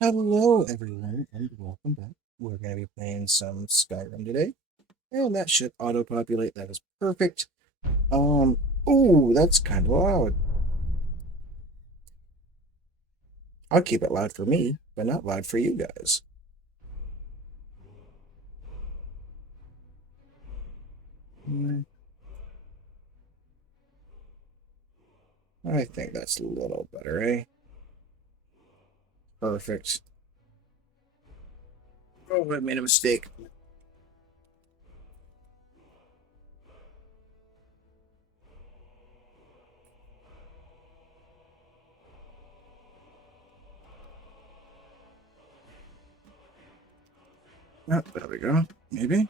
Hello, everyone, and welcome back. We're going to be playing some Skyrim today, and that should auto-populate. That is perfect. Um, oh, that's kind of loud. I'll keep it loud for me, but not loud for you guys. I think that's a little better, eh? Perfect. Oh, I made a mistake. Oh, there we go. Maybe?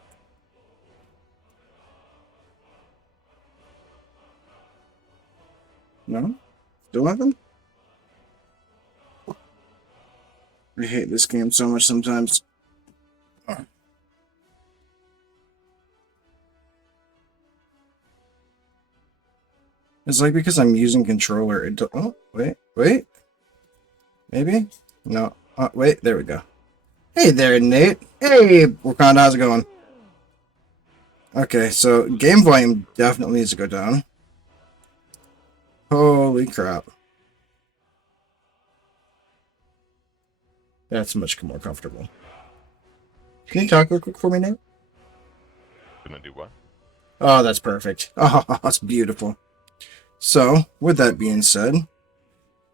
No? Still nothing? I hate this game so much sometimes. Oh. It's like because I'm using controller. Oh, wait. Maybe? No. Oh, wait, there we go. Hey there, Nate. Hey, Wakanda, how's it going? Okay, so game volume definitely needs to go down. Holy crap. That's much more comfortable. Can you talk real quick for me, Nate? Gonna do what? Oh, that's perfect. Oh, that's beautiful. So, with that being said,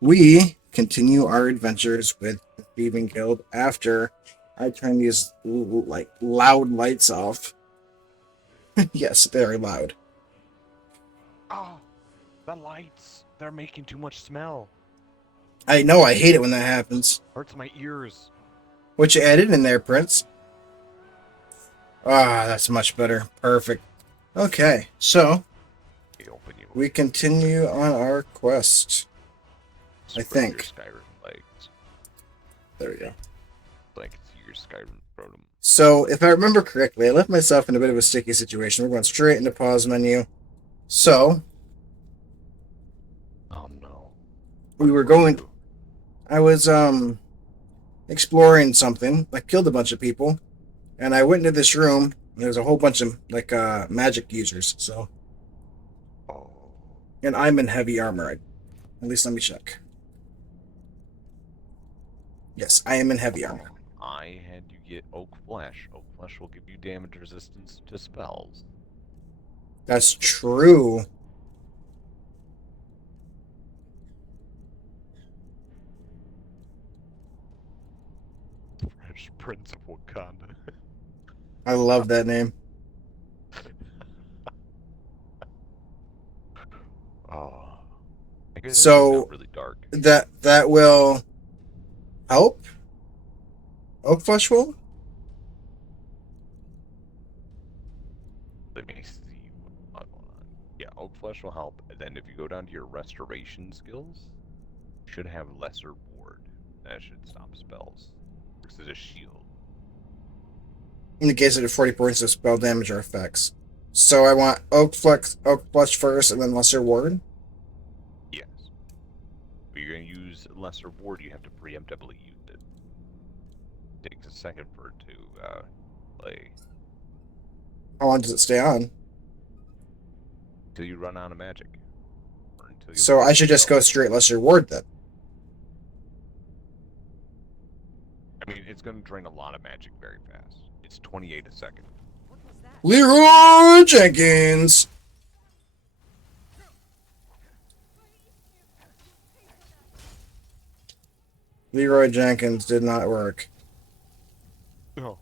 we continue our adventures with the Thieving Guild after I turn these like loud lights off. Yes, very loud. Oh, the lights! They're making too much smell. I know I hate it when that happens. Hurts my ears. What you added in there, Prince? Ah, that's much better. Perfect. Okay, so They open you. we continue on our quest. I Spread your think. Skyrim legs. There we go. Like it's your Skyrim scrotum. So, if I remember correctly, I left myself in a bit of a sticky situation. We're going straight into pause menu. So, Oh no. we were What did you going. do? I was exploring something. I killed a bunch of people, and I went into this room. And there's a whole bunch of like magic users. So, Oh. and I'm in heavy armor. At least let me check. Yes, I am in heavy armor. I had you get Oak Flesh. Oak Flesh will give you damage resistance to spells. That's true. Fresh Prince of Wakanda. I love that name. Oh. I guess it just got So really dark. that will help Oak Flesh will. Let me see what's going on. Yeah, Oak Flesh will help. And then if you go down to your restoration skills, you should have Lesser Ward. That should stop spells. Works as a shield. In the case of the 40 points of spell damage or effects. So I want Oak Flesh first, and then Lesser Ward. Yes. If you're going to use Lesser Ward, you have to preemptively use it. It takes a second for it to play. How long does it stay on? Until you run out of magic. Or until you So lose I your should just go spells. straight Lesser Ward then. I mean, it's going to drain a lot of magic very fast. It's 28 a second. Leroy Jenkins. Leroy Jenkins did not work. No.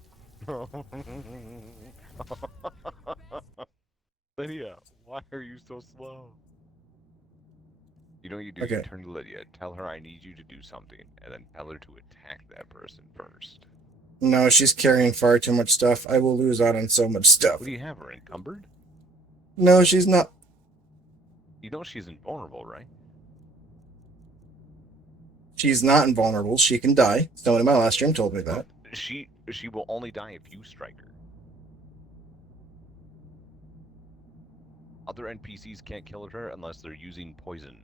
Lydia, why are you so slow? You know what you do? You Okay. turn to Lydia, tell her I need you to do something, and then tell her to attack that person first. No, she's carrying far too much stuff. I will lose out on so much What stuff. do you have her encumbered? No, she's not. You know she's invulnerable, right? She's not invulnerable. She can die. Someone in my last stream told me No, that. she will only die if you strike her. Other NPCs can't kill her unless they're using poison.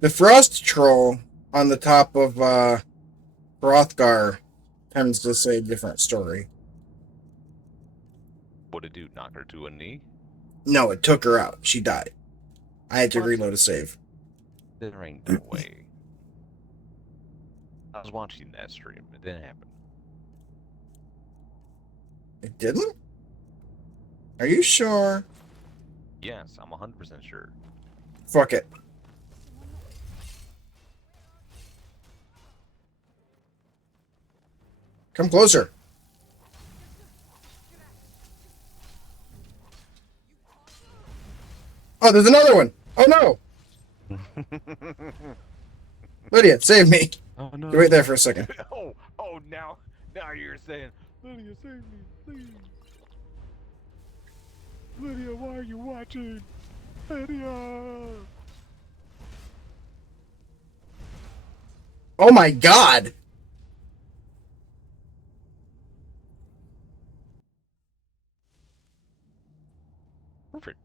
The frost troll on the top of Hrothgar tends to say a different story. What did it do? Knock her to a knee? No, it took her out. She died. I had to What? reload a save. There ain't no way. I was watching that stream. It didn't happen. It didn't? Are you sure? Yes, I'm 100% sure. Fuck it. Come closer. Oh, there's another one. Oh no. Lydia, save me. Oh no. You wait there for a second. oh, now you're saying, Lydia, save me, please. Lydia, why are you watching? Lydia. Oh my god. Perfect.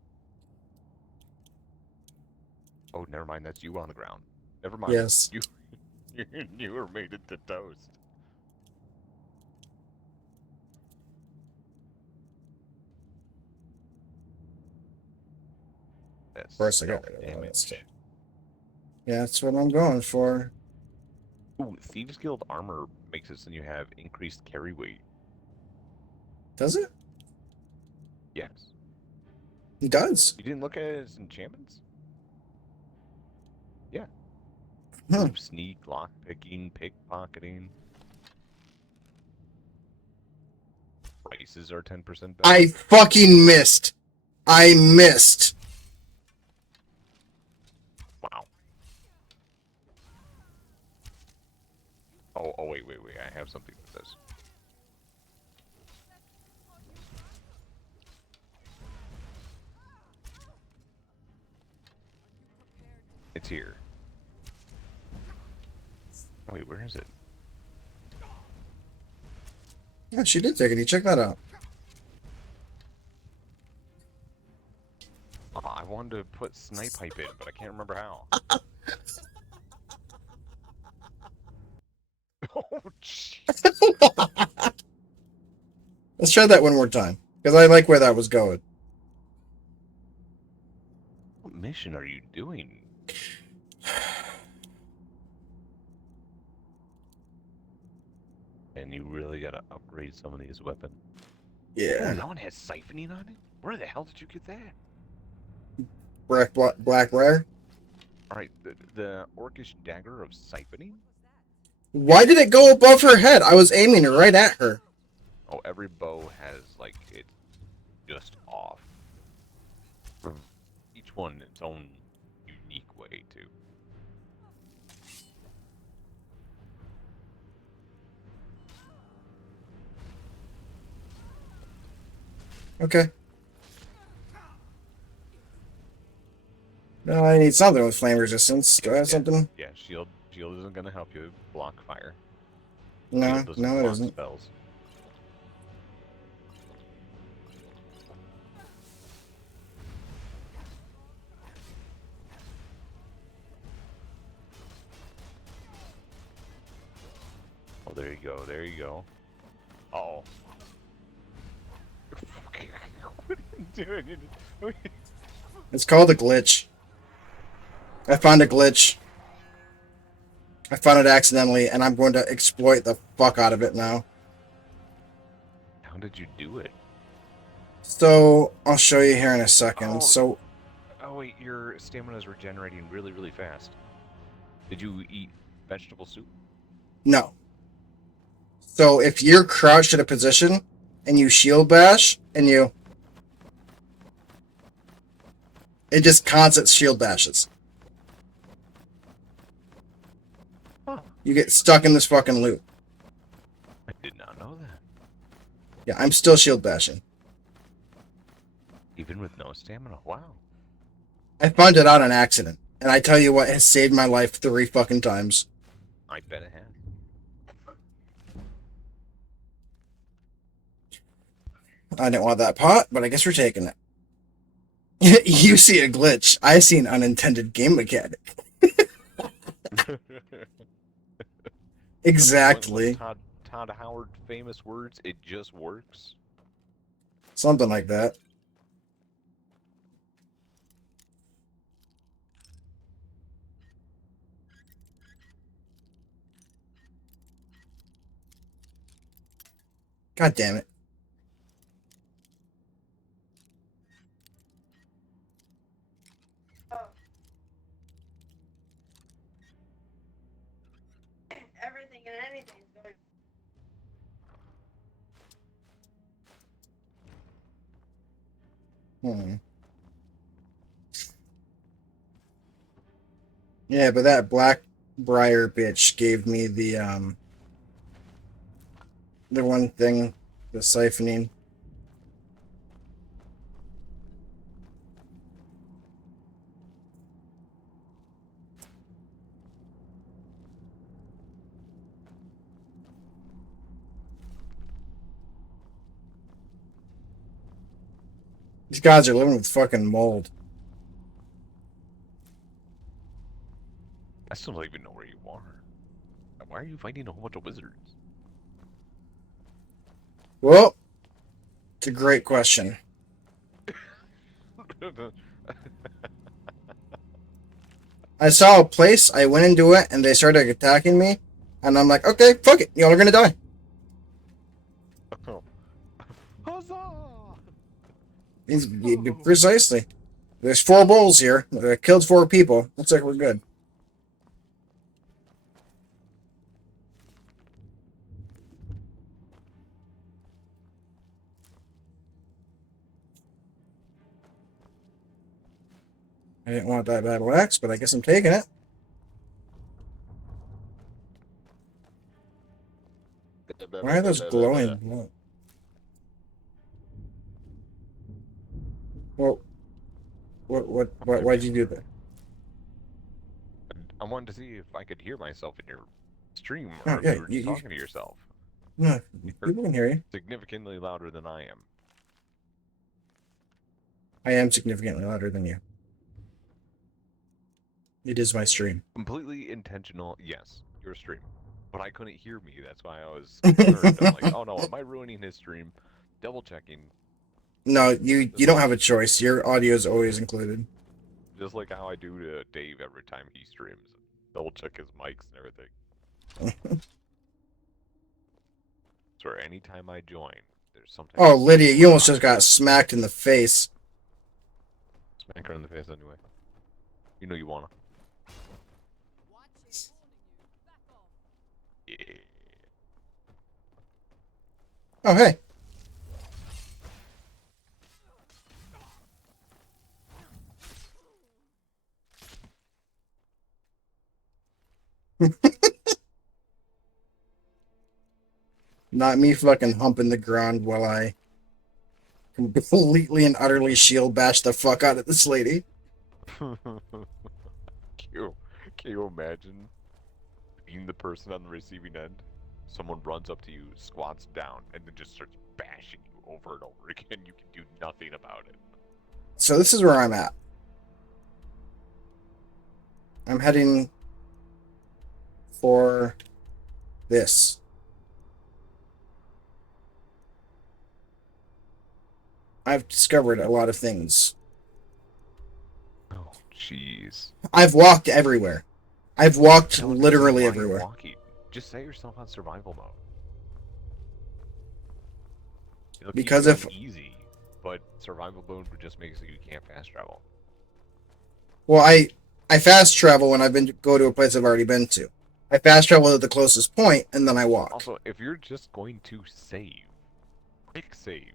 Oh, never mind. That's you on the ground. Never mind. Yes. You were made into toast. That's Of course I got rid of all that stuff. Yeah, that's what I'm going for. Ooh, Thieves Guild armor makes it so you have increased carry weight. Does it? Yes. It does. You didn't look at it as enchantments? Yeah. Hmm. Sneak, lockpicking, pickpocketing. Prices are 10% better. I fucking missed. I missed. Wow. Oh, wait. I have something with this. It's here. Oh, wait, where is it? Yeah, she did take it. You check that out. Oh, I wanted to put snipe pipe in, but I can't remember how. Oh, jeez. Let's try that one more time. Because I like where that was going. What mission are you doing? And you really gotta upgrade some of these weapons. Yeah. Oh, that one has siphoning on it? Where the hell did you get that? Black Rare. Alright, the Orcish Dagger of Siphoning? Why did it go above her head? I was aiming right at her. Oh, every bow has, like, it just off. Each one in its own unique way, too. Okay. No, I need something with flame resistance. Do I have something? Yeah, shield isn't gonna help you block fire. No, Shield doesn't no, it block isn't. spells. Oh, there you go, there you go. Uh-oh. What are you doing? It's called a glitch. I found a glitch. I found it accidentally, and I'm going to exploit the fuck out of it now. How did you do it? So, I'll show you here in a second. Oh. Oh wait, your stamina is regenerating really, really fast. Did you eat vegetable soup? No. So, if you're crouched at a position, and you shield bash, and you... It just constant shield bashes. Huh. You get stuck in this fucking loop. I did not know that. Yeah, I'm still shield bashing. Even with no stamina, wow. I found it out on accident. And I tell you what, it has saved my life 3 fucking times. I bet it has. I didn't want that pot, but I guess we're taking it. You see a glitch. I see an unintended game mechanic. One of Exactly. Todd Howard famous words, it just works. Something like that. God damn it. Everything and anything is going. Hmm. Yeah, but that black briar bitch gave me the one thing, the siphoning. These guys are living with fucking mold. I still don't even know where you are. Why are you fighting a whole bunch of wizards? Well, it's a great question. I saw a place, I went into it, and they started attacking me, and I'm like, okay, fuck it, y'all are gonna die. Huzzah! Precisely. There's 4 bulls here. I killed 4 people. Looks like we're good. I didn't want that battle axe, but I guess I'm taking it. Why are those glowing blue? Well, why'd you do that? I wanted to see if I could hear myself in your stream, Oh, or if yeah, you were just talking to yourself. no, You're people can hear you. significantly louder than I am. I am significantly louder than you. It is my stream. Completely intentional, yes, your stream. But I couldn't hear me, that's why I was concerned. I'm like, oh no, am I ruining his stream? Double checking. No, you don't have a choice. Your audio is always included. Just like how I do to Dave every time he streams. Double check his mics and everything. So anytime I join, there's sometimes. Oh, Lydia, you almost just got smacked in the face. Smack her in the face anyway. You know you wanna. Yeah. Oh, hey. Not me fucking humping the ground while I completely and utterly shield bash the fuck out of this lady. Can you imagine being the person on the receiving end? Someone runs up to you, squats down, and then just starts bashing you over and over again. You can do nothing about it. So this is where I'm at. I'm heading for this. I've discovered a lot of things. Oh, jeez. I've walked everywhere. I've walked Tell me literally why everywhere. you're walking. Just set yourself on survival mode. It'll Because keep if you on easy, but survival mode would just make it so you can't fast travel. well, I fast travel when go to a place I've already been to. I fast travel to the closest point and then I walk. Also, if you're just going to save, quick save.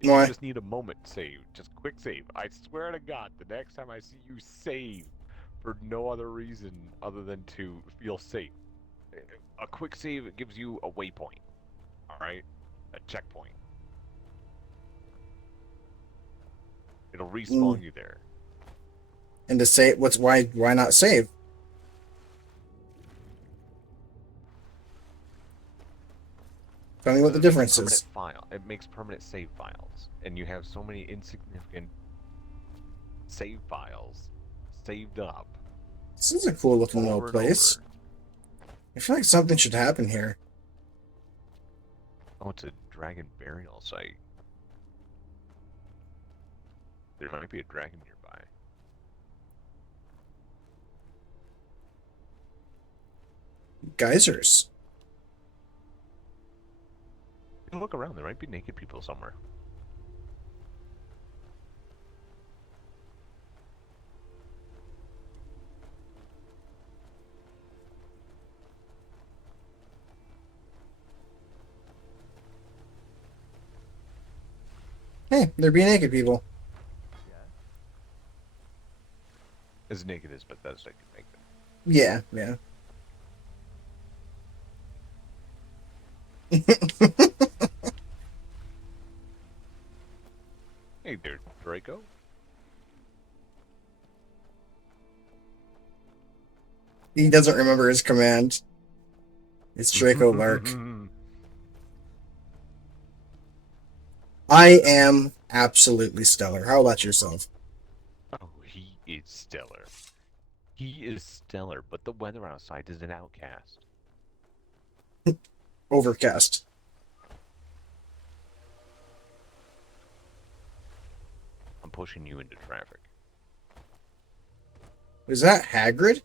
Why? You just need a moment save. Just quick save. I swear to God, the next time I see you save for no other reason other than to feel safe. A quick save gives you a waypoint. Alright? A checkpoint. It'll respawn you there. And to say why not save? Tell me what the difference is. It makes permanent save files, and you have so many insignificant save files saved up This is a cool looking little over and place. over. I feel like something should happen here. Oh, it's a dragon burial site. There might be a dragon nearby. Geysers. Look around. There might be naked people somewhere. Hey, there be naked people. As naked as Bethesda can make them. Yeah, yeah. Hey there, Draco. He doesn't remember his command. It's Draco Lark. I am absolutely stellar. How about yourself? Oh, he is stellar. He is stellar, but the weather outside is an outcast. Overcast. I'm pushing you into traffic. Is that Hagrid?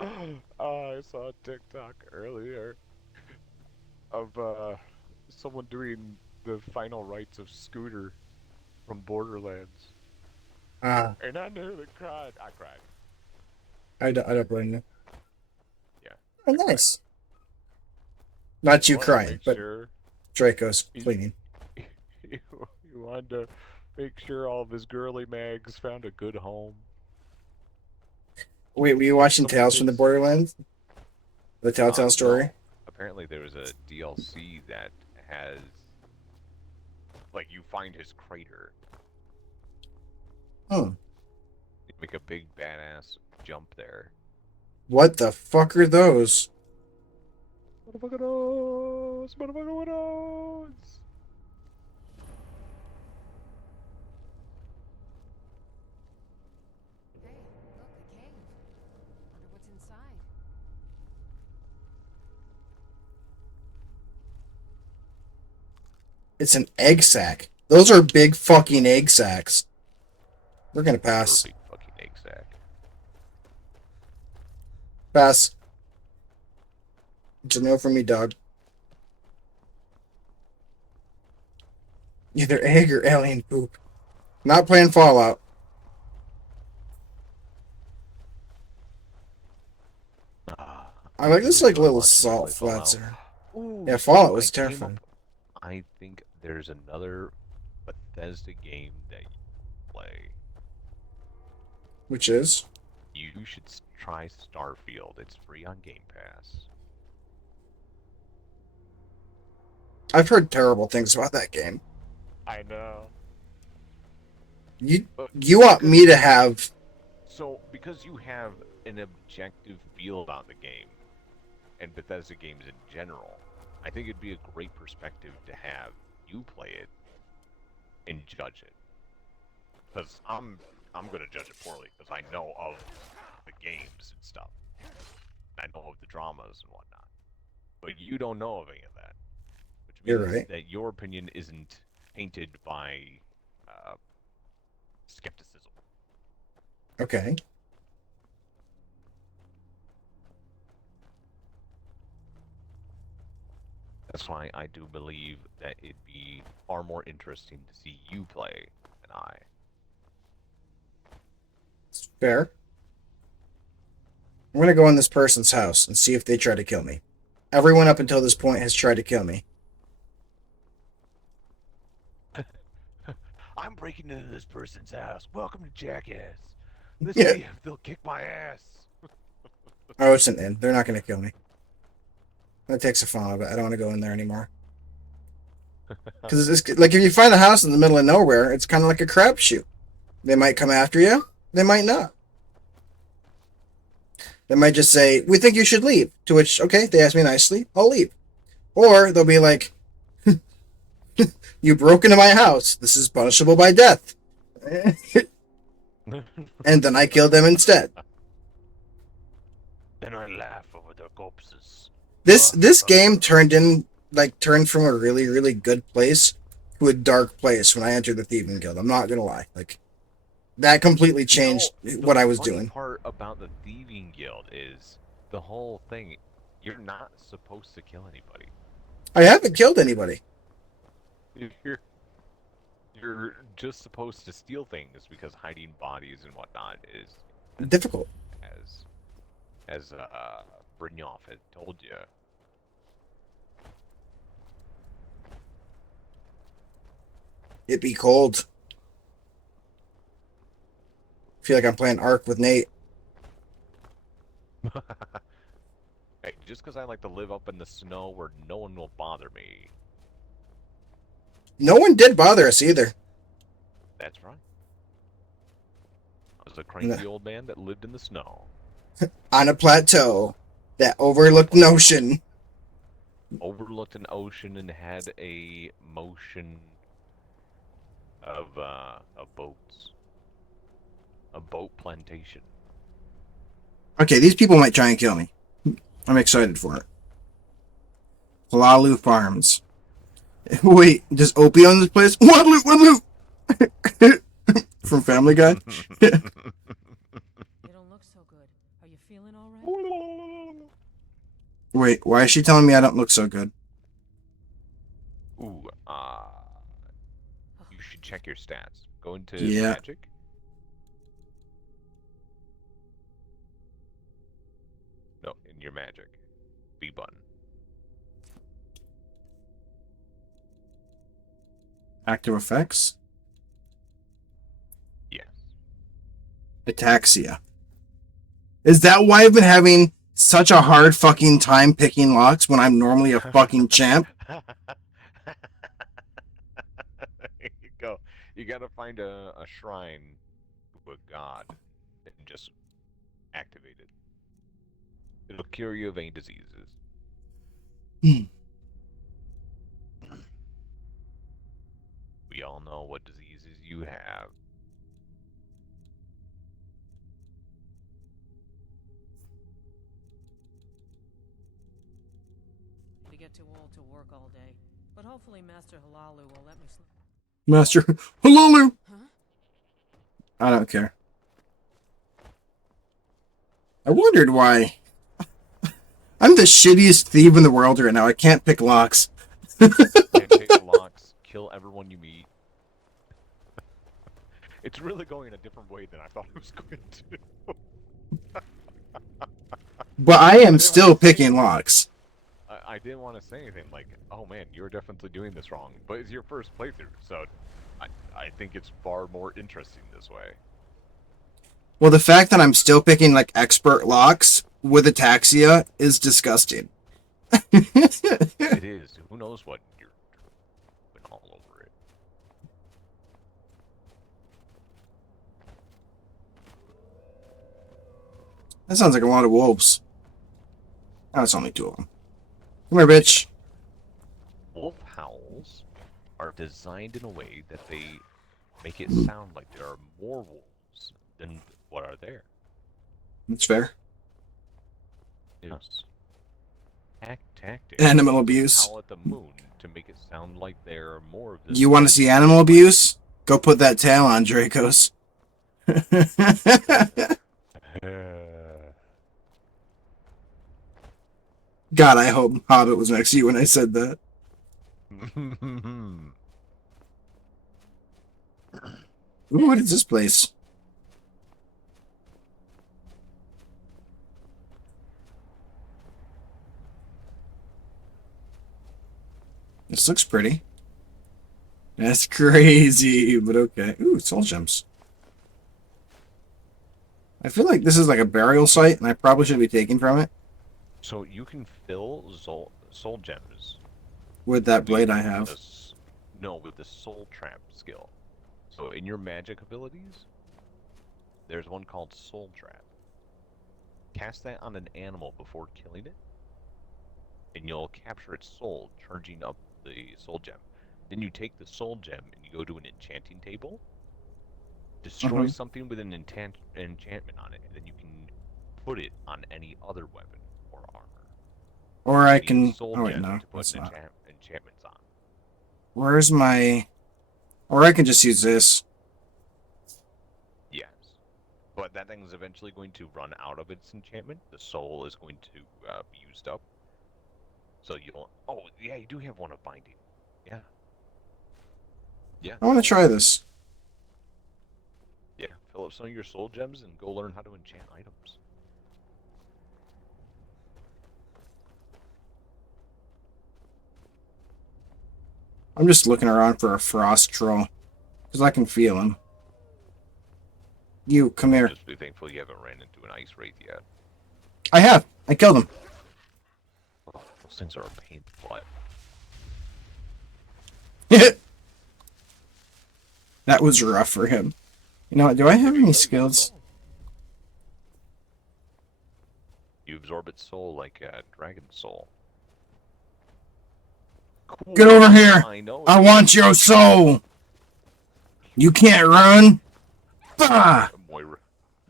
I saw a TikTok earlier of someone doing the final rites of Scooter from Borderlands. Ah, And I nearly cried. I cried. I don't blame you. Yeah. Oh, nice. Not you Wanted to crying, make but sure Draco's cleaning. he wanted to make sure all of his girly mags found a good home. Wait, were you watching Someone Tales from the takes- Borderlands? The Telltale story? No. Apparently there was a DLC that has, like, you find his crater. Hmm. You make a big badass jump there. What the fuck are those? Motherfucker knows! Motherfucker knows! Hey, look, a cave. Wonder what's inside. It's an egg sack. Those are big fucking egg sacks. We're gonna You're a pass. big fucking egg sack. Pass. It's a no from me, dog. Either egg or alien poop. Not playing Fallout. I like this like little salt flats there. Ooh, Yeah, Fallout was I came terrifying. up- I think there's another Bethesda game that you play. Which is? You should try Starfield. It's free on Game Pass. I've heard terrible things about that game. I know. You want me to have So, because you have an objective feel about the game, and Bethesda games in general, I think it'd be a great perspective to have you play it and judge it. Because I'm gonna judge it poorly because I know of the games and stuff. I know of the dramas and whatnot. But you don't know of any of that. Which You're means right. that your opinion isn't tainted by skepticism. okay. That's why I do believe that it'd be far more interesting to see you play than I. It's fair. I'm gonna go in this person's house and see if they try to kill me. Everyone up until this point has tried to kill me. I'm breaking into this person's house. Welcome to Jackass. Let's Yeah. see if they'll kick my ass. Oh, it's an inn. They're not gonna kill me. That takes a fun of it. I don't want to go in there anymore. Because it's like if you find a house in the middle of nowhere, it's kind of like a crapshoot. They might come after you. They might not. They might just say, "We think you should leave." To which, okay, they ask me nicely, I'll leave. Or they'll be like, you broke into my house. This is punishable by death. And then I kill them instead. Then I laugh over their corpses. This game turned from a really, really good place to a dark place when I entered the Thieving Guild. I'm not gonna lie. Like, that completely changed what I was doing. The part about the Thieving Guild is the whole thing. You're not supposed to kill anybody. I haven't killed anybody. You're just supposed to steal things because hiding bodies and whatnot is Difficult. as Brynjolf had told you. It be cold. Feel like I'm playing Ark with Nate. Hey, just because I like to live up in the snow where no one will bother me. No one did bother us either. That's right. I was a cranky old man that lived in the snow. On a plateau that overlooked an ocean. Overlooked an ocean and had a motion of boats. A boat plantation. Okay, these people might try and kill me. I'm excited for it. Halalu Farms. Wait, does Opie own this place? One loot, one loot! From Family Guy? You don't look so good. Are you feeling all right? Wait, why is she telling me I don't look so good? Ooh, you should check your stats. Go into Yeah. magic. No, in your magic. B button. Active effects? Yes. Ataxia. Is that why I've been having such a hard fucking time picking locks when I'm normally a fucking champ? There you go. You gotta find a shrine to a god and just activate it. It'll cure you of any diseases. We all know what diseases you have. To get too old to work all day. But hopefully Master Halalu will let me sleep. Master Halalu! Huh? I don't care. I wondered why. I'm the shittiest thief in the world right now. I can't pick locks. Can't pick locks, kill everyone you meet. It's really going a different way than I thought it was going to. But I am still picking locks. I didn't want to say anything like, oh man, you're definitely doing this wrong. But it's your first playthrough, so I think it's far more interesting this way. Well, the fact that I'm still picking, like, expert locks with ataxia is disgusting. It is. Who knows what you're doing all over it. That sounds like a lot of wolves. Oh, it's only 2 of them. Come here, bitch. Wolf howls are designed in a way that they make it sound like there are more wolves than what are there. That's fair. Yes. Tactics. Animal abuse. Howl at the moon to make it sound like there are more of this. You want to see animal abuse? Go put that tail on Dracos. God, I hope Hobbit was next to you when I said that. Ooh, what is this place? This looks pretty. That's crazy, but okay. Ooh, soul gems. I feel like this is like a burial site, and I probably should be taken from it So you can fill soul gems with that blade I have. with the soul trap skill. So in your magic abilities, there's one called soul trap. Cast that on an animal before killing it, and you'll capture its soul, charging up the soul gem. Then you take the soul gem and you go to an enchanting table, destroy something with an enchantment on it, and then you can put it on any other weapon or armor. Or I You use can. soul Oh wait, gem no, to put that's not. enchantments on. Where's my? Or I can just use this. Yes. But that thing is eventually going to run out of its enchantment. The soul is going to be used up. So you'll... Oh, yeah, you do have one of binding. Yeah. Yeah. I want to try this. Yeah, fill up some of your soul gems and go learn how to enchant items. I'm just looking around for a frost troll. Because I can feel him. You, come here. Just be thankful you haven't ran into an ice wraith yet. I have. I killed him. Oh, those things are a pain in the butt. That was rough for him. You know what? Do I have any skills? You absorb its soul like a dragon soul. Cool. Get over here! I know. I want your soul! You can't run! Bah!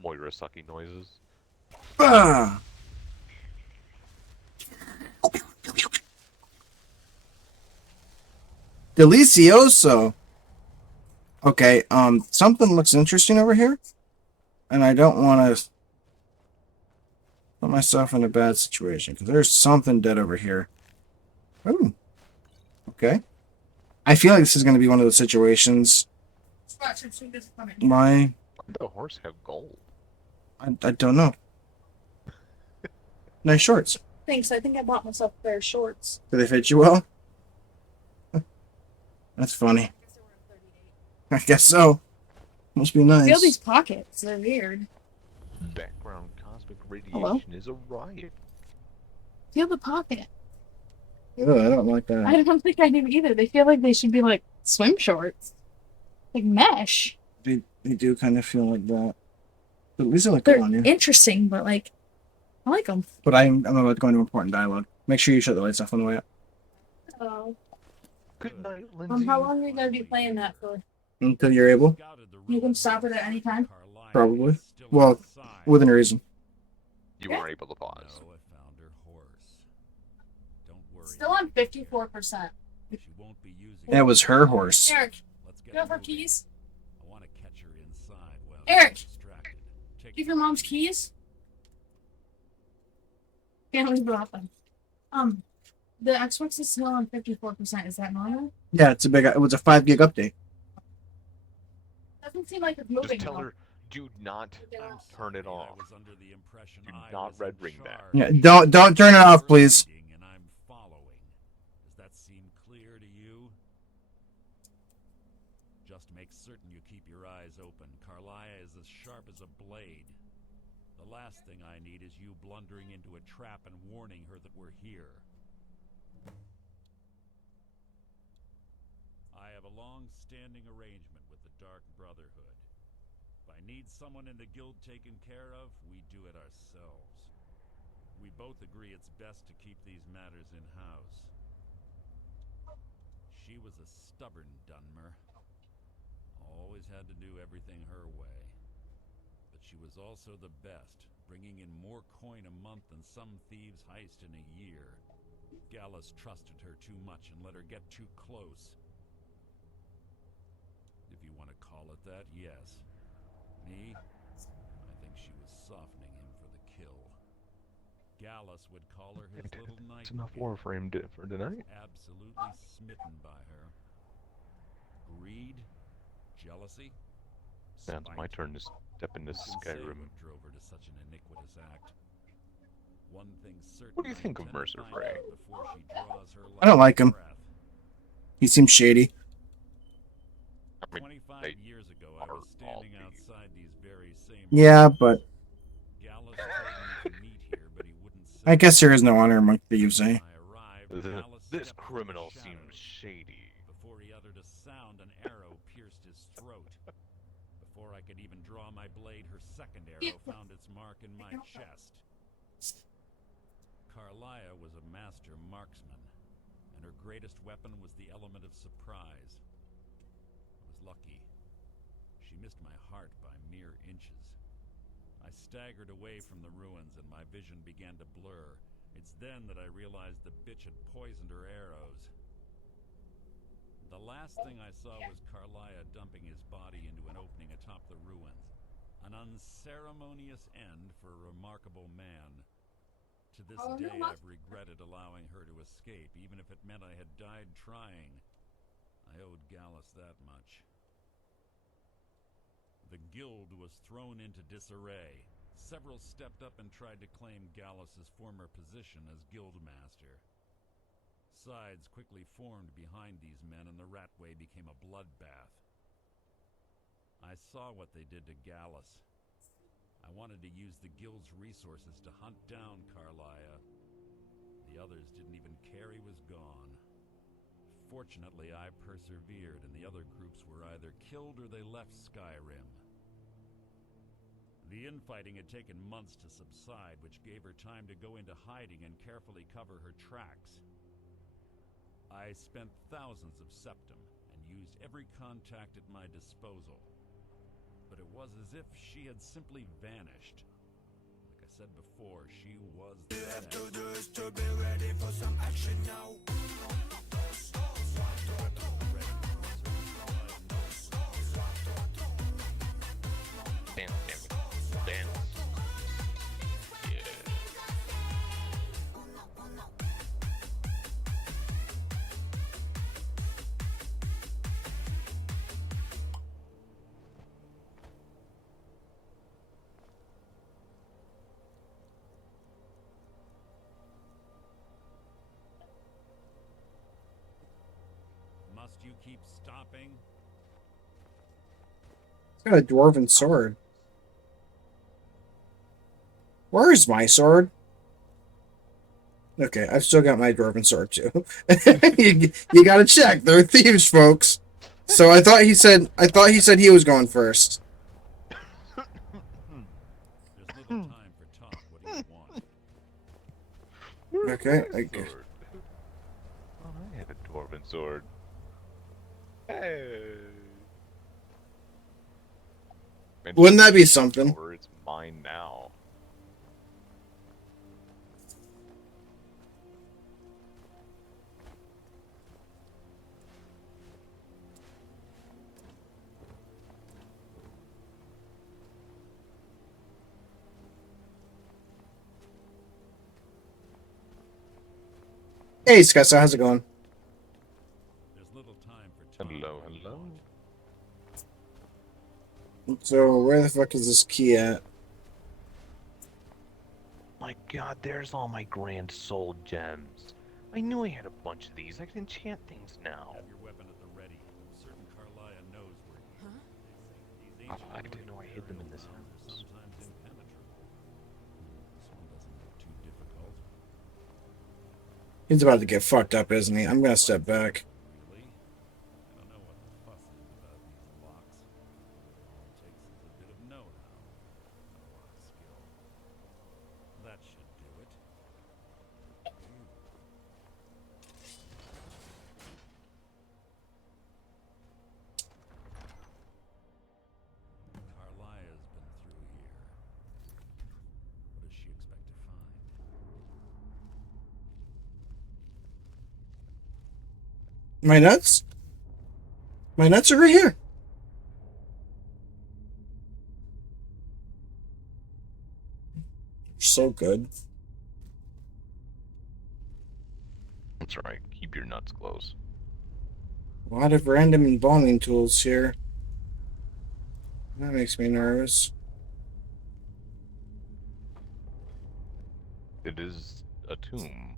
Moira sucking noises. Bah! Delicioso! Okay, something looks interesting over here. And I don't want to put myself in a bad situation. Because there's something dead over here. Ooh. Okay. I feel like this is going to be one of those situations. My... The horse have gold. I don't know. Nice shorts. Thanks. I think I bought myself a pair of shorts. Do they fit you well? That's funny. I guess so. Must be nice. Feel these pockets. They're weird. Background cosmic radiation Hello? is a riot. Feel the pocket. Ugh, I don't like that. I don't think I do either. They feel like they should be like swim shorts. Like mesh. They do kind of feel like that. But at least they look They're good on you. interesting, but like, I like them. But I'm about to go into important dialogue. Make sure you shut the lights off on the way up. Oh. Good night, Lindsay. How long are you going to be playing that for? Until you're able. You can stop it at any time? Probably. Well, within reason. You Yeah. weren't able to pause. Still on 54%. That was her horse. Eric, you have her keys? Eric! Give your mom's keys? Family brought them. The Xbox is still on 54%. Is that normal? Yeah, it's a big. It was a 5 gig update. Doesn't seem like it's moving. Just tell though. her, do not turn it off. Do not red ring that. Yeah, don't turn it off, please. And I'm following. Does that seem clear to you? Just make certain you keep your eyes open. Carlia is as sharp as a blade. The last thing I need is you blundering into a trap and warning her that we're here. I have a long-standing arrangement with the Dark Brotherhood. If I need someone in the guild taken care of, we do it ourselves. We both agree it's best to keep these matters in-house. She was a stubborn Dunmer. Always had to do everything her way. But she was also the best, bringing in more coin a month than some thieves heist in a year. Gallus trusted her too much and let her get too close. If you want to call it that, yes. Me? I think she was softening him for the kill. Gallus would call her his little It's enough nightingale. war for him for tonight. Absolutely smitten by her. Greed? Jealousy? Now it's my Spite. turn to step into Who can say Skyrim. what drove her to such an iniquitous act? One thing certain, What do you I think of intend to Mercer find Frey? out before she draws her I don't like him. last breath. He seems shady. I mean, 25 they years ago, I are was all standing thieves. outside these very same Yeah, doors. but Gallus told me to meet here, but he wouldn't say I guess there is no honor among thieves, eh? When I arrived, Gallus This stepped from the criminal shadows. seems shady. Before he uttered a sound, an arrow pierced his throat. Before I could even draw my blade, her second arrow found its mark in my chest. Carlia was a master marksman, and her greatest weapon was the element of surprise. I was lucky. She missed my heart by mere inches. I staggered away from the ruins and my vision began to blur. It's then that I realized the bitch had poisoned her arrows. The last thing I saw was Carlia dumping his body into an opening atop the ruins. An unceremonious end for a remarkable man. To this day, I've regretted allowing her to escape, even if it meant I had died trying. I owed Gallus that much. The guild was thrown into disarray. Several stepped up and tried to claim Gallus's former position as guildmaster. Sides quickly formed behind these men, and the Ratway became a bloodbath. I saw what they did to Gallus. I wanted to use the guild's resources to hunt down Carlia. The others didn't even care he was gone. Fortunately, I persevered, and the other groups were either killed or they left Skyrim. The infighting had taken months to subside, which gave her time to go into hiding and carefully cover her tracks. I spent thousands of septum and used every contact at my disposal. But it was as if she had simply vanished. Like I said before, she was the best. To do is to be ready for some action now. Damn, damn it. Damn. Yeah. Must you keep stopping? It's got a dwarven sword. Where is my sword? Okay, I've still got my dwarven sword too. you gotta check. They're thieves, folks. So I thought he said he was going first. There's little time for talk. What do you want? Where's Okay, my I guess. sword? Oh, I had a dwarven sword. Hey. Wouldn't that be something? It's mine now. Hey, Scott, how's it going? There's little time for talk. Hello, What do you hello. want? So where the fuck is this key at? My god, there's all my grand soul gems. I knew I had a bunch of these. I can enchant things now. Have your weapon at the ready. I'm certain Carlia knows where you Huh? These ancient I didn't know I hid them in this aerial walls are house. sometimes impenetrable. This one doesn't look too difficult. He's about to get fucked up, isn't he? I'm gonna step back. Really? I don't know what the fuss is about these locks. All it takes is a bit of know-how. Not a lot of skill. That should do it. Carlia's been through here. What does she expect to find? My nuts? My nuts are right here. So good. That's right. Keep your nuts close. A lot of random embalming tools here. That makes me nervous. It is a tomb.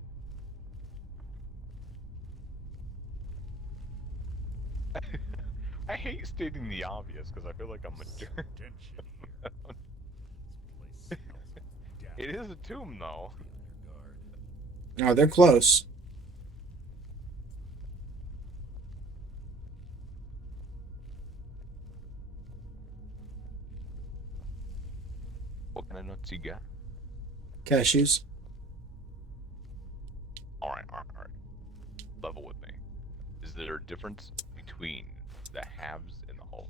I hate stating the obvious because I feel like I'm a jerk. Tension here. This place smells of death. It is a tomb, though. Be on your guard. Oh, they're close. What kind of nuts you got? Cashews. there a difference between the halves and the whole?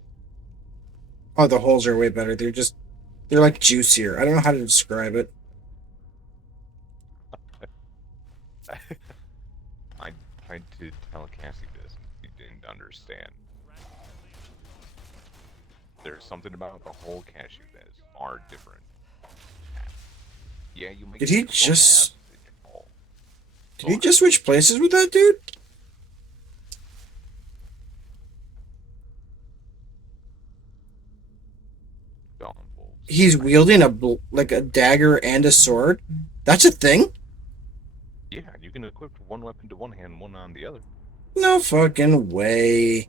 Oh, the holes are way better. They're like juicier. I don't know how to describe it. I tried to tell Cassie this. She didn't understand. There's something about the whole cashew that is far different. Yeah, you make Did he a couple just- halves in your whole. Did he just switch places with that dude? Dawn wolves. He's wielding like a dagger and a sword. That's a thing? Yeah, you can equip one weapon to one hand, one on the other. No fucking way.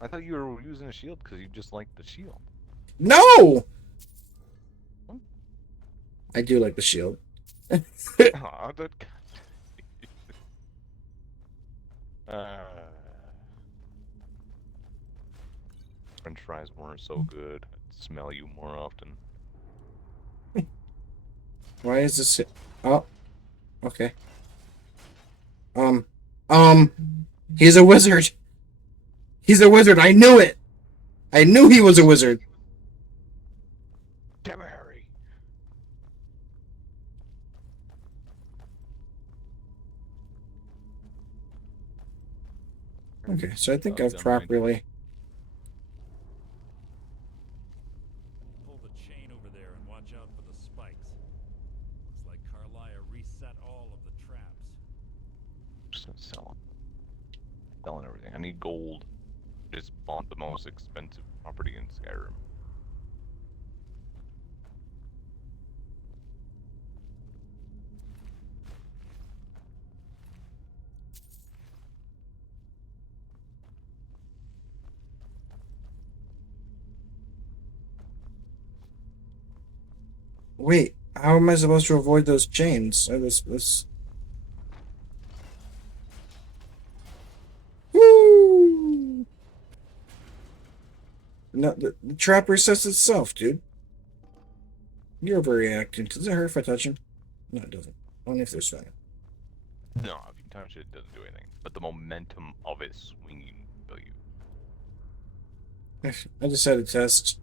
I thought you were using a shield because you just like the shield. No! I do like the shield. Aw, that. uh, French fries weren't so good. I'd smell you more often. Why is this? Oh, okay. He's a wizard. He's a wizard. I knew it. I knew he was a wizard. Damn it, Harry. Okay, so I think Oh, I've done right. properly. Pull the chain over there and watch out for the spikes. Looks like Carlia reset all of the traps. Just gonna sell them. Selling everything. I need gold. Just bought the most expensive property in Skyrim. Wait, how am I supposed to avoid those chains? This. Woo! No, the trap resets itself, dude. You're overreacting. Does it hurt if I touch him? No, it doesn't. Only if there's fire. No, if you touch it, it doesn't do anything. But the momentum of it swinging will you. I just had a test.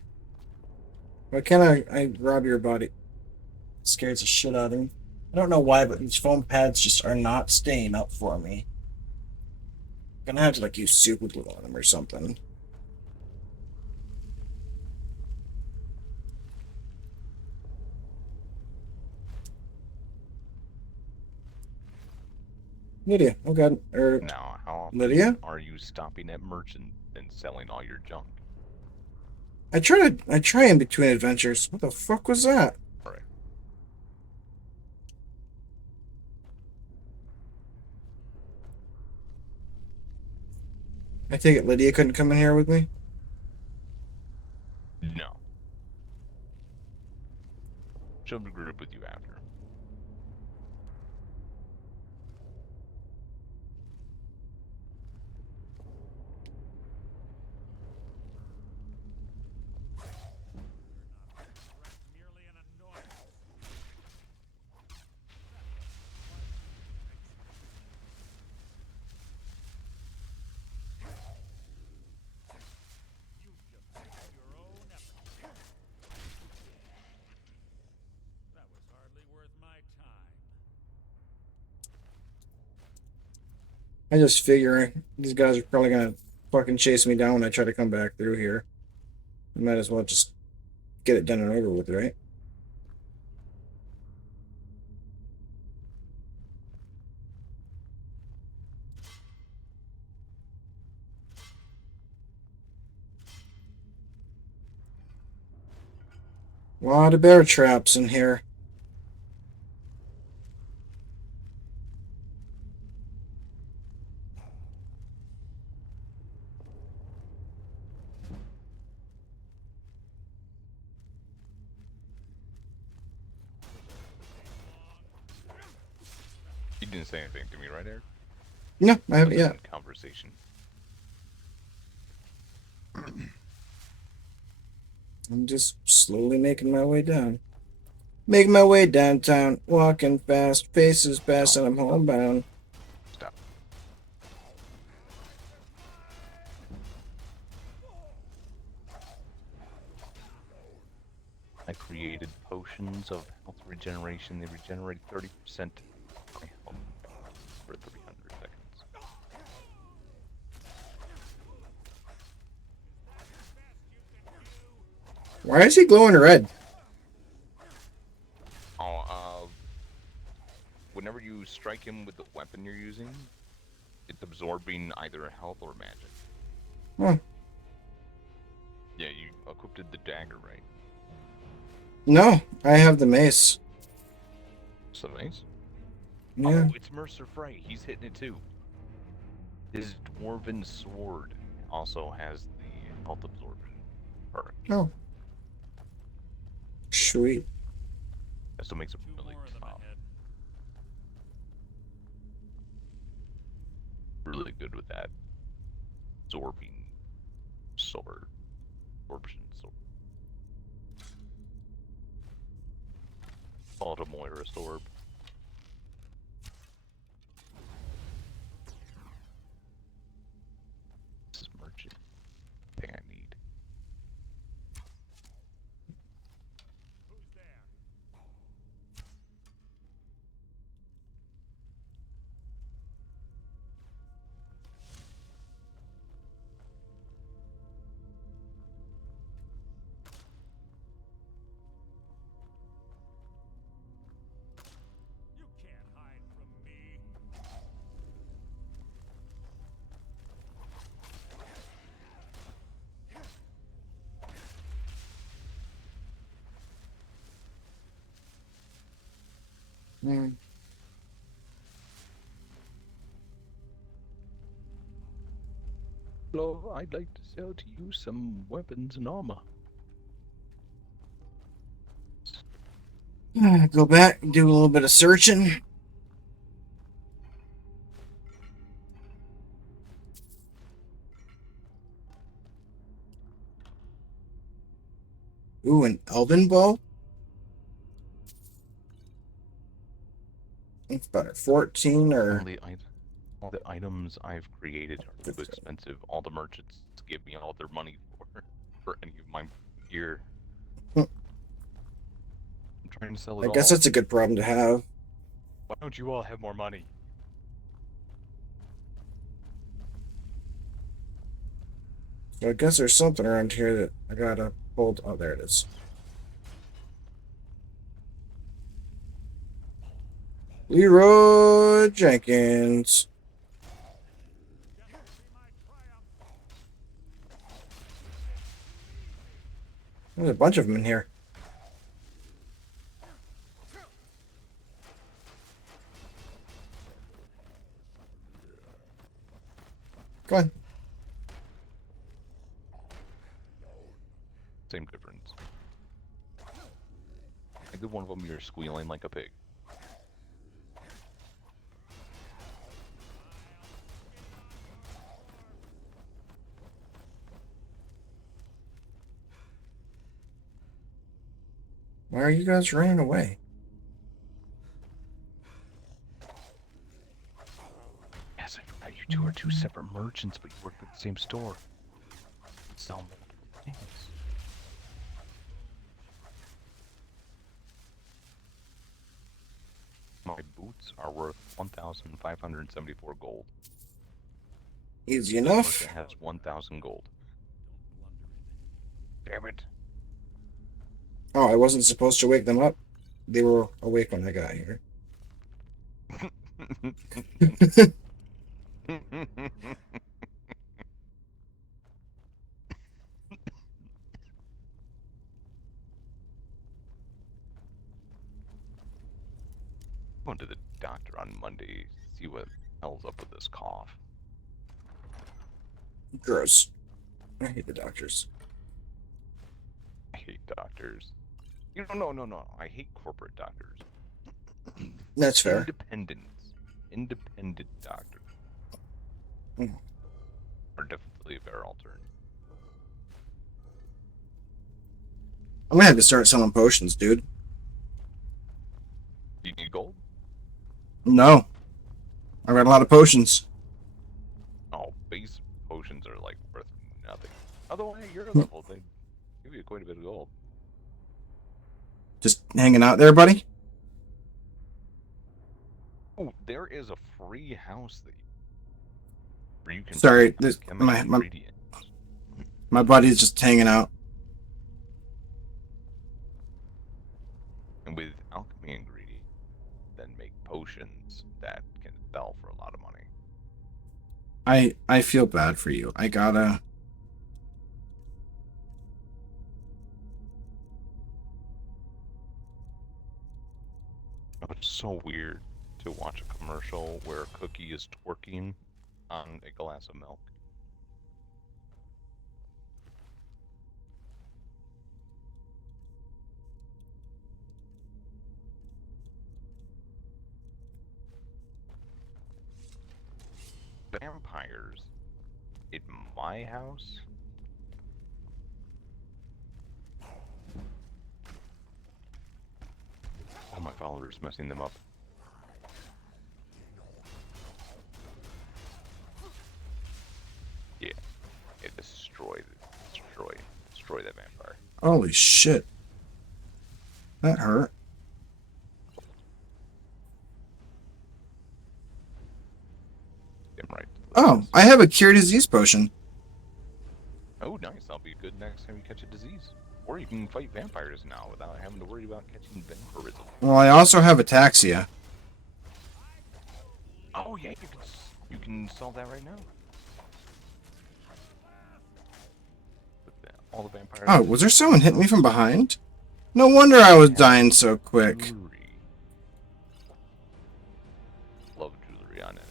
Why can't I rob your body? It scares the shit out of me. I don't know why, but these foam pads just are not staying up for me. I'm gonna have to like use super glue on them or something. Lydia, oh god, Now, how often Lydia? are you stopping at merchant and selling all your junk? I try in between adventures. What the fuck was that? Alright. I take it Lydia couldn't come in here with me? No. She'll group with you after. Merely an annoyance. You just made your own effort. That was hardly worth my time. I just figure these guys are probably gonna fucking chase me down when I try to come back through here. I might as well just get it done and over with, right? A lot of bear traps in here. You didn't say anything to me, right, Eric? No, I haven't Other yet. than conversation. I'm just slowly making my way down. Making my way downtown, walking fast, faces past, and I'm homebound. Stop. I created potions of health regeneration. They regenerate 30% my health for 300 seconds. Why is he glowing red? Oh, whenever you strike him with the weapon you're using, it's absorbing either health or magic. Huh. Yeah, you equipped the dagger, right? No, I have the mace. So nice. Yeah. Oh, it's Mercer Frey. He's hitting it too. His dwarven sword also has the health absorption perk. Oh. Sweet. That still makes it Two really more of them tough. ahead. Really good with that absorbing sword. Absorption sword. Call it a Moira sword. This is merchant. Thing I need. Who's there? You can't hide from me. Mm. Hello, I'd like to sell to you some weapons and armor. Go back and do a little bit of searching. Ooh, an elven bow? It's better. 14 or... All the items I've created are too expensive. All the merchants give me all their money for any of my gear. Hmm. I'm trying to sell it I all. guess that's a good problem to have. Why don't you all have more money? So I guess there's something around here that I gotta hold. Oh, there it is. Leroy Jenkins. There's a bunch of them in here. Go on. Same difference. I did one of them, you're squealing like a pig. Why are you guys running away? Yes, I forgot you two are two separate merchants, but you work at the same store. Sell multiple things. My boots are worth 1,574 gold. Easy This enough. merchant has 1,000 gold. Damn it. Oh, I wasn't supposed to wake them up. They were awake when I got here. Going to the doctor on Monday, see what hell's up with this cough. Gross. I hate the doctors. I hate doctors. You know, no. I hate corporate doctors. That's fair. Independent doctors Mm. are definitely a better alternative. I'm gonna have to start selling potions, dude. Do you need gold? No. I've got a lot of potions. Oh, base potions are like worth nothing. Although at your level, they give you quite a bit of gold. Just hanging out there, buddy? Oh, there is a free house that where you can Sorry, buy this alchemy ingredients. my buddy's just hanging out. And with alchemy ingredients, then make potions that can sell for a lot of money. I feel bad for you. I gotta. It's so weird to watch a commercial where a cookie is twerking on a glass of milk. Vampires in my house? Oh, my follower's messing them up. Yeah, it destroy that vampire. Holy shit. That hurt. Damn right. Oh, I have a cure disease potion. Oh, nice. That'll be good next time you catch a disease. Or you can fight vampires now without having to worry about catching vampirism. Well, I also have ataxia. Oh yeah, you can solve that right now. All the vampires. Oh, was there someone hitting me from behind? No wonder I was dying so quick. Jewelry. Love jewelry on it.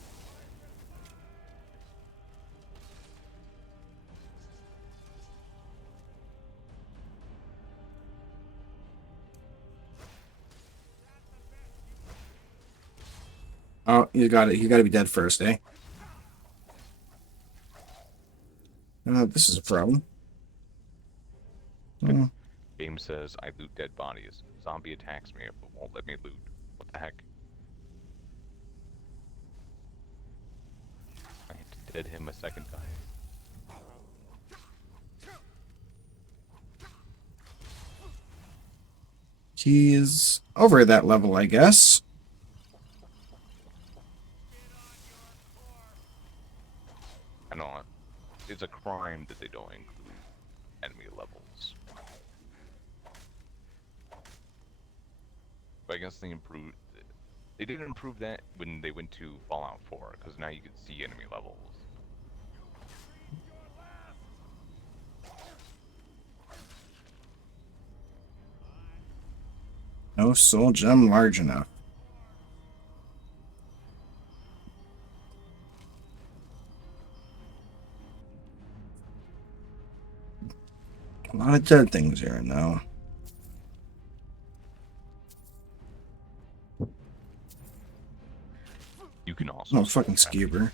Oh, you got it. You got to be dead first, eh? This is a problem. Hmm. Game says I loot dead bodies. Zombie attacks me but won't let me loot. What the heck? I had to dead him a second time. He's over that level, I guess. I know it's a crime that they don't include enemy levels. But I guess they improved. They didn't improve that when they went to Fallout 4, because now you can see enemy levels. No soul gem large enough. A lot of dead things here now. You can also. No fucking skeever.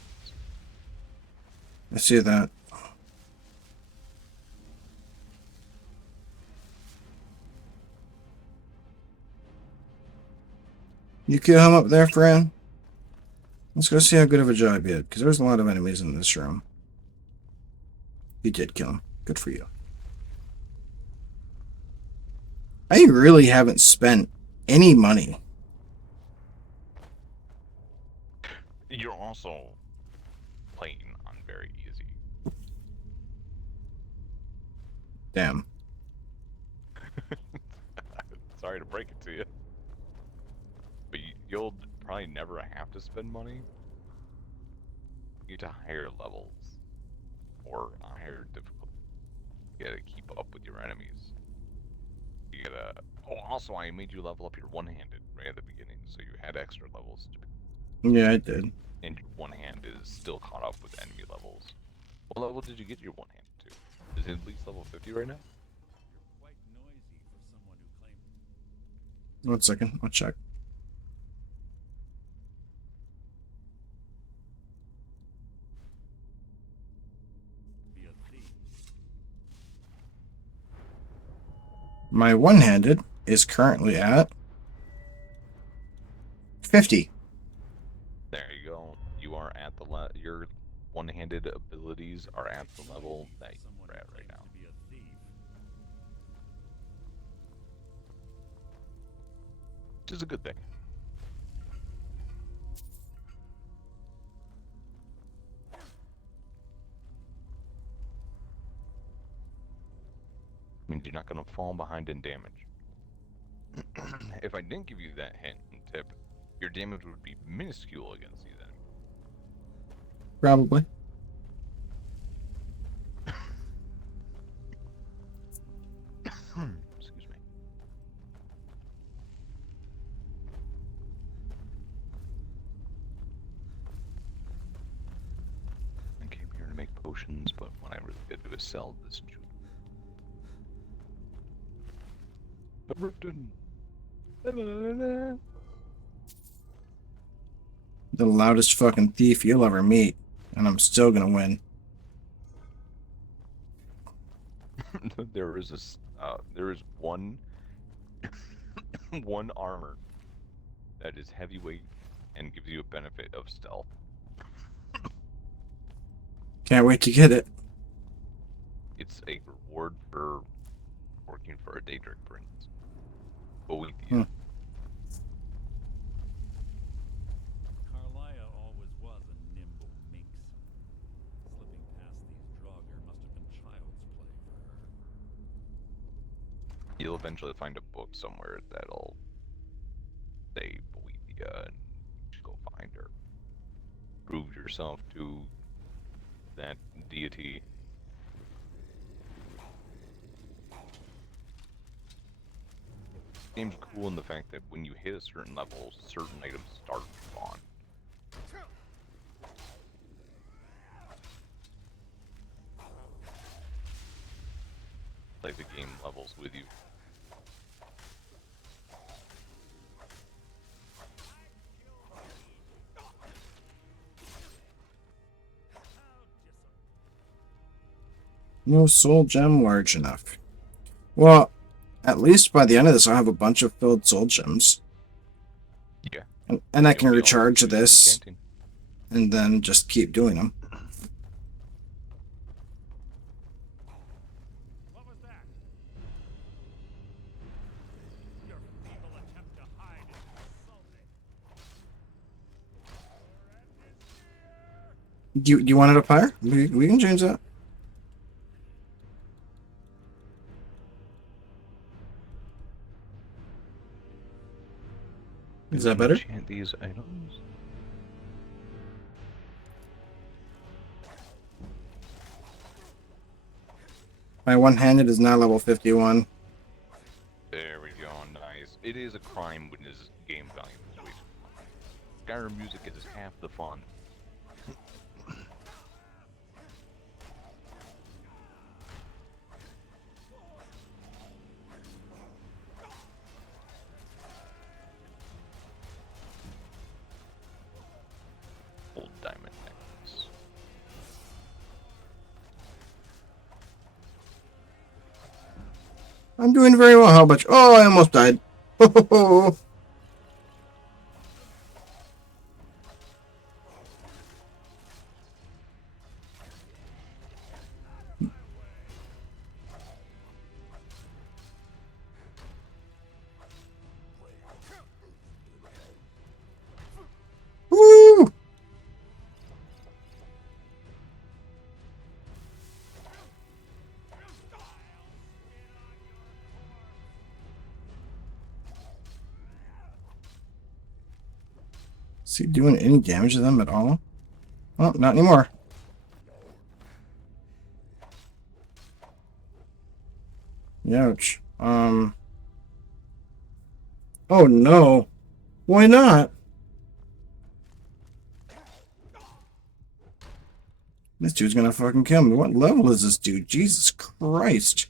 I see that. You kill him up there, Fran? Let's go see how good of a job you did, because there's a lot of enemies in this room. You did kill him. Good for you. I really haven't spent any money. You're also playing on very easy. Damn. Sorry to break it to you. But you'll probably never have to spend money. You get to higher levels or a higher difficulty. You gotta keep up with your enemies. You gotta. Oh, also, I made you level up your one-handed right at the beginning, so you had extra levels. Yeah, I did. And your one hand is still caught up with enemy levels. What level did you get your one hand to? Is it at least level 50 right now? You're quite noisy for someone who claimed 1 second. I'll check. to be a thief. My one-handed is currently at 50. There you go. You are at the your one-handed abilities are at the level that Someone you're who at right claimed now. to be a thief. which is a good thing. Means you're not going to fall behind in damage. If I didn't give you that hint and tip, your damage would be minuscule against these enemies. Probably. Excuse me. I came here to make potions, but what I really did do is sell this jewel. The loudest fucking thief you'll ever meet. And I'm still gonna win. There is one one armor that is heavyweight and gives you a benefit of stealth. Can't wait to get it. It's a reward for working for a Daedric prince. Boethia. Hmm. Carlia always was a nimble minx. Slipping past these Draugr must have been child's play for her. You'll eventually find a book somewhere that'll say Boethia, and you should go find her. Prove yourself to that deity. Game's cool in the fact that when you hit a certain level, certain items start to spawn. Like the game levels with you. No soul gem large enough. Well, at least by the end of this, I'll have a bunch of filled soul gems. Yeah. And I can You'll be recharge able to do this enchanting. and then just keep doing them. What was that? Your feeble attempt to hide is insulting. Do you want it up higher? We can change that. Is that better? Enchant these items. My one-handed is now level 51. There we go, nice. It is a crime when this game value is way too high. Skyrim music is half the fun. Old diamond necklace. I'm doing very well. How about you? Oh, I almost died. Woo! Is he doing any damage to them at all? Oh, not anymore. Ouch. Oh no. Why not? This dude's gonna fucking kill me. What level is this dude? Jesus Christ.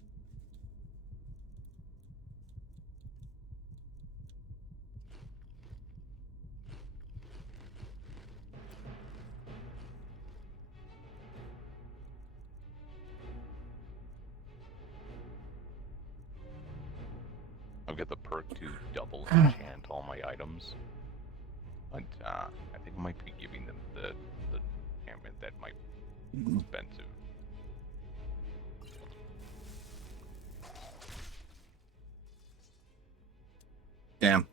I'll get the perk to double enchant all my items. But I think I might be giving them the enchantment that might be expensive. Damn.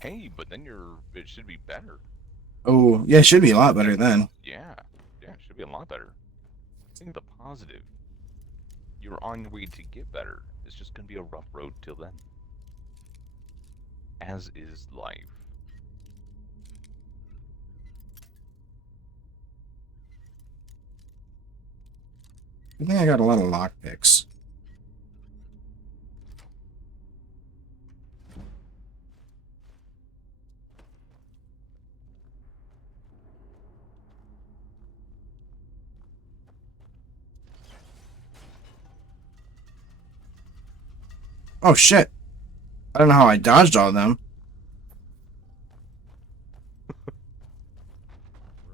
Hey, but then it should be better. Oh, yeah, it should be a lot better then. Yeah, yeah, it should be a lot better. Think of the positive. You're on your way to get better. It's just gonna be a rough road till then. As is life. I think I got a lot of lockpicks. Oh shit. I don't know how I dodged all of them. We're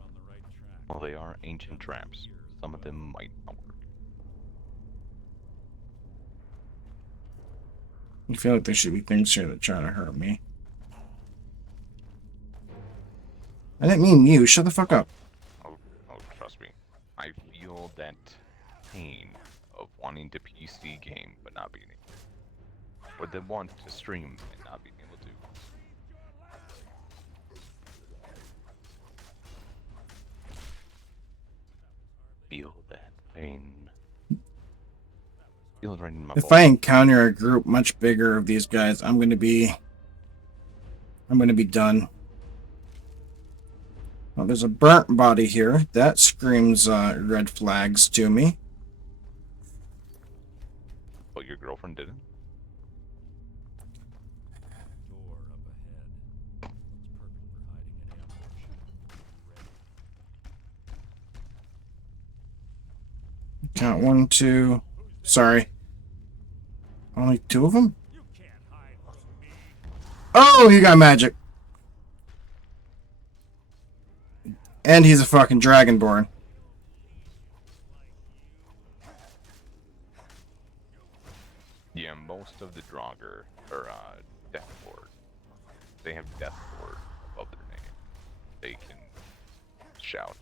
on the right track. Well, they are ancient traps. Some of them might not work. I feel like there should be things here that try to hurt me. I didn't mean you. Shut the fuck up. Oh, trust me. I feel that pain of wanting to PC game but not being able. Or the want to stream and not being able to. Feel that pain. Feel it right in my If bones. I encounter a group much bigger of these guys, I'm gonna be done. Well, there's a burnt body here. That screams red flags to me. Oh, your girlfriend didn't? Door up ahead. Looks perfect for hiding an ambush. Ready. Count 1, 2. Sorry. Only 2 of them? You can't hide from me. Oh, he got magic. And he's a fucking dragonborn. Yeah, most of the Draugr are Death Lord. They have Death Lord above their name. They can shout.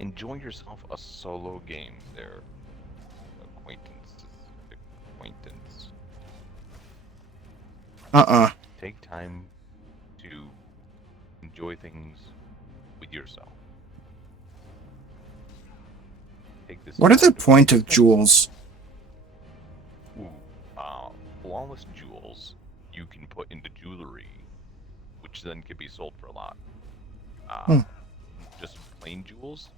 Enjoy yourself a solo game there, acquaintance. Take time to enjoy things with yourself. Take this. What are the time to point of reflect. jewels? Ooh, flawless jewels you can put into jewelry, which then can be sold for a lot. Just plain jewels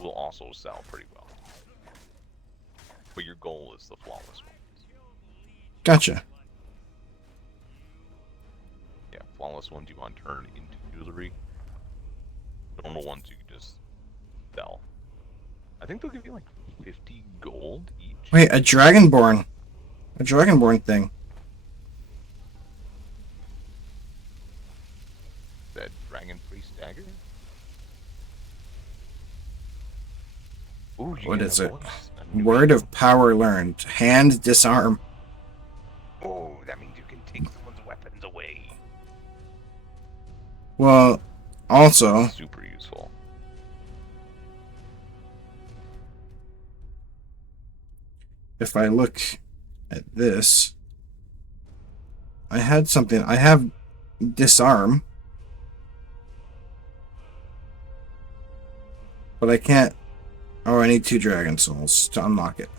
will also sell pretty well. But your goal is the flawless ones. Gotcha. Yeah, flawless ones you want to turn into jewelry. Normal ones you can just sell. I think they'll give you like 50 gold each. Wait, a dragonborn. A dragonborn thing. That dragon priest dagger? Ooh, you What get is a it? bonus, a new Word of power learned. Hand disarm. Oh, that means you can take someone's weapons away. Well, also, Super useful. if I look at this, I had something. I have disarm, but I can't. Oh, I need 2 dragon souls to unlock it.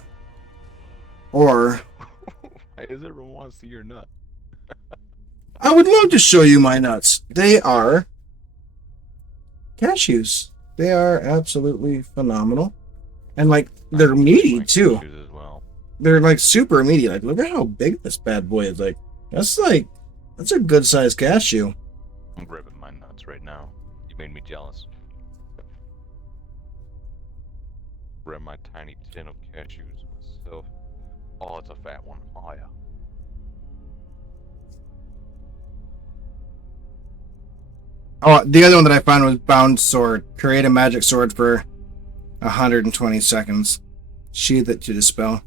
Or Why does everyone want to see your nut? I would love to show you my nuts. They are cashews. They are absolutely phenomenal, and like they're meaty My too. cashews as well. They're like super meaty. Like, look at how big this bad boy is. Like, that's a good sized cashew. I'm grabbing my nuts right now. You made me jealous. Grab my tiny tin of cashews myself. Oh, it's a fat one. Oh yeah. Oh, the other one that I found was bound sword. Create a magic sword for 120 seconds. Sheath it to dispel.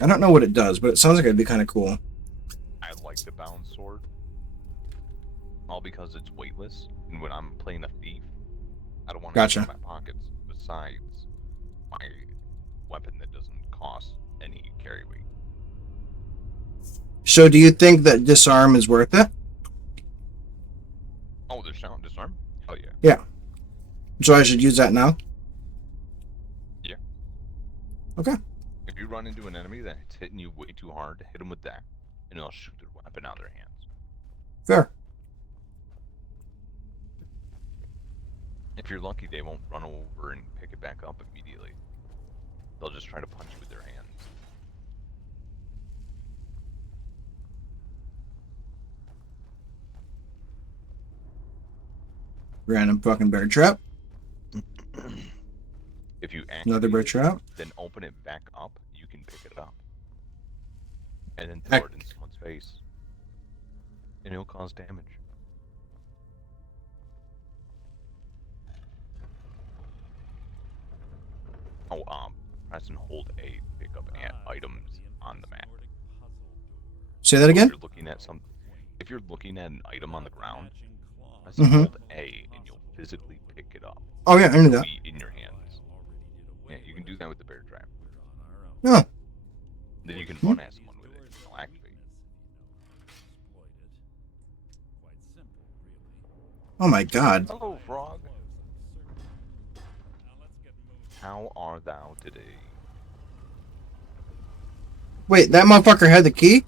I don't know what it does, but it sounds like it'd be kind of cool. I like the bound sword. all because it's weightless. And when I'm playing a thief, I don't want Gotcha. anything in my pockets besides my weapon that doesn't cost any carry weight. So do you think that disarm is worth it? Oh, the sound disarm? Oh yeah. Yeah. So I should use that now? Yeah. Okay. If you run into an enemy that's hitting you way too hard, hit them with that, and it'll shoot their weapon out of their hands. Fair. If you're lucky, they won't run over and pick it back up immediately. They'll just try to punch you with their hands. Random fucking bear trap. If you Another bear activate it, trap. then open it back up, you can pick it up. And then throw it in someone's face. And it'll cause damage. Oh, press and hold A to pick up items on the map. Say that again? If you're looking at if you're looking at an item on the ground, press Mhm. and hold A and you'll physically pick it up. Oh yeah, I knew It'll that. be in your hands. Yeah, you can do that with the bear trap. Oh. Then you can run at someone with it and it'll activate. Oh my god. Hello, frog. How are thou today? Wait, that motherfucker had the key?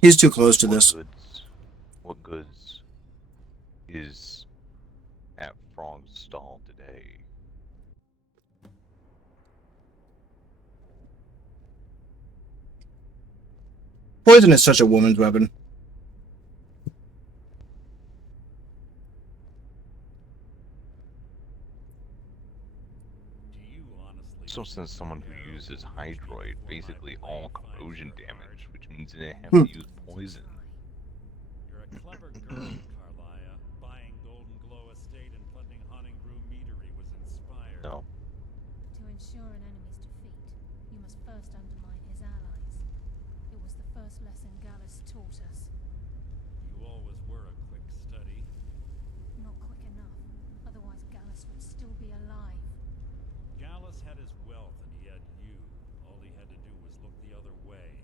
He's too close to this. What goods is at Frog's stall today? Poison is such a woman's weapon. So since someone who uses Hydroid, basically all corrosion damage, which means they have Hmm. to use poison. You're a clever girl, Carlia. Buying Golden Glow Estate and funding Hunting Brew Meadery was inspired. No. To ensure an enemy's defeat, you must first undermine his allies. It was the first lesson Gallus taught us. You always were a quick study. Not quick enough, otherwise Gallus would still be alive. Gallus had his wealth and he had you. All he had to do was look the other way.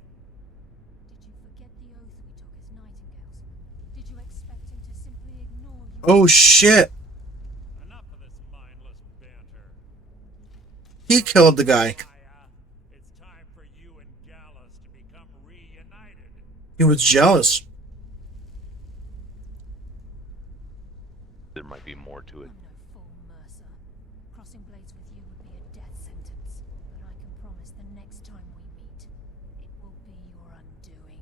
Did you forget the oath we took as nightingales? Did you expect him to simply ignore you? Oh shit. Enough of this mindless banter. He killed the guy. It's time for you and Gallus to become reunited. He was jealous. There might be more to it. I'm no fool, Mercer. Crossing blades with you would be a death sentence. But I can promise the next time we meet, it will be your undoing.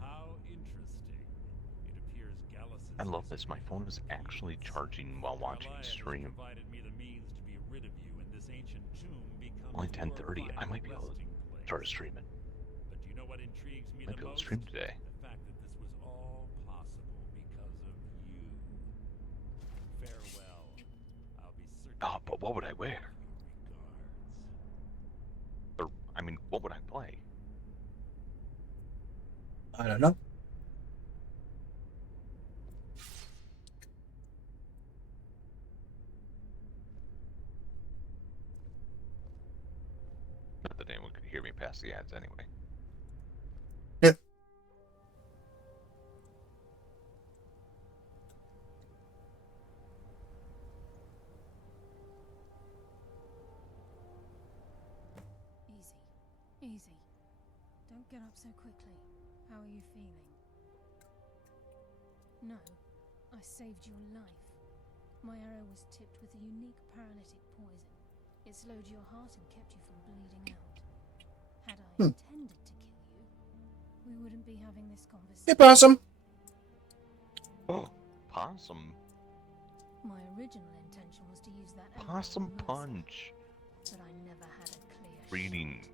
How interesting. It appears Gallus I love this. My phone is actually charging while watching stream. provided me the means to be rid of you, and this ancient tomb becomes Only your 10:30. I might be able resting to place. start streaming. But do you know what intrigues me Might the be able to most? stream today. The fact that this was all possible because of you. Farewell. I'll be certain. Oh, but what would I wear? Regards. Or, I mean, what would I play? I don't know. Not that anyone could hear me past the ads anyway. Yep. Easy. Easy. Don't get up so quickly. How are you feeling? No, I saved your life. My arrow was tipped with a unique paralytic poison. It slowed your heart and kept you from bleeding out. Had I intended to kill you, we wouldn't be having this conversation. Hey, Possum. Oh, possum. My original intention was to use that arrow Possum on Mercer, punch. but I never had a clear shot. Greetings.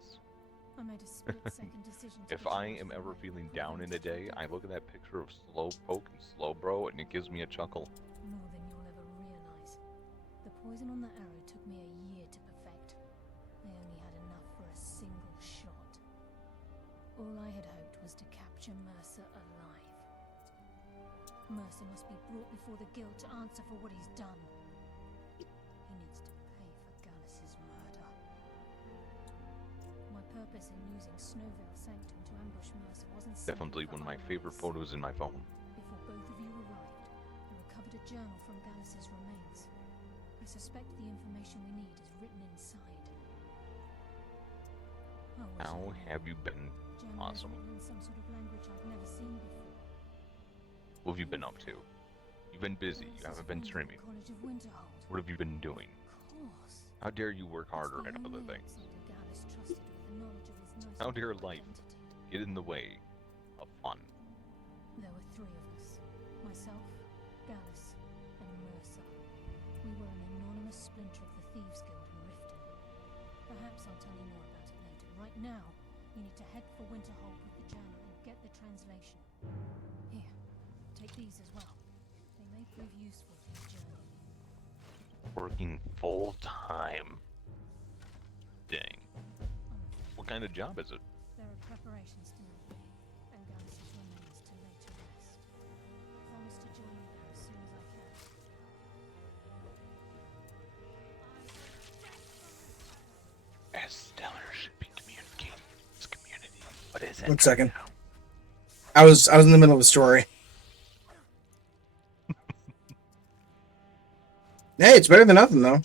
I made a split-second decision to If be I changed am for ever life, feeling down in a day, preventative I look at that picture of Slowpoke and Slowbro, and it gives me a chuckle. more than you'll ever realize. The poison on that arrow took me a year to perfect. I only had enough for a single shot. All I had hoped was to capture Mercer alive. Mercer must be brought before the guild to answer for what he's done. He needs to pay for Gallus's murder. My purpose in using Snowvale Sanctum to ambush Mercer wasn't Definitely one of my favorite photos in my phone. Before both of you arrived, I recovered a journal from Gallus's remains. I suspect the information we need is written inside. How have you been? Journal is Awesome. written in some sort of language I've never seen before. What have you been up to? You've been busy. You haven't been streaming. College of Winterhold. What have you been doing? Of course. How dare you work harder It's at the other only things? outsider Gallus trusted with the knowledge of his How dare no-self life identity. get in the way of fun? There were three of us. Myself, Gallus, and Mercer. We were an anonymous splinter of the Thieves Guild in Riften. Perhaps I'll tell you more about it later. Right now, you need to head for Winterhold with the journal and get the translation. Here, take these as well. They may prove useful for your journey. Working full time. Dang. I'm afraid What kind of job is it? there are preparations to make, and Gallus's remains to lay to rest. I promise to join you there as soon as I can. As Stellar should be communicating with his community. What is it? 1 second. I was in the middle of a story. Hey, it's better than nothing though.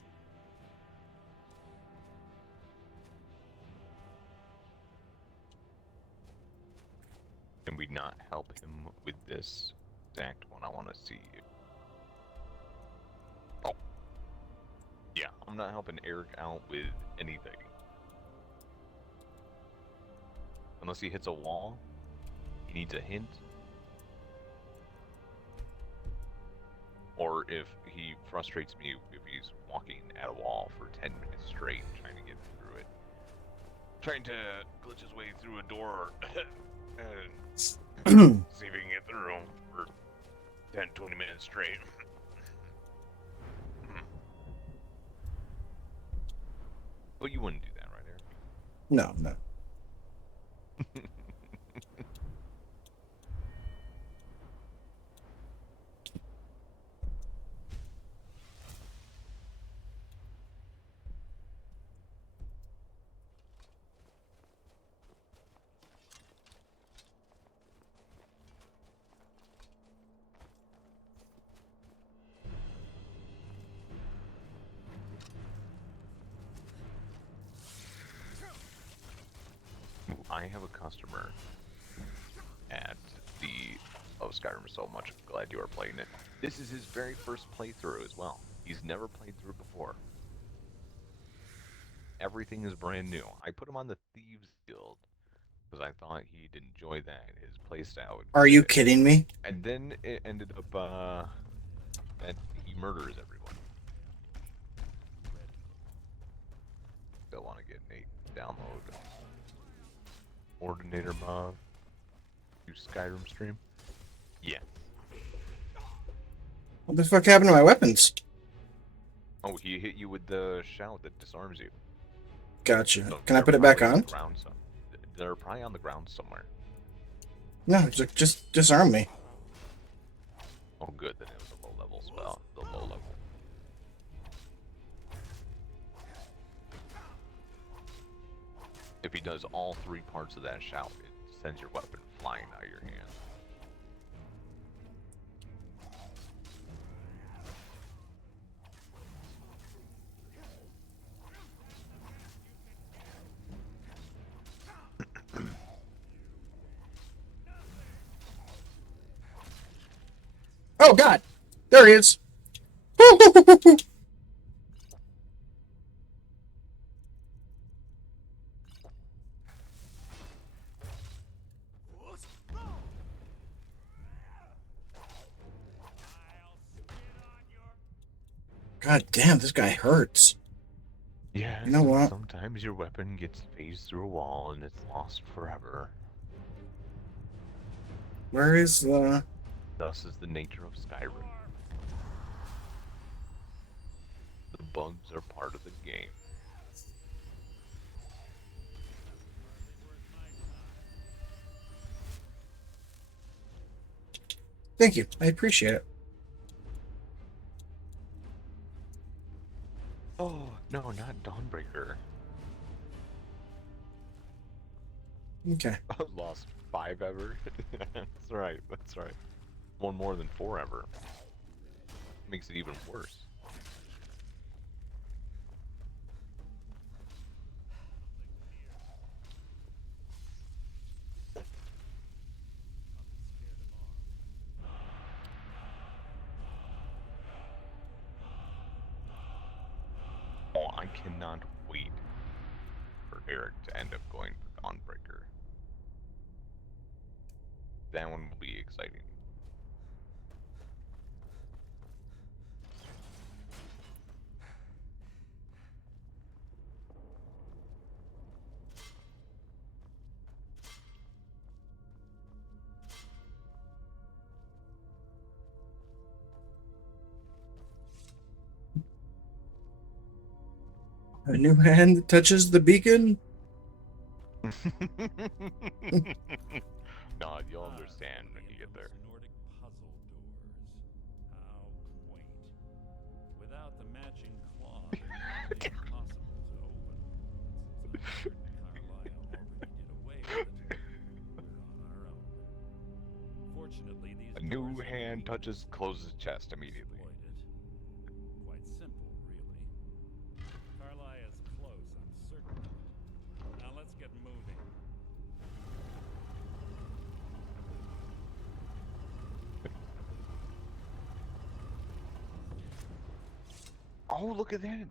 Can we not help him with this exact one? I want to see. Oh. Yeah, I'm not helping Eric out with anything. Unless he hits a wall. He needs a hint. Or if he frustrates me if he's walking at a wall for 10 minutes straight trying to get through it. Trying to glitch his way through a door and see if he can get through for 10, 20 minutes straight. But you wouldn't do that, right, Eric? No, no. I have a customer at the Skyrim so much. I'm glad you are playing it. This is his very first playthrough as well. He's never played through before. Everything is brand new. I put him on the Thieves Guild because I thought he'd enjoy that, his playstyle. Are you kidding me? And then it ended up that he murders everyone. Still want to get Nate to download Ordinator Bob. You Skyrim stream? Yeah. What the fuck happened to my weapons? Oh, he hit you with the shout that disarms you. Gotcha. So Can I they're put it back probably on? the ground they're probably on the ground somewhere. No, just disarm me. Oh, good. Then it was a low level spell. The low level. If he does all three parts of that shout, it sends your weapon flying out of your hand. Oh God, there he is. God damn, this guy hurts. Yes, You know and what? sometimes your weapon gets phased through a wall and it's lost forever. Where is the... Thus is the nature of Skyrim. The bugs are part of the game. Thank you. I appreciate it. Oh, no, not Dawnbreaker. Okay. Lost 5 ever? That's right, that's right. One more than 4 ever. Makes it even worse. Oh, I cannot wait for Eric to end up going for Dawnbreaker. That one will be exciting. A new hand touches the beacon. No, you'll understand when you get there. Nordic puzzle doors. How quaint. Without the matching claw, they're nearly impossible to open. Since I'm certain Carlisle already did away with it, we're on our own. Fortunately, these A new doors hand only touches, closes chest immediately. exploit it. Quite simple, really. Carlisle is close, I'm certain of it. Now let's get moving. Oh, look at that!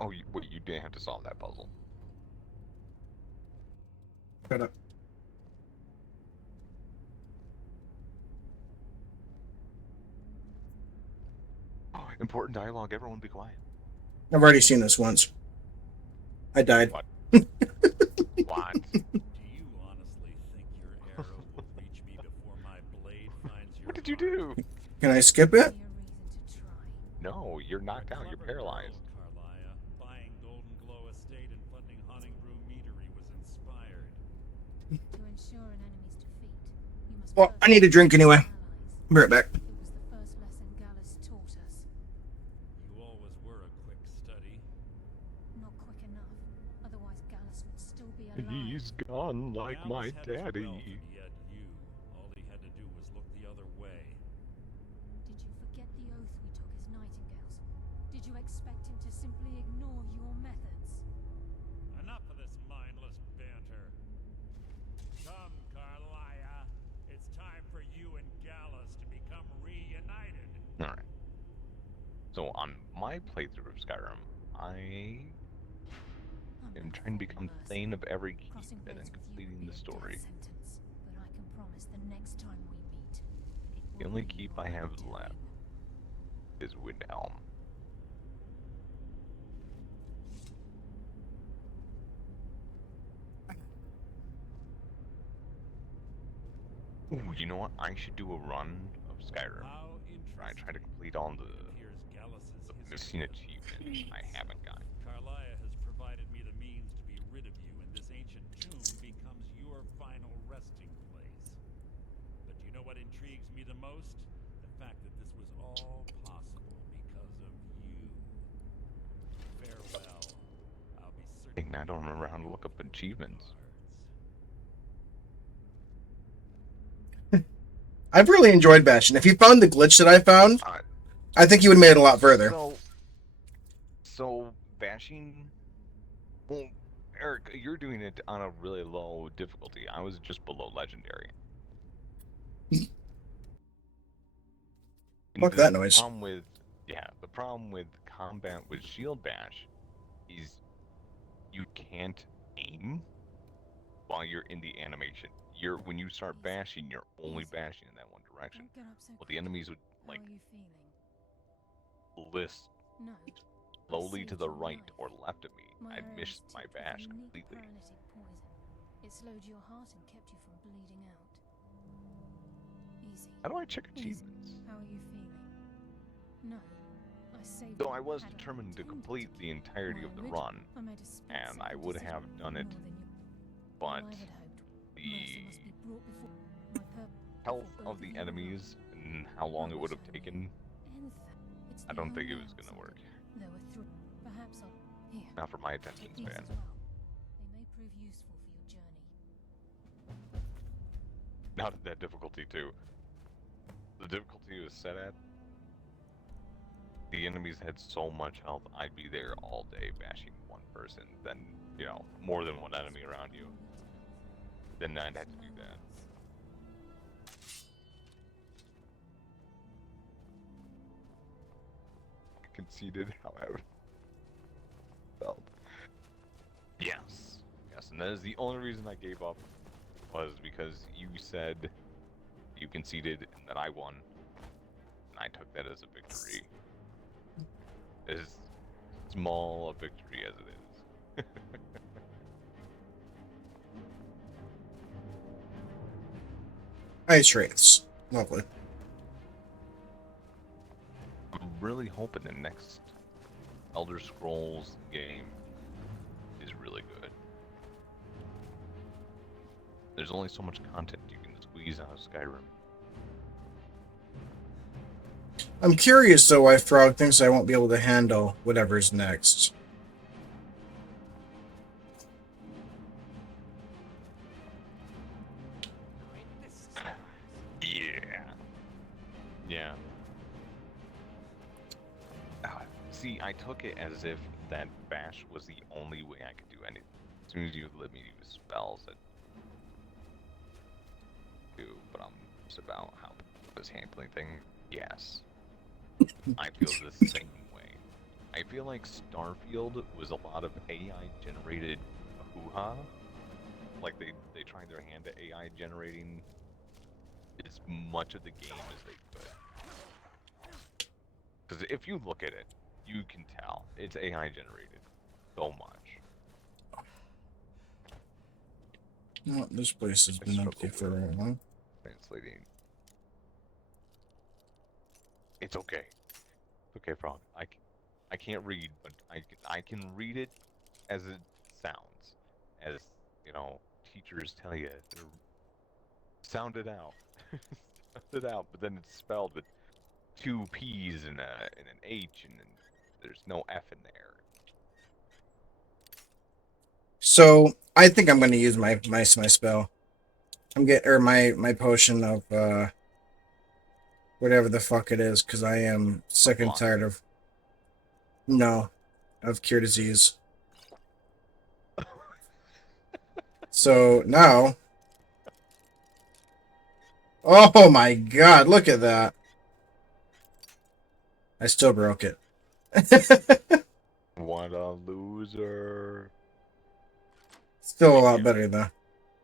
Oh, wait, you didn't have to solve that puzzle. Shut up. Important dialogue, everyone be quiet. I've already seen this once. I died. What? What? Do you honestly think your arrow will reach me before my blade finds your What did you heart? do? Can I skip it? Give me a reason to try. No, you're knocked out, you're Clever paralyzed. girl, Carlisle. Buying Golden Glow Estate and funding Hunting Brew Meadery was inspired. To ensure an enemy's defeat, you must Well, first I need a drink anyway. allies. Be right back. It was the first lesson Gallus taught us. You always were a quick study. Not quick enough. Otherwise Gallus would still be alive. He's gone like my Gallus had his daddy. wealth, and he had you. All he had to do was look the other way. Did you forget the oath we took as nightingales? Did you expect him to simply ignore your methods? Enough of this mindless banter. Come, Carlisle. It's time for you and Gallus to become reunited. Alright. So, on my playthrough of Skyrim, I am trying to become Thane of every keep Crossing and then blades with you completing would the be a story. death sentence, but I can promise the next time we meet, it The will only be keep your I have doing. left is Windhelm. Ooh, you know what? I should do a run of Skyrim. How Where I try to interesting. complete all It appears Gallus's the history missing of achievements I haven't gotten. Carlisle has provided me the means to be rid of you, and this ancient tomb becomes your final resting place. But you know what intrigues me the most? The fact that this was all possible because of you. Farewell. I'll be certain. I don't remember how to look up achievements. I've really enjoyed Bastion. If you found the glitch that I found, I think you would have made it a lot further. So bashing. Well, Eric, you're doing it on a really low difficulty. I was just below legendary. Fuck that noise. The problem with combat with shield bash is you can't aim while you're in the animation. When you start bashing, you're only bashing in that one direction. Don't get up so Well, the quick. enemies would How like are you feeling? list No. slowly to saved the your right life. or left of me, My I'd arrow missed was my tipped with bash unique completely. paralytic poison. It slowed your heart and kept you from bleeding out. Easy. How do I check Easy. achievements? How are you feeling? No. I saved Though you. I was Had determined to intended complete kill the you, entirety my of the rid- run, I made a split and I second would decision have done it, more than you. but All I had hoped. Mercy must be brought before my purpose. health before of the you were enemies and how long it would have taken, Anything. It's I the don't think it only was gonna answer. work. There were three. Perhaps I'll. Here. Not for my attention Take these span. as well. They may prove useful for your journey. Not at that difficulty too. The difficulty was set at. The enemies had so much health, I'd be there all day bashing one person, then, you know, more than one enemy around you. Then I'd have to do that. I conceded, however. Felt. Yes. Yes, and that is the only reason I gave up, was because you said you conceded and that I won. And I took that as a victory. As small a victory as it is. Ice wraiths. Lovely. I'm really hoping the next Elder Scrolls game is really good. There's only so much content you can squeeze out of Skyrim. I'm curious though why Frog thinks I won't be able to handle whatever's next. Yeah. Yeah. See, I took it as if that bash was the only way I could do anything. As soon as you let me use spells, that do. But it's about how this handling thing. Yes, I feel the same way. I feel like Starfield was a lot of AI generated hoo-ha. Like they tried their hand at AI generating as much of the game as they could. Because if you look at it, you can tell it's AI generated so much. Well, this place has been empty for a while. Translating. It's okay. It's okay, Frog. I can't read, but I can read it as it sounds. As, you know, teachers tell you. Sound it out. Sound it out, but then it's spelled with 2 P's and an H, and then there's no F in there. So I think I'm going to use my spell. I'm my potion of whatever the fuck it is, because I am sick and tired of cure disease. So now, oh my god, look at that! I still broke it. What a loser. Still a lot better though.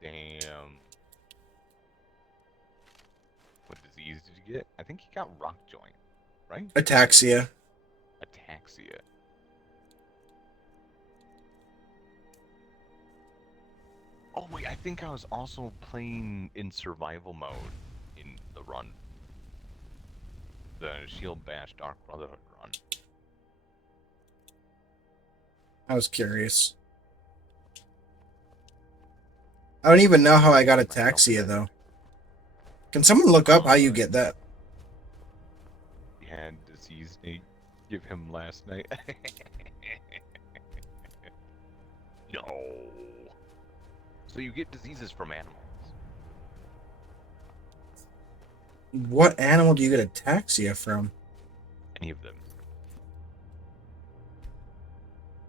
Damn. What disease did you get? I think he got rock joint, right? Ataxia. Ataxia. Oh wait, I think I was also playing in survival mode in the run. The Shield Bash Dark Brotherhood run. I was curious. I don't even know how I got ataxia though. Can someone look up how you get that? He had disease to give him last night. No. So you get diseases from animals. What animal do you get ataxia from? Any of them.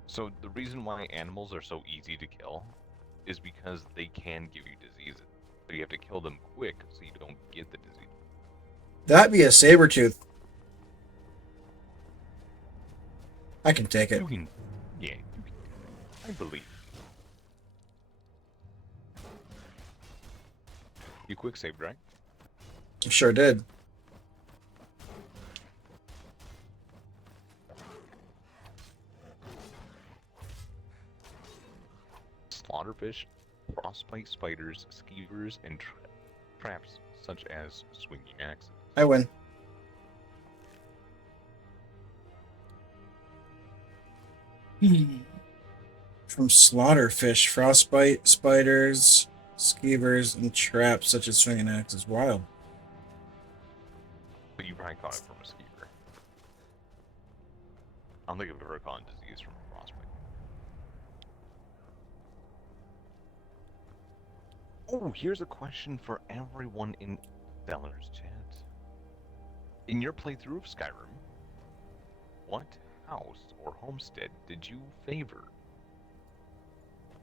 So the reason why animals are so easy to kill is because they can give you diseases. So you have to kill them quick so you don't get the disease. That'd be a saber tooth. I can take it. You can, yeah, you can. I believe. You quick saved, right? Sure did. fish, frostbite spiders, skeevers, and traps such as swinging axes. I win. From slaughterfish, frostbite, spiders, skeevers, and traps such as swinging axes. Wild. But you probably caught it from a skeever. I don't think I've ever caught disease from a frostbite. Oh, here's a question for everyone in Zeller's chat. In your playthrough of Skyrim, what house or homestead did you favor?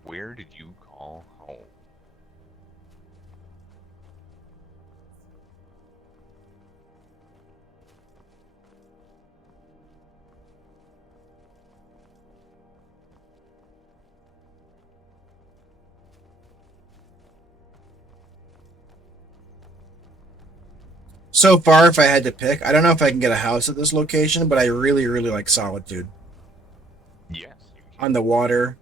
Where did you call home? So far, if I had to pick, I don't know if I can get a house at this location, but I really, really like Solitude. Yes. On the water.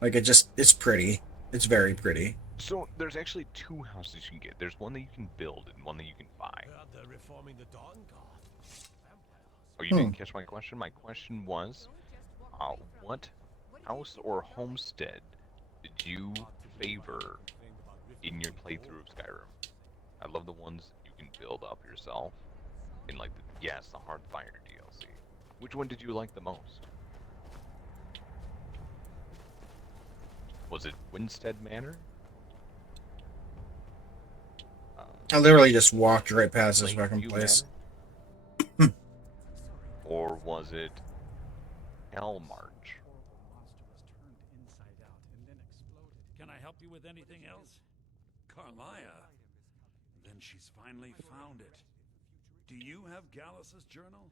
Like, it's pretty. It's very pretty. So, there's actually two houses you can get. There's one that you can build and one that you can buy. They're reforming the Dawn Guard. Oh, you didn't catch my question? My question was, what house or homestead did you favor in your playthrough of Skyrim? I love the ones you can build up yourself in, like, the Hardfire DLC. Which one did you like the most? Was it Winstead Manor? I literally just walked right past this fucking Lakeview place. Manor? Or was it Hellmarch? Can I help you with anything else? Carlia? Then she's finally found it. Do you have Gallus's journal?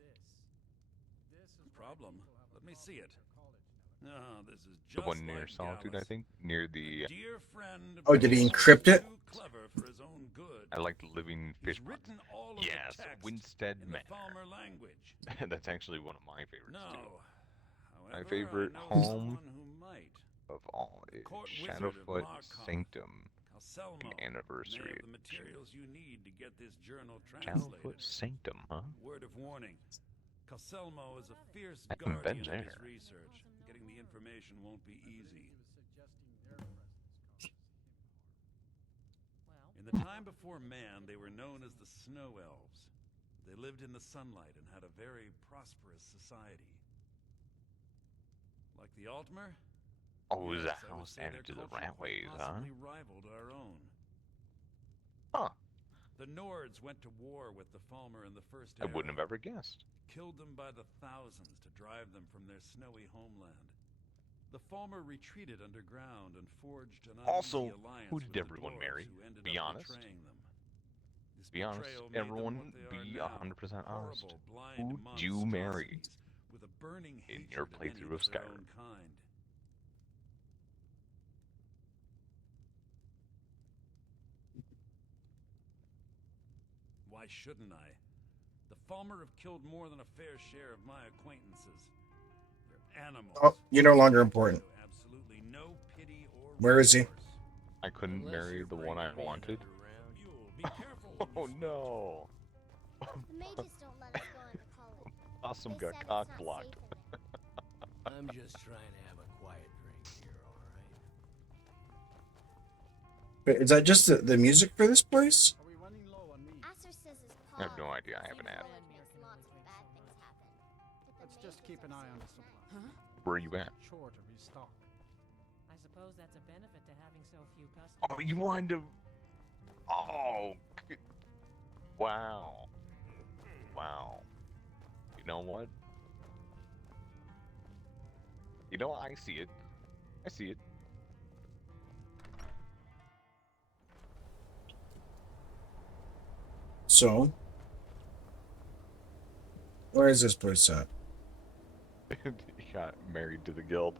No problem. Let me see it. No, this is The just one near like Solitude, Gallus. I think? Near the... Dear friend, Oh, did he Paul encrypt is it? too clever for his own good. I like the living He's fish ponds. written all of Yes, the text Winstead in the Manor. Falmer language. That's actually one of my favorites, No. too. However, My favorite I know home someone who might. of all is Court wizard of Shadowfoot Markarth. Sanctum, Calcelmo the anniversary may have the edition. materials you need to get this journal Shadowfoot translated. Sanctum, huh? Word of warning. Calcelmo is a fierce I haven't been guardian of his there. research. Getting the information won't be easy. In the time before man, they were known as the Snow Elves. They lived in the sunlight and had a very prosperous society. Like the Altmer? Oh, it was Yes, a I would house say added their to the culture Ratways, huh? possibly rivaled our own. Huh. The Nords went to war with the Falmer in the First I Era. wouldn't have ever guessed. Killed them by the thousands to drive them from their snowy homeland. The Falmer retreated underground and forged an Also, uneasy alliance who with did the everyone dwarves marry? who ended Be up honest. betraying them. This Be honest, betrayal made them everyone what they be are now, 100% honest. horrible, blind Who did you marry monstrosities with a burning in hatred your of any playthrough of but their Skyrim? own kind. Why shouldn't I? The Falmer have killed more than a fair share of my acquaintances. They're animals. Oh, you're no longer important. Show absolutely no pity or Where is he? remorse. I couldn't marry the one I wanted. You'll be careful when Oh you no! The mages don't let us go into college. Awesome They got said it's cock not blocked. safe in there. I'm just trying to have a quiet drink here, alright? Wait, is that just the music for this place? Are we running low on meat? Asher says his I have no paws idea. I haven't seems had to it. makes lots of bad things happen. But the Let's just mages keep an are eye on the so supply. nice. Huh? Where are you at? Sure to restock. I suppose that's a benefit to having so few customers. Oh, you wanted to... Oh! Wow. Wow. You know what? You know, I see it. I see it. So, where is this place at? He got married to the guild.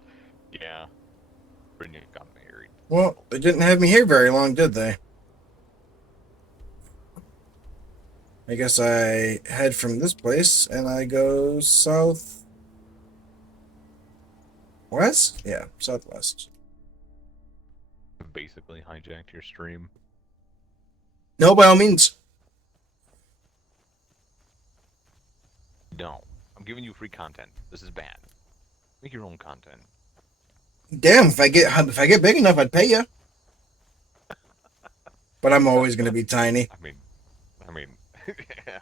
Yeah. Brynja got married. Well, they didn't have me here very long, did they? I guess I head from this place and I go south west? Yeah, southwest. Basically hijacked your stream. No, by all means. No. I'm giving you free content. This is bad. Make your own content. Damn, if I get big enough, I'd pay you. But I'm always gonna be tiny. I mean, yeah,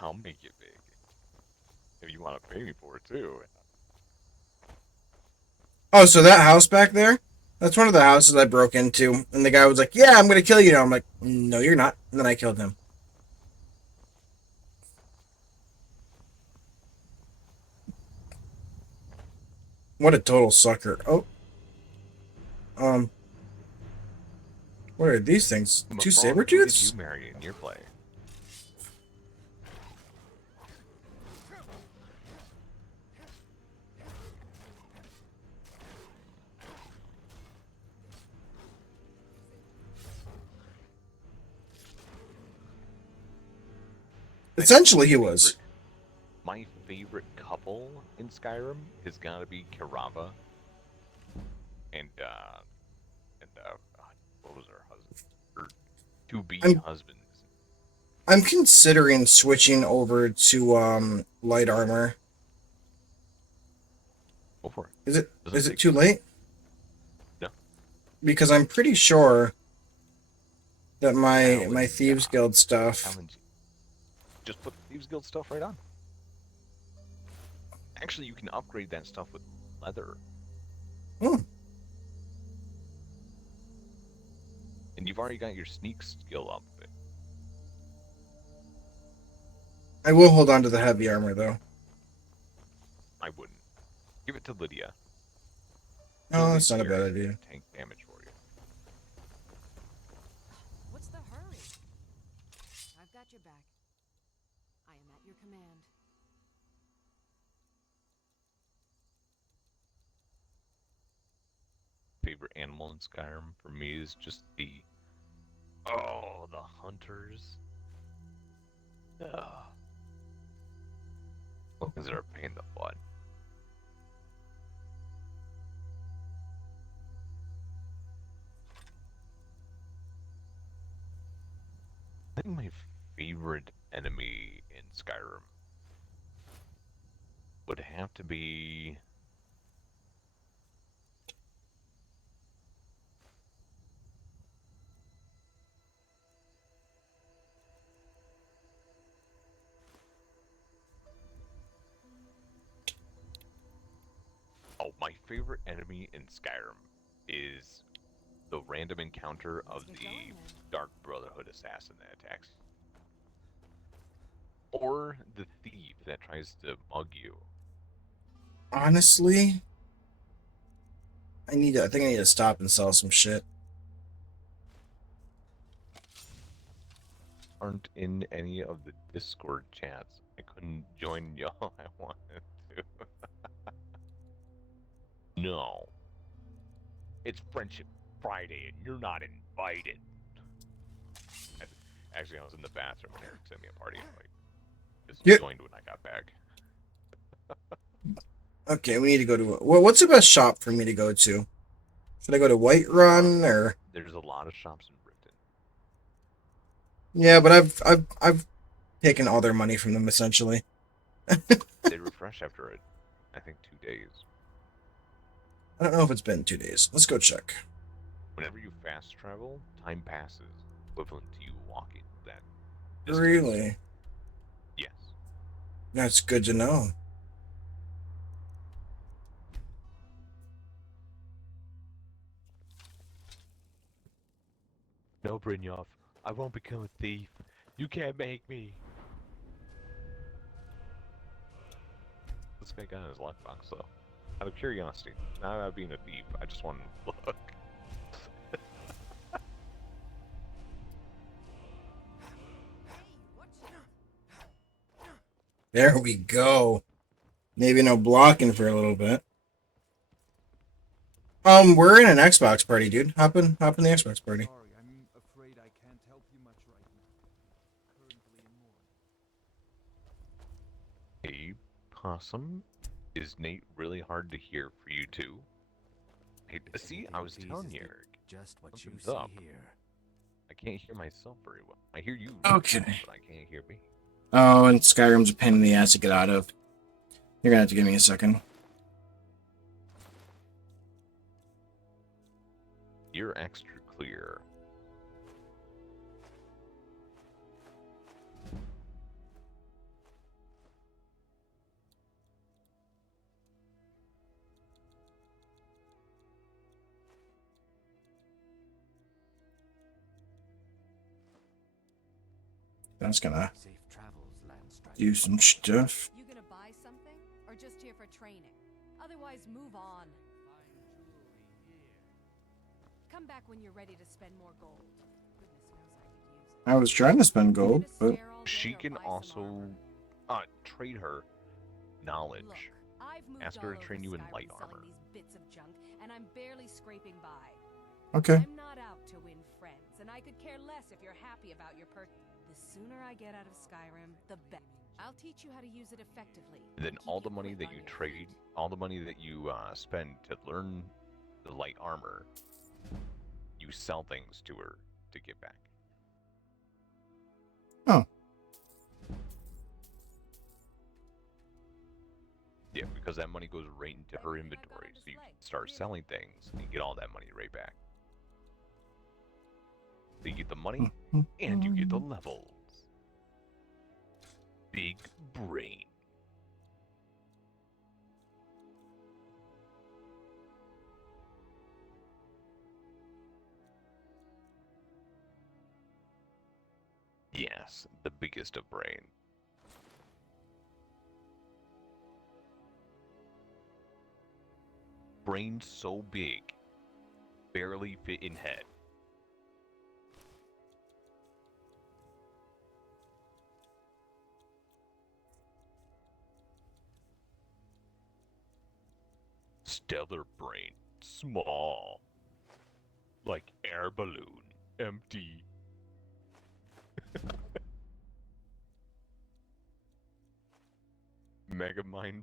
I'll make it big. If you want to pay me for it too. Oh, so that house back there? That's one of the houses I broke into, and the guy was like, "Yeah, I'm gonna kill you now." I'm like, "No, you're not." And then I killed him. What a total sucker! Oh, um, what are these things? Two Who saber did you tooths? marry in your play? Essentially, he was. My favorite couple in Skyrim has got to be Karava and what was her husband? Her to-be husband. I'm considering switching over to light armor. Go for it. Is it too late? No. Because I'm pretty sure that my Thieves Guild stuff. Just put Thieves Guild stuff right on. Actually, you can upgrade that stuff with leather. Hmm. And you've already got your sneak skill up. I will hold on to the heavy armor though. I wouldn't. Give it to Lydia. No, that's not a bad idea. Tank damage for you. What's the hurry? I've got your back. I am at your command. Favorite animal in Skyrim for me is just the hunters. Because they're a pain in the butt. I think my favorite enemy in Skyrim would have to be my favorite enemy in Skyrim is the random encounter of the Dark Brotherhood assassin that attacks. Or the thief that tries to mug you. Honestly, I think I need to stop and sell some shit. Aren't in any of the Discord chats. I couldn't join y'all. I wanted to. No. It's Friendship Friday and you're not invited. Actually, I was in the bathroom and Eric sent me a party invite. Just joined when I got back. Okay, we need to go to... What's the best shop for me to go to? Should I go to Whiterun or... There's a lot of shops in Britain. Yeah, but I've taken all their money from them, essentially. They refresh after, I think, 2 days. I don't know if it's been 2 days. Let's go check. Whenever you fast travel, time passes, equivalent to you walking that distance. Really? Yes. That's good to know. No, Brynjolf, I won't become a thief. You can't make me. This guy got in his lockbox, though. Out of curiosity, not out of being a thief, I just wanted to look. There we go. Maybe no blocking for a little bit. We're in an Xbox party, dude. Hop in the Xbox party. Sorry, I'm afraid I can't help you much right now. Currently in mourning. Hey, Possum, is Nate really hard to hear for you too? Hey, see, I was telling you, Eric. Just what you Something's see up. here. I can't hear myself very well. I hear you, Okay. but I can't hear me. Oh, and Skyrim's a pain in the ass to get out of. You're gonna have to give me a second. You're extra clear. That's gonna Safe travels, Landstrider. do some stuff. You gonna buy something, or just here for training? Otherwise, move on. Come back when you're ready to spend more gold. Goodness knows I could use it. I was trying to spend gold, You but gonna stare all day She or can buy some also armor? trade her knowledge. Look, I've moved Ask her to all train over you in Skyrim light selling armor. these bits of junk, and I'm barely scraping by. okay. I'm not out to win friends, and I could care less if you're happy about your The sooner I get out of Skyrim, the better. I'll teach you how to use it effectively. And then keep all the you money quick that on you your trade, feet. all the money that you spend to learn the light armor, you sell things to her to get back. Oh. Yeah, because that money goes right into her Everything I've got inventory, on so you display. start Really? selling things and get all that money right back. So you get the money and you get the levels. Big brain. Yes, the biggest of brain. Brain so big, barely fit in head. Stellar brain, small. Like air balloon, empty. Megamind.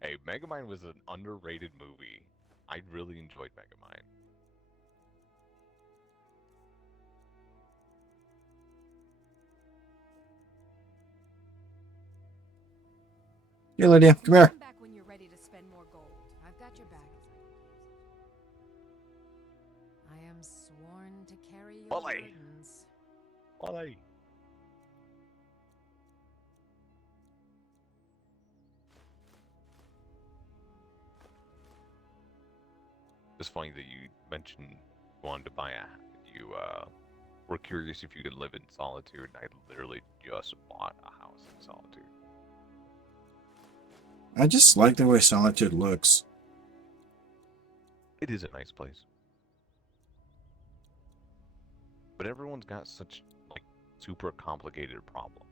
Hey, Megamind was an underrated movie. I really enjoyed Megamind. Hey, Lydia, come here. Come back when you're ready to spend more gold. I've got your back. I am sworn to carry your Ollie. burdens. Ollie. It's funny that you mentioned you wanted to buy you were curious if you could live in Solitude, and I literally just bought a house in Solitude. I just like the way Solitude looks. It is a nice place. But everyone's got such, like, super complicated problems.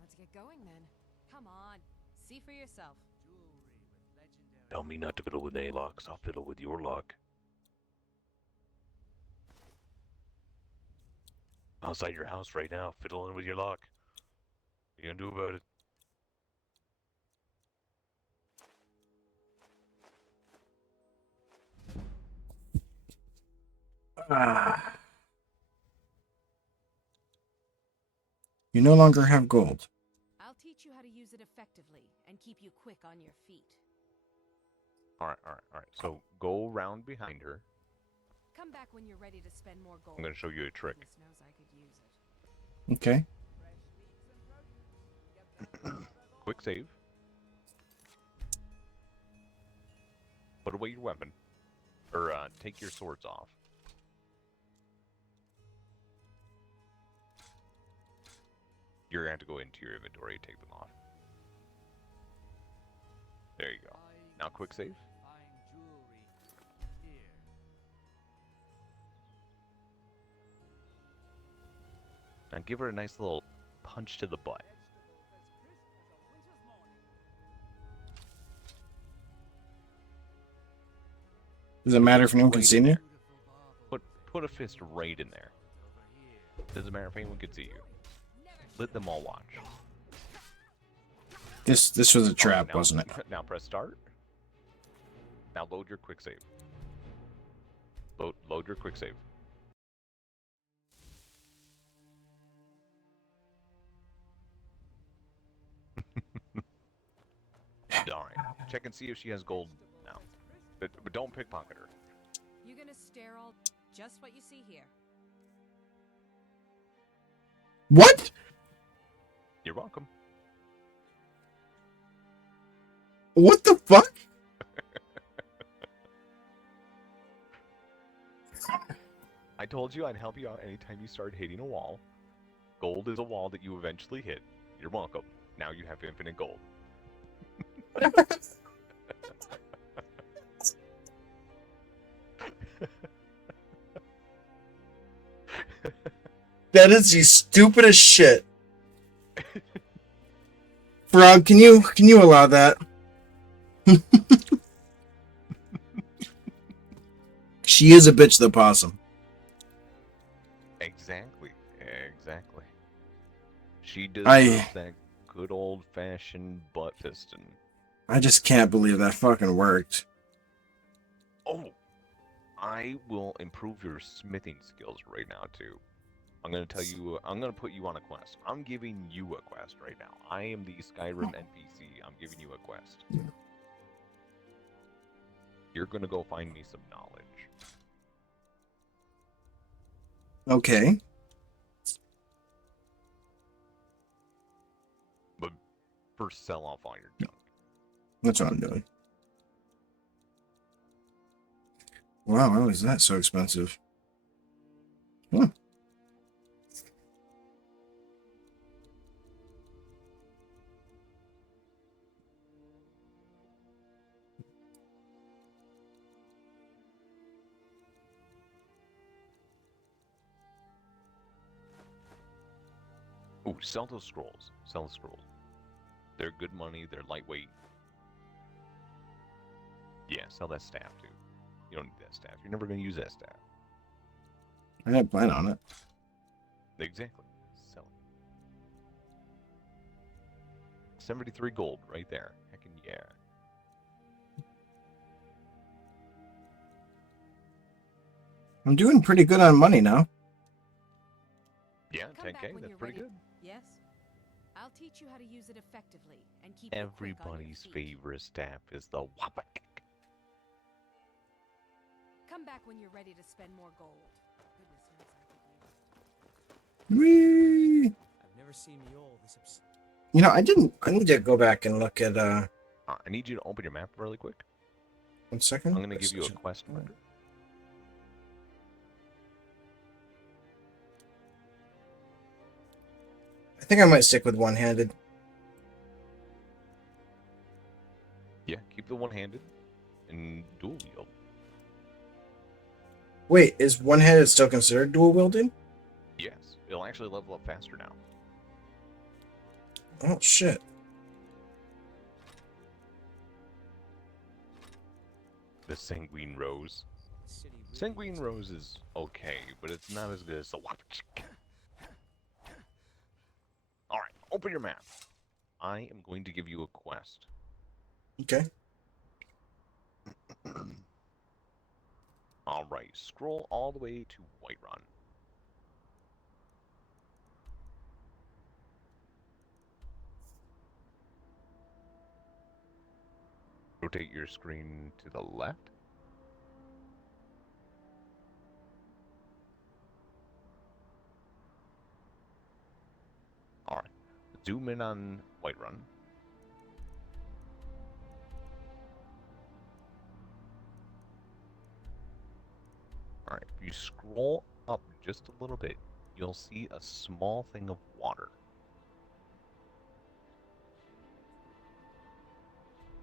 Let's get going then. Come on, see for yourself. Tell me not to fiddle with any locks, I'll fiddle with your luck. Outside your house right now, fiddling with your lock. What are you gonna do about it? Ah. You no longer have gold. I'll teach you how to use it effectively and keep you quick on your feet. Alright. So go around behind her. Come back when you're ready to spend more gold. I'm gonna show you a trick. Goodness knows I could use it. Okay. Quick save. Put away your weapon. Or take your swords off. You're gonna have to go into your inventory and take them off. There you go. Now quick save. Now give her a nice little punch to the butt. Does it matter if anyone can see me? Put a fist right in there. Doesn't matter if anyone can see you. Let them all watch. This was a trap, now, wasn't it? Now press start. Now load your quick save. Load your quick save. Alright. Check and see if she has gold now. But don't pickpocket her. You gonna stare all just what you see here. What? You're welcome. What the fuck? I told you I'd help you out anytime you start hitting a wall. Gold is a wall that you eventually hit. You're welcome. Now you have infinite gold. That is the stupidest shit. Frog, can you allow that? She is a bitch, the possum. Exactly. She deserves that good old-fashioned butt piston. I just can't believe that fucking worked. Oh! I will improve your smithing skills right now, too. I'm gonna put you on a quest. I'm giving you a quest right now. I am the Skyrim NPC. I'm giving you a quest. You're gonna go find me some knowledge. Okay. But first, sell off all your junk. That's what I'm doing. Wow, why was that so expensive? Huh. Ooh, sell those scrolls. Sell the scrolls. They're good money. They're lightweight. Yeah, sell that staff, too. You don't need that staff. You're never going to use that staff. I didn't plan on it. Exactly. Sell it. 73 gold right there. Heckin' yeah. I'm doing pretty good on money now. Yeah, Come 10k. back when That's you're pretty ready. good. Yes. I'll teach you how to use it effectively and keep you quick on your Everybody's feet. favorite staff is the Wappa. Come back when you're ready to spend more gold. Goodness knows I could use it. Whee! I've never seen Mule this obsessed. You know, I need to go back and look at I need you to open your map really quick. 1 second. I'm going to give you a quest marker. I think I might stick with one-handed. Yeah, keep the one-handed and dual wield. Wait, is one-handed still considered dual wielding? Yes, it'll actually level up faster now. Oh shit. The Sanguine Rose. City really Sanguine Rose is okay, but it's not as good as the Wappa. Alright, open your map. I am going to give you a quest. Okay. Alright, scroll all the way to Whiterun. Rotate your screen to the left. Alright, zoom in on Whiterun. Alright, if you scroll up just a little bit, you'll see a small thing of water.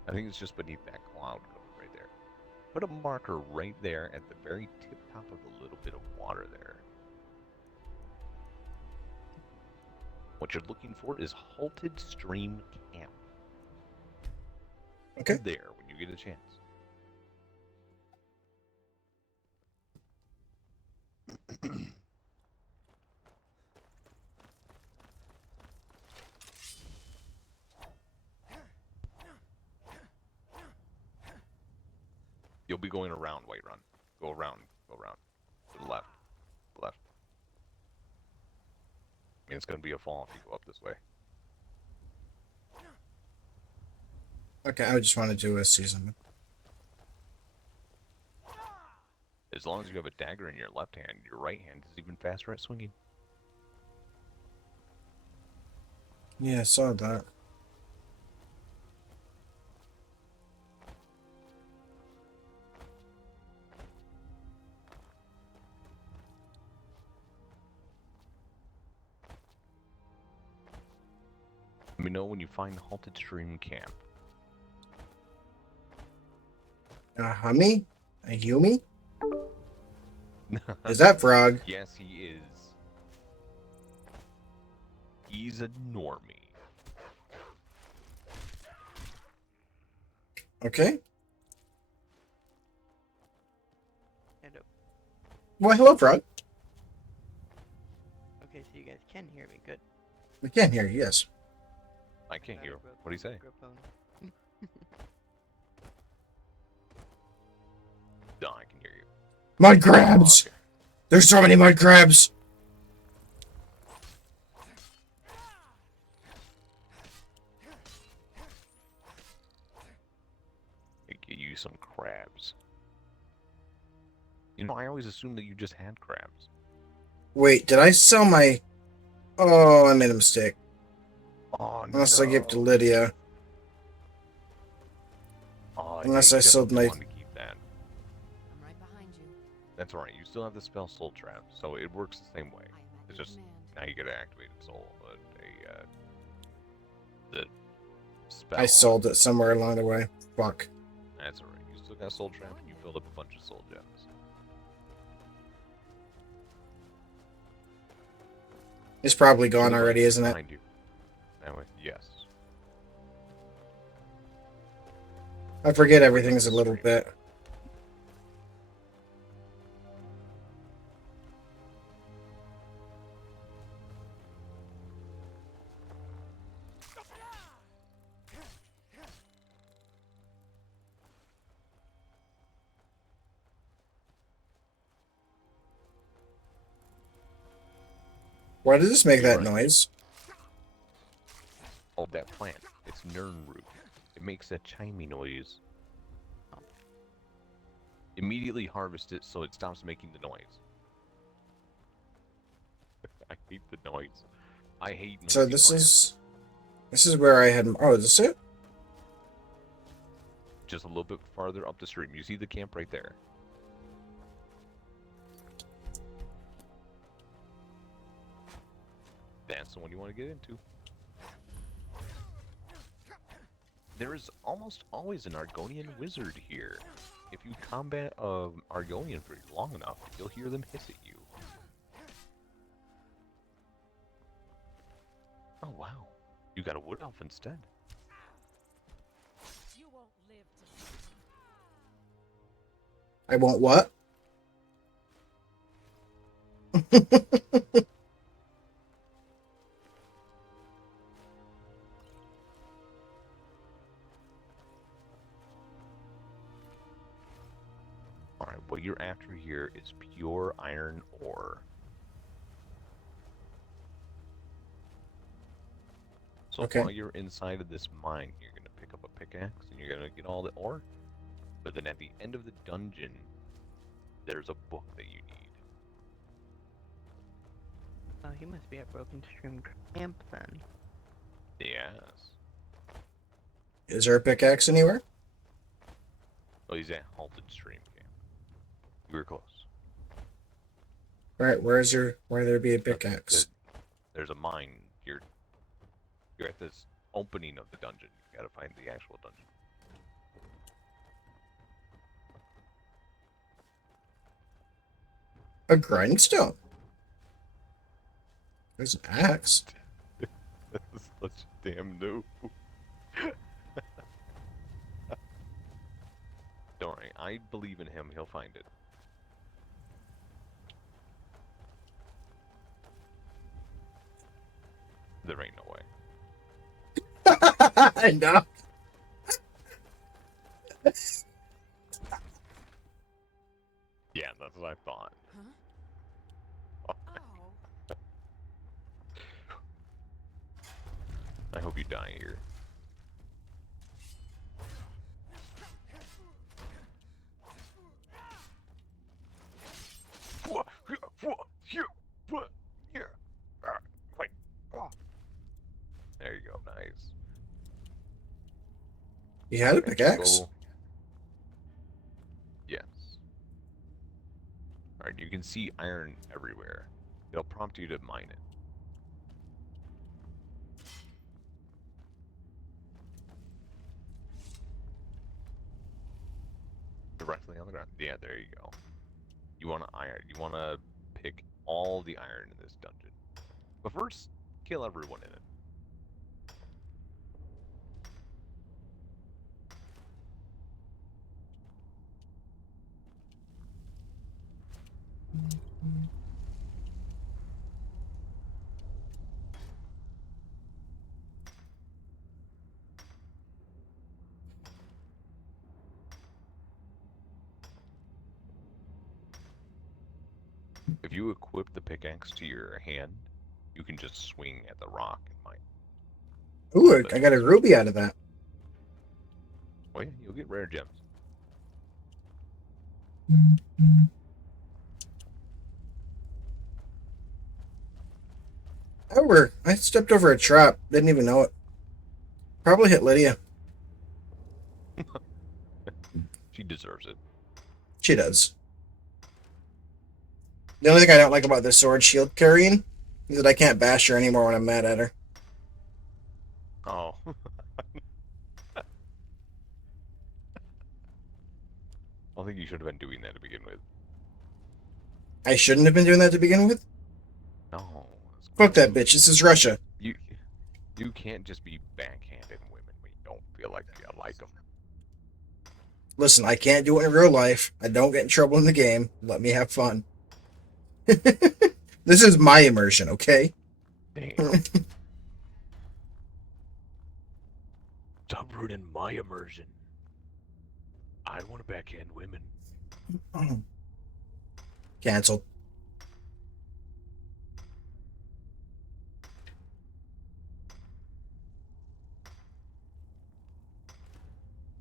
I think it's just beneath that cloud cover right there. Put a marker right there at the very tip top of the little bit of water there. What you're looking for is Halted Stream Camp. Okay. There, when you get a chance. You'll be going around Whiterun. Go around. Go around. To the left. Left. I mean, it's going to be a fall if you go up this way. Okay, I just want to do a season. As long as you have a dagger in your left hand, your right hand is even faster at swinging. Yeah, I saw that. Let me know when you find Halted Stream Camp. A Hummy? A Yumi? Is that Frog? Yes, he is. He's a normie. Okay. Hello. Well, hello, Frog. Okay, so you guys can hear me. Good. We can hear you, yes. I can't hear. What do you say? No, I can hear you. Mud crabs! Okay. There's so many mud crabs! I get you some crabs. You know, I always assumed that you just had crabs. Wait, did I sell my... Oh, I made a mistake. Oh, Unless no. I give it to Lydia. Oh, Unless yeah, I you sold definitely my... want to keep that. I'm right behind you. That's alright. You still have the spell Soul Trap, so it works the same way. I am at It's your just command. now you get an activated soul, but the spell. I sold it somewhere along the way. Fuck. That's alright. You still got Soul Trap, and you filled up a bunch of soul gems. It's probably gone Soul already, gems isn't it? behind you. That way, yes. I forget everything's a little bit. Why does this make that Right. noise? Oh, that plant. It's Nernroot. It makes a chimey noise. Immediately harvest it so it stops making the noise. I hate the noise. I hate So noisy this plants. is where I had... Oh, is this it? Just a little bit farther up the stream. You see the camp right there. That's the one you want to get into. There is almost always an Argonian wizard here. If you combat Argonian for long enough, you'll hear them hiss at you. Oh wow, you got a wood elf instead. You won't live to see. I won't what? Alright, what you're after here is pure iron ore. So Okay. while you're inside of this mine, you're going to pick up a pickaxe and you're going to get all the ore. But then at the end of the dungeon, there's a book that you need. Oh, he must be at Broken Stream Camp then. Yes. Is there a pickaxe anywhere? Oh, he's at Halted Stream Camp. You were close. Right, where there be a pickaxe? There's a mine. You're at this opening of the dungeon. You gotta find the actual dungeon. A grindstone. There's an axe. That's such a damn noob. Don't worry, I believe in him. He'll find it. There ain't no way. I know. on. Huh? Oh. I hope you die here. There you go, nice. You had a Extra pickaxe? bow. Yes. Alright, you can see iron everywhere. It'll prompt you to mine it. Directly on the ground. Yeah, there you go. You want to iron. You want to pick all the iron in this dungeon. But first, kill everyone in it. If you equip the pickaxe to your hand, you can just swing at the rock and mine. Ooh, I got a ruby out of that. Oh yeah, you'll get rare gems. However, I stepped over a trap. Didn't even know it. Probably hit Lydia. She deserves it. She does. The only thing I don't like about this sword shield carrying is that I can't bash her anymore when I'm mad at her. Oh. I think you should have been doing that to begin with. I shouldn't have been doing that to begin with? No. Fuck that bitch. This is Russia. You can't just be backhanding women when you don't feel like you like them. Listen, I can't do it in real life. I don't get in trouble in the game. Let me have fun. This is my immersion, okay? Damn. Stop ruining my immersion. I want to backhand women. Cancelled.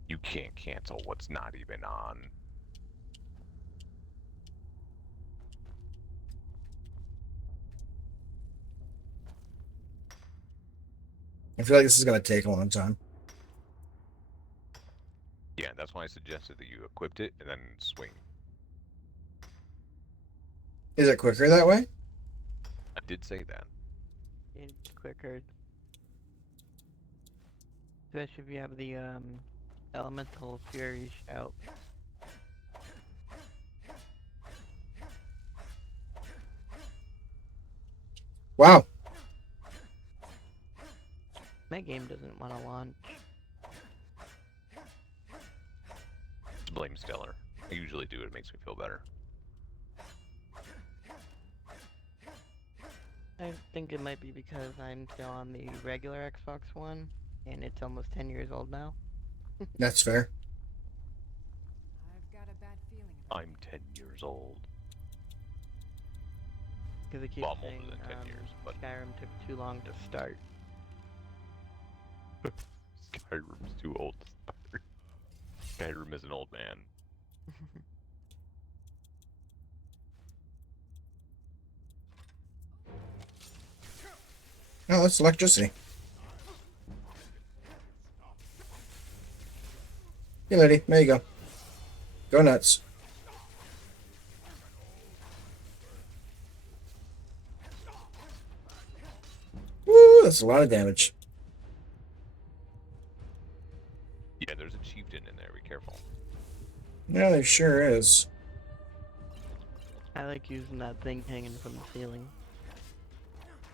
You can't cancel what's not even on. I feel like this is going to take a long time. Yeah, that's why I suggested that you equipped it and then swing. Is it quicker that way? I did say that. It's quicker. Especially if you have the elemental fury shout. Wow. My game doesn't want to launch. Blame Stellar. I usually do. It makes me feel better. I think it might be because I'm still on the regular Xbox One, and it's almost 10 years old now. That's fair. I've got a bad feeling about I'm 10 years old. Because it keeps Well, I'm saying older than 10 years, but Skyrim took too long to start. Skyrim's too old to start. Skyrim is an old man. Oh, that's electricity. Hey, lady. There you go. Go nuts. Woo, that's a lot of damage. Yeah, there's a chieftain in there. Be careful. Yeah, there sure is. I like using that thing hanging from the ceiling.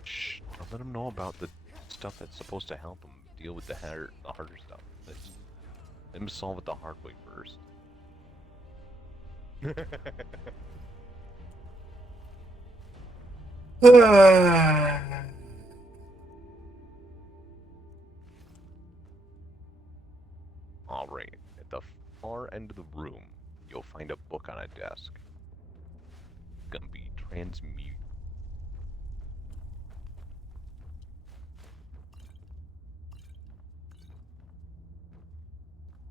Shh. Don't let him know about the stuff that's supposed to help him deal with the harder stuff. Let him solve it the hard way first. Alright, at the far end of the room, you'll find a book on a desk. gonna be transmute.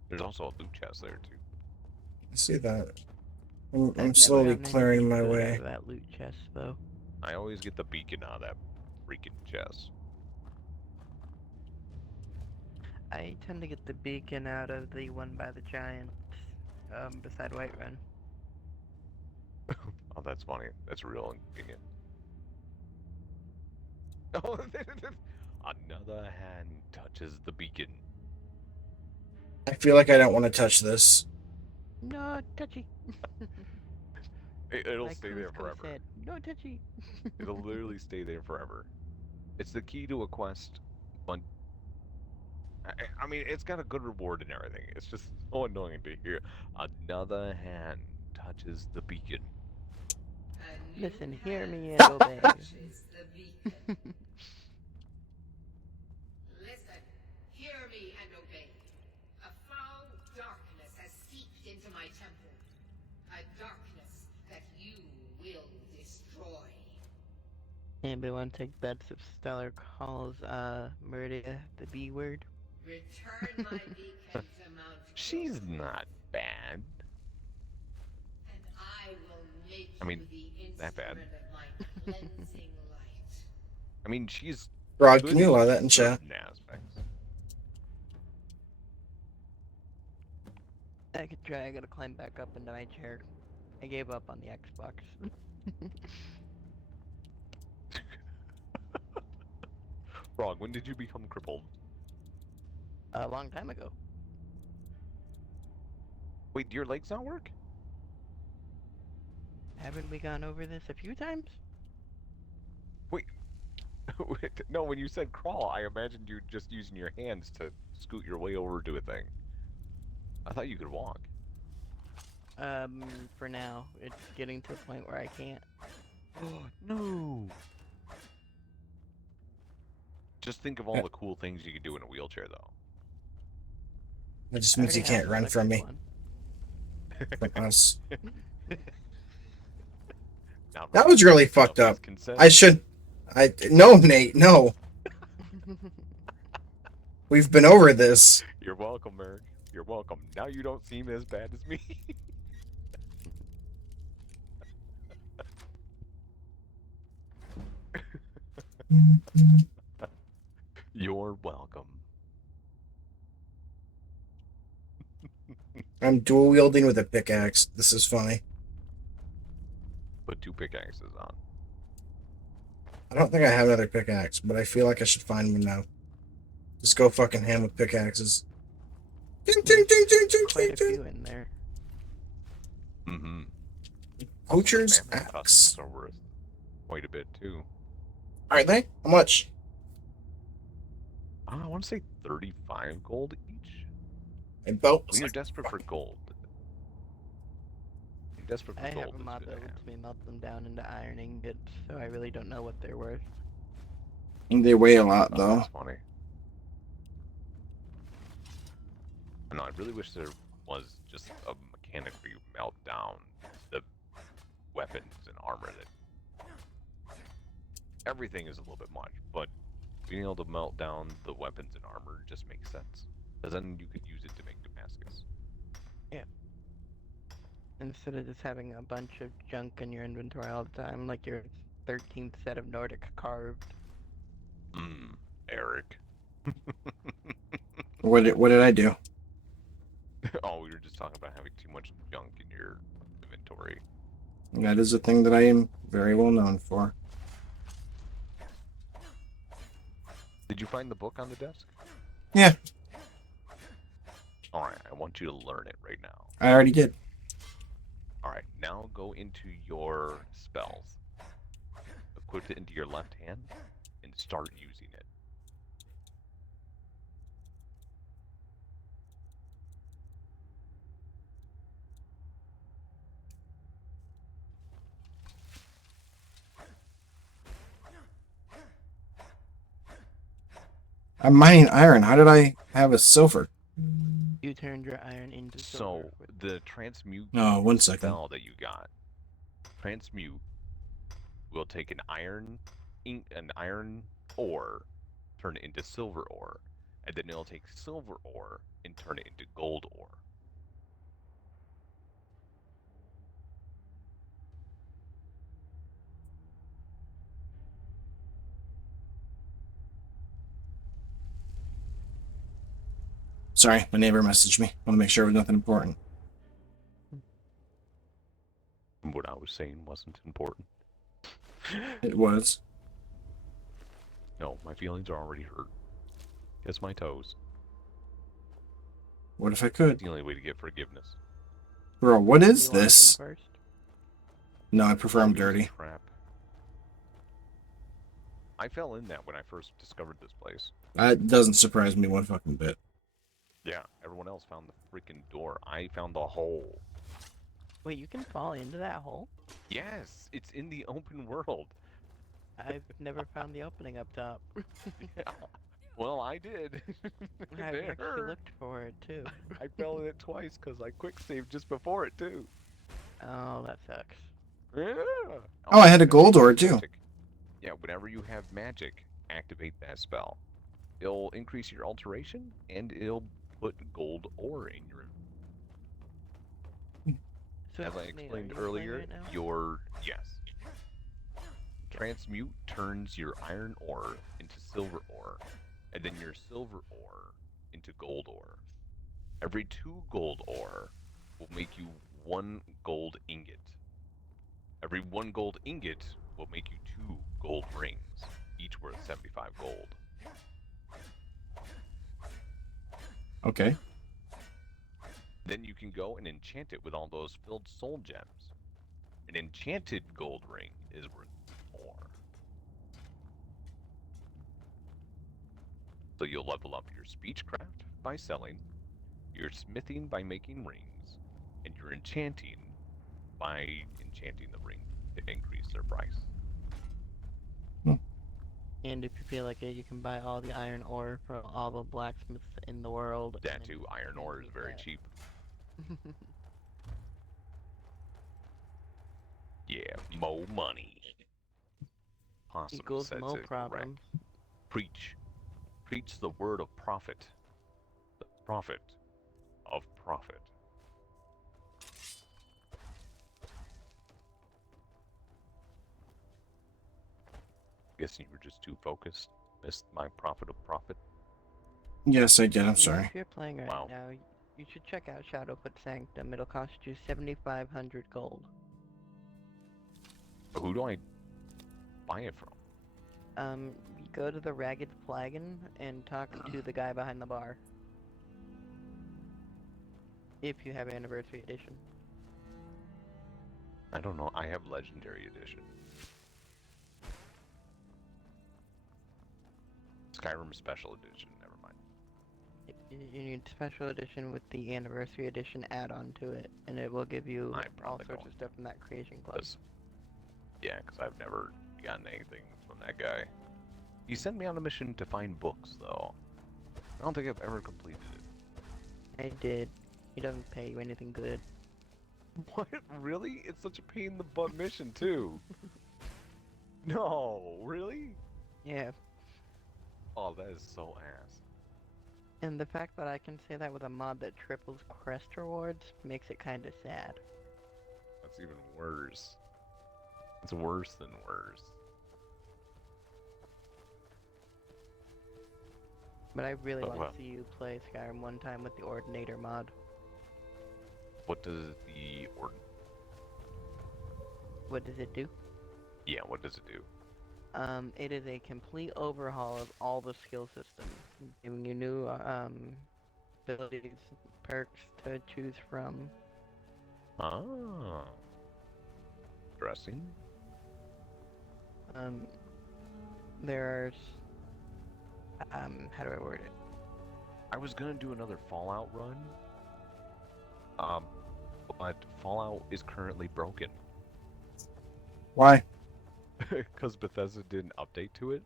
There's also a loot chest there too. I see that. I've I'm never slowly gotten clearing anything my good out way. of that loot chest, though. I always get the beacon out of that freaking chest. I tend to get the beacon out of the one by the giant, beside Whiterun. Oh, that's funny. That's real inconvenient. Oh, another hand touches the beacon. I feel like I don't want to touch this. No touchy. It'll Like stay there Cusco forever. said, no touchy. It'll literally stay there forever. It's the key to a quest, but I mean, it's got a good reward and everything. It's just so annoying to hear another hand touches the beacon. Listen, hear me and obey. Listen, hear me and obey. A foul darkness has seeped into my temple. A darkness that you will destroy. Anybody want to take bets if Stellar calls Meridia the B word? Return my beacon to Mount She's Glory, not bad. and I will make I mean, you the that bad. instrument of my cleansing light. I mean, she's Rod, good can you allow that in in chat? certain aspects. I could try. I gotta climb back up into my chair. I gave up on the Xbox. Wrong. When did you become crippled? A long time ago. Wait, do your legs not work? Haven't we gone over this a few times? Wait, no. When you said crawl, I imagined you just using your hands to scoot your way over to a thing. I thought you could walk. For now, it's getting to a point where I can't. No. Just think of all the cool things you could do in a wheelchair, though. That just I means already you can't have run one, from a me. good one. From us. Now, That was really fucked up. I should. No, Nate, no. We've been over this. You're welcome, Merrick. You're welcome. Now you don't seem as bad as me. You're welcome. I'm dual wielding with a pickaxe. This is funny. Put 2 pickaxes on. I don't think I have another pickaxe, but I feel like I should find one now. Just go fucking ham with pickaxes. Ding, ding, ding, ding, ding, Quite a ding, few in there. Mm-hmm. Poacher's Mammoth axe. tusks are worth quite a bit too. Are they? How much? I want to say 35 gold each. A belt. When you're desperate for gold. You're desperate for I gold. have a it's mod good that to have. lets me melt them down into iron ingots, so I really don't know what they're worth. They weigh a lot, Oh, though. that's funny. No, I really wish there was just a mechanic where you melt down the weapons and armor. That everything is a little bit much, but being able to melt down the weapons and armor just makes sense. Because then you could use it to make Damascus. Yeah. Instead of just having a bunch of junk in your inventory all the time, like your 13th set of Nordic carved. Eric. What did I do? Oh, we were just talking about having too much junk in your inventory. That is a thing that I am very well known for. Did you find the book on the desk? Yeah, Alright, I want you to learn it right now. I already did. Alright, now go into your spells. Equip it into your left hand and start using it. I'm mining iron. How did I have a silver? You turned your iron into So, silver. the transmute No, 1 second. spell that you got, transmute will take an iron ore, turn it into silver ore, and then it'll take silver ore and turn it into gold ore. Sorry, my neighbor messaged me. I want to make sure it was nothing important. What I was saying wasn't important. It was. No, my feelings are already hurt. Kiss my toes. What if I could? It's the only way to get forgiveness. Bro, what is You want this? them first? No, I prefer Oh, I'm it was a dirty. trap. I fell in that when I first discovered this place. That doesn't surprise me one fucking bit. Yeah, everyone else found the freaking door. I found the hole. Wait, you can fall into that hole? Yes, it's in the open world. I've never found the opening up top. Yeah. Well, I did. I've It actually hurt. looked for it too. I fell in it twice because I quick saved just before it too. Oh, that sucks. Yeah. Oh, I had a whenever gold you ore have too. magic- Yeah, whenever you have magic, activate that spell. It'll increase your alteration and it'll put gold ore in your. So, As I Nate, are explained you playing earlier, right now? your transmute turns your iron ore into silver ore, and then your silver ore into gold ore. Every 2 gold ore will make you 1 gold ingot. Every 1 gold ingot will make you 2 gold rings, each worth 75 gold. Okay. Then you can go and enchant it with all those filled soul gems. An enchanted gold ring is worth more. So you'll level up your speechcraft by selling, your smithing by making rings, and your enchanting by enchanting the ring to increase their price. And if you feel like it, you can buy all the iron ore from all the blacksmiths in the world. That and too, iron ore is use very that. cheap. Yeah, mo money. Possum Equals says mo it problems. correct. Preach. Preach the word of profit. The profit of profit. Guessing you were just too focused. Missed my profit of profit. Yes, I did. I'm Yeah, sorry. if you're playing right Wow. now, you should check out Shadowfoot Sanctum. It'll cost you 7,500 gold. Who do I buy it from? You go to the Ragged Flagon and talk to the guy behind the bar. If you have Anniversary Edition. I don't know. I have Legendary Edition. Skyrim Special Edition. Never mind. You need Special Edition with the Anniversary Edition add-on to it, and it will give you I all probably sorts don't. of stuff in that creation club. Yeah, because I've never gotten anything from that guy. He sent me on a mission to find books, though. I don't think I've ever completed it. I did. He doesn't pay you anything good. What? Really? It's such a pain in the butt mission, too. No, really? Yeah, Oh, that is so ass. and the fact that I can say that with a mod that triples crest rewards makes it kinda sad. That's even worse. It's worse than worse. But I really Oh, want well. to see you play Skyrim one time with the Ordinator mod. What does the What does it do? Yeah, what does it do? It is a complete overhaul of all the skill systems, giving you new abilities, perks to choose from. Ah. Interesting. There's how do I word it? I was gonna do another Fallout run. But Fallout is currently broken. Why? Because Bethesda did an update to it.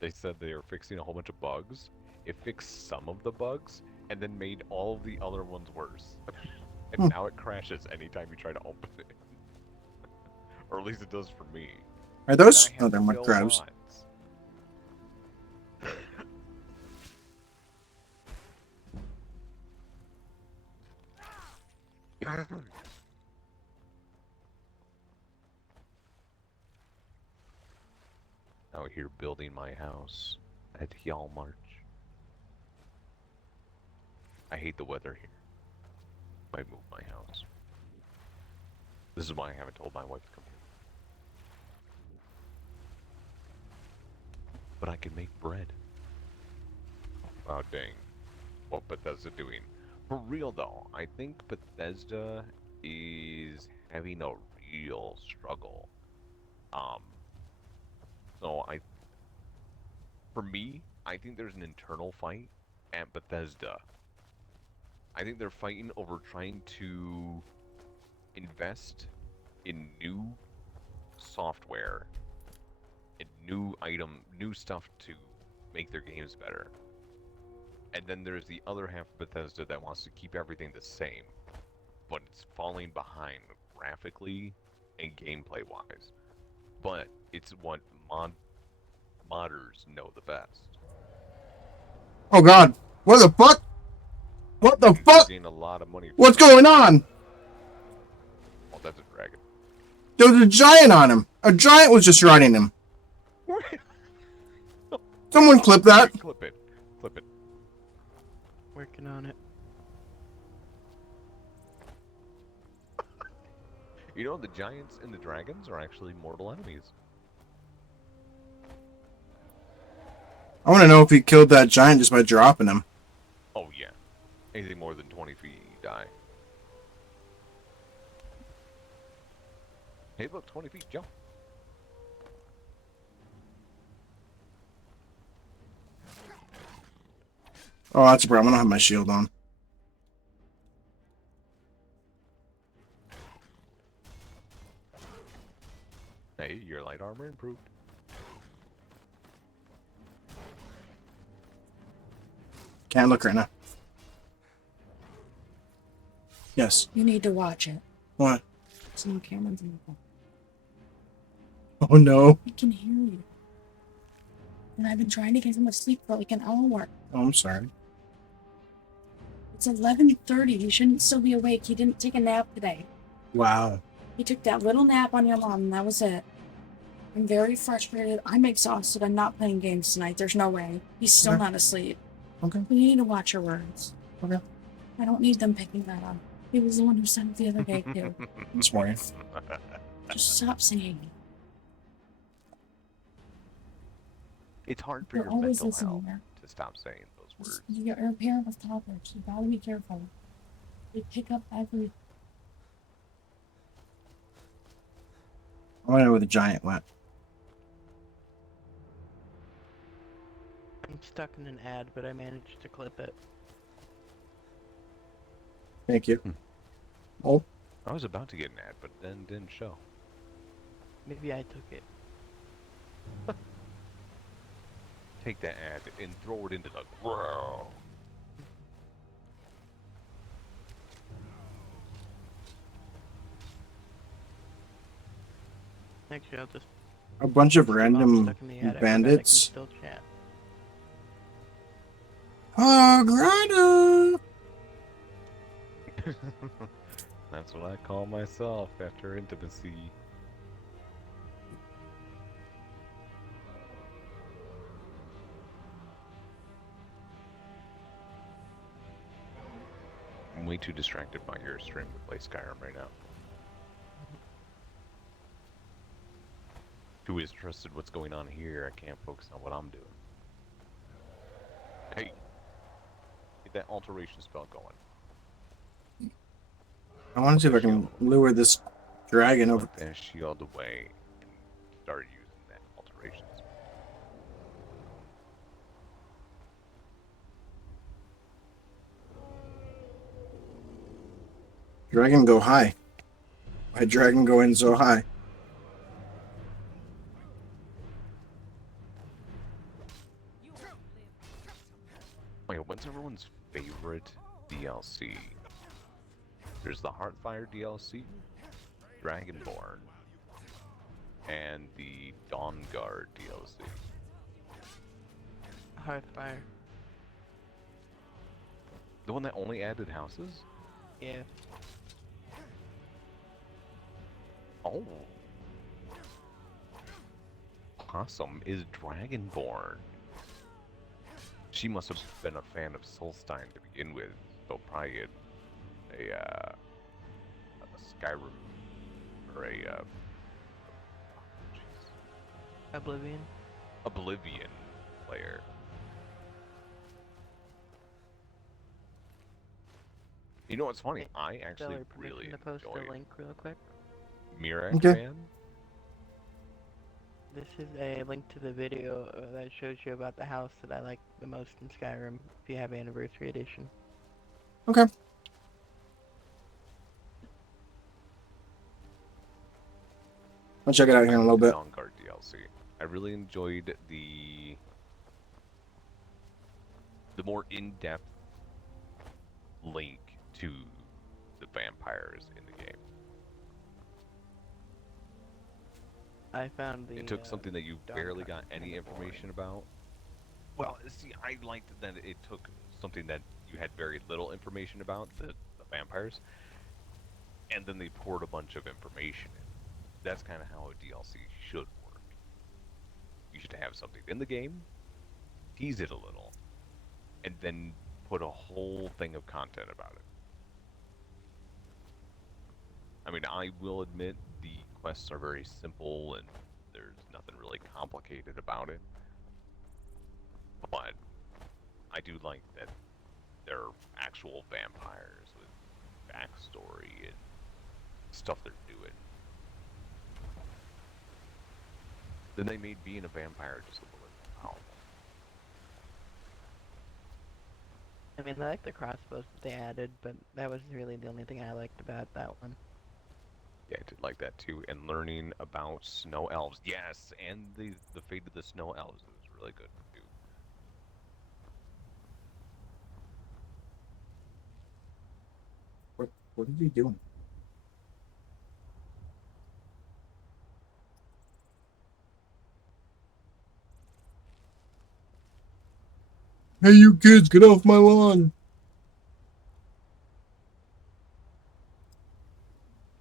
They said they are fixing a whole bunch of bugs. It fixed some of the bugs, and then made all of the other ones worse. And now it crashes anytime you try to open it. Or at least it does for me. Are And those? I Oh, have they're more no crabs. mods. Out here building my house at Y'all March. I hate the weather here. Might move my house. This is why I haven't told my wife to come here. But I can make bread. Oh dang. What Bethesda doing? For real though, I think Bethesda is having a real struggle. Um, so for me, I think there's an internal fight at Bethesda. I think they're fighting over trying to invest in new software and new stuff to make their games better. And then there's the other half of Bethesda that wants to keep everything the same, but it's falling behind graphically and gameplay wise. But it's what modders know the best. Oh God! What the fuck? What the They're fuck? getting a lot of money. What's going on? Oh, that's a dragon. There was a giant on him. A giant was just riding him. Someone clip that. Clip it. Clip it. Working on it. You know, the giants and the dragons are actually mortal enemies. I want to know if he killed that giant just by dropping him. Oh, yeah. Anything more than 20 feet, you die. Hey, look, 20 feet, jump. Oh, that's a problem. I don't have my shield on. Hey, your light armor improved. Can't look right now. Yes. You need to watch it. What? There's no cameras in the phone. Oh no. I can hear you. And I've been trying to get him to sleep for like an hour. Oh, I'm sorry. It's 11:30. He shouldn't still be awake. He didn't take a nap today. Wow. He took that little nap on your mom, and that was it. I'm very frustrated. I'm exhausted. I'm not playing games tonight. There's no way. He's still Okay. not asleep. Okay. You need to watch your words. Okay. I don't need them picking that up. He was the one who said it the other day, too. This morning. Just stop saying it. It's hard for You're your always mental listening health there. to stop saying those words. You're a parent of toddlers. You gotta be careful. They pick up every. I want to know where the giant went. I'm stuck in an ad, but I managed to clip it. Thank you. Oh. I was about to get an ad, but then didn't show. Maybe I took it. Take that ad and throw it into the ground. Actually, I'll just. A bunch of while I'm random stuck in the ad, I forgot I can bandits. still chat. Oh, Grana! That's what I call myself after intimacy. I'm way too distracted by your stream to play Skyrim right now. Too interested what's going on here, I can't focus on what I'm doing. Hey! Get that alteration spell going. I want to see if I can lure this dragon over. Put that shield away and start using that alteration spell. Dragon go high. Why dragon go in so high? Wait, what's everyone's favorite DLC? There's the Heartfire DLC, Dragonborn, and the Dawn Guard DLC. Hearthfire. The one that only added houses? Yeah. Oh. Possum is Dragonborn. She must have been a fan of Solstein to begin with, so probably a Skyrim or a Oblivion. Oblivion player. You know what's funny? I actually Stellar, really permission to post enjoy a link real quick. Mirak Okay. Man. This is a link to the video that shows you about the house that I like the most in Skyrim. If you have Anniversary Edition. Okay. I'll check it out here in a little bit. Dawn Guard DLC. I really enjoyed the more in-depth link to the vampires in the game. I found the. It took something that you Dawn barely Guard got any kinda information about. Well, see, I liked that it took something that you had very little information about, the vampires, and then they poured a bunch of information in. That's kind of how a DLC should work. You should have something in the game, tease it a little, and then put a whole thing of content about it. I mean, I will admit the quests are very simple and there's nothing really complicated about it. But I do like that they're actual vampires with backstory and stuff they're doing. Then they made being a vampire just a little bit more powerful. I mean, I like the crossbows that they added, but that was really the only thing I liked about that one. Yeah, I did like that too. And learning about snow elves. Yes, and the fate of the snow elves was really good too. What are you doing? Hey, you kids, get off my lawn!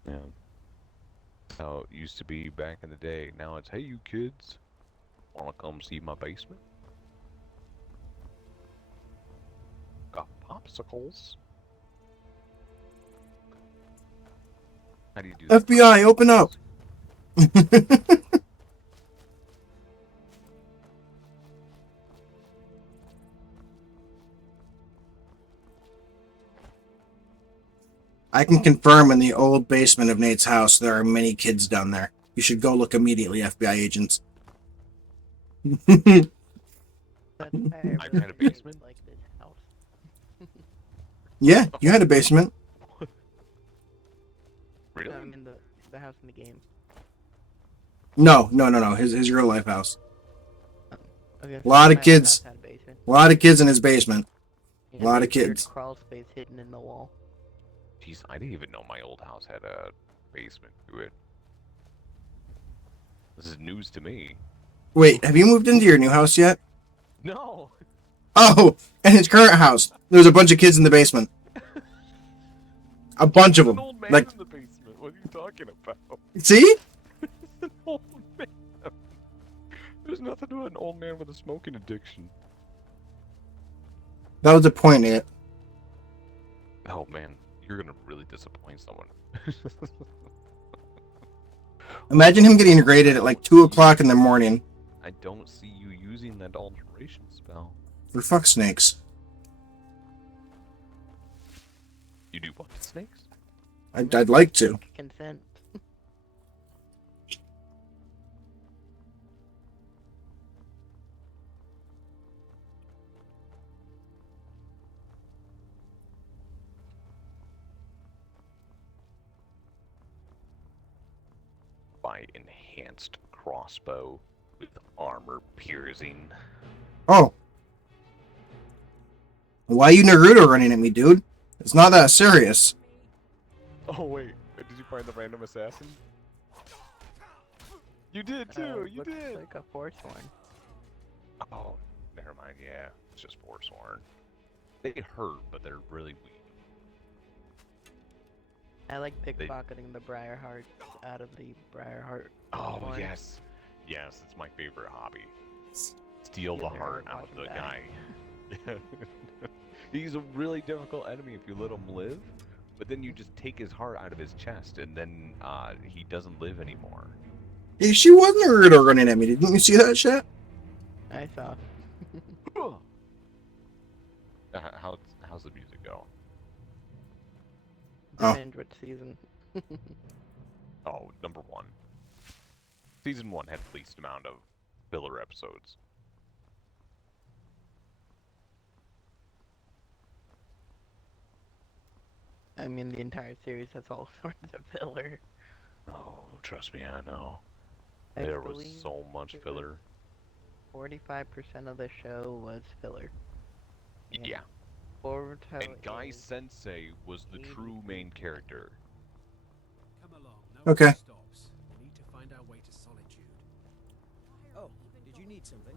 Yeah. That's how it used to be back in the day. Now it's, hey, you kids, wanna come see my basement? Got popsicles. How do you do that? FBI, open up! I can confirm in the old basement of Nate's house there are many kids down there. You should go look immediately, FBI agents. That's why I I've really had a basement? like this house. Yeah, you had a basement. Really? I mean, the house in the game. No. His real life house. Okay, A lot so of my kids. house had a basement. A lot of kids in his basement. Yeah, A lot of there's weird kids. Crawl space hidden in the wall. Jeez, I didn't even know my old house had a basement to it. This is news to me. Wait, have you moved into your new house yet? No! Oh, and his current house. There's a bunch of kids in the basement. A bunch of There's them. an old man Like, in the basement. What are you talking about? see? An old man. There's nothing to an old man with a smoking addiction. That was the point, Nate. Oh man, you're gonna really disappoint someone. Imagine him getting raided at like 2 o'clock in the morning. I don't see you using that alteration spell. For fuck snakes. You do what to snakes? I'd like to. Consent. By enhanced crossbow with armor piercing. Oh. Why are you Naruto running at me, dude? It's not that serious. Oh wait, did you find the random assassin? You did too. You looks did. like a Forsworn. Oh, never mind. Yeah, it's just Forsworn. They hurt, but they're really weak. I like pickpocketing the Briarheart out of the Briarheart. Oh horn. yes, yes, it's my favorite hobby. Steal the Yeah, heart watch out of him the die. guy. He's a really difficult enemy if you let him live, but then you just take his heart out of his chest, and then he doesn't live anymore. Hey, she wasn't rude or running at me. Didn't you see that shit? I saw. How's the music go? Oh. Depends which season. Oh, number 1. Season 1 had the least amount of filler episodes. I mean, the entire series has all sorts of filler. Oh, trust me, I know. I There was believe so much it filler. 45% of the show was filler. Yeah. Boruto And Guy is Sensei was the true main character. Come along. No Okay. more stops. We need to find our way to solitude. Oh, did you need something?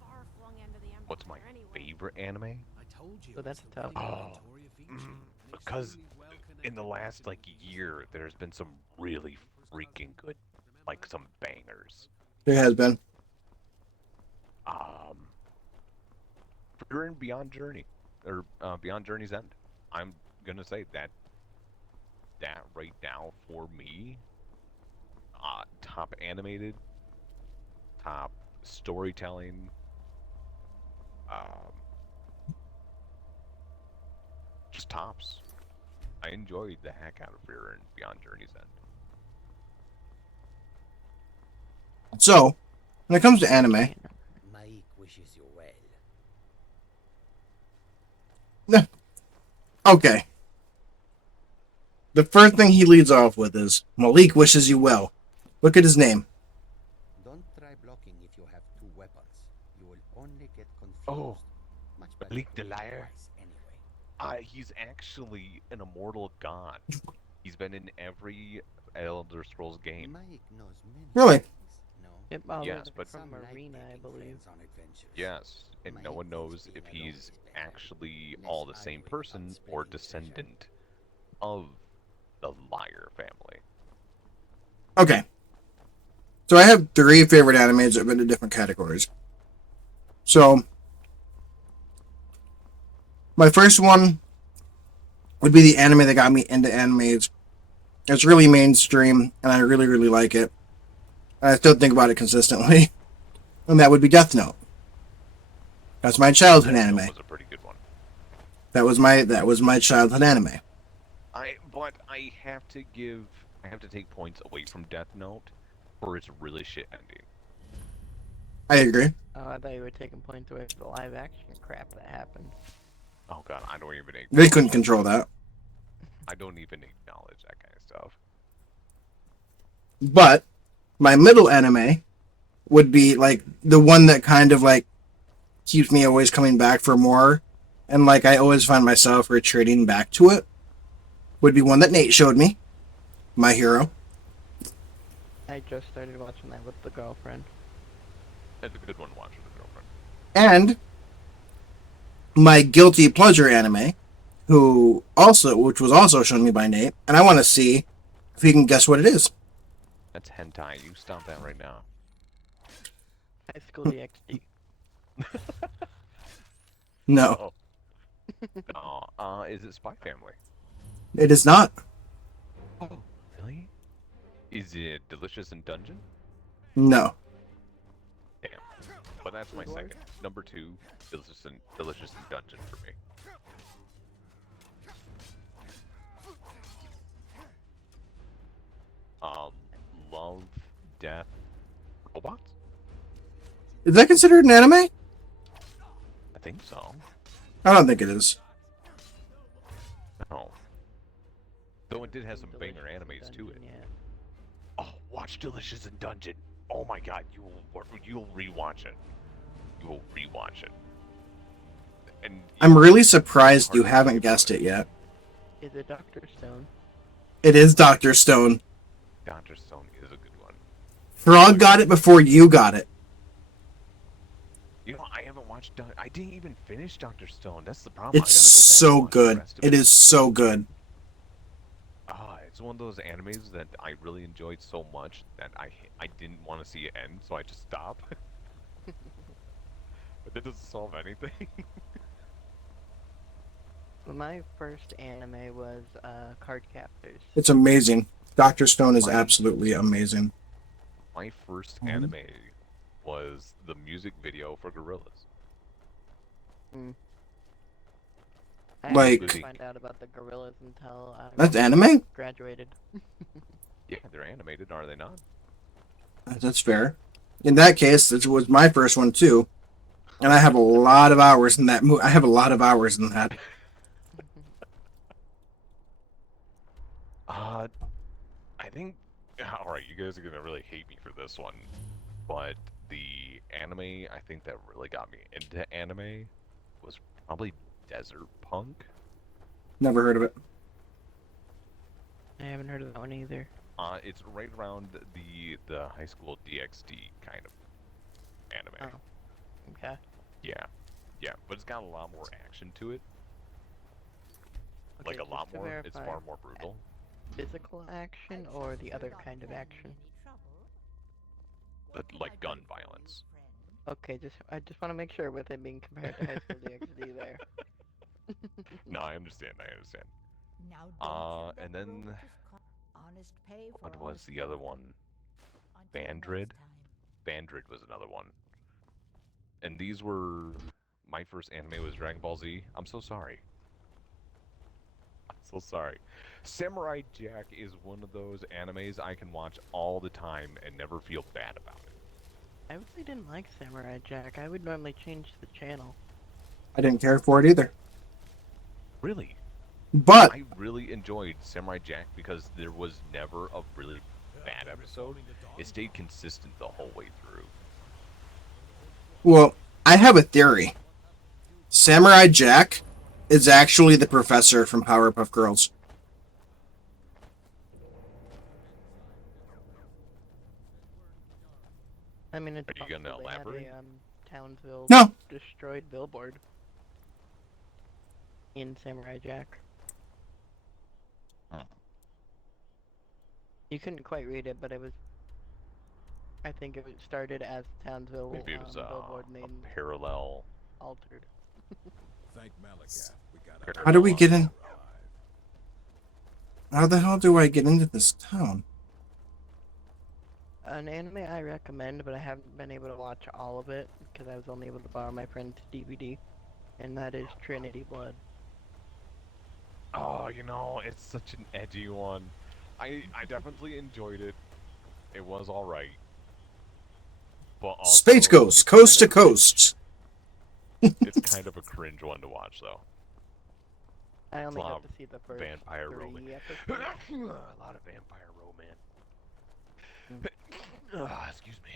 Far-flung end of the Empire What's my anyway. favorite anime? I told you. So that's it's tough. the Oh, Victoria feature, an because extremely in the well-connected last like activity. year, there's been some really freaking good, like some bangers. There has been. If you're in Beyond Journey, or Beyond Journey's End, I'm gonna say that right now for me, top animated, top storytelling, just tops. I enjoyed the heck out of Fear and Beyond Journey's End. So, when it comes to anime, Mike wishes you well. okay. The first thing he leads off with is, Malik wishes you well. Look at his name. Don't try blocking if you have 2 weapons. You will only get confused. Oh, Much better Malik to the use liar. twice anyway. He's actually an immortal god. He's been in every Elder Scrolls game. Mike knows many Really? things. No. It bothers Yes, but- from Some like Arena, I taking believe. friends on adventures. Yes, and no Mike one knows thinks if being alone he's is better. actually Less all the same arguing person about or spreading treasure. descendant of the Liar family. Okay. So I have 3 favorite animes that have been in different categories. So, my first one would be the anime that got me into animes. It's really mainstream, and I really, really like it. And I still think about it consistently. And that would be Death Note. That's my childhood That anime. was a pretty good one. That was my childhood anime. But I have to take points away from Death Note for its really shit ending. I agree. Oh, I thought you were taking points away from the live action crap that happened. Oh god, I don't even They couldn't control that. I don't even acknowledge that kind of stuff. But my middle anime would be like the one that kind of like keeps me always coming back for more, and like I always find myself retreating back to it. Would be one that Nate showed me, My Hero. I just started watching that with the girlfriend. That's a good one to watch with a girlfriend. And my guilty pleasure anime, which was also shown me by Nate, and I want to see if he can guess what it is. That's hentai. You stop that right now. High School DxD. No, Is it Spy Family? it is not. Oh, really? Is it Delicious in Dungeon? No. Damn. But that's my second. Number 2, Delicious in Dungeon for me. Love, Death, Robots? Is that considered an anime? I think so. I don't think it is. No. Though it did have some banger animes to it. Yeah. Oh, watch Delicious in Dungeon. Oh my god, you'll rewatch it. You will rewatch it. And I'm really surprised you haven't guessed it yet. Is it Dr. Stone? It is Dr. Stone. Dr. Stone is a good one. Frog got it before you got it. You know, I haven't watched. I didn't even finish Doctor Stone. That's the problem. It's I gotta go back so and watch the good. rest of It is so good. It's one of those animes that I really enjoyed so much that I didn't want to see it end, so I just stopped. But that doesn't solve anything. My first anime was Card Captors. It's amazing. Dr. Stone is My- absolutely amazing. My first Mhm. anime was the music video for Gorillaz. I Like- didn't find out about the gorillas until I That's anime? graduated. Yeah, they're animated, are they not? That's fair. In that case, it was my first one too. And I have a lot of hours in that I have a lot of hours in that. I think. All right, you guys are gonna really hate me for this one, but the anime I think that really got me into anime was probably Desert Punk. Never heard of it. I haven't heard of that one either. It's right around the high school DxD kind of anime. Oh, okay. Yeah, but it's got a lot more action to it. Like Okay, a lot just to more. It's verify, far more brutal. Physical action or the other kind of action? But like gun violence. Okay, I just want to make sure with it being compared to High School DxD there. No, I understand. And then what was the other one? Bandrid. Bandrid was another one. And these were my first anime was Dragon Ball Z. I'm so sorry. I'm so sorry. Samurai Jack is one of those animes I can watch all the time and never feel bad about it. I really didn't like Samurai Jack. I would normally change the channel. I didn't care for it either. Really? But I really enjoyed Samurai Jack because there was never a really bad episode. It stayed consistent the whole way through. well, I have a theory. Samurai Jack is actually the professor from Powerpuff Girls. I mean, it's Are you gonna possible they had elaborate? a Townsville No. destroyed billboard in Samurai Jack. You couldn't quite read it, but it was. I think it started as Townsville Maybe it was billboard a name parallel. altered. Thank Malakath. We got How do we get in? How the hell do I get into this town? An anime I recommend, but I haven't been able to watch all of it because I was only able to borrow my friend's DVD, and that is Trinity Blood. Oh, you know, it's such an edgy one. I definitely enjoyed it. It was alright. But also, Space Ghost, it's coast to kind of- coast. It's kind of a cringe one to watch, though. I only lot got of to see the first vampire 3 romance. episodes. A lot of vampire romance. Excuse me.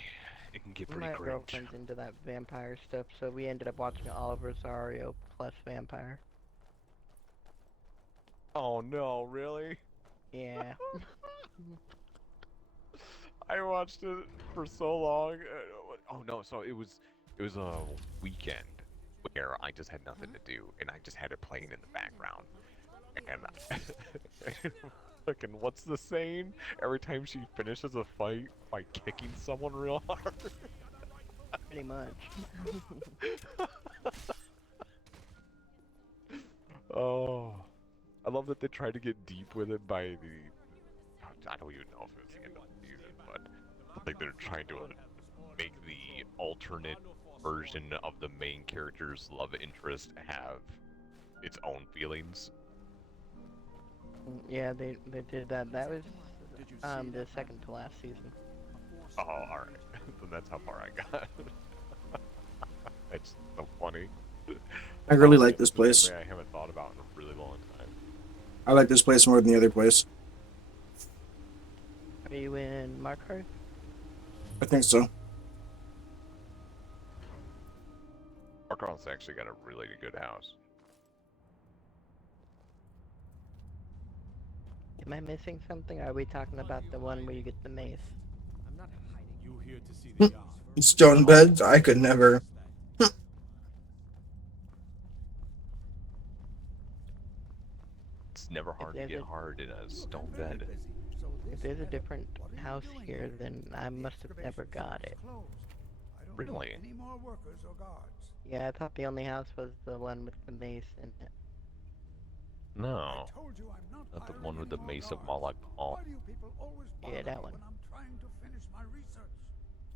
It can get pretty My cringe. girlfriend's into that vampire stuff, so we ended up watching all of Rosario plus Vampire. Oh no, really? Yeah. I watched it for so long. Oh no, so it was a weekend where I just had nothing to do, and I just had it playing in the background. And fucking, what's the saying? Every time she finishes a fight by kicking someone real hard. Pretty much. Oh, I love that they tried to get deep with it by I don't even know if it was the end of the season, but like they're trying to make the alternate version of the main character's love interest have its own feelings. Yeah, they did that. That was the second to last season. Oh, alright. Then that's how far I got. It's so funny. I really Oh, like man, this an place. anime I haven't thought about in a really long time. I like this place more than the other place. Are you in Markarth? I think so. Markarth's actually got a really good house. Am I missing something? Or are we talking about the one where you get the mace? I'm not hiding. You here to see the yard? Stone beds? I could never. It's never hard to there's get a- hard in a Look, stone I'm very bed. busy, so If this there's a matter, different what are you house doing here, then I The must have never excavation got site is it. closed. I don't Really? need any more workers or guards. Yeah, I thought the only house was the one with the mace in it. No. I told you I'm not Not the hiring one with any the more Mace of guards. Malak Paul. Why do you people always bother Yeah, that me one. when I'm trying to finish my research?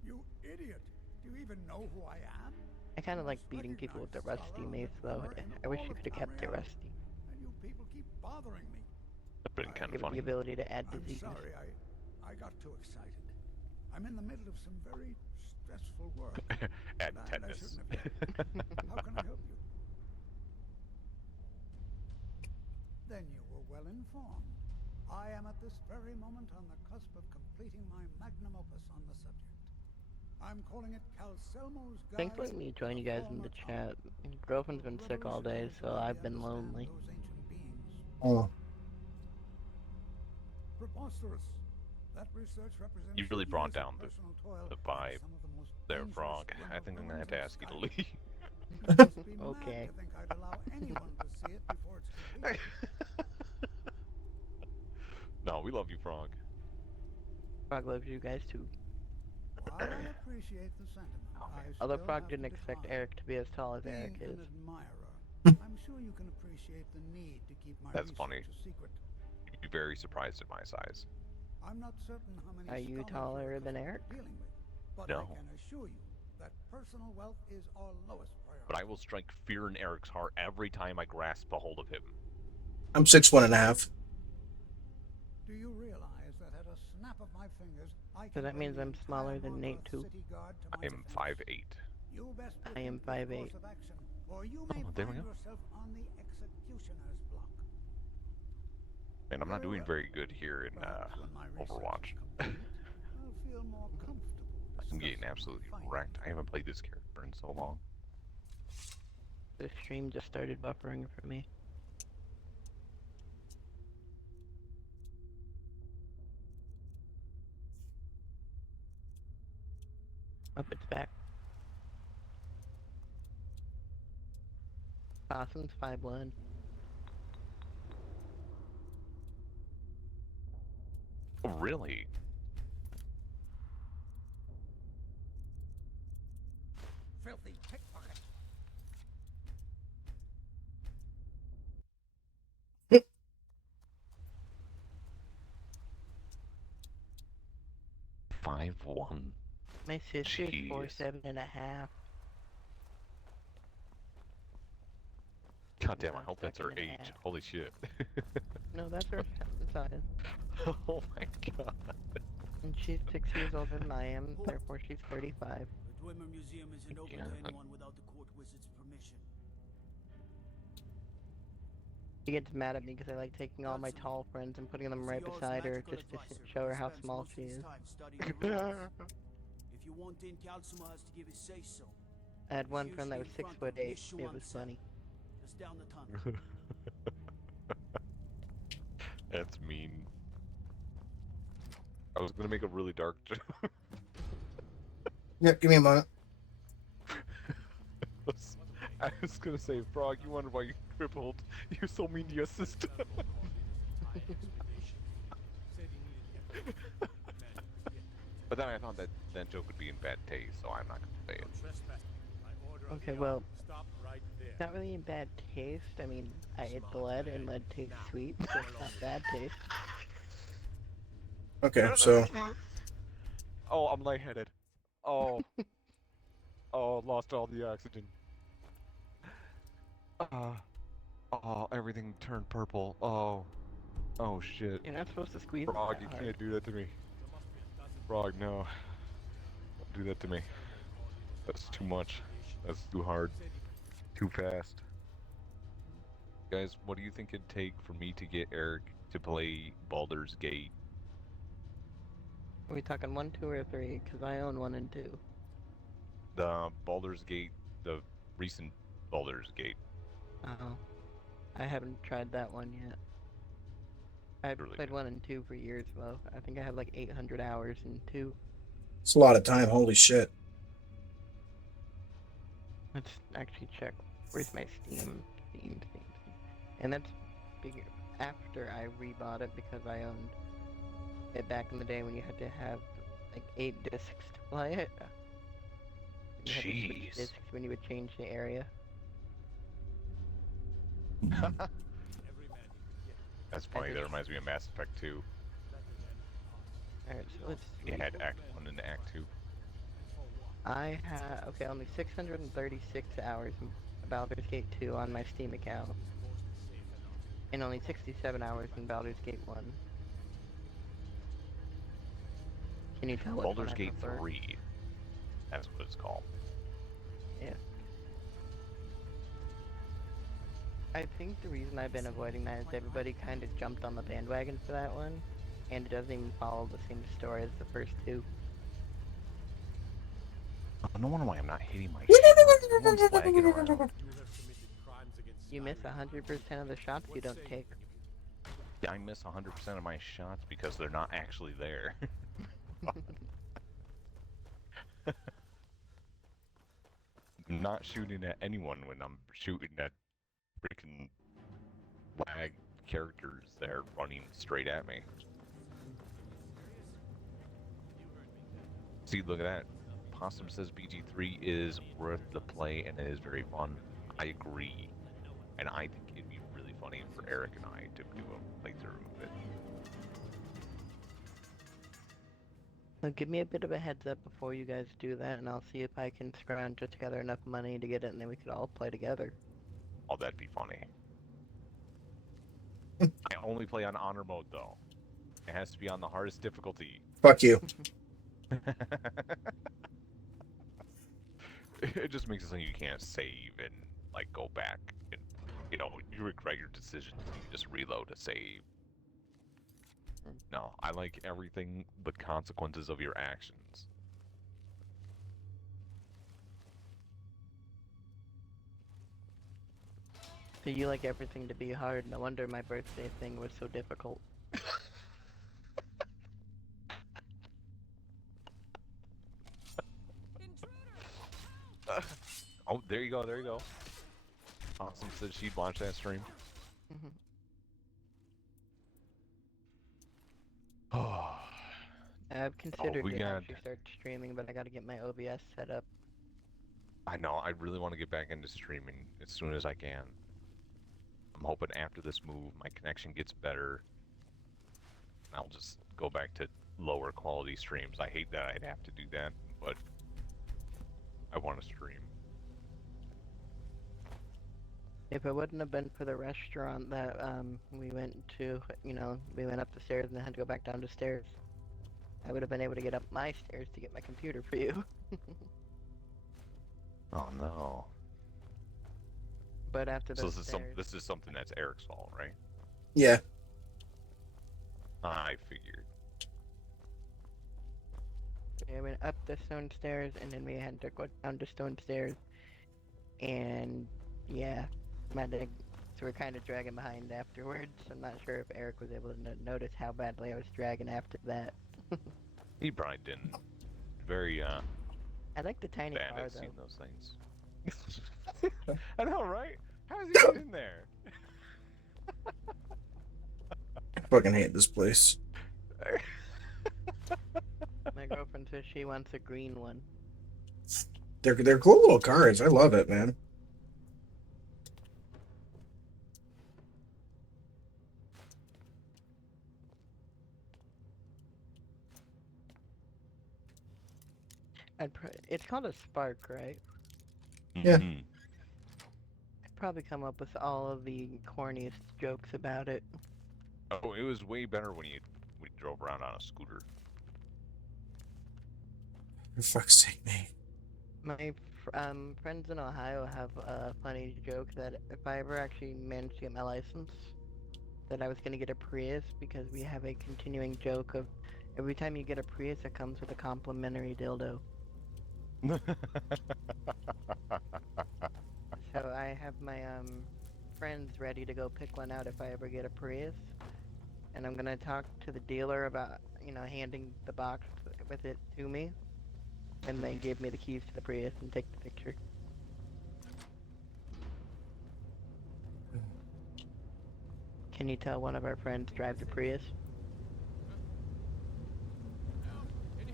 You idiot! Do you even know who I am? I kind of like beating people with the rusty mace, though. I wish you could have kept it rusty. And you people keep bothering me. That'd been kind of Give it funny. the ability to add I'm diseases. sorry, I got too excited. I'm in the middle of some very stressful work. Add and I tetanus. shouldn't have yet. How can I help you? Then you were well informed. I am at this very moment on the cusp of completing my magnum opus on the subject. I'm calling it Calcelmo's Guide. Thanks for letting me join you guys in the chat. Girlfriend's been sick all day, so I've been lonely. Oh. Preposterous. That research represents You really brought years of down personal toil the and vibe some of the most there, dangerous Frog. I lumber think I'm gonna have ruins to in ask you to Skyrim. leave. You must be mad Okay. to think I'd allow anyone to see it before it's complete. No, we love you, Frog. Frog loves you guys too. While I appreciate the sentiment, I Although still Frog have didn't to expect decline. Eric to be as tall as Eric Being is. an admirer, I'm sure you can appreciate the need to keep my That's research funny. a secret. You'd be very surprised at my size. I'm not certain how many Are you scholars taller you're than accustomed Eric? to dealing with, but No. I can assure you that personal wealth is our lowest priority. But I will strike fear in Eric's heart every time I grasp a hold of him. I'm 6'1.5". Do you realize that at a snap of my fingers, I So can that bring means the I'm entire smaller than Nate Morgoth too. city guard to I my am defense? 5'8". You best I am rethink your 5'8". course of action, or you may Oh, there we find go. yourself on the executioner's block. And I'm not Very doing well. very good here in Perhaps when my research Overwatch. is complete, I'll feel more comfortable I'm getting discussing absolutely my wrecked. findings. I haven't played this character in so long. The stream just started buffering for me. Up its back. Possum's 5'1". Oh, really? Filthy pickpocket. Five one. My sister's Jeez. 4'7.5". God damn, I Not hope that's her second and a age. half. Holy shit. No, that's her size. Oh my god. And she's 6 years older than I am, therefore she's 35. The Dwemer Museum isn't open Yeah. to anyone without the court wizard's permission. She gets mad at me because I like taking all my tall friends and putting them right beside her just to show her how small she is. If you want in, Calcimer has to give his say so. I had one friend that was 6'8". It was funny. Just down the tunnel. That's mean. I was gonna make a really dark joke. Yeah, give me a moment. I was gonna say, Frog, you wonder why you're crippled. You're so mean to your sister. But then I thought that joke would be in bad taste, so I'm not gonna say it. Okay, well, it's not really in bad taste. I mean, I ate the lead and lead tastes sweet, so it's not bad taste. Okay, so Oh, I'm lightheaded. Oh. Oh, lost all the oxygen. Oh, everything turned purple. Oh. Oh shit. You're not supposed to squeeze Frog, it you that hard. can't do that to me. Frog, no. Don't do that to me. That's too much. That's too hard. Too fast. Guys, what do you think it'd take for me to get Eric to play Baldur's Gate? Are we talking 1, 2, or 3? Because I own 1 and 2. The Baldur's Gate, the recent Baldur's Gate. Oh. I haven't tried that one yet. I've Really played good. 1 and 2 for years, though. I think I have like 800 hours in 2. It's a lot of time. Holy shit. Let's actually check. Where's my Steam? Steam. And that's bigger. After I rebought it because I owned it back in the day when you had to have like 8 discs to play it. You had to switch Jeez. discs when you would change the area. That's funny. That reminds me of Mass Effect 2. Alright, so let's You had Act 1 and Act 2. I have, okay, only 636 hours in Baldur's Gate 2 on my Steam account. And only 67 hours in Baldur's Gate 1. Can you tell which one Baldur's I Gate prefer? 3. That's what it's called. Yeah. I think the reason I've been avoiding that is everybody kind of jumped on the bandwagon for that one. And it doesn't even follow the same story as the first two. Oh, no wonder why I'm not hitting my shots. Everyone's lagging around. You miss 100% of the shots you don't take. Yeah, I miss 100% of my shots because they're not actually there. I'm not shooting at anyone when I'm shooting at freaking lag characters that are running straight at me. See, look at that. Possum says BG3 is worth the play and it is very fun. I agree. And I think it'd be really funny for Eric and I to do a playthrough of it. So give me a bit of a heads up before you guys do that, and I'll see if I can scrounge together enough money to get it, and then we could all play together. Oh, that'd be funny. I only play on honor mode, though. It has to be on the hardest difficulty. Fuck you. It just makes it so you can't save and, like, go back and, you know, you regret your decisions. You just reload to save. No, I like everything the consequences of your actions. So you like everything to be hard, no wonder my birthday thing was so difficult. Oh, there you go, there you go. Awesome said she'd watch that stream. Oh. I've considered we to got... actually start streaming, but I gotta get my OBS set up. I know, I really want to get back into streaming as soon as I can. I'm hoping after this move my connection gets better. And I'll just go back to lower quality streams. I hate that I'd have to do that, but I want to stream. If it wouldn't have been for the restaurant that we went to, you know, we went up the stairs and then had to go back down the stairs, I would have been able to get up my stairs to get my computer for you. Oh no. But after So those stairs... this is something that's Eric's fault, right? Yeah. I figured. Yeah, we went up the stone stairs and then we had to go down the stone stairs. And yeah, so we're kind of dragging behind afterwards. I'm not sure if Eric was able to notice how badly I was dragging after that. He probably didn't. Very I like the tiny bad car at though. seeing those things. I know, right? How does he get in there? I fucking hate this place. My girlfriend says she wants a green one. They're cool little cars. I love it, man. It's called a Spark, right? Yeah. Mm-hmm. I'd probably come up with all of the corniest jokes about it. Oh, it was way better when you drove around on a scooter. For fuck's sake, mate. My friends in Ohio have a funny joke that if I ever actually managed to get my license, that I was going to get a Prius, because we have a continuing joke of every time you get a Prius, it comes with a complimentary dildo. So I have my friends ready to go pick one out if I ever get a Prius, and I'm gonna talk to the dealer about, you know, handing the box with it to me, and then gave me the keys to the Prius and take the picture. Can you tell one of our friends drives a Prius?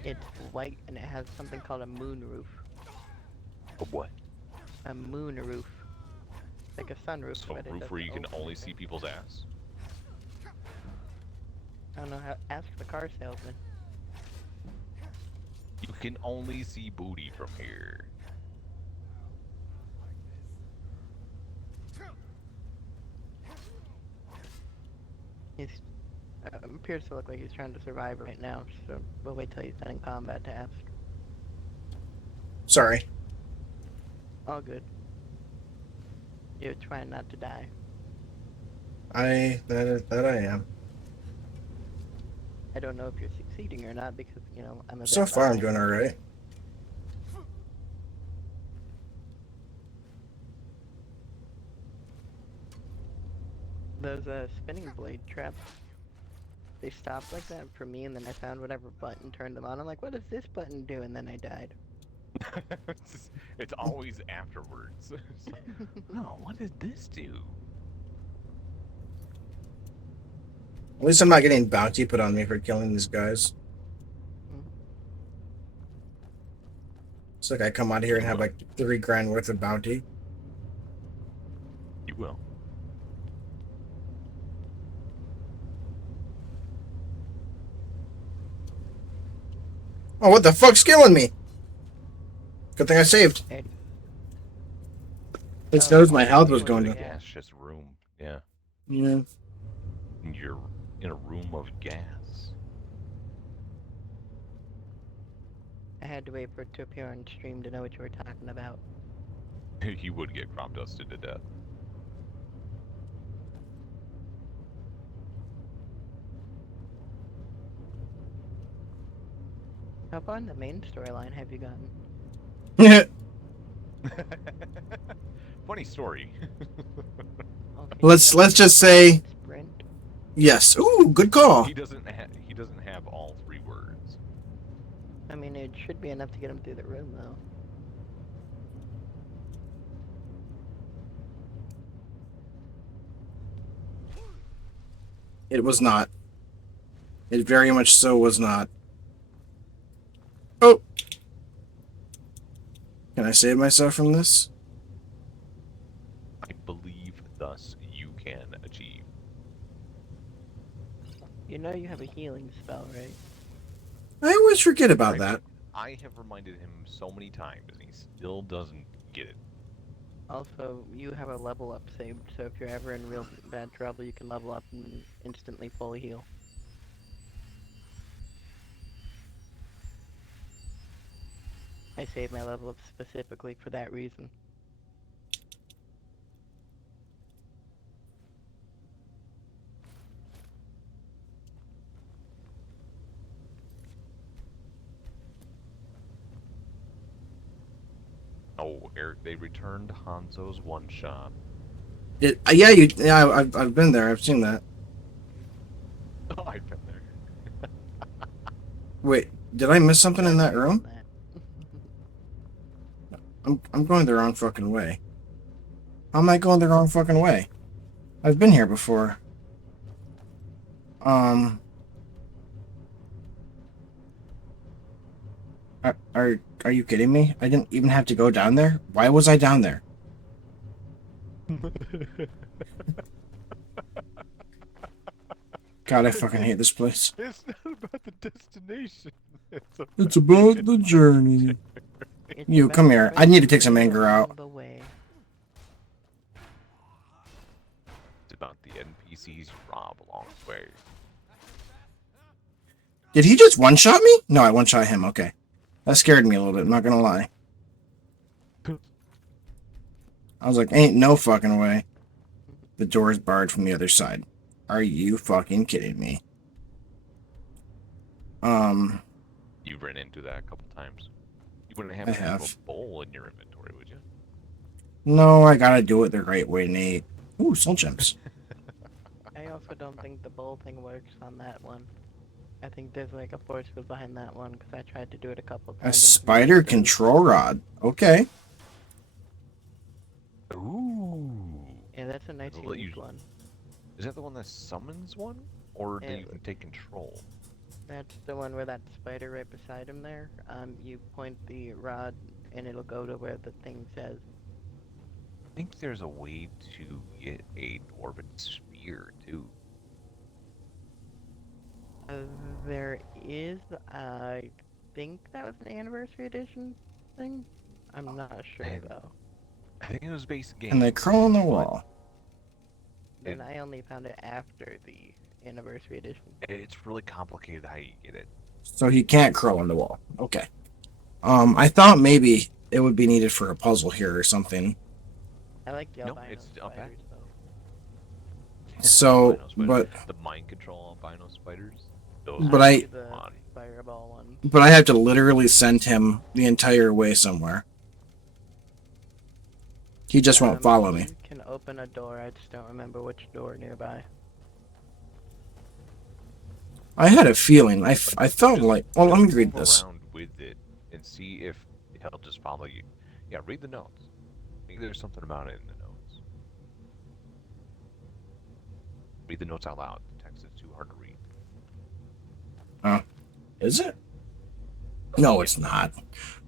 It's white and it has something called a moon roof. A what? A moon roof. Like a sunroof. So but a it roof where you doesn't can open. only see people's ass? I don't know how. Ask the car salesman. You can only see booty from here. He appears to look like he's trying to survive right now, so we'll wait till he's done in combat to ask. Sorry. All good. You're trying not to die. That I am. I don't know if you're succeeding or not because, you know, I'm a So bit far, I'm behind. doing alright. Those spinning blade traps, they stopped like that for me, and then I found whatever button turned them on. I'm like, what does this button do? And then I died. It's always afterwards. No, what did this do? At least I'm not getting bounty put on me for killing these guys. It's like I come out here and have like 3 grand worth of bounty. You will. Oh, what the fuck's killing me? Good thing I saved. Hey. It knows my health was going The to. gas just room. Yeah. Yeah. You're in a room of gas. I had to wait for it to appear on stream to know what you were talking about. He would get crop dusted to death. How far in the main storyline have you gotten? Funny story. Okay, Let's just say sprint. yes. Ooh, good call. He doesn't have all 3 words. I mean, it should be enough to get him through the room, though. It was not. It very much so was not. Oh. Can I save myself from this? I believe thus you can achieve. You know you have a healing spell, right? I always forget about that. I have reminded him so many times, and he still doesn't get it. Also, you have a level up saved, so if you're ever in real bad trouble, you can level up and instantly full heal. I saved my level up specifically for that reason. Oh, Eric, they returned Hanzo's one-shot. Yeah, I've been there. I've seen that. Oh, I've been there. Wait, did I miss something in that room? I'm going the wrong fucking way. How am I going the wrong fucking way? I've been here before. Are you kidding me? I didn't even have to go down there? Why was I down there? God, I fucking hate this place. It's not about the destination. It's about the journey. You, come here. I need to take some anger out. It's about the NPCs you rob along the way. Did he just one-shot me? No, I one-shot him. Okay. That scared me a little bit, I'm not gonna lie. I was like, ain't no fucking way. The door is barred from the other side. Are you fucking kidding me? You've ran into that a couple times. You wouldn't have I to have have. a bowl in your inventory, would you? No, I gotta do it the right way, Nate. Ooh, soul gems. I also don't think the bowl thing works on that one. I think there's like a force field behind that one because I tried to do it a couple times. A and spider couldn't. control rod. Okay. Ooh. Yeah, that's a nice It'll let unique you- one. Is that the one that summons one, or that Yeah. you can take control? That's the one where that spider right beside him there. You point the rod and it'll go to where the thing says. I think there's a way to get a dwarven spear too. There is, I think that was an anniversary edition thing. I'm not sure And though. I think it was base game. And they crawl on the wall. Then I only found it after the anniversary edition. It's really complicated how you get it. So he can't crawl on the wall. Okay. I thought maybe it would be needed for a puzzle here or something. I like the No, albino it's up spiders though. So, Albino spiders. but the mind control albino spiders. Those But are I- the fun. fireball one. but I have to literally send him the entire way somewhere. He just won't follow me. He can open a door. I just don't remember which door nearby. I had a feeling. I felt like. Well, let me Just read move this. around with it and see if he'll just follow you. Yeah, read the notes. I think there's something about it in the notes. Read the notes out loud. The text is too hard to read. Is it? No, it's not.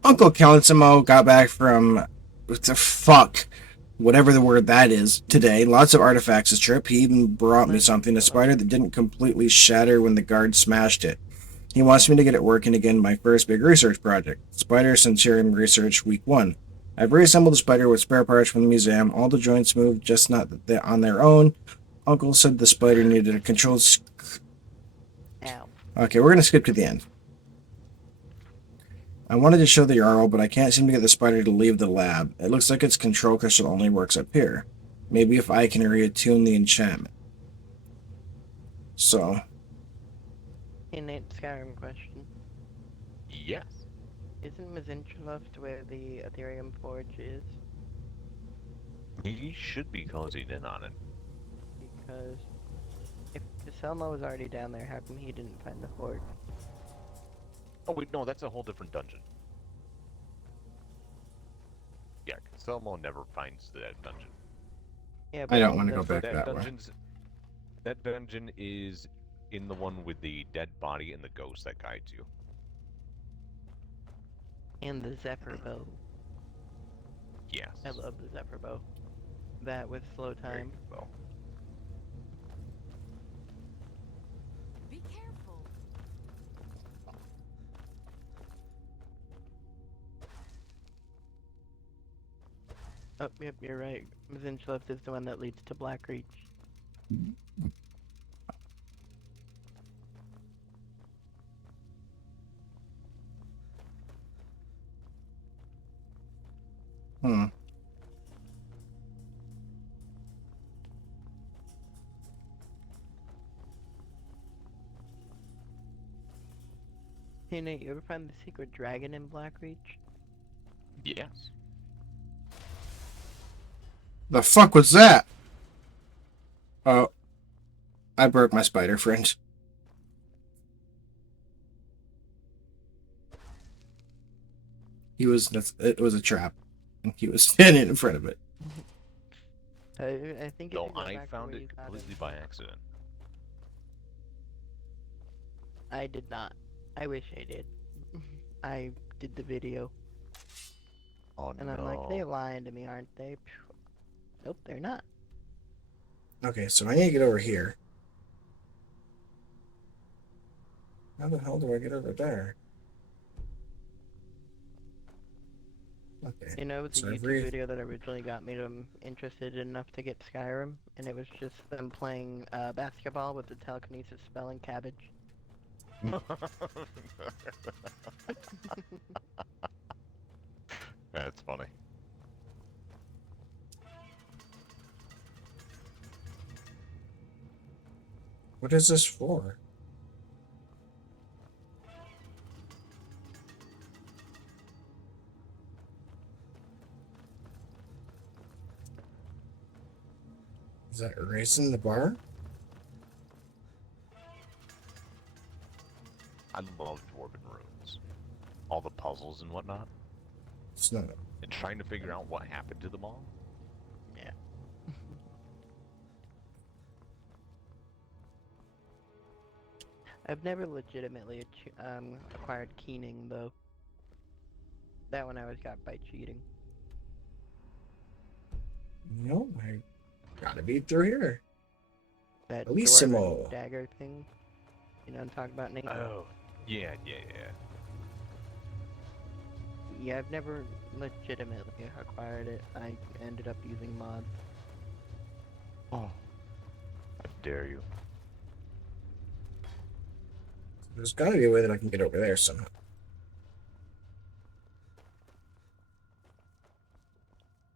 Uncle Calissimo got back from whatever the word that is today. Lots of artifacts this trip. He even brought me something, a spider that didn't completely shatter when the guard smashed it. He wants me to get it working again, my first big research project. Spider Centurion Research Week 1. I've reassembled the spider with spare parts from the museum. All the joints moved, just not on their own. Uncle said the spider needed a controlled... Ow. Okay, we're going to skip to the end. I wanted to show the Jarl, but I can't seem to get the spider to leave the lab. It looks like its control crystal only works up here. Maybe if I can reattune the enchantment. So, Innate Skyrim question. Yes. Isn't Mazinchaloft where the Ethereum Forge is? He should be closing in on it. Because if Selma was already down there, how come he didn't find the forge? Oh wait, no, that's a whole different dungeon. Yeah, Selmo never finds that dungeon. Yeah, I don't want to go back That that way. That dungeon is in the one with the dead body and the ghost that guides you. And the Zephyr Bow. Yes. I love the Zephyr Bow. That with slow Very time. good bow. Be careful. Oh, yep, you're right. Mazinchaloft is the one that leads to Blackreach. Hmm. Hey Nate, you ever find the secret dragon in Blackreach? Yes. The fuck was that? Oh. I broke my spider, friend. It was a trap. He was standing in front of it. I think if No, you go I back to found where it you got completely by accident. I did not. I wish I did. I did the video. Oh And no. I'm like, they're lying to me, aren't they? Phew. Nope, they're not. Okay, so I need to get over here. How the hell do I get over there? Okay. You know, it was a So YouTube every- video that originally got me interested enough to get Skyrim, and it was just them playing basketball with the telekinesis spell and cabbage. That's funny. What is this for? Is that erasing the bar? It's not. And trying to figure out what happened to them all? Yeah. I've never legitimately acquired keening though. That one I always got by cheating. No, I gotta be through here. That Bellissimo. dwarven dagger thing. You know what I'm talking about, Nate? Oh, yeah. Yeah, I've never legitimately acquired it. I ended up using mods. Oh, how dare you. There's gotta be a way that I can get over there somehow.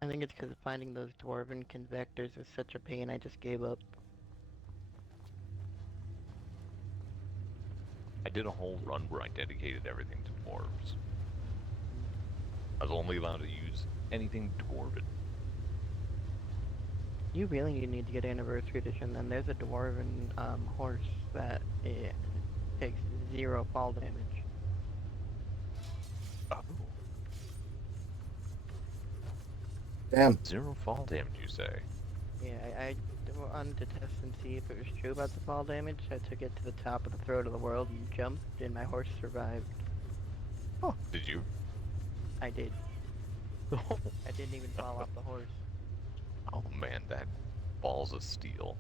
I think it's because finding those dwarven convectors is such a pain, I just gave up. I did a whole run where I dedicated everything to dwarves. I was only allowed to use anything dwarven. You really need to get Anniversary Edition, then. There's a dwarven horse that takes 0 fall damage. Oh. Damn. 0 fall damage, you say? Yeah, I wanted to test and see if it was true about the fall damage. I took it to the top of the throat of the world and jumped, and my horse survived. Oh, did you? I did. I didn't even fall off the horse. Oh man, that balls of steel.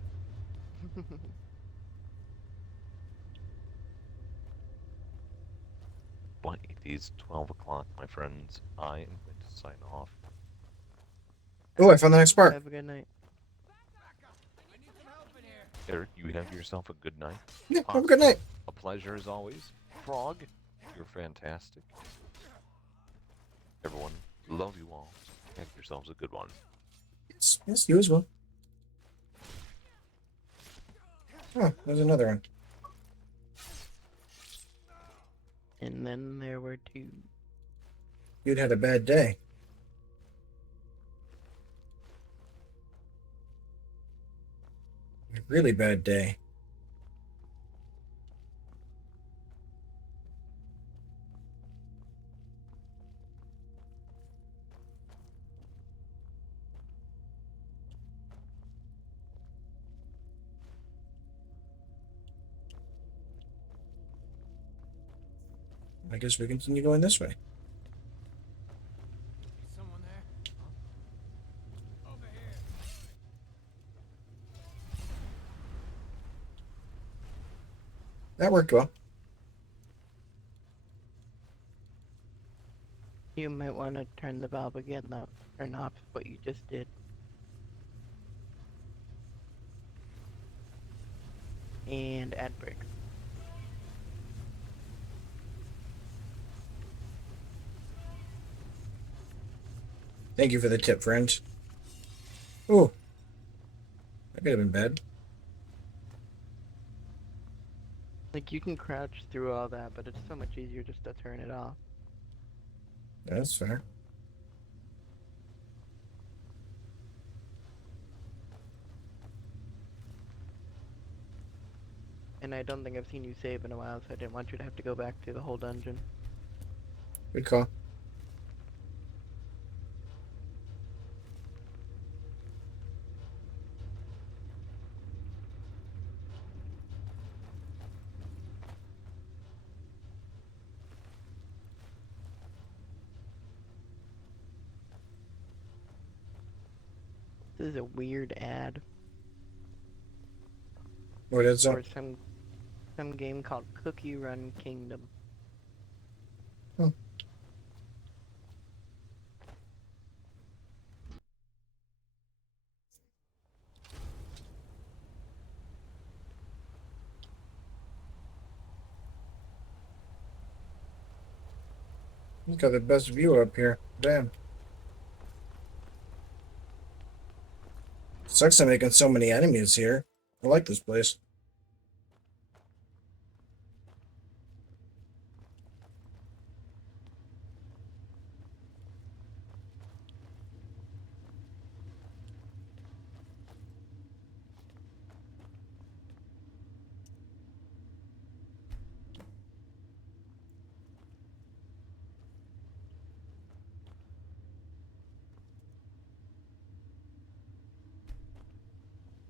But it is 12 o'clock, my friends. I am going to sign off. Oh, I found the next part. Have a good night. Eric, you have yourself a good night. Yeah, have a good night. A pleasure as always. Frog, you're fantastic. Everyone, love you all. Have yourselves a good one. Yes, you as well. Oh, there's another one. And then there were 2. You'd had a bad day. A really bad day. I guess we continue going this way. Someone there? Over here. That worked well. You might want to turn the valve again, though. Turn off what you just did. And add brake. Thank you for the tip, friend. Oh, that could have been bad. Like, you can crouch through all that, but it's so much easier just to turn it off. That's fair. And I don't think I've seen you save in a while, so I didn't want you to have to go back through the whole dungeon. Good call. This is a weird ad What is for that? some game called Cookie Run Kingdom. Hmm. You got the best view up here. Damn. Sucks I'm making so many enemies here. I like this place.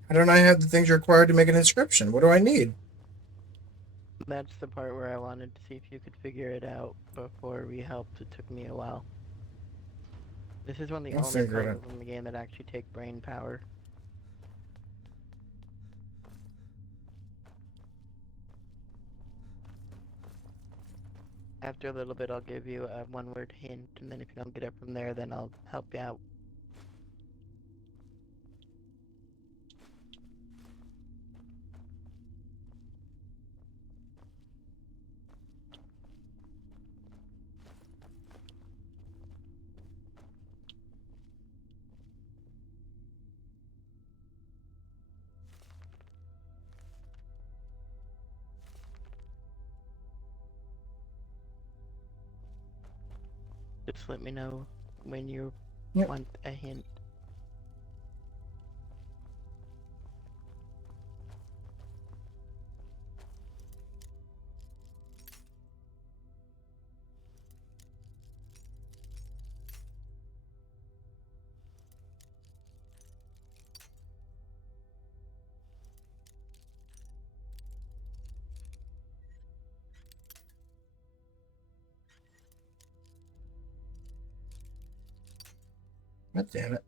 How don't I have the things required to make an inscription? What do I need? That's the part where I wanted to see if you could figure it out before we helped. It took me a while. This is one of the I'll only figure it out. puzzles in the game that actually take brain power. After a little bit, I'll give you a one-word hint, and then if you don't get it from there, then I'll help you out. Just let me know when you Yep. want a hint. God damn it.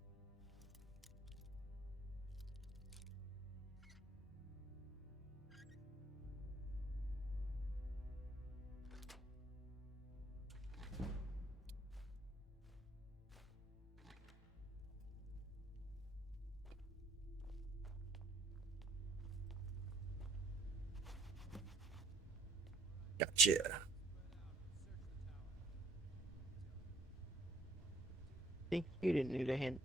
Gotcha. See, you didn't need a hint.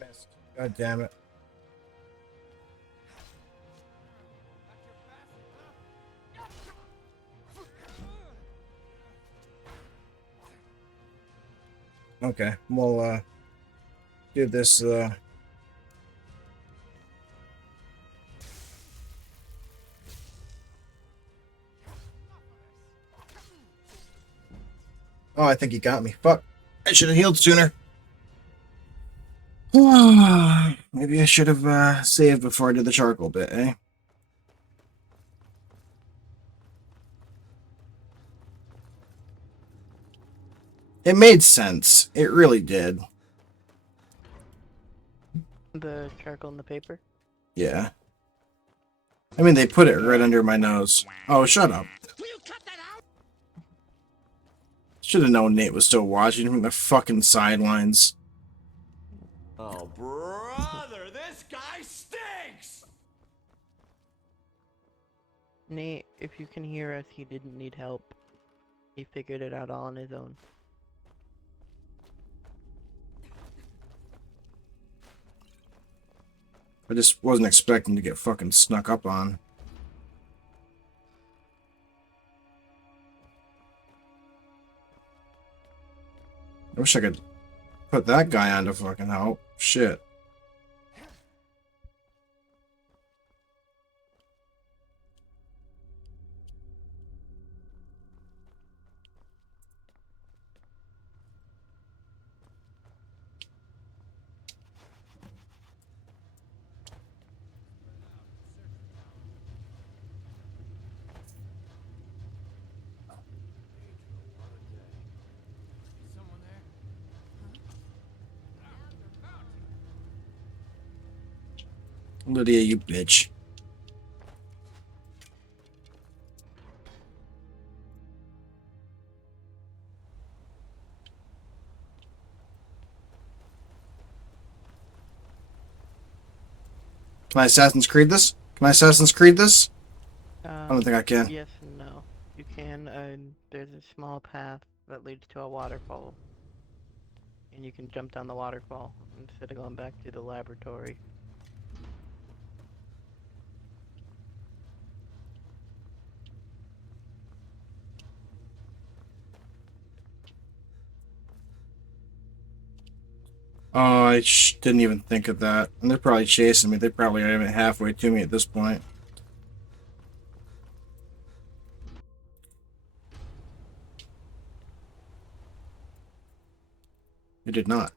Missed. God damn it. Okay, we'll do this Oh, I think he got me. Fuck. I should have healed sooner. Maybe I should have saved before I did the charcoal bit, eh? It made sense. It really did. The charcoal in the paper? Yeah. I mean, they put it right under my nose. Oh, shut up. Should have known Nate was still watching from the fucking sidelines. Oh, brother, this guy stinks! Nate, if you can hear us, he didn't need help. He figured it out all on his own. I just wasn't expecting to get fucking snuck up on. I wish I could put that guy on to fucking help. Shit. Lydia, you bitch. Can I Assassin's Creed this? Can I Assassin's Creed this? I don't think I can. Yes and no. You can, there's a small path that leads to a waterfall. And you can jump down the waterfall instead of going back to the laboratory. Oh, I didn't even think of that. And they're probably chasing me. They probably are even halfway to me at this point. It did not.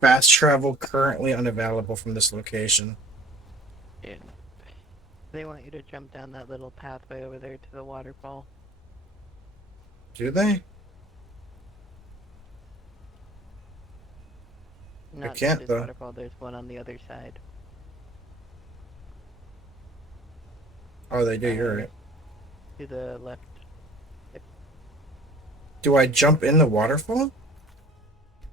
Fast travel currently unavailable from this location. And they want you to jump down that little pathway over there to the waterfall. Do they? Not can't, this though. waterfall, there's one on the other side. Oh, they do. You're right. To the left. Do I jump in the waterfall?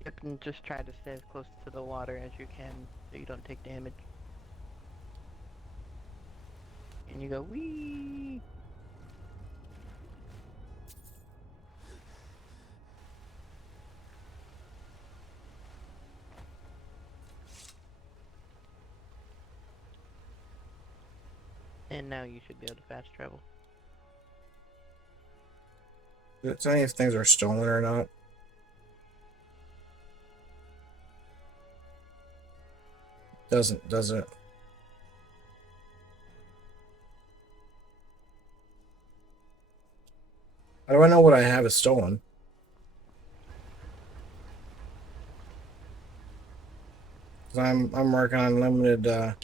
Yep, and just try to stay as close to the water as you can so you don't take damage. And you go, wee. And now you should be able to fast travel. Does it tell me if things are stolen or not? Doesn't, does it? How do I know what I have is stolen? Cause I'm working on limited.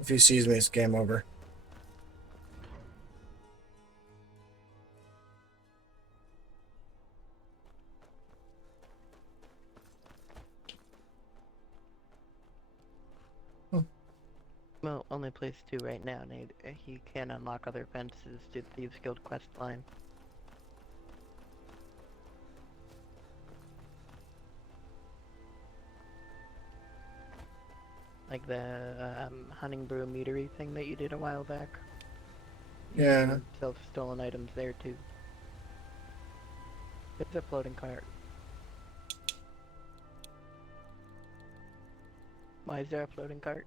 If he sees me, it's game over. Well, only place 2 right now, Nate. He can unlock other fences to Thieves Guild quest line. Like the hunting brew meadery thing that you did a while back. Yeah. Sell stolen items there too. It's a floating cart. Why is there a floating cart?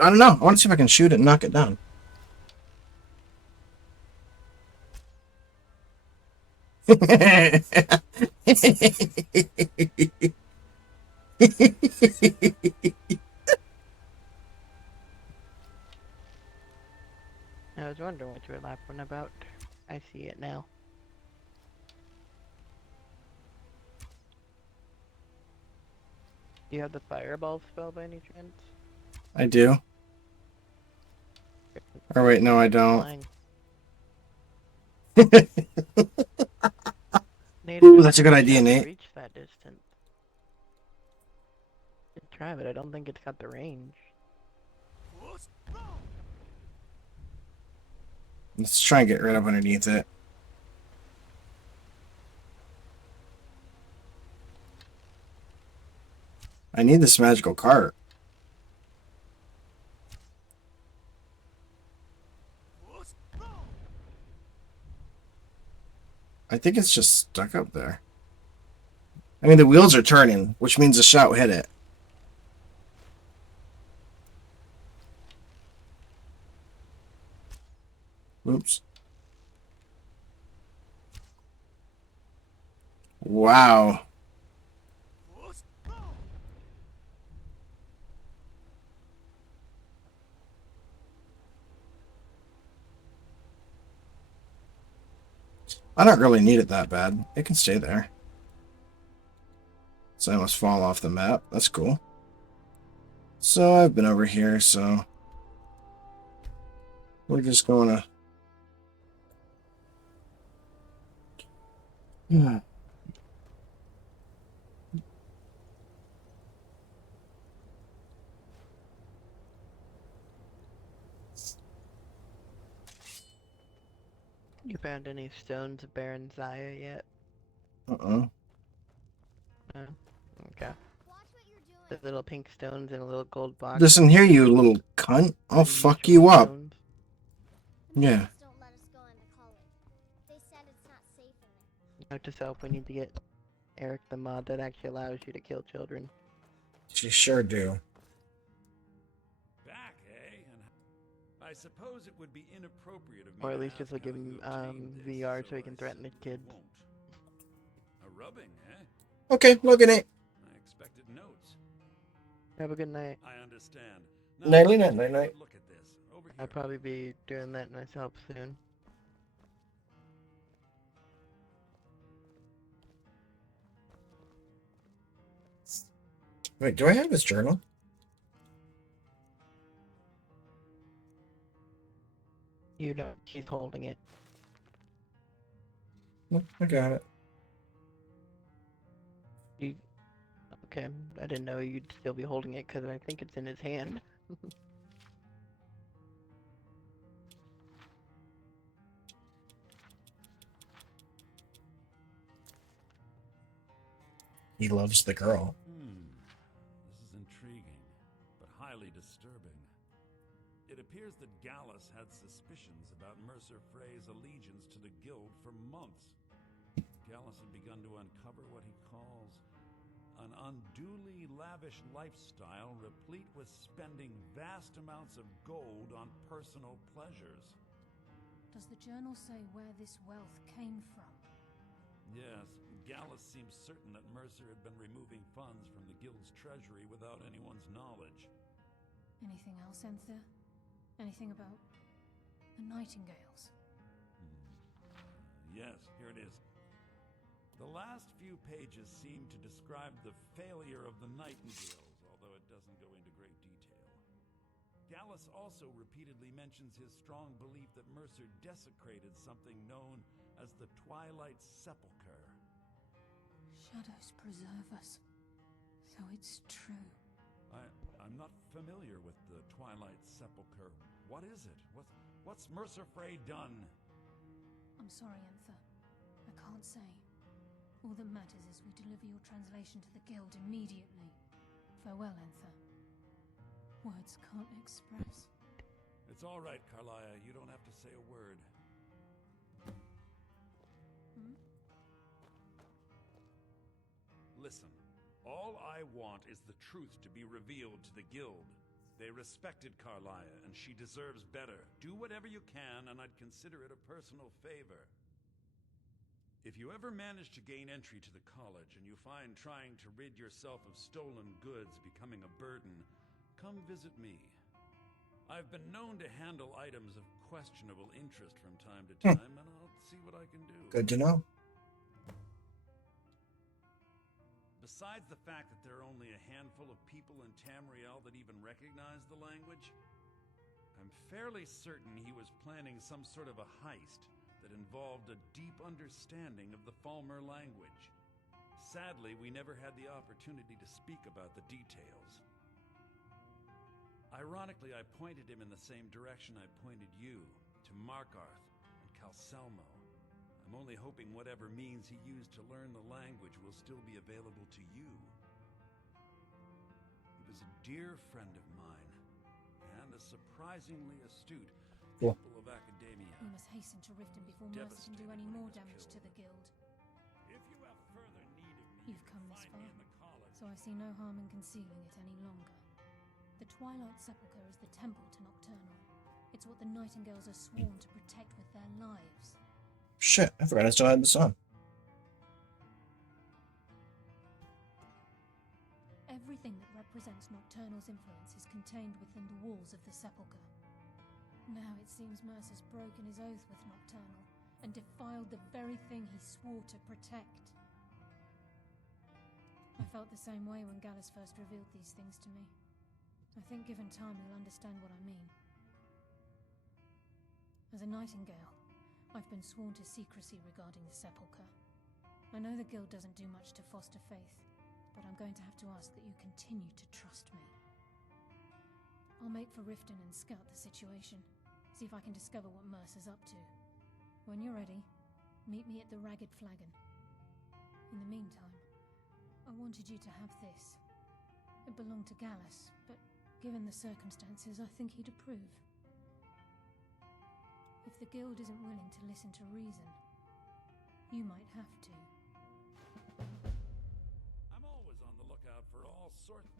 I don't know. I want to see if I can shoot it and knock it down. I was wondering what you were laughing about. I see it now. Do you have the fireball spell by any chance? I do. Or wait, no, I don't. Ooh, that's a good idea, Nate. Reach that distance. Try, but I don't think it's got the range. Let's try and get right up underneath it. I need this magical cart. I think it's just stuck up there. I mean, the wheels are turning, which means the shout hit it. Oops. Wow. I don't really need it that bad. It can stay there. So I must fall off the map. That's cool. So I've been over here, so we're just going to. You found any stones of Baron Zaya yet? Uh-uh. No? Okay. The little pink stones in a little gold box. Listen here, you little cunt. I'll fuck you Unusual up. stones. Yeah. Don't let us go into college. They said it's not safe in there. Note to self, we need to get Eric the mod that actually allows you to kill children. You sure do. Back, eh? And I suppose it would be inappropriate of me Or at to least just ask give how him you obtained this, VR so he can I threaten the certainly kids. won't. A rubbing, eh? Okay, look at it. I expected notes. Have a good night. I understand. Nighty let's night, take a night. good look at this. Over here. I'll probably be doing that myself soon. Wait, do I have his journal? You know, he's holding it. No, I got it. You... Okay, I didn't know you'd still be holding it because I think it's in his hand. He loves the girl. This is intriguing, but highly disturbing. It appears that Gallus had suspicions about Mercer Frey's allegiance to the guild for months. Gallus had begun to uncover what he calls an unduly lavish lifestyle replete with spending vast amounts of gold on personal pleasures. Does the journal say where this wealth came from? Yes, Gallus seems certain that Mercer had been removing funds from the guild's treasury without anyone's knowledge. Anything else, Enther? Anything about the Nightingales? Yes, here it is. The last few pages seem to describe the failure of the Nightingales, although it doesn't go into great detail. Gallus also repeatedly mentions his strong belief that Mercer desecrated something known as the Twilight Sepulchre. Shadows preserve us. So it's true. I'm not familiar with the Twilight Sepulchre. What is it? What's Mercer Frey done? I'm sorry, Enther. I can't say. All that matters is we deliver your translation to the guild immediately. Farewell, Enther. Words can't express. It's all right, Carlia. You don't have to say a word. Listen, all I want is the truth to be revealed to the guild. They respected Carlia, and she deserves better. Do whatever you can, and I'd consider it a personal favor. If you ever manage to gain entry to the college, and you find trying to rid yourself of stolen goods becoming a burden, come visit me. I've been known to handle items of questionable interest from time to time, and I'll see what I can do. Good to know. Besides the fact that there are only a handful of people in Tamriel that even recognize the language, I'm fairly certain he was planning some sort of a heist that involved a deep understanding of the Falmer language. Sadly, we never had the opportunity to speak about the details. Ironically, I pointed him in the same direction I pointed you, to Markarth and Calselmo. I'm only hoping whatever means he used to learn the language will still be available to you. He was a dear friend of mine, and a surprisingly astute Cool. pupil of academia. We must hasten to Riften before Mercer can do any more damage to the guild. If you have further need of me, You've come this find far, me in the college. so I see no harm in concealing it any longer. The Twilight Sepulchre is the temple to Nocturnal. It's what the Nightingales are sworn to protect with their lives. Shit, I forgot I still had this on. Everything that represents Nocturnal's influence is contained within the walls of the Sepulchre. Now it seems Mercer's broken his oath with Nocturnal and defiled the very thing he swore to protect. I felt the same way when Gallus first revealed these things to me. I think given time you'll understand what I mean. As a nightingale, I've been sworn to secrecy regarding the sepulchre. I know the guild doesn't do much to foster faith, but I'm going to have to ask that you continue to trust me. I'll make for Riften and scout the situation, see if I can discover what Mercer's up to. When you're ready, meet me at the Ragged Flagon. In the meantime, I wanted you to have this. It belonged to Gallus, but given the circumstances, I think he'd approve. If the guild isn't willing to listen to reason, you might have to. I'm always on the lookout for all sorts.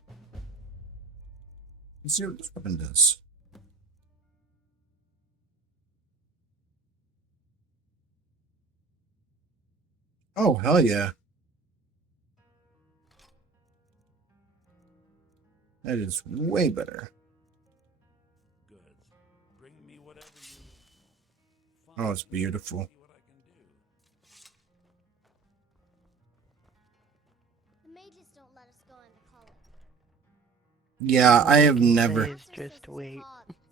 Let's see what this weapon does. Oh, hell yeah. That is way better. Goods. Bring me whatever you Oh, it's beautiful. see what I can do. The mages don't let us go into college. Yeah, I have never. Please just wait.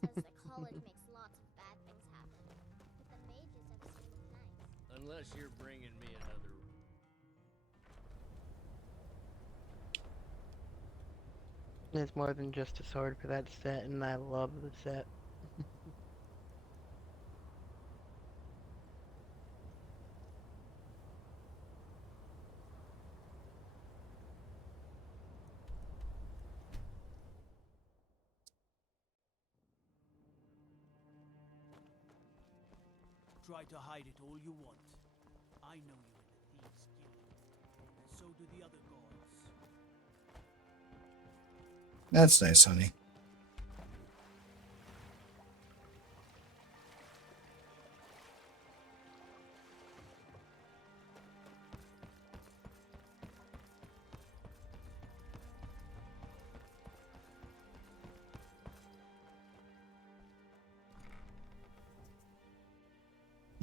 Says the college makes lots of bad things happen, but the mages have seemed nice. Unless you're bringing me another. There's more than just a sword for that set, and I love the set. Try to hide it all you want. I know you in the Thieves Guild, and so do the other gods. That's nice, honey.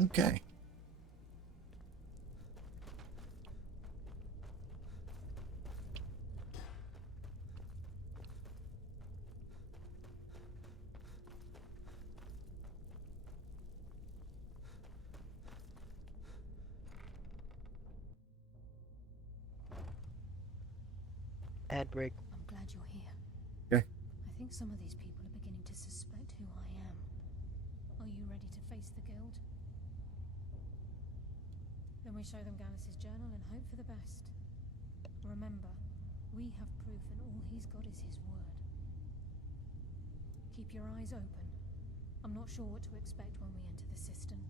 Okay. Ad break. I'm glad you're here. Okay. I think some of these people are beginning to suspect who I am. Are you ready to face the guild? Then we show them Gallus's journal and hope for the best. Remember, we have proof and all he's got is his word. Keep your eyes open. I'm not sure what to expect when we enter the cistern.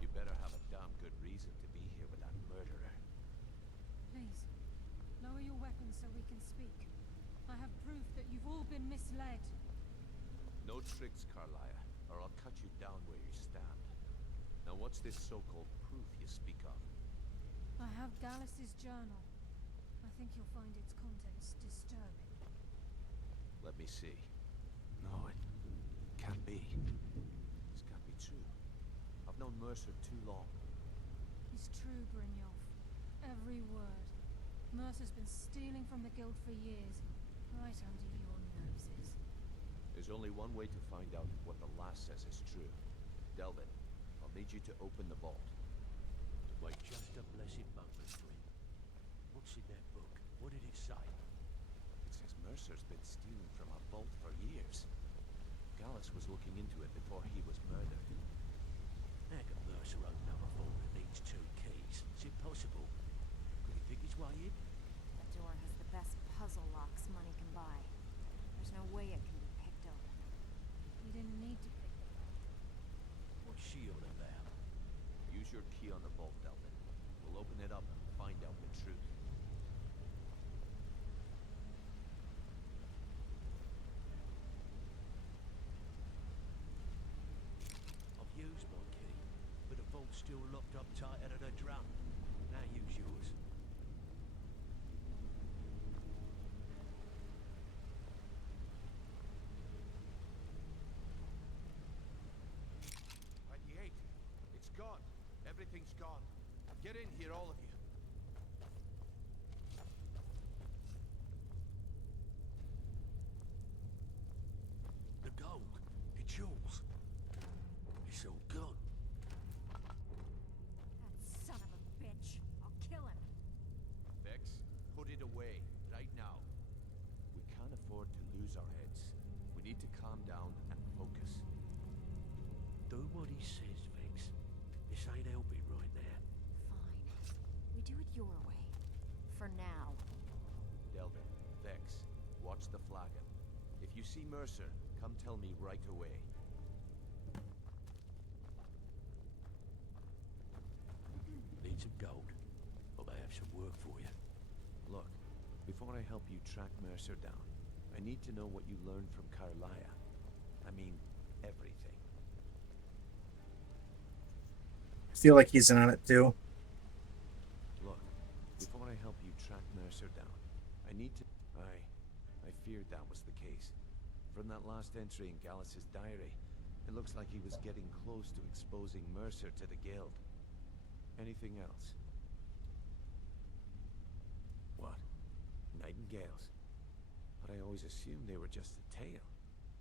You better have a damn good reason to be here with that murderer. Please, lower your weapons so we can speak. I have proof that you've all been misled. No tricks, Carlia, or I'll cut you down where you stand. Now what's this so-called proof you speak of? I have Gallus's journal. I think you'll find its contents disturbing. Let me see. No, it can't be. This can't be true. I've known Mercer too long. It's true, Brynjolf. Every word. Mercer's been stealing from the guild for years, right under your noses. There's only one way to find out if what the lass says is true. Delvin, I'll need you to open the vault. Wait just a blessed moment, Twin. What's in that book? What did it say? It says Mercer's been stealing from our vault for years. Gallus was looking into it before he was murdered. How can Mercer open up a vault that needs 2 keys? Is it possible? Could he pick his way in? The door has the best puzzle locks money can buy. There's no way it can be picked open. You didn't need to pick the lock. What's she on about? Use your key on the vault, Delvin. We'll open it up and find out the truth. I've used my key, but the vault's still locked up tighter than a drum. Now use yours. It's gone. Everything's gone. Get in here, all of you. The gold, it's yours. It's all gone. That son of a bitch. I'll kill him. Vex, put it away, right now. We can't afford to lose our heads. We need to calm down and focus. Do what he says, Vex. This ain't helping right now. Fine. We do it your way. For now. Delvin, Vex, watch the flagon. If you see Mercer, come tell me right away. Need some gold. I may have some work for you. Look, before I help you track Mercer down, I need to know what you learned from Carlia. I mean, everything. I feel like he's in on it too. Look, before I help you track Mercer down, I need to... I feared that was the case. From that last entry in Gallus's diary, it looks like he was getting close to exposing Mercer to the Guild. Anything else? What? Nightingales? But I always assumed they were just a tale.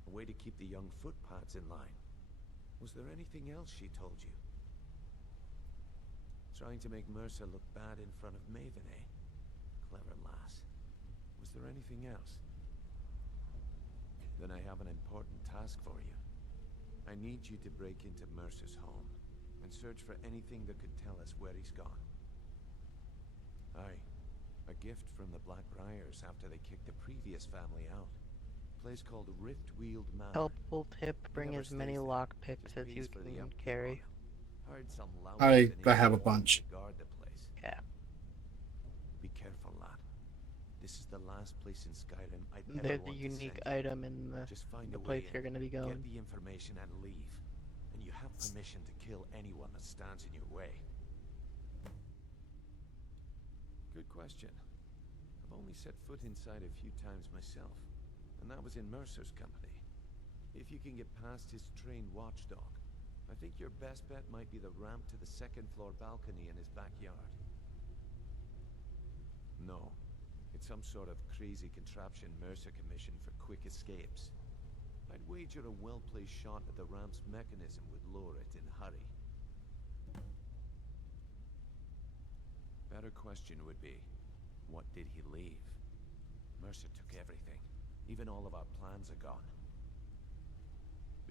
A way to keep the young footpads in line. Was there anything else she told you? Trying to make Mercer look bad in front of Maven, eh? Clever lass. Was there anything else? Then I have an important task for you. I need you to break into Mercer's home and search for anything that could tell us where he's gone. Aye, a gift from the Blackbriars after they kicked the previous family out. A place called Riftweald Manor. Helpful tip, bring Never as many stays there, lockpicks just as you pays for the can upkeep carry. Heard some I lounges have a in bunch. to guard the place. Yeah. Be careful, lad. This is the last place in Skyrim I'd ever They're the want to unique send you. item in Just find the a place way you're in, going to be get going. the information and leave. And you have permission to kill anyone that stands in your way. Good question. I've only set foot inside a few times myself, and that was in Mercer's company. If you can get past his trained watchdog, I think your best bet might be the ramp to the second-floor balcony in his backyard. No. It's some sort of crazy contraption Mercer commissioned for quick escapes. I'd wager a well-placed shot at the ramp's mechanism would lure it in a hurry. Better question would be, what did he leave? Mercer took everything. Even all of our plans are gone.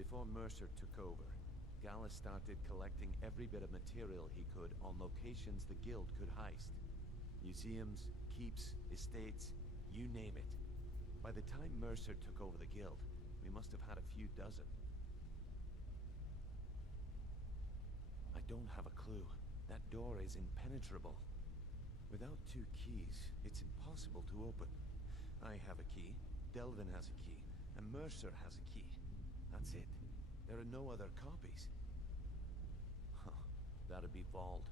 Before Mercer took over, Gallus started collecting every bit of material he could on locations the Guild could heist. Museums, keeps, estates, you name it. By the time Mercer took over the Guild, we must have had a few dozen. I don't have a clue. That door is impenetrable. Without 2 keys, it's impossible to open. I have a key, Delvin has a key, and Mercer has a key. That's it. There are no other copies. Huh. That'd be Bald.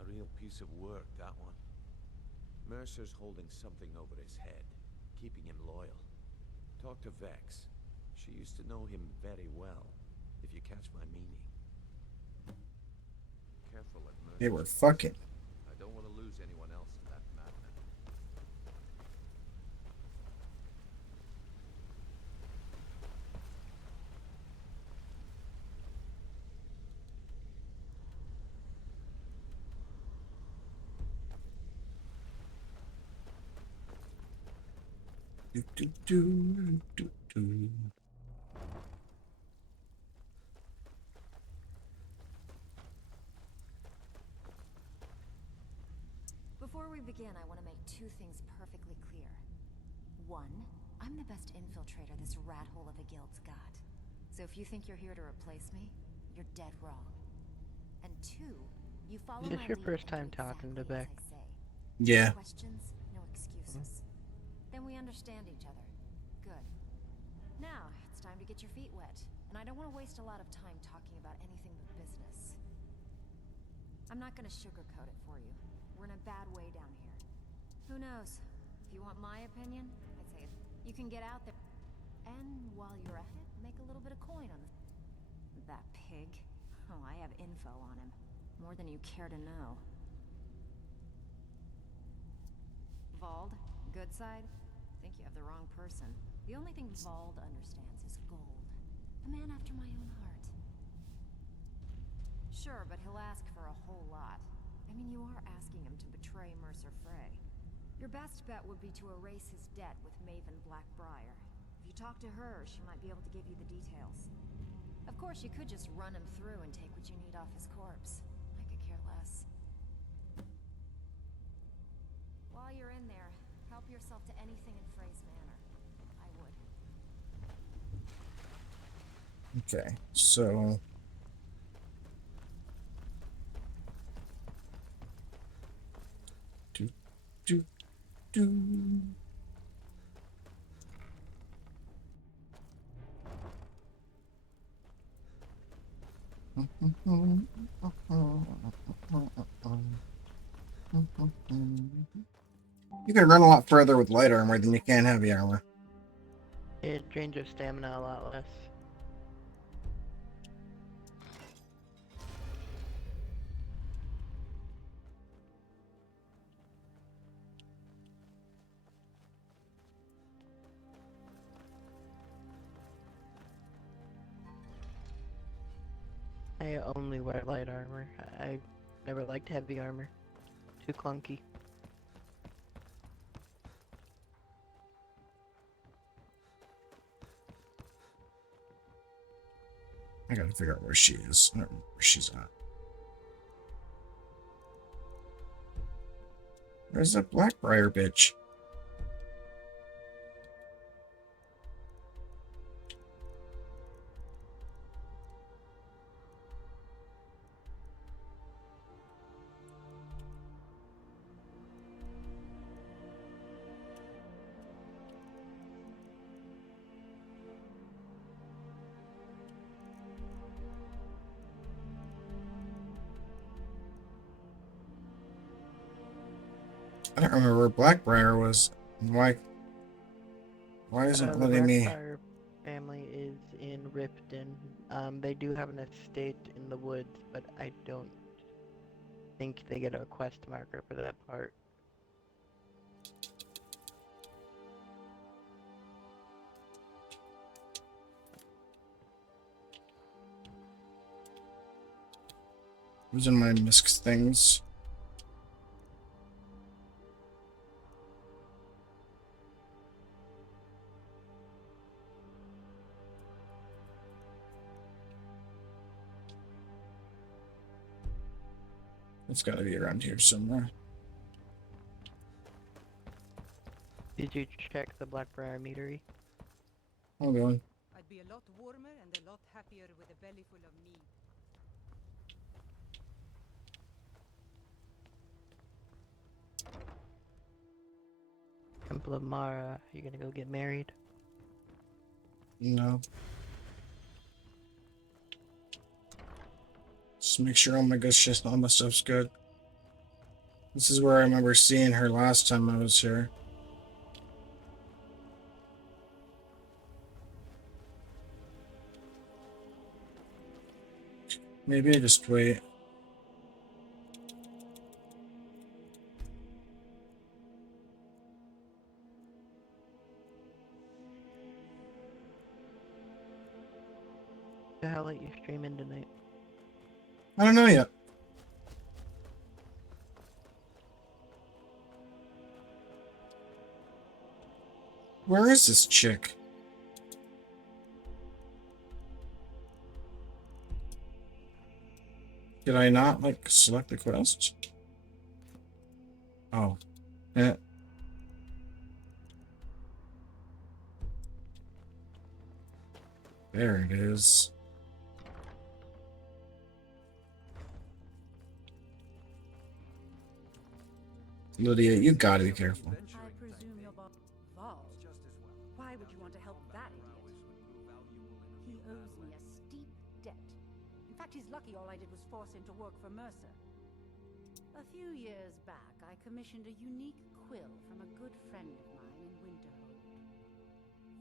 A real piece of work, that one. Mercer's holding something over his head, keeping him loyal. Talk to Vex. She used to know him very well, if you catch my meaning. Careful at Mercer's They were place. fucking. I don't want to lose anyone else in that madman. Do, do, do, do, do. we begin, I want to make two things perfectly clear. One, I'm the best infiltrator this rat hole of a guild's got. So if you think you're here to replace me, you're dead wrong. And two, you follow Is my this your lead first and do time talking to exactly as Beck? I say. Yeah. No questions, no excuses. Then we understand each other. Good. Now, it's time to get your feet wet. And I don't want to waste a lot of time talking about anything but business. I'm not going to sugarcoat it for you. We're in a bad way down here. Who knows? If you want my opinion, I'd say you can get out there. And while you're at it, make a little bit of coin on that pig. Oh, I have info on him. More than you care to know. Vald, good side? Think you have the wrong person. The only thing Vald understands is gold. A man after my own heart. Sure, but he'll ask for a whole lot. I mean, you are asking him to betray Mercer Frey. Your best bet would be to erase his debt with Maven Blackbriar. If you talk to her, she might be able to give you the details. Of course, you could just run him through and take what you need off his corpse. I could care less. While you're in there, help yourself to anything in Frey's manor. I would. Okay, so do do. You can run a lot further with light armor than you can heavy armor. It drains your stamina a lot less. I only wear light armor. I never liked heavy armor. Too clunky. I gotta figure out where she is. I don't know where she's at. Where's that Blackbriar bitch? I don't remember where Blackbriar was. Why isn't it The letting me? Blackbriar family is in Riften. They do have an estate in the woods, but I don't think they get a quest marker for that part. Who's in my misc things? It's gotta be around here somewhere. Did you check the Blackbriar meadery? Hold on. I'd be a lot warmer and a lot happier with a belly full of meat. Temple of Mara, you gonna go get married? No. Just make sure all my stuff's good. This is where I remember seeing her last time I was here. Maybe I just wait. How late you streaming tonight? I don't know yet. Where is this chick? Did I not, like, select the quest? Oh, Yeah. There it is. Lydia, you gotta be careful. I presume you're Vald. Why would you want to help that idiot? He owes me a steep debt. In fact, he's lucky all I did was force him to work for Mercer. A few years back, I commissioned a unique quill from a good friend of mine in Winterhold.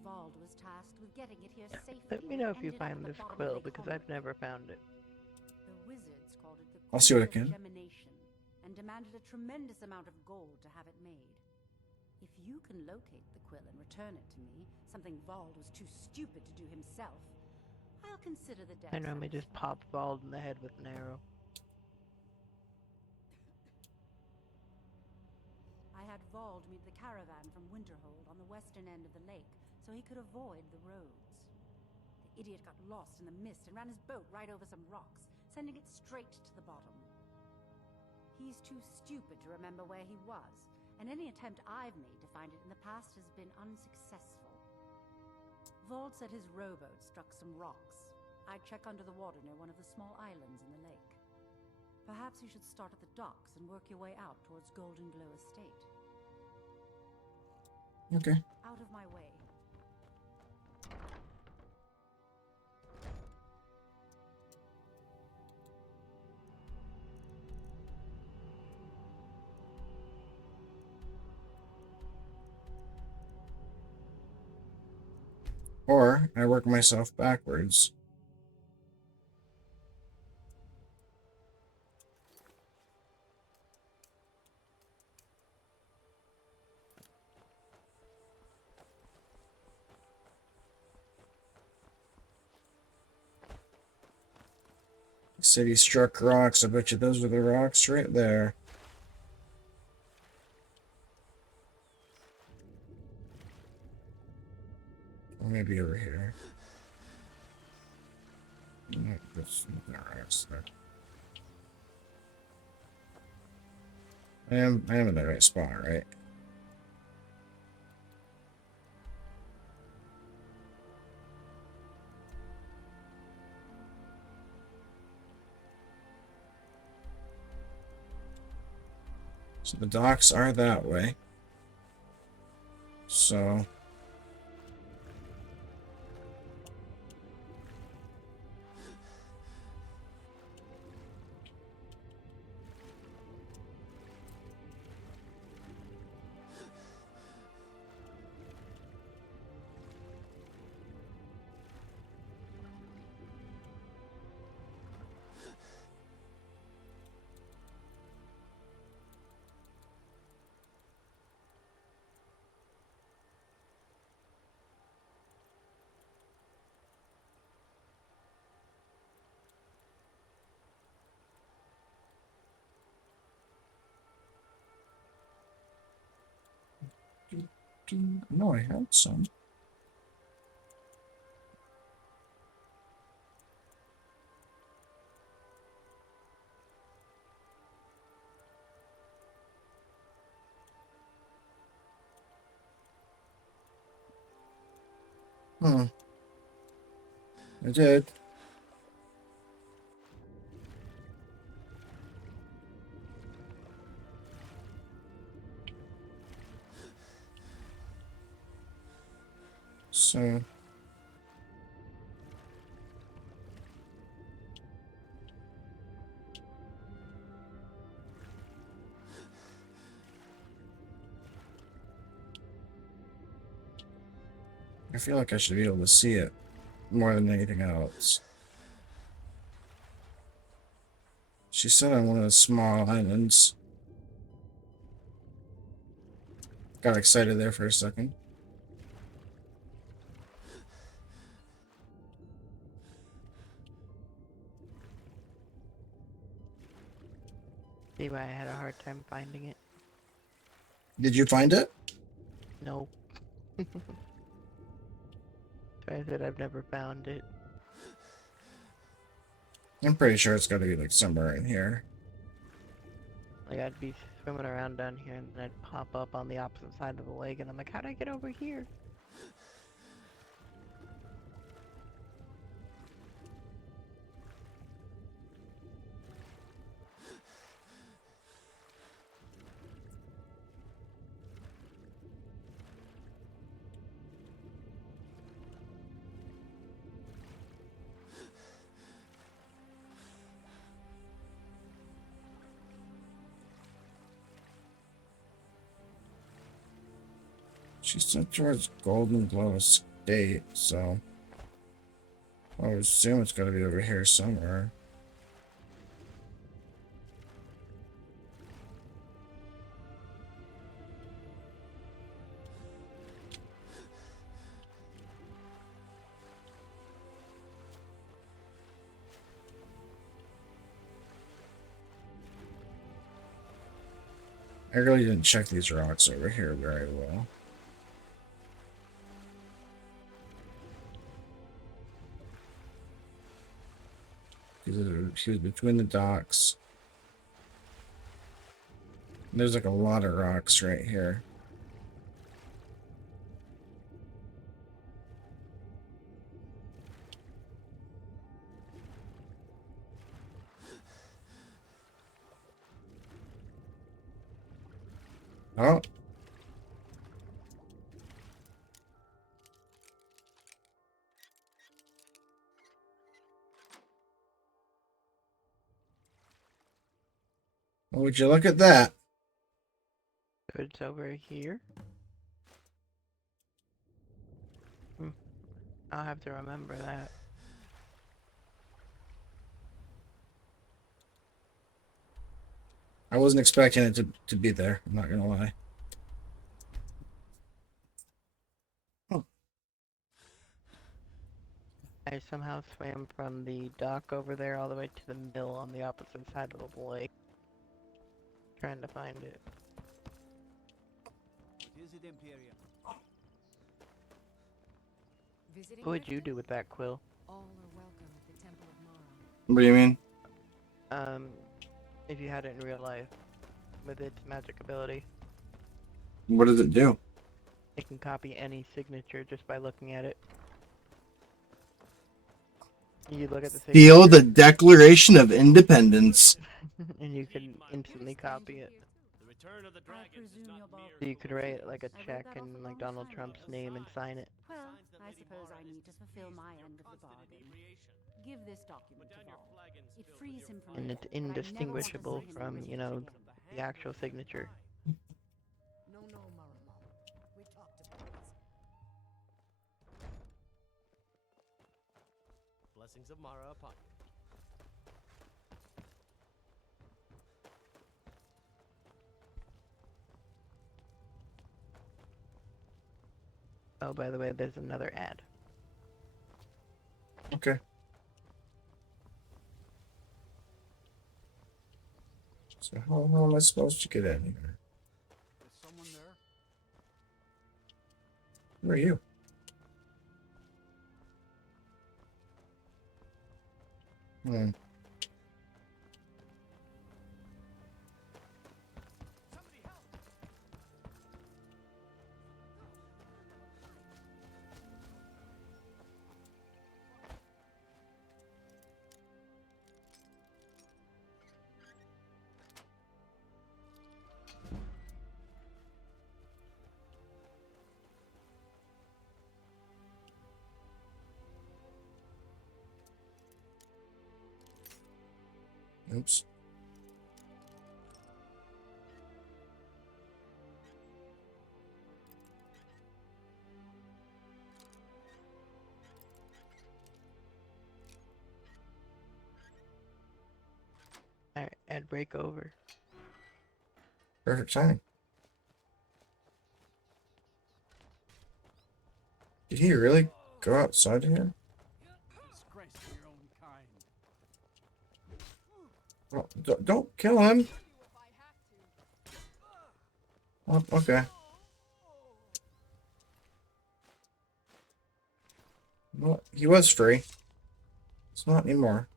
Vald was tasked with getting it here safely. Let me know if you find this quill, because I've never found it. The wizards called it the I'll see what I Quill of can. Gemination, and demanded a tremendous amount of gold to have it made. If you can locate the quill and return it to me, something Vald was too stupid to do himself, I'll consider the debt. I normally just pop Bald in the head with an arrow. I had Vald meet the caravan from Winterhold on the western end of the lake, so he could avoid the roads. The idiot got lost in the mist and ran his boat right over some rocks, sending it straight to the bottom. He's too stupid to remember where he was, and any attempt I've made to find it in the past has been unsuccessful. Vald said his rowboat struck some rocks. I'd check under the water near one of the small islands in the lake. Perhaps you should start at the docks and work your way out towards Golden Glow Estate. Okay. Out of my way. Or I work myself backwards. City struck rocks. I bet you those were the rocks right there. Or maybe over here. No, that's not rocks there. I am in the right spot, right? So the docks are that way. So no, I had some. I did. So I feel like I should be able to see it more than anything else. She said on one of the small islands. Got excited there for a second. See why I had a hard time finding it? Did you find it? No. I said I've never found it. I'm pretty sure it's got to be like somewhere in here. Like, I'd be swimming around down here, and then I'd pop up on the opposite side of the lake, and I'm like, how'd I get over here? She sent towards Golden Glow State, so I would assume it's got to be over here somewhere. I really didn't check these rocks over here very well. She was between the docks. There's like a lot of rocks right here. Oh. Would you look at that? So it's over here? I'll have to remember that. I wasn't expecting it to be there, I'm not gonna lie. I somehow swam from the dock over there all the way to the mill on the opposite side of the lake. Trying to find it. What is it, Imperium? What would you do with that quill? All are welcome at the Temple of Mara. What do you mean? If you had it in real life, with its magic ability. What does it do? It can copy any signature just by looking at it. You look at the signature. Feel the Declaration of Independence. And you can instantly copy it. So you could write like a check and like Donald Trump's name and sign it. Well, I suppose I need to fulfill my end of the bargain. Give this document to Vol. It frees him from And it's debt, but I never want to indistinguishable see him from, rich. you know, the actual signature. No, Maramo. We talked about this. Blessings of Mara upon you. Oh, by the way, there's another ad. Okay. So how am I supposed to get in here? Is someone there? Who are you? Hmm. Oops. Alright, ad break over. Perfect timing. Did he really go outside here? Disgrace to your own kind. Oh, don't kill him. Oh, okay. Well, he was free. It's not anymore.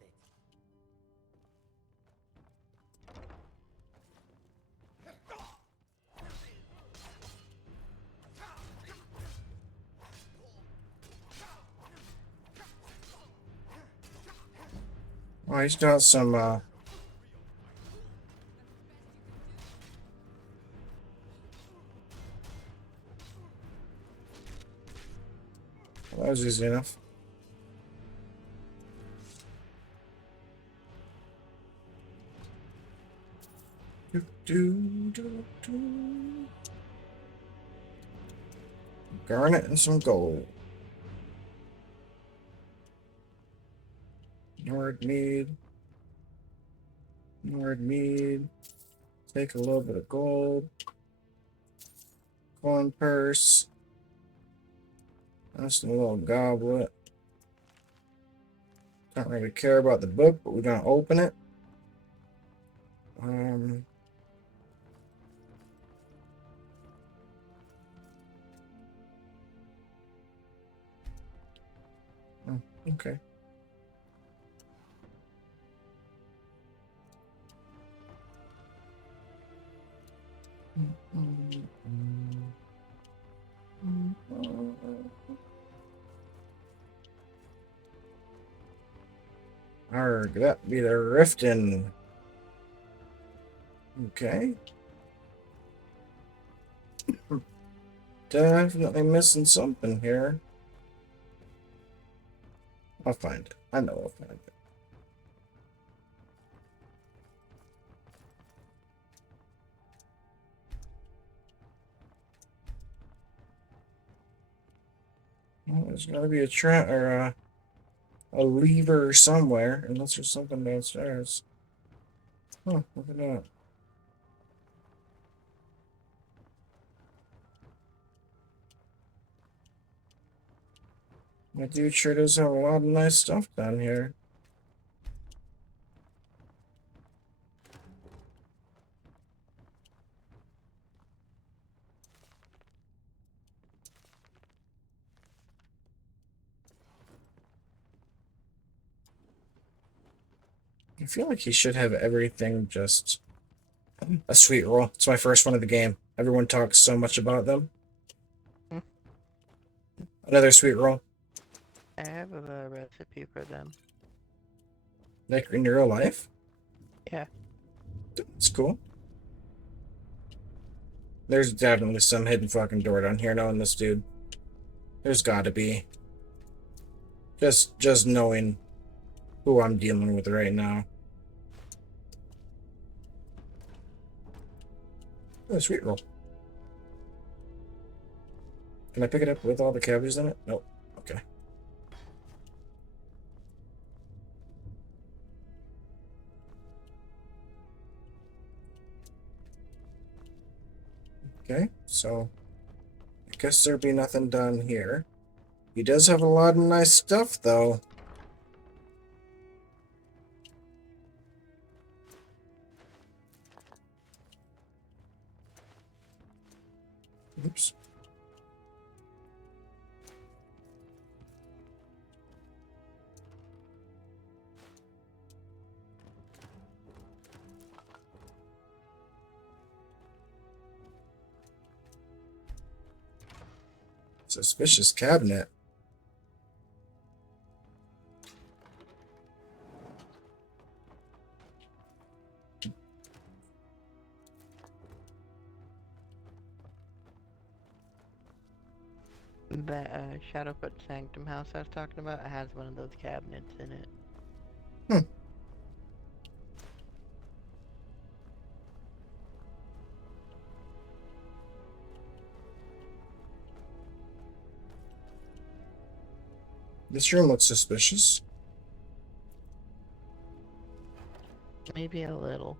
it. Oh, he's got some, that was easy enough. Garnet and some gold. Nord mead. Nord mead. Take a little bit of gold. Coin purse. That's a little goblet. Don't really care about the book, but we're gonna open it. Oh, okay. Arg, that be the Riften. Okay. Definitely missing something here. I'll find it. I know I'll find it. Well, there's gotta be a or a lever somewhere, unless there's something downstairs. Oh, look at that. My dude sure does have a lot of nice stuff down here. I feel like he should have everything just a sweet roll. It's my first one of the game. Everyone talks so much about them. Another sweet roll. I have a recipe for them. Like in real life? Yeah. That's cool. There's definitely some hidden fucking door down here knowing this dude. There's gotta be. Just knowing who I'm dealing with right now. Oh, sweet roll. Can I pick it up with all the cabbages in it? Nope. Okay. Okay, so I guess there'd be nothing done here. He does have a lot of nice stuff, though. Oops. Suspicious cabinet. That Shadowfoot Sanctum house I was talking about has one of those cabinets in it. This room looks suspicious. Maybe a little.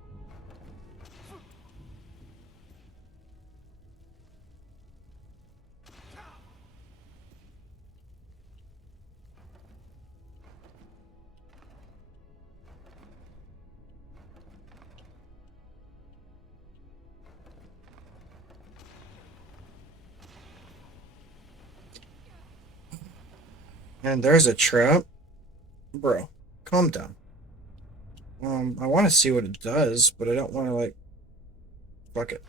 And there's a trap. Bro, calm down. I want to see what it does, but I don't want to, like... Fuck it.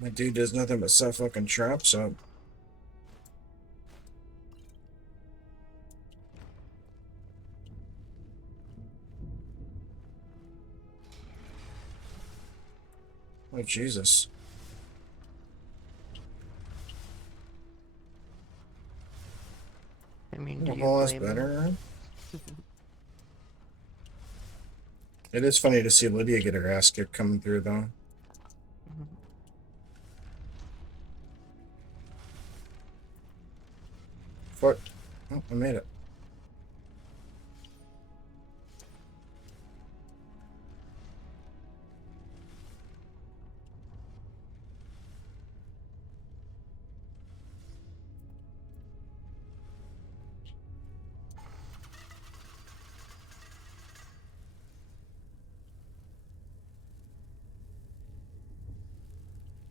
My dude does nothing but set fucking traps up. Oh, Jesus. I mean, The do you whole is blame him? better. It is funny to see Lydia get her ass kicked coming through, though. Fuck. Oh, I made it.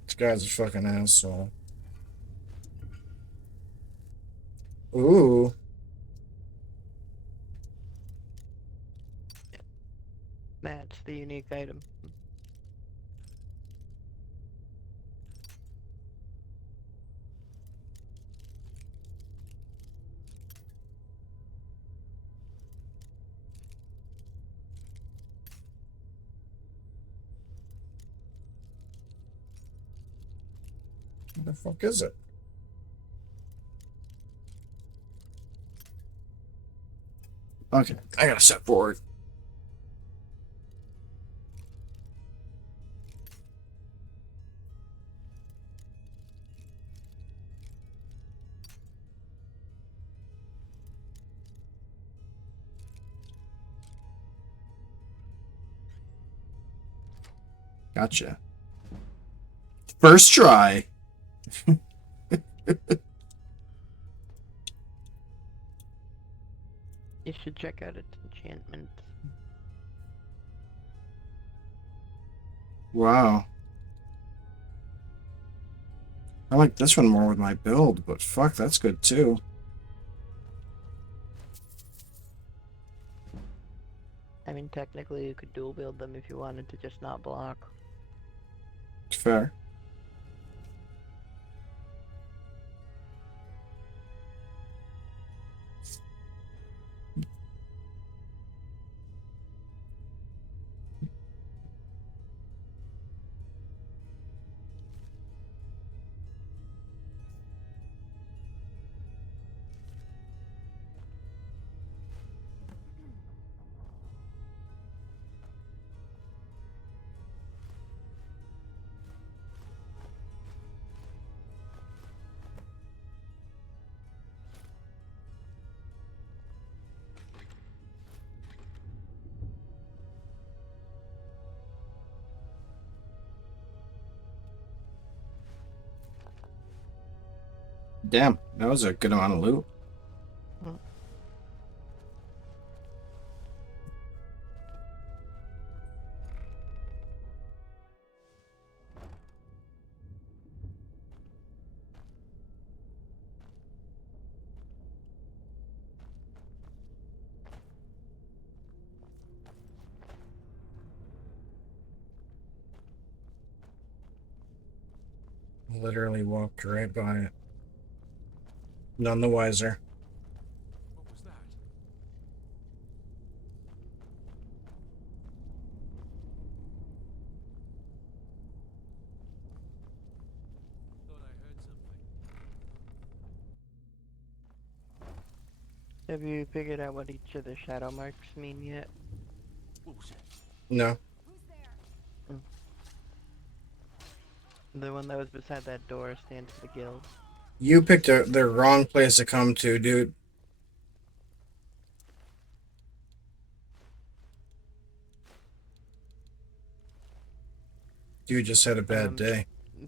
This guy's a fucking asshole. Ooh. That's the unique item. What the fuck is it? Okay, I gotta step forward. Gotcha. First try. You should check out its enchantment. Wow. I like this one more with my build, but fuck, that's good too. I mean, technically you could dual build them if you wanted to just not block. Fair. Damn, that was a good amount of loot. Literally walked right by it. None the wiser. What was that? Thought I heard something. Have you figured out what each of the shadow marks mean yet? Bullshit. No. The one that was beside that door stands for the guild. You picked the wrong place to come to, dude. You just had a bad day.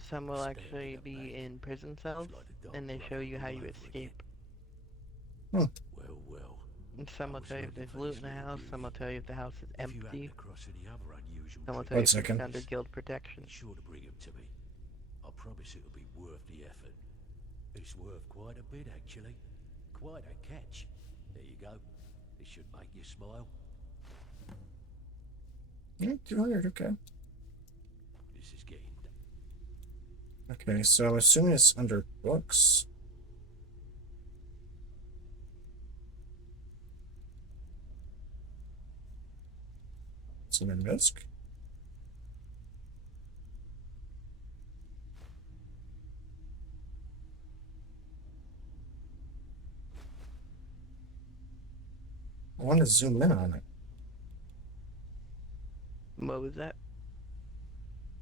Some will actually be in prison cells, and they show you how you escape. Hmm. Well, well. And some will tell you if there's loot in the house, some will tell you if the house is If you happen empty, across any other unusual some will tell One you if second. it's under guild protection. be sure to bring them to me. I promise it'll be worth the effort. It's worth quite a bit, actually. Quite a catch. There you go. This should make you smile. Yeah, 200, okay. This is getting Okay, so I'm assuming it's under books. It's under misc. I want to zoom in on it. What was that?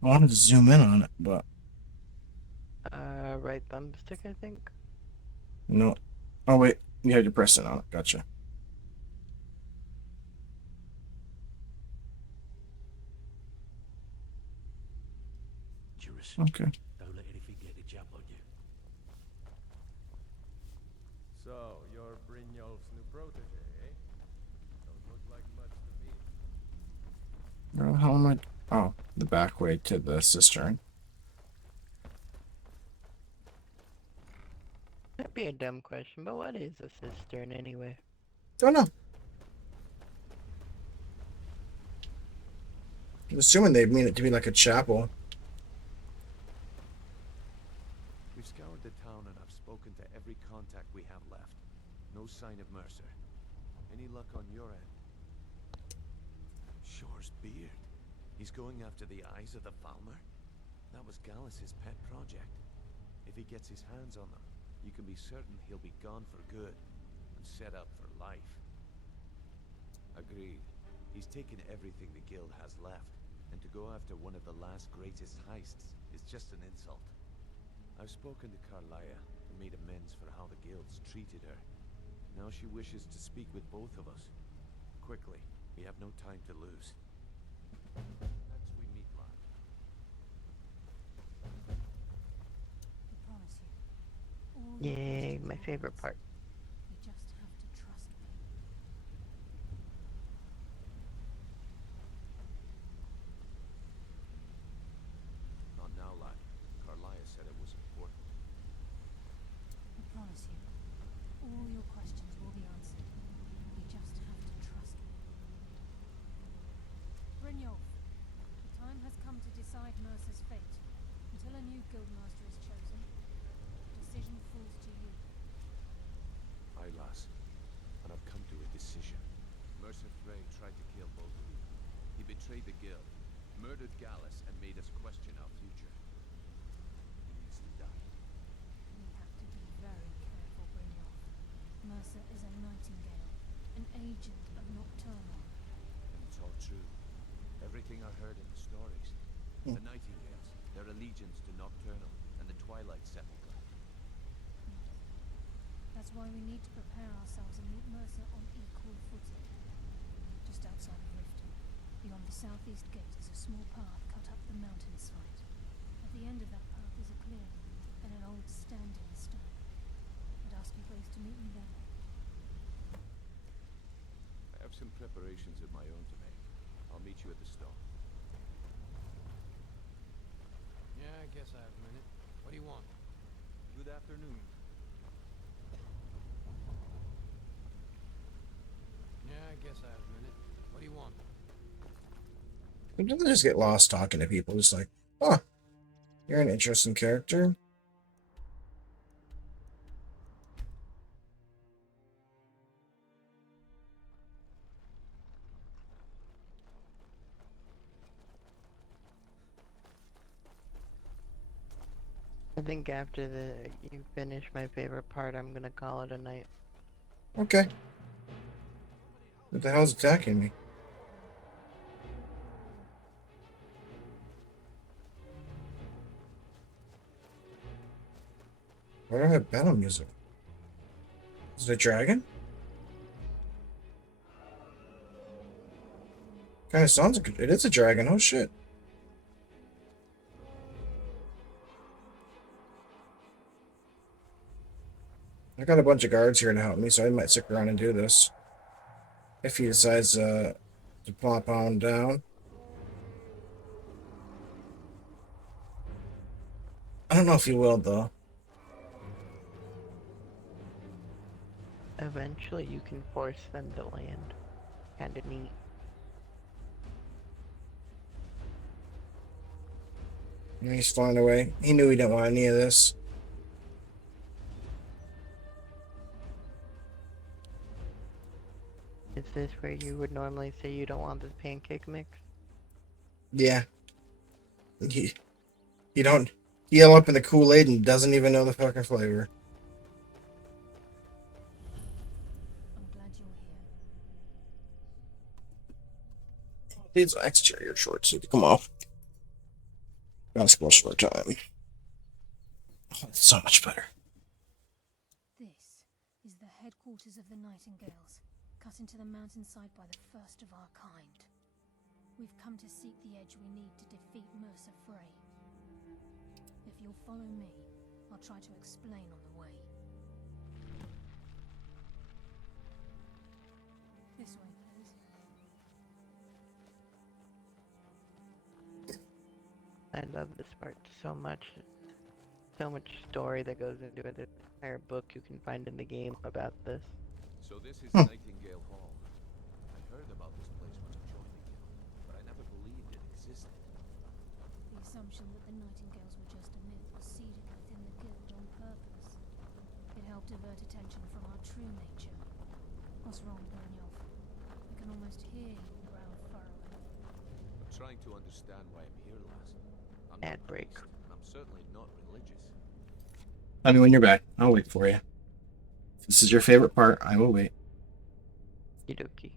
I wanted to zoom in on it, but Right thumbstick, I think. no. Oh wait, you had to press it on it. Gotcha. dangerous. Okay. Don't let anything get the jump on you. So, you're Brynjolf's new protege, eh? Don't look like much to me. How am I? Oh, the back way to the cistern. That'd be a dumb question, but what is a cistern anyway? Don't know. I'm assuming they mean it to be like a chapel. We've scoured the town and I've spoken to every contact we have left. No sign of Mercer. Any luck on your end? Shore's beard. He's going after the eyes of the Falmer? That was Gallus's pet project. If he gets his hands on them, you can be certain he'll be gone for good and set up for life. Agreed. He's taken everything the guild has left, and to go after one of the last greatest heists is just an insult. I've spoken to Carlia and made amends for how the guilds treated her. Now she wishes to speak with both of us. Quickly, we have no time to lose. Next we meet live. I promise you. All your Yay, questions my will be favorite part. answered. You just have to trust me. Not now, lad. Carlia said it was important. I promise you. All your questions will be answered. You just have to trust me. Brynjolf, the time has come to decide Mercer's fate. Until a new guildmaster is chosen, the decision falls to you. Aye, lass. And I've come to a decision. Mercer Frey tried to kill both of you. He betrayed the guild, murdered Gallus, and made us question our future. He needs to die. We have to be very careful, Brynjolf. Mercer is a nightingale, an agent of Nocturnal. And it's all true. Everything I heard in the stories. The Nightingales, their allegiance to Nocturnal, and the Twilight Sepulchre. That's why we need to prepare ourselves and meet Mercer on equal footing. Just outside of Riften, beyond the southeast gate is a small path cut up the mountainside. At the end of that path is a clearing and an old standing stone. I'd ask you both to meet me there. I have some preparations of my own to make. I'll meet you at the stone. Yeah, I guess I have a minute. What do you want? Good afternoon. Yeah, I guess I have a minute. What do you want? Sometimes I just get lost talking to people. Just like, oh, you're an interesting character. I think after you finish my favorite part, I'm gonna call it a night. Okay. What the hell's attacking me? Why do I have battle music? Is it a dragon? Kind of sounds like it is a dragon. Oh shit. I got a bunch of guards here to help me, so I might stick around and do this. if he decides to plop on down. I don't know if he will though. Eventually, you can force them to land. Kinda neat. And he's flying away. He knew he didn't want any of this. Is this where you would normally say you don't want this pancake mix? Yeah. You don't heal up in the Kool-Aid and doesn't even know the fucking flavor. I'm glad you're here. These exterior shorts need to come off. Basketball short time. Oh, it's so much better. This is the headquarters of the Nightingales, cut into the mountainside by the first of our kind. We've come to seek the edge we need to defeat Mercer Frey. If you'll follow me, I'll try to explain on the way. This way, please. I love this part so much. So much story that goes into it. There's an entire book you can find in the game about this. So this is Nightingale Hall. I heard about this place when I joined the guild, but I never believed it existed. The assumption that the Nightingales were just a myth was seeded within the guild on purpose. It helped divert attention from our true nature. What's wrong, Brynjolf? I can almost hear your brow furrowing. I'm trying to understand why I'm here, lass. I'm Ad not break. priest, and I'm certainly not religious. Tell me when you're back. I'll wait for you. If this is your favorite part, I will wait. Okie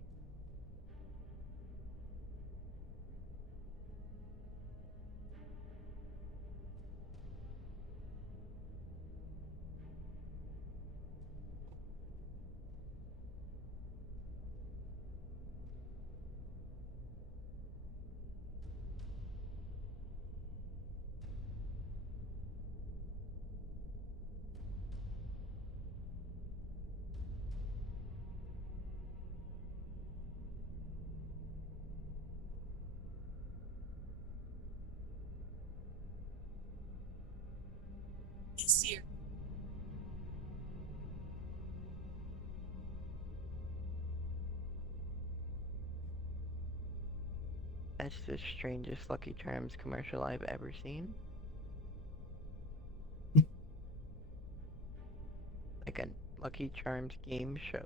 That's the strangest Lucky Charms commercial I've ever seen. Like a Lucky Charms game show.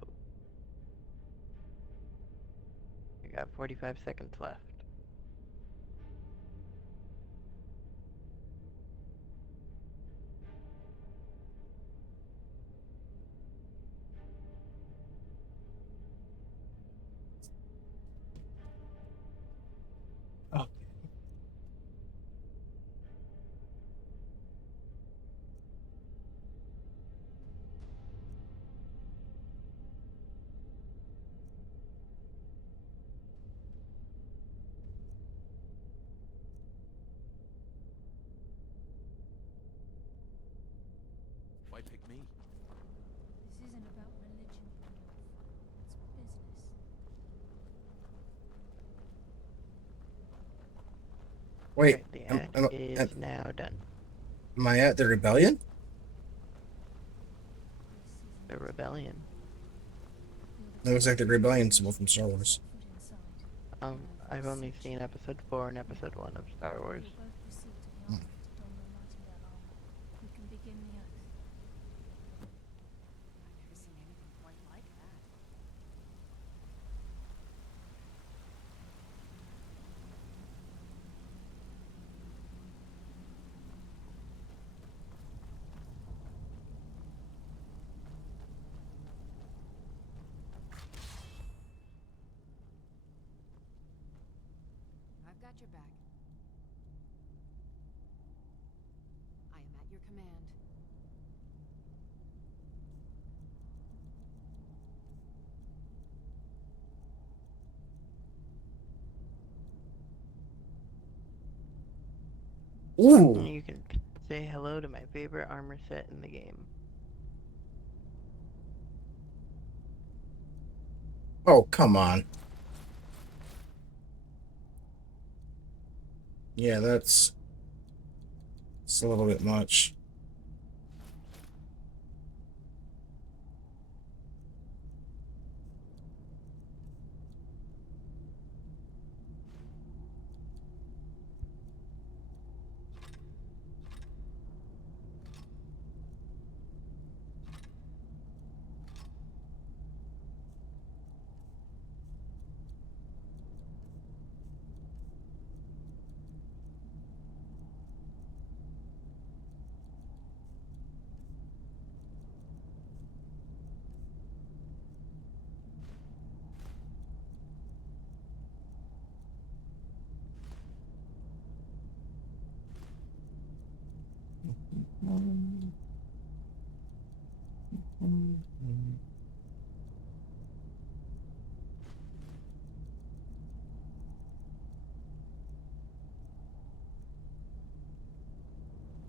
You got 45 seconds left. Oh. Why pick me? This isn't about religion, Brynjolf. It's business. Wait, Right, the act is now done. am I at the rebellion? The rebellion. That looks like the rebellion symbol from Star Wars. I've only seen episode 4 and episode 1 of Star Wars. You'll both proceed to the altar to don your Nightingale armor. We can begin the oath. I've never seen anything quite like that. I've got your back. I am at your command. Ooh. You can say hello to my favorite armor set in the game. Oh, come on. Yeah, that's a little bit much.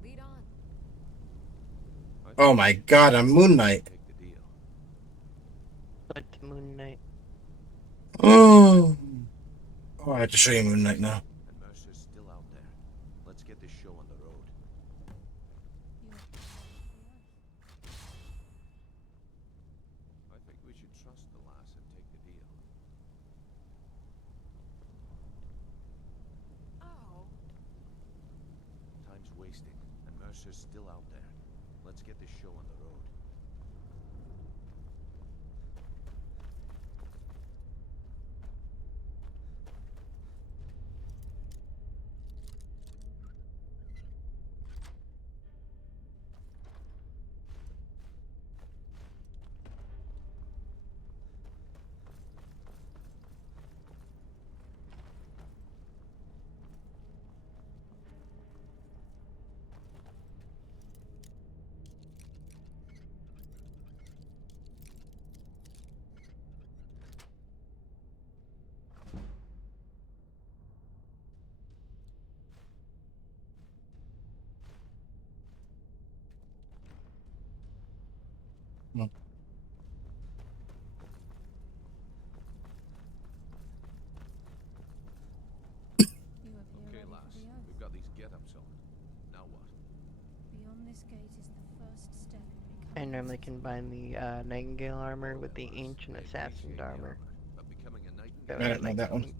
Lead on. Oh my god, I'm Moon Knight. What's Moon Knight? Oh, I have to show you Moon Knight now. And Mercer's still out there. Let's get this show on the road. I think we should trust the lass and take the deal. Oh. Time's wasting, and Mercer's still out there. Let's get this show on the road. Okay, lass. We've got these get-ups on. Now what? Beyond this gate is the first step in I becoming normally combine the Nightingale armor with the Ancient Assassin armor. But becoming a So I it don't know makes that one. me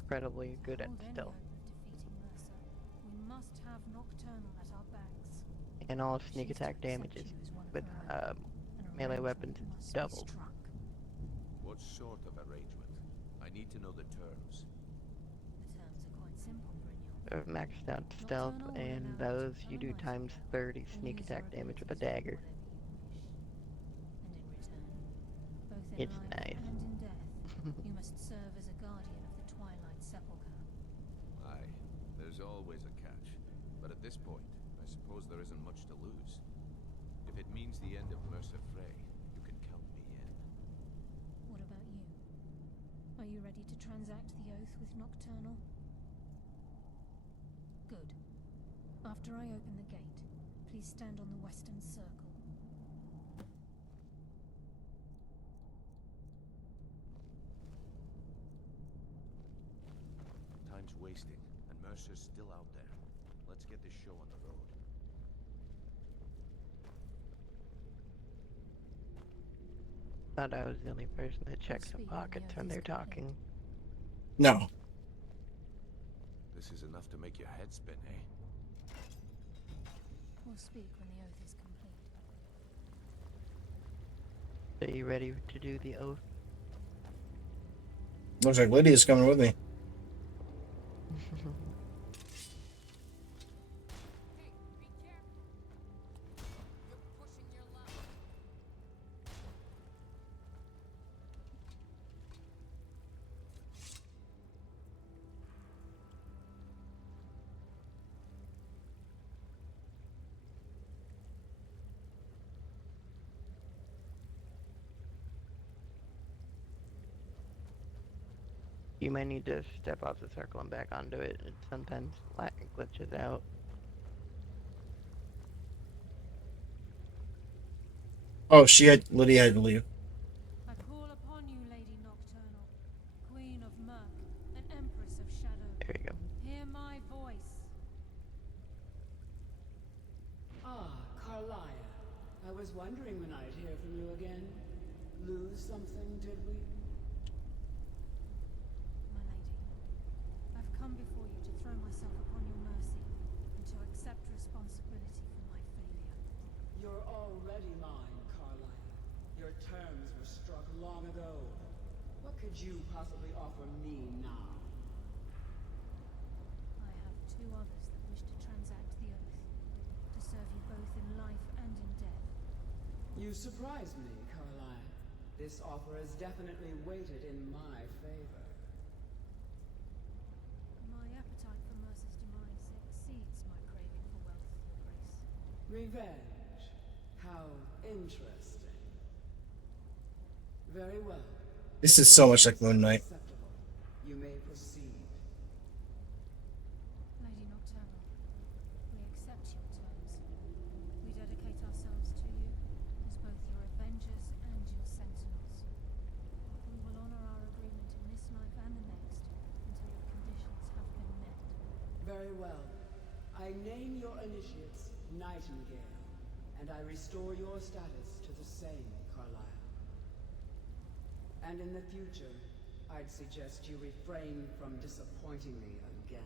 incredibly good at Hold any stealth. hope of defeating Mercer. We must have Nocturnal at our backs. And all sneak attack damages with melee weapons doubled. What sort of arrangement? I need to know the terms. The terms are quite simple, Brynjolf. Maxed out stealth, and those you do times 30 sneak attack damage with a dagger. Both in It's life nice. and in death, you must serve as a guardian of the Twilight Sepulchre. Aye, there's always a catch. But at this point, I suppose there isn't much to lose. If it means the end of Mercer Frey, you can count me in. What about you? Are you ready to transact the oath with Nocturnal? Good. After I open the gate, please stand on the western circle. Time's wasting, and Mercer's still out there. Let's get this show on the road. Thought I was the only person that checks their pockets when they're talking. No. This is enough to make your head spin, eh? We'll speak when the oath is complete. Are you ready to do the oath? Looks like Lydia's coming with me. You might need to step off the circle and back onto it. It sometimes glitches out. Oh, Lydia had to leave. I call upon you, Lady Nocturnal. Queen of Murk, an Empress of Shadow. There you go. Hear my voice. Ah, Carlia. I was wondering when I'd hear from you again. Lose something, did we? My lady, I've come before you to throw myself upon your mercy and to accept responsibility for my failure. You're already mine, Carlia. Your terms were struck long ago. What could you possibly offer me now? I have two others that wish to transact the oath, to serve you both in life and in death. You surprise me, Carlia. This offer is definitely weighted in my favor. My appetite for Mercer's demise exceeds my craving for wealth, Your Grace. Revenge. How interesting. Very well. This is so much like Moon Knight. Acceptable. You may proceed. Lady Nocturnal, we accept your terms. We dedicate ourselves to you as both your avengers and your sentinels. We will honor our agreement in this life and the next until your conditions have been met. Very well. I name your initiates Nightingale, and I restore your status to the same, Carlisle. And in the future, I'd suggest you refrain from disappointing me again.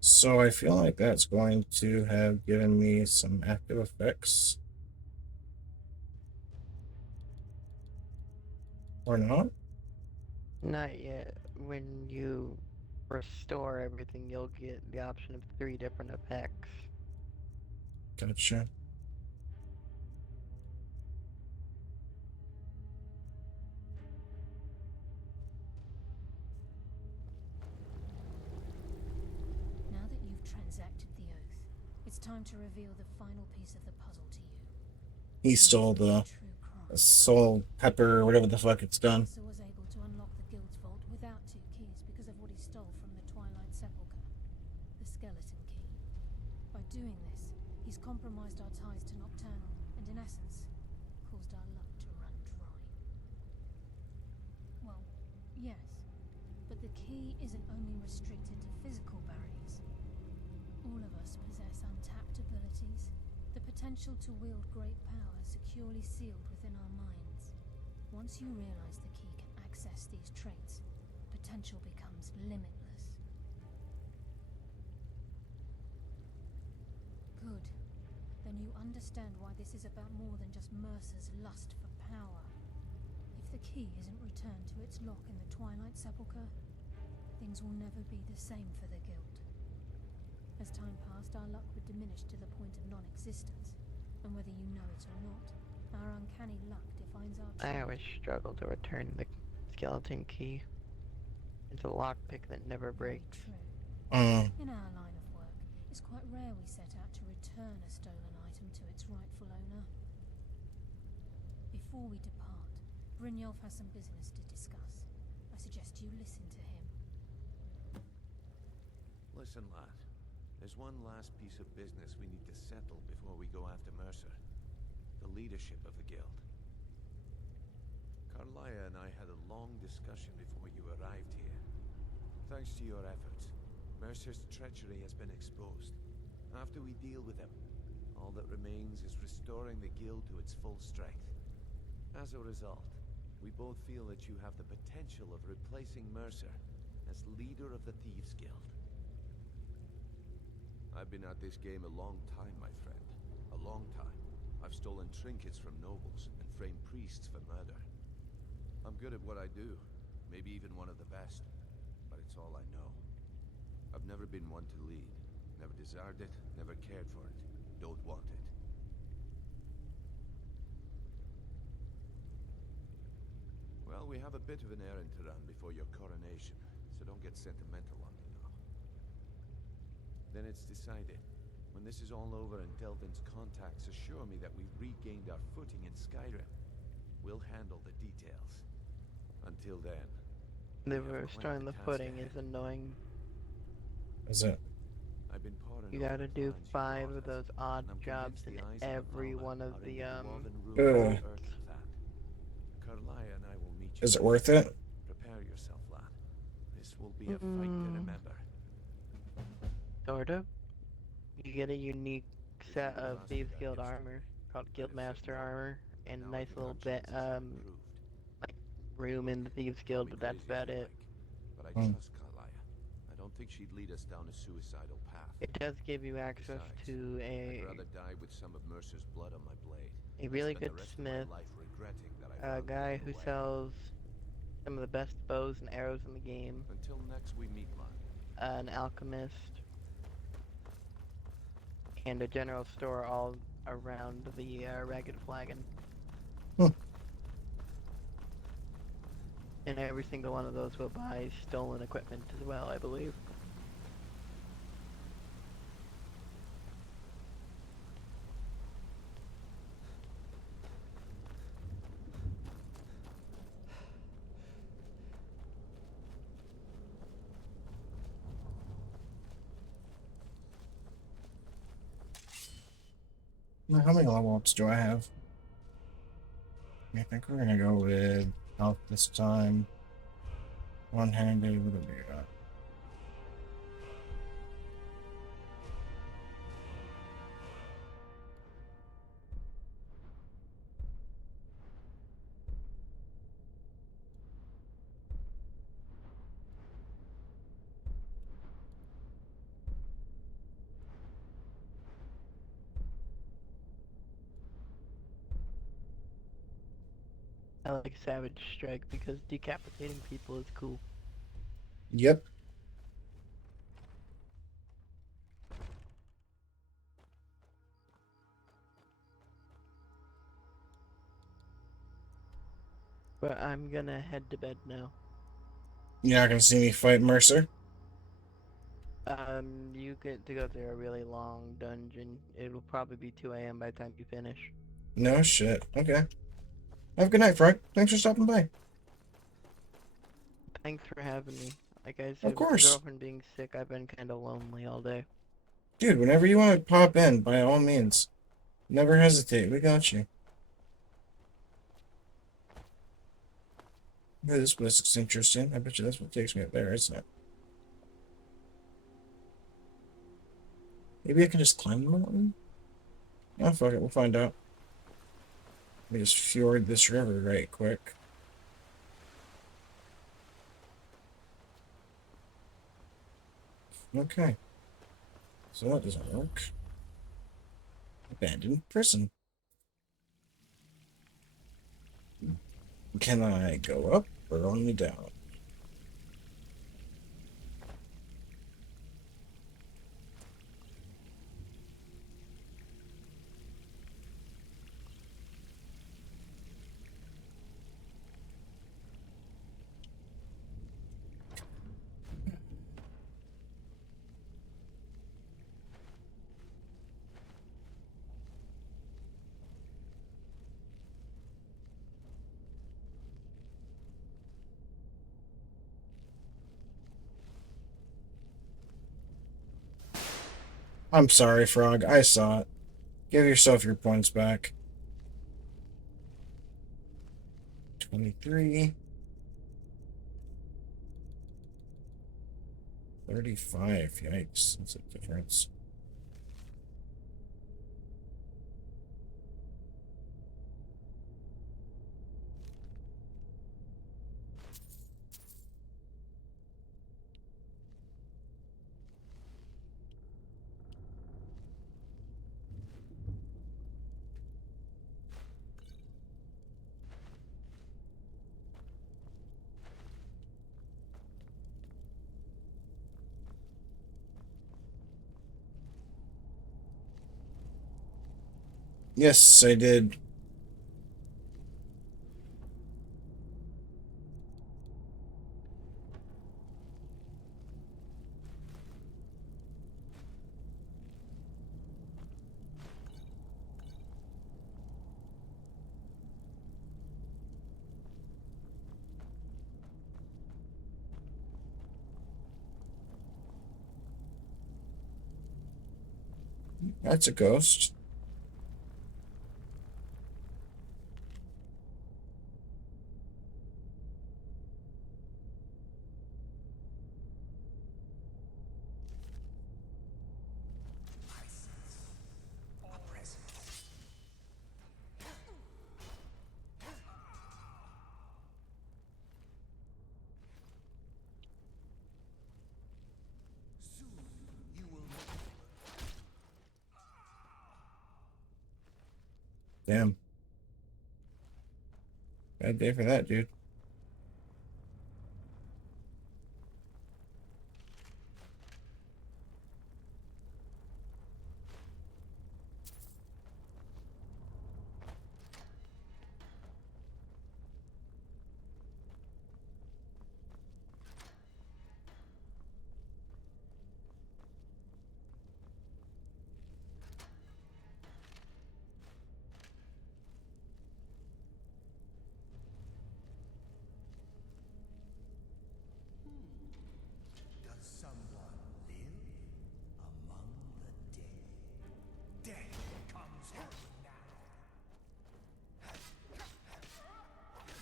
So I feel like that's going to have given me some active effects. Or not? Not yet. When you restore everything, you'll get the option of 3 different effects. Gotcha. Now that you've transacted the oath, it's time to reveal the final piece of the puzzle to you. He stole the soul pepper or whatever the fuck it's done. Mercer was able to unlock the guild's vault without 2 keys because of what he stole from the Twilight Sepulchre, the skeleton key. By doing this, he's compromised our ties to Nocturnal and, in essence, caused our luck to run dry. Well, yes, but the key isn't only restricted to physical barriers. All of us possess untapped abilities, the potential to wield great power securely sealed within our minds. Once you realize the key can access these traits, potential becomes limitless. Good. Then you understand why this is about more than just Mercer's lust for power. If the key isn't returned to its lock in the Twilight Sepulchre, things will never be the same for the Guild. As time passed, our luck would diminish to the point of non-existence, and whether you know it or not, our uncanny luck defines our trade. I always struggle to return the skeleton key. It's a lockpick that never breaks. In our line of work, it's quite rare we set out to return a stolen item to its rightful owner. Before we depart, Brynjolf has some business to discuss. I suggest you listen to him. Listen, lad. There's one last piece of business we need to settle before we go after Mercer. The leadership of the guild. Carlia and I had a long discussion before you arrived here. Thanks to your efforts, Mercer's treachery has been exposed. After we deal with him, all that remains is restoring the guild to its full strength. As a result, we both feel that you have the potential of replacing Mercer as leader of the Thieves Guild. I've been at this game a long time, my friend. A long time. I've stolen trinkets from nobles and framed priests for murder. I'm good at what I do. Maybe even one of the best. But it's all I know. I've never been one to lead. Never desired it, never cared for it. Don't want it. Well, we have a bit of an errand to run before your coronation, so don't get sentimental on me now. Then it's decided. When this is all over and Delvin's contacts assure me that we've regained our footing in Skyrim, we'll handle the details. Until then... The restoring the footing is annoying. Is it? I've been poring You over gotta the do plans you 5 of brought us, those odd and I'm jobs convinced in the eyes every of the one of Fowler are in the the woven Ugh. ruins of Urtafat. Carlia and I will meet you Is it there. worth it? Prepare yourself, lad. This will be a fight to Mm, remember. sort of. You get a unique set the of last Thieves thing I Guild used to armor called I'd have said Guildmaster no, armor but and now I nice think little our bit chances have improved. like room in the Thieves Call Guild, me but that's crazy if about you it. like, but I Hmm. trust Carlia. I don't think she'd lead us down a suicidal path. It does give you access Besides, to I'd rather die with some of Mercer's blood on my blade. a than really spend good the rest smith, of my life regretting that I a found you guy on the who way. sells some of the best bows and arrows in the game, Until next we meet, lad. an alchemist, and a general store all around the Ragged Flagon. Hmm. And every single one of those will buy stolen equipment as well, I believe. Now, how many level ups do I have? I think we're gonna go with health this time. One-handed. What do we got? I like Savage Strike because decapitating people is cool. Yep. But I'm gonna head to bed now. You're not gonna see me fight Mercer? You get to go through a really long dungeon. It'll probably be 2 a.m. by the time you finish. No shit. Okay. Have a good night, Frank. Thanks for stopping by. Thanks for having me. Like I Of said, with the course. girlfriend being sick, I've been kind of lonely all day. Dude, whenever you want to pop in, by all means. Never hesitate. We got you. Yeah, this place looks interesting. I bet you that's what takes me up there, isn't it? Maybe I can just climb the mountain? Oh, fuck it. We'll find out. Let me just fjord this river right quick. Okay. So that doesn't work. Abandoned prison. Can I go up or only down? I'm sorry, Frog. I saw it. Give yourself your points back. 23. 35. Yikes. That's a difference. Yes, I did. That's a ghost. Damn. Bad day for that, dude. Does someone live among the dead? Death comes early now.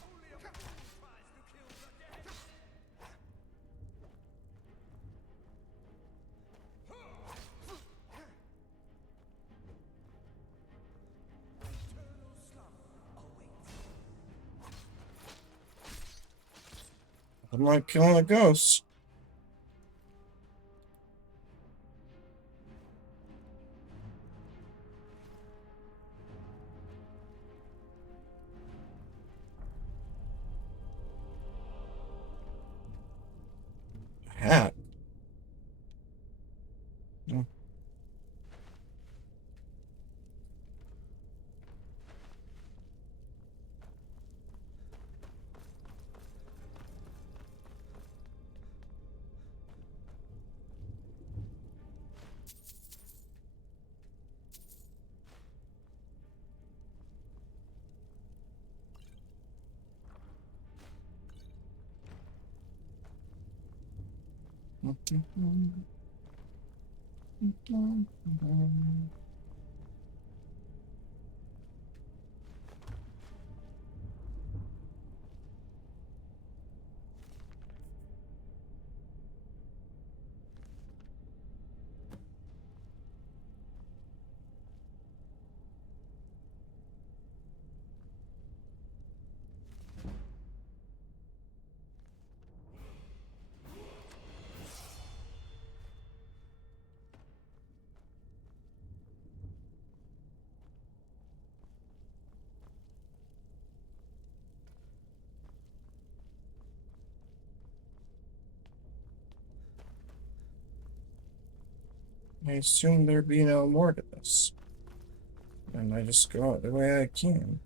Only a fool tries to kill the dead. Eternal slumber awaits. I'm like killing a ghost. Hat. Oh. I assume there be no more to this. And I just go out the way I can.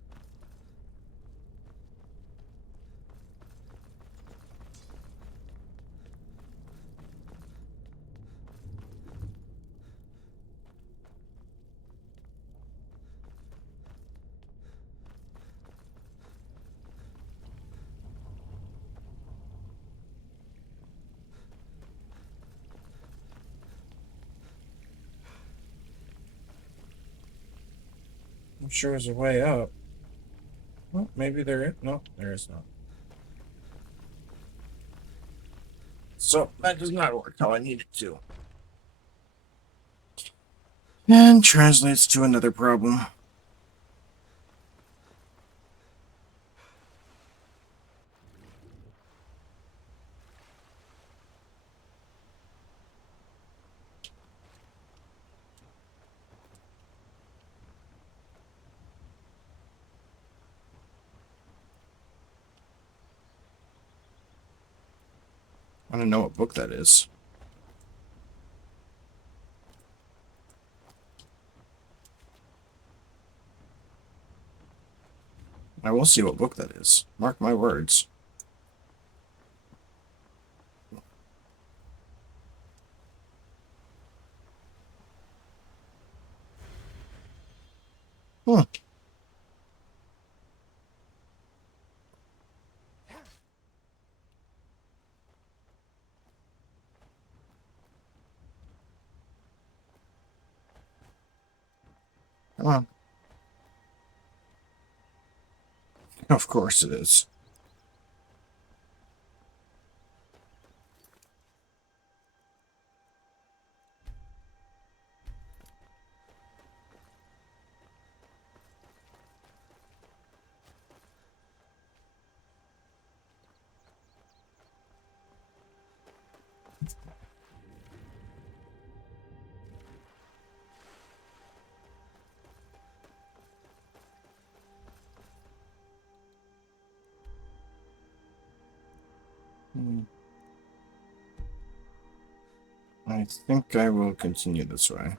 I'm sure there's a way up. Well, maybe there is. No, there is not. So that does not work how I need it to. And translates to another problem. I don't know what book that is. I will see what book that is. Mark my words. Huh. Come on. Of course it is. I think I will continue this way.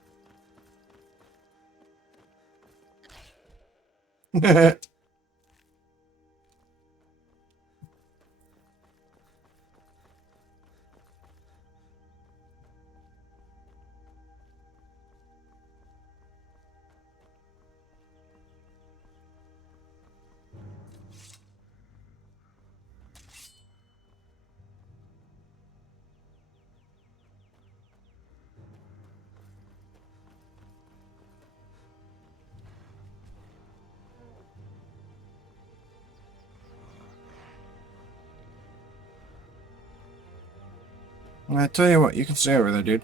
I tell you what, you can stay over there, dude.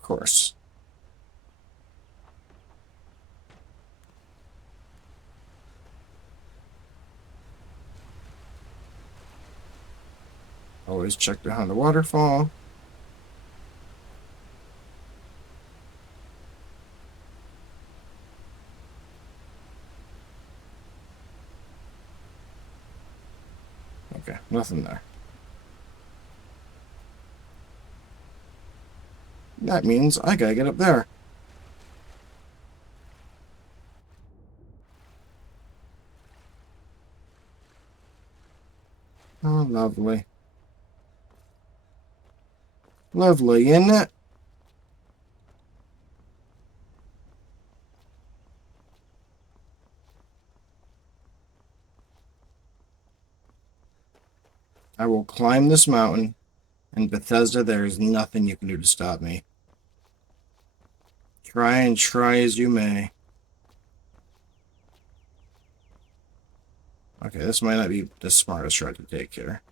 Of course. Always check behind the waterfall. Okay, nothing there. That means I gotta get up there. Oh, lovely. Lovely, isn't it? I will climb this mountain, and Bethesda, there is nothing you can do to stop me. Try and try as you may. Okay, this might not be the smartest route to take here.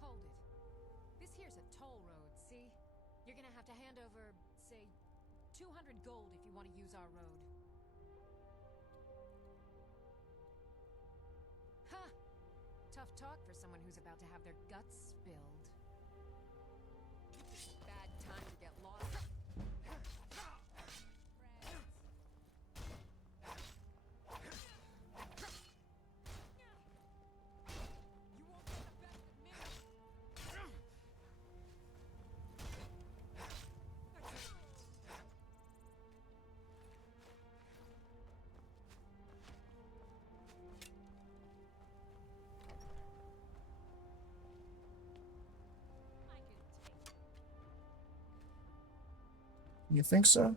Hold it. This here's a toll road, see? You're gonna have to hand over, say, 200 gold if you want to use our road. Ha! Tough talk for someone who's about to have their guts spilled. Bad time to get lost. You think so?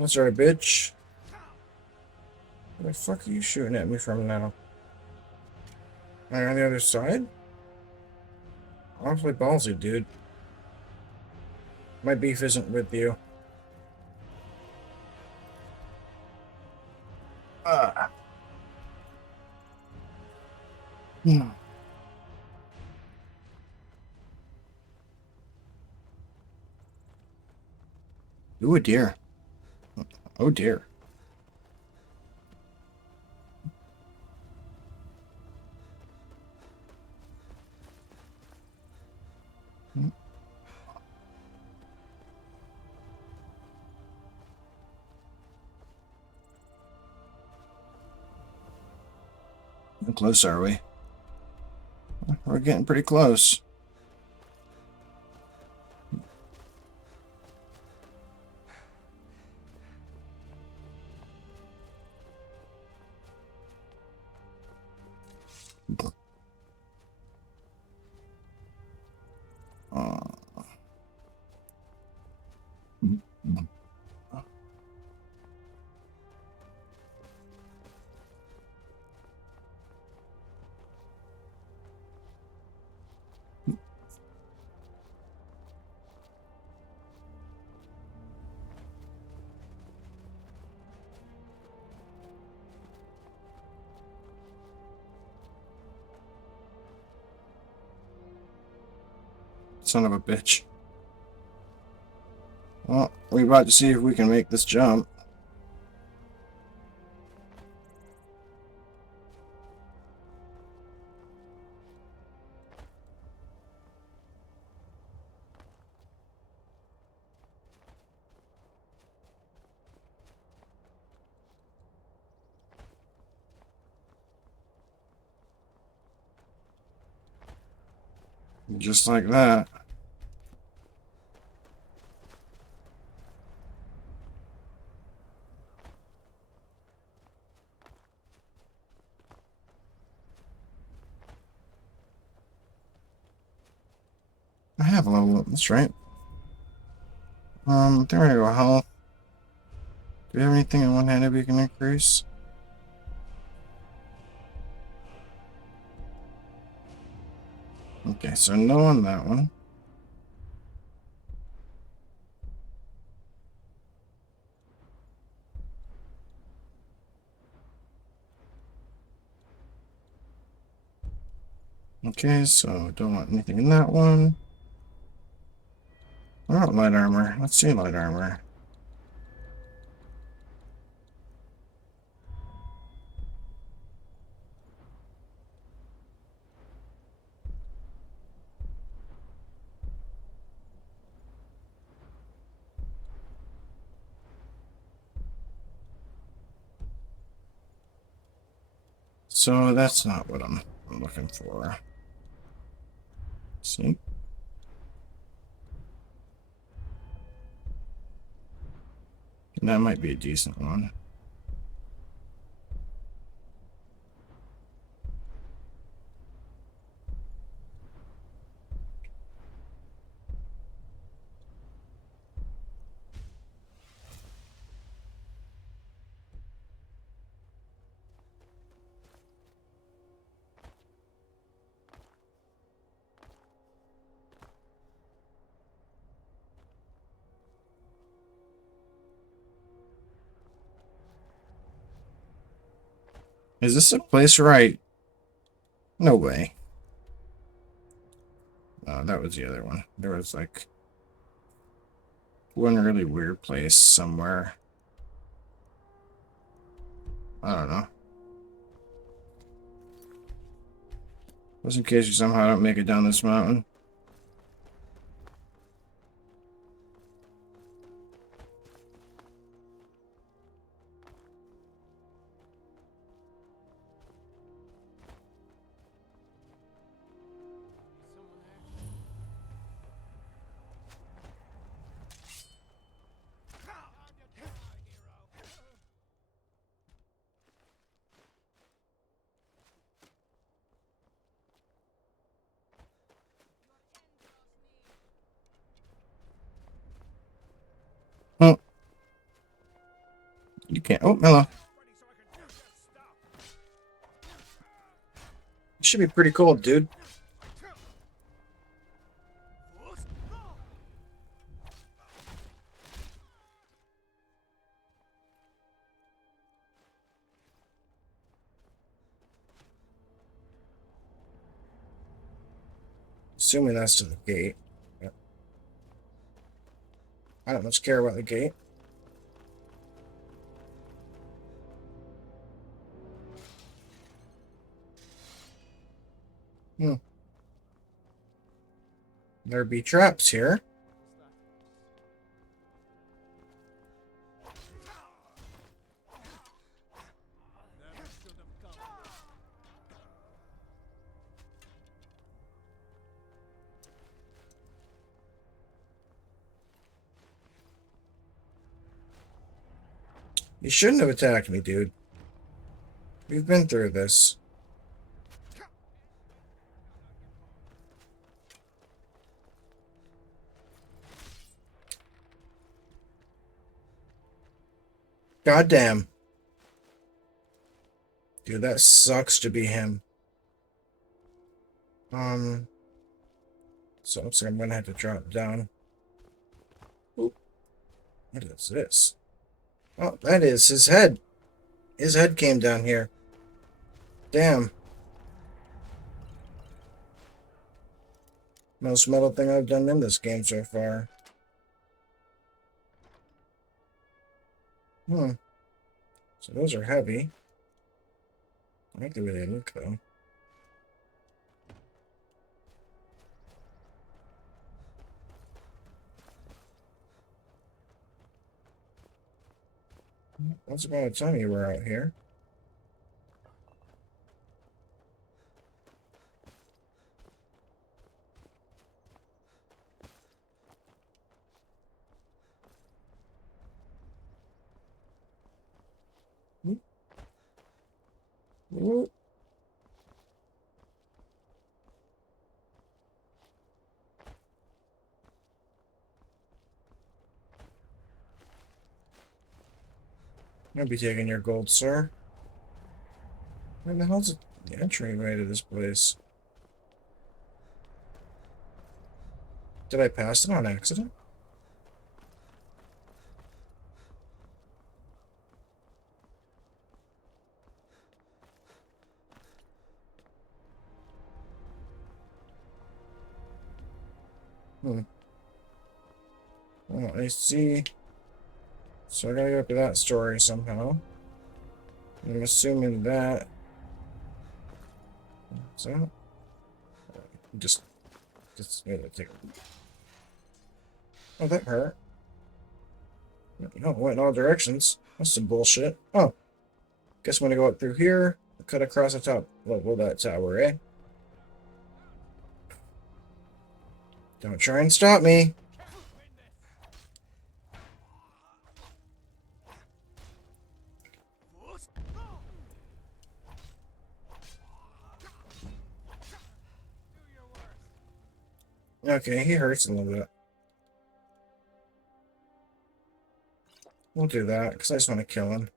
That's right, bitch. Where the fuck are you shooting at me from now? Am I on the other side? Awfully ballsy, dude. My beef isn't with you. Hmm. Ooh, a deer. Oh, dear. How close are we? We're getting pretty close. Son of a bitch. Well, we're about to see if we can make this jump. Just like that. I have a level up, that's right. There we go, health. Do we have anything in one-handed we can increase? Okay, so no on that one. Okay, so don't want anything in that one. I want light armor. Let's see light armor. So that's not what I'm looking for. See? That might be a decent one. Is this a place right? No way. Oh, that was the other one. There was like one really weird place somewhere. I don't know. Just in case you somehow don't make it down this mountain. can't. Oh, hello. You should be pretty cold, dude. Assuming that's to the gate. Yep. I don't much care about the gate. Hmm. There be traps here. You shouldn't have attacked me, dude. We've been through this. Goddamn. Dude, that sucks to be him. So looks like I'm gonna have to drop down. Oop. What is this? Oh, that is his head. His head came down here. Damn. Most metal thing I've done in this game so far. So those are heavy. I like the way they look, though. Once upon a time you were out here. Ooh. I'll be taking your gold, sir. Where the hell's the entryway to this place? Did I pass it on accident? Well, I see. So I gotta go up to that story somehow. I'm assuming that. So, just take. Oh, that hurt. No, it went in all directions. That's some bullshit. Oh, guess I'm gonna go up through here, cut across the top level of that tower, eh? Don't try and stop me. Okay, he hurts a little bit. We'll do that, because I just want to kill him.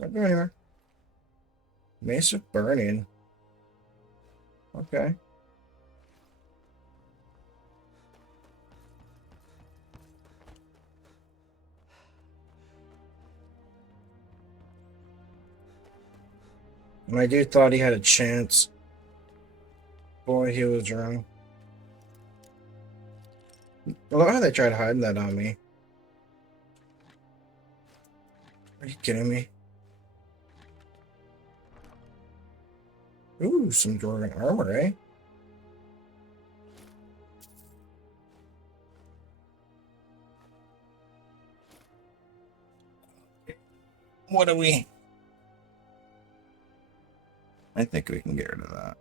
Don't go anywhere. Mace of Burning. Okay. My dude thought he had a chance. Boy, he was wrong. I love how they tried hiding that on me. Are you kidding me? Ooh, some dwarven armor, eh? What do we... I think we can get rid of that.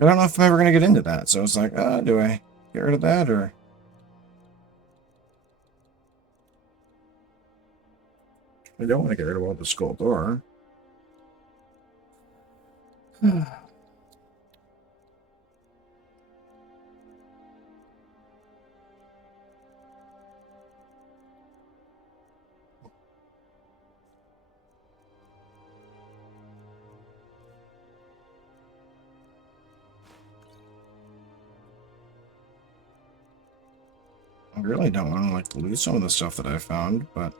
I don't know if I'm ever going to get into that. So it's like, do I get rid of that or... I don't want to get rid of all the skull door. I really don't want to like lose some of the stuff that I found, but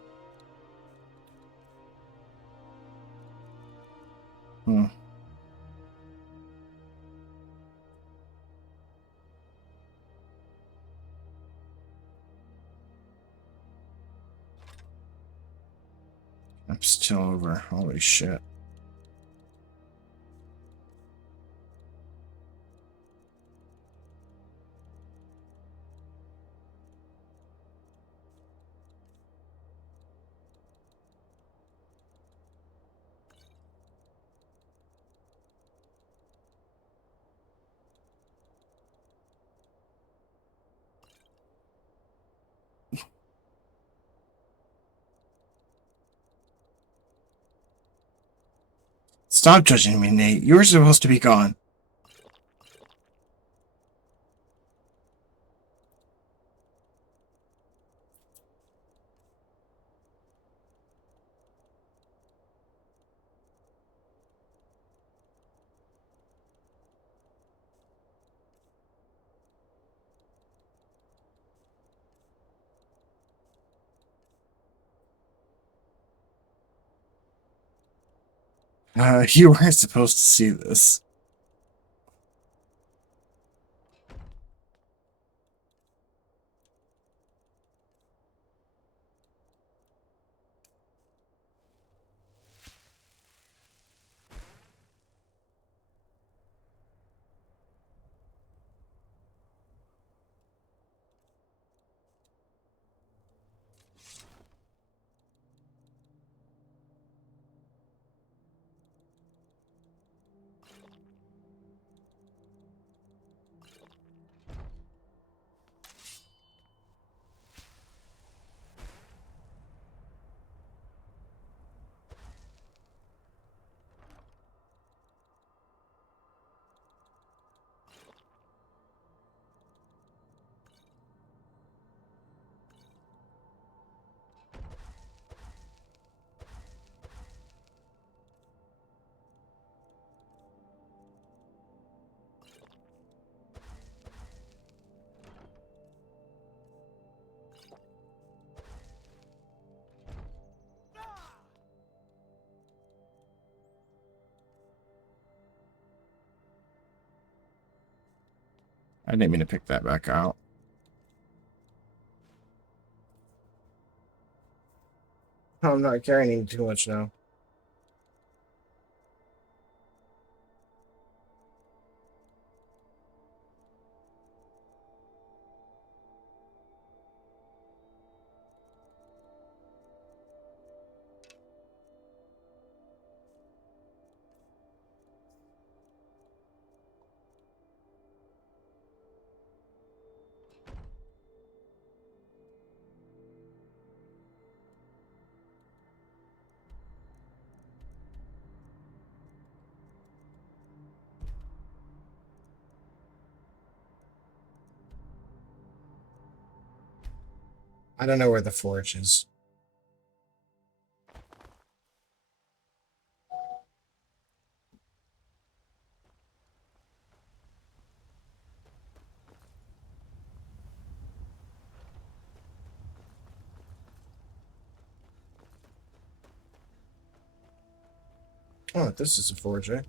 I'm still over. Holy shit. Stop judging me, Nate. You were supposed to be gone. You weren't supposed to see this. I didn't mean to pick that back out. I'm not carrying too much now. I don't know where the forge is. Oh, this is a forge, eh?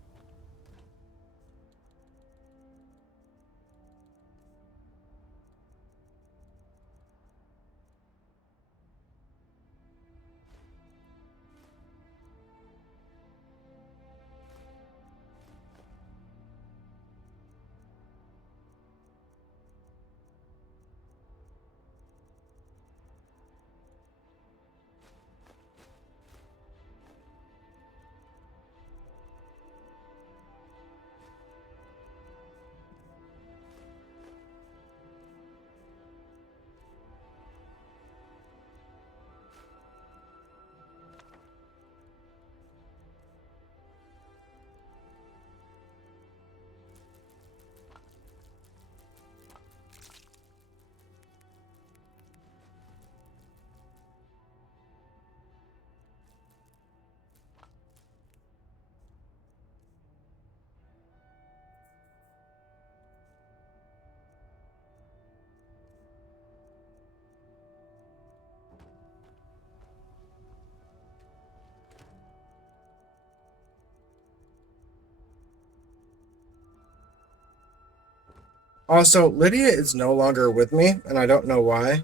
Also, Lydia is no longer with me, and I don't know why.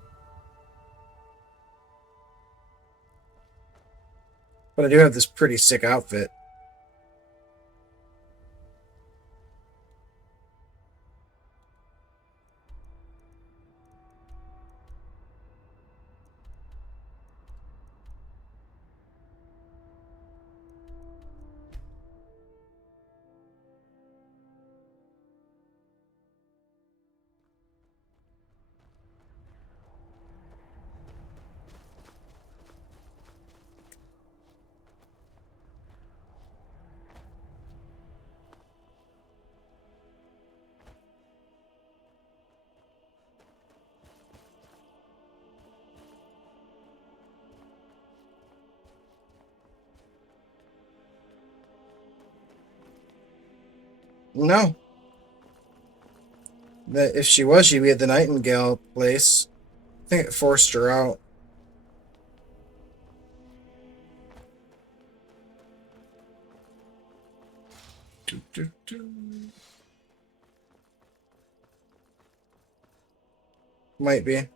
But I do have this pretty sick outfit. No. That if she was, she'd be at the Nightingale place. I think it forced her out. Might be.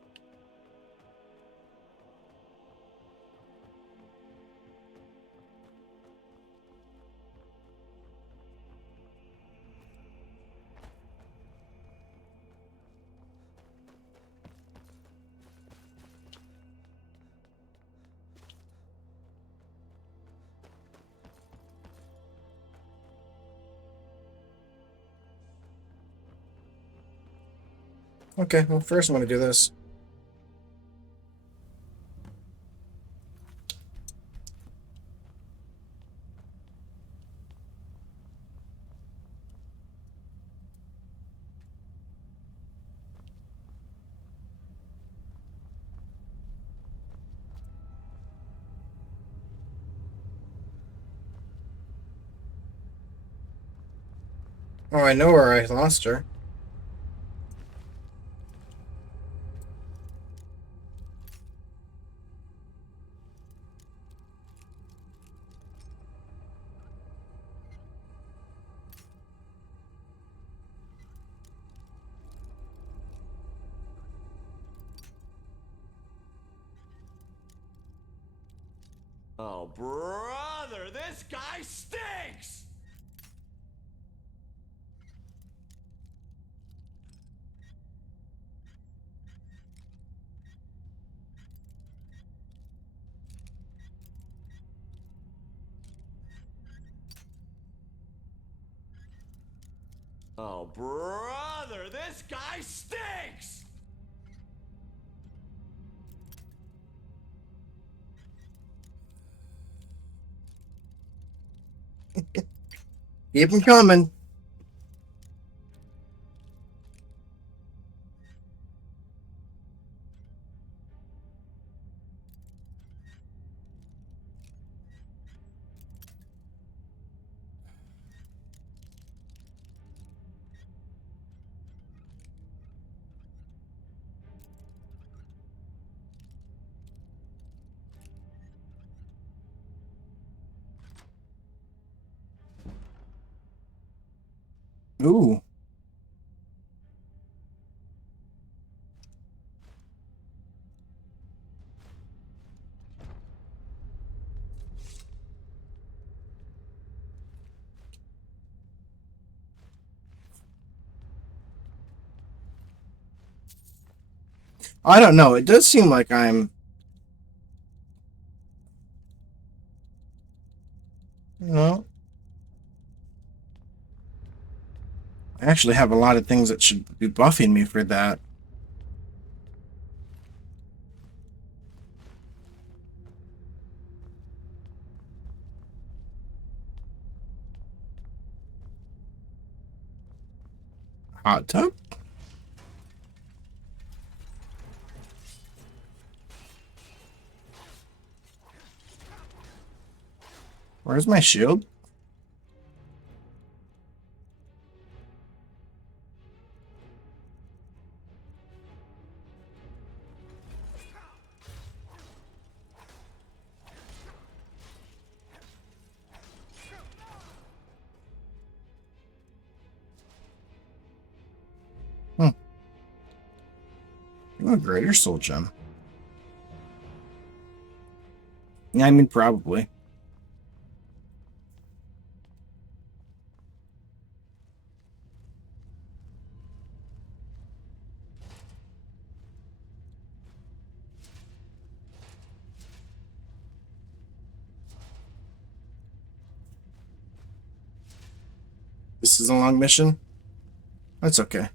Okay, well, first I'm going to do this. Oh, I know where I lost her. Oh, brother, this guy stinks! Oh, brother, this guy stinks! Keep them coming. Ooh. I don't know. It does seem like I'm... No. I actually have a lot of things that should be buffing me for that. Hot tub? Where's my shield? Oh, greater soul gem. Yeah, I mean, probably. This is a long mission? That's okay.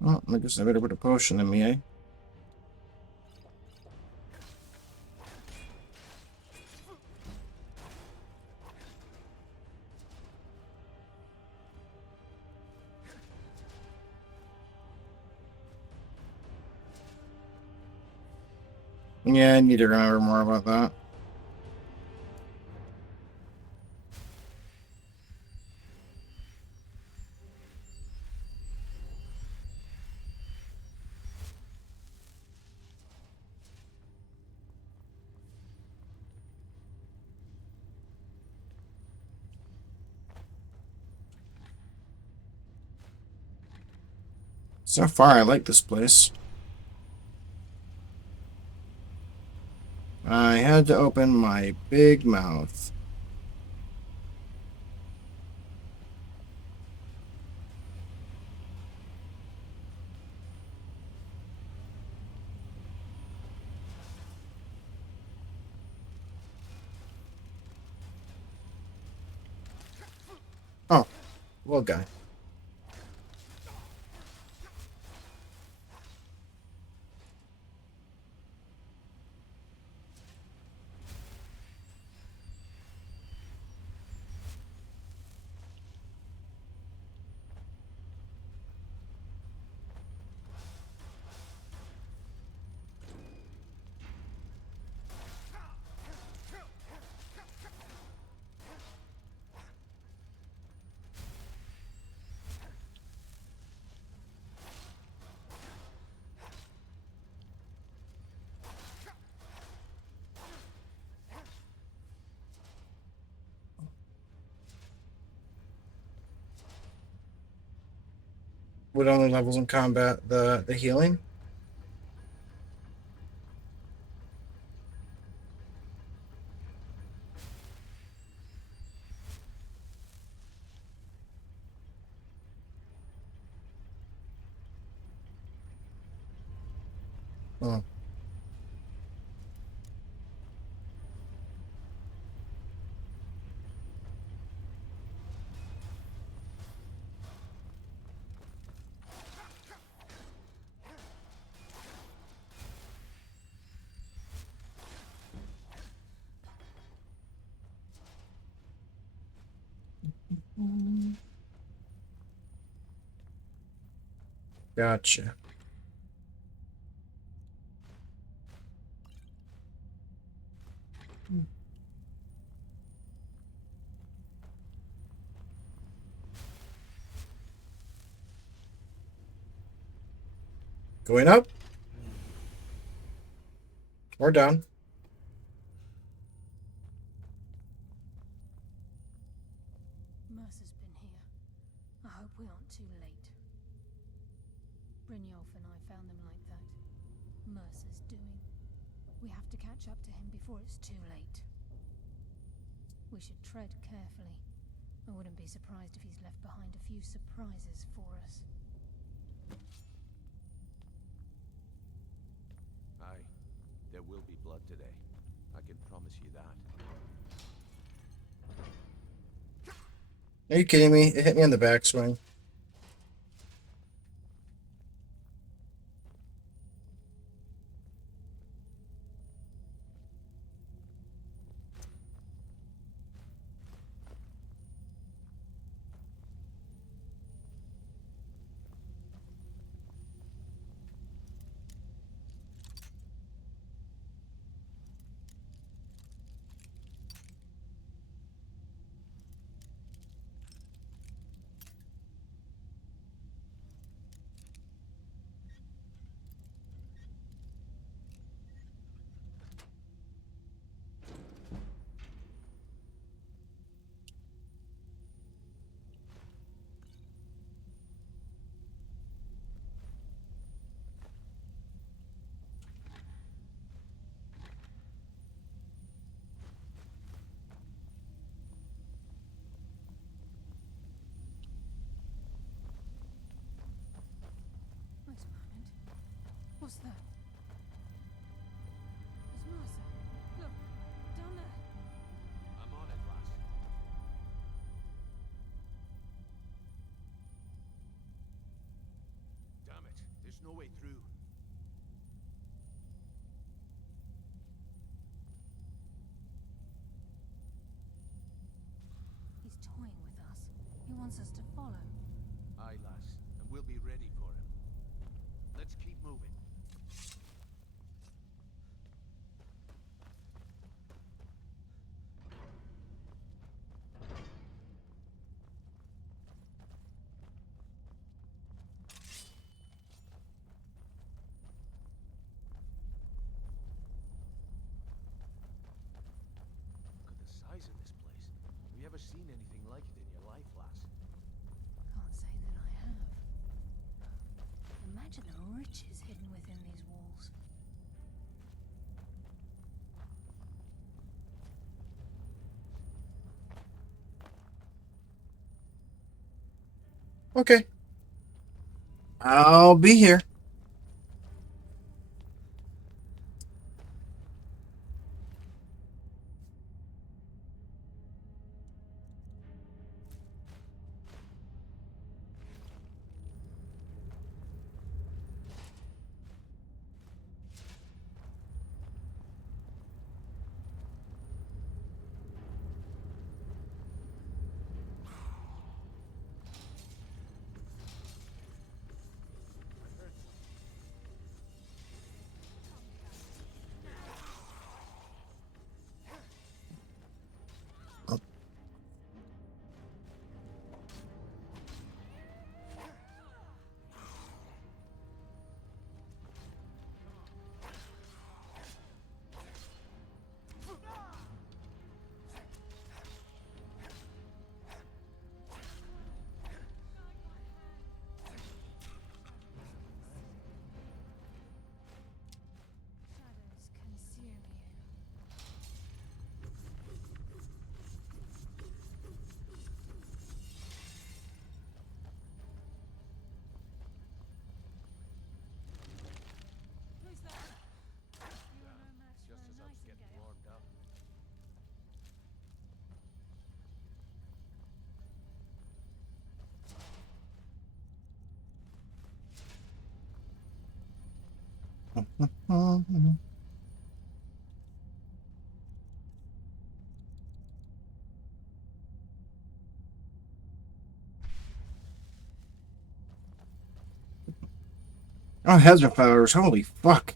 Well, I guess I better put a potion in me, eh? Yeah, I need to remember more about that. So far, I like this place. I had to open my big mouth. Oh, well, guy. What only levels in combat the healing? Oh. Gotcha. Going up? Or down? Mercer's been here. I hope we aren't too late. Brynjolf and I found them like that. Mercer's doing. We have to catch up to him before it's too late. We should tread carefully. I wouldn't be surprised if he's left behind a few surprises for us. will be blood today. I can promise you that. Are you kidding me? It hit me on the backswing. Wait a moment. What's that? It's Mercer. Look, down there. I'm on it, lass. Damn it, there's no way through. He's toying with us. He wants us to follow. Aye, lass, and we'll be ready for him. Let's keep moving. Look at the size of this place. Have you ever seen anything like it in your life, lass? Can't say that I have. Imagine the riches hidden within these walls. Okay. I'll be here. Shadows can sear me. Who's that? You are no match for Just a as I was getting nightingale. warmed up. Oh, hazard flowers. Holy fuck.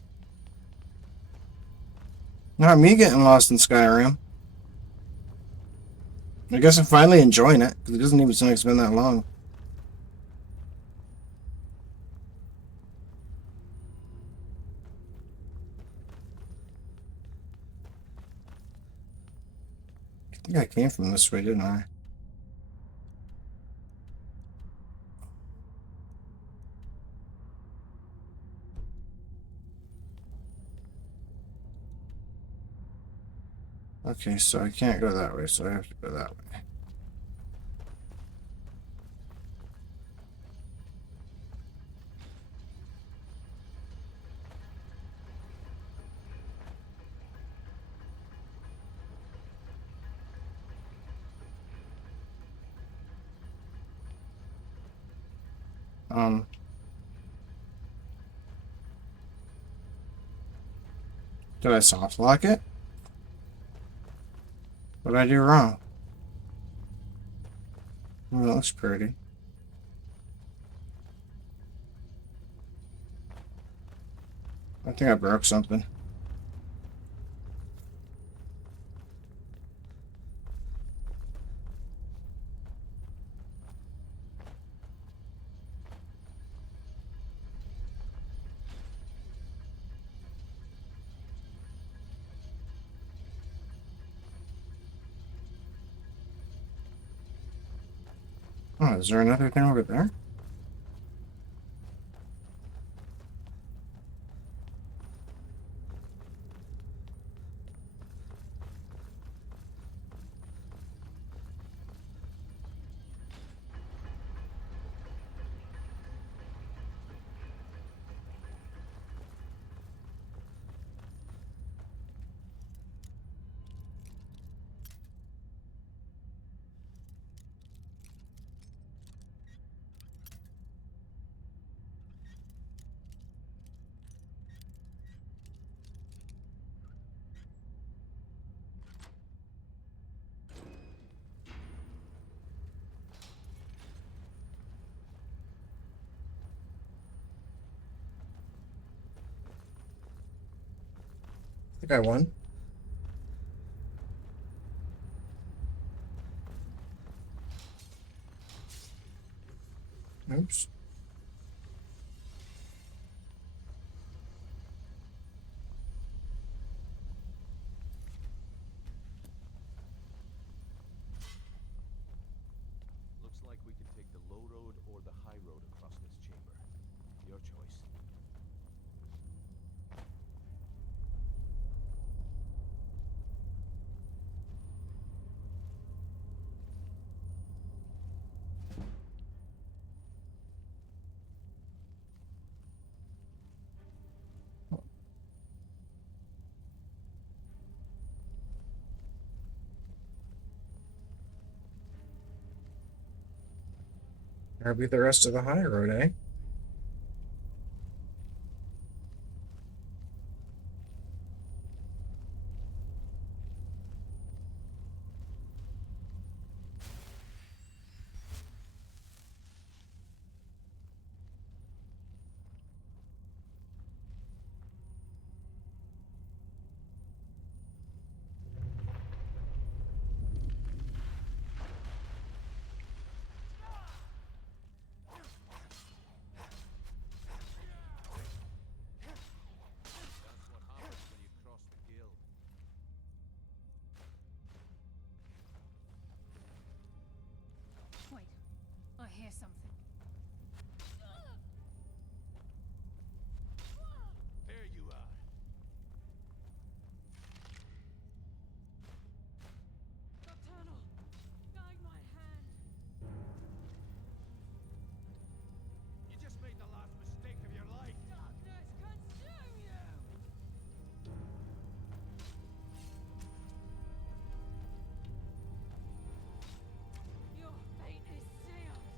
Not me getting lost in Skyrim. I guess I'm finally enjoying it, because it doesn't even seem like it's been that long. I think I came from this way, didn't I? Okay, so I can't go that way, so I have to go that way. Did I soft lock it? What did I do wrong? Oh, that looks pretty. I think I broke something. Oh, is there another thing over there? I think I won. Oops. Looks like we can take the low road or the high road across this chamber. Your choice. That'll be the rest of the high road, eh? That's what happens when you cross the guild. Wait, I hear something. There you are. Nocturnal! Guide my hand! You just made the last mistake of your life. Darkness consume you! Your fate is sealed!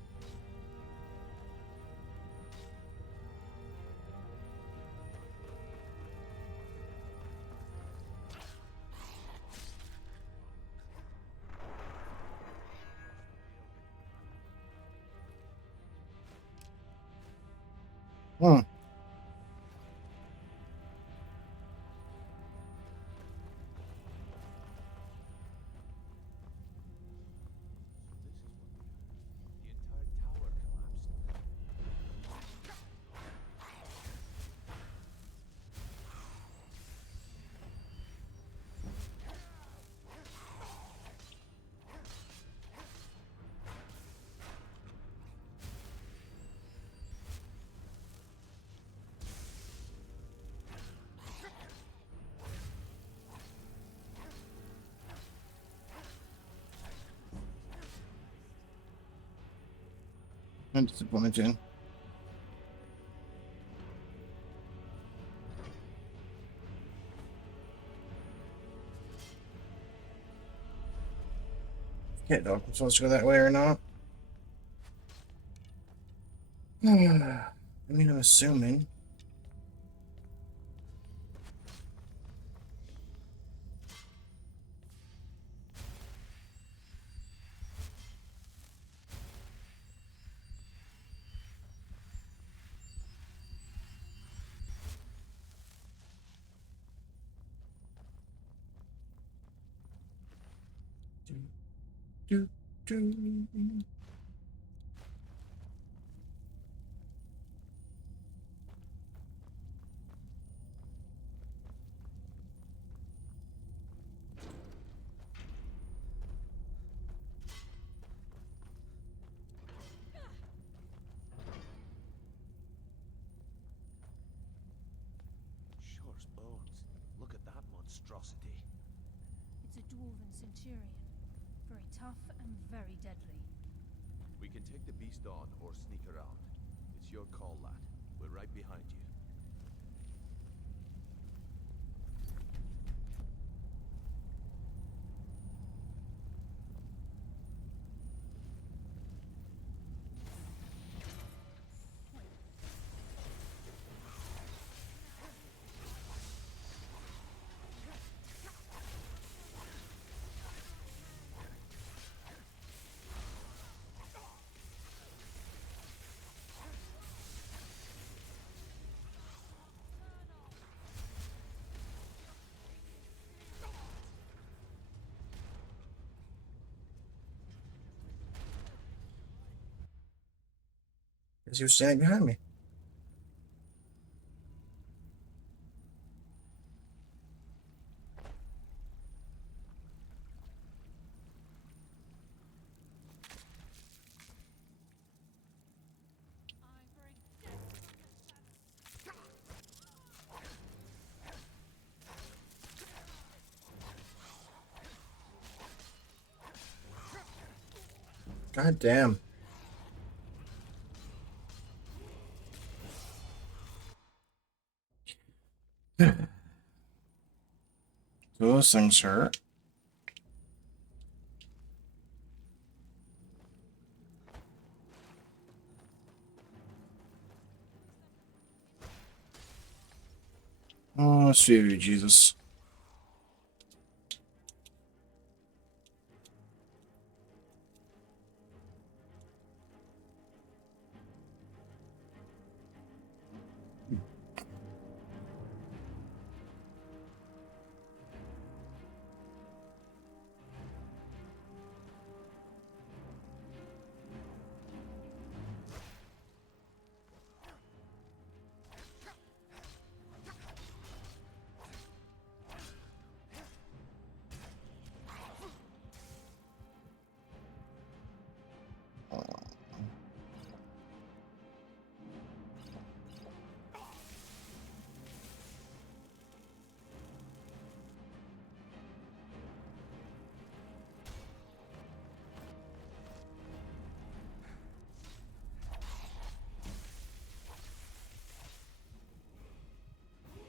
Hmm. The entire tower collapsed. I'm disappointed. Can't know if I'm supposed to go that way or not. I mean, I'm assuming. Do, do. Shore's bones. Look at that monstrosity. It's a dwarven centurion. Very tough and very deadly. We can take the beast on or sneak around. It's your call, lad. We're right behind you. Because he was standing behind me. God damn. Those things hurt. Oh, sweet Jesus.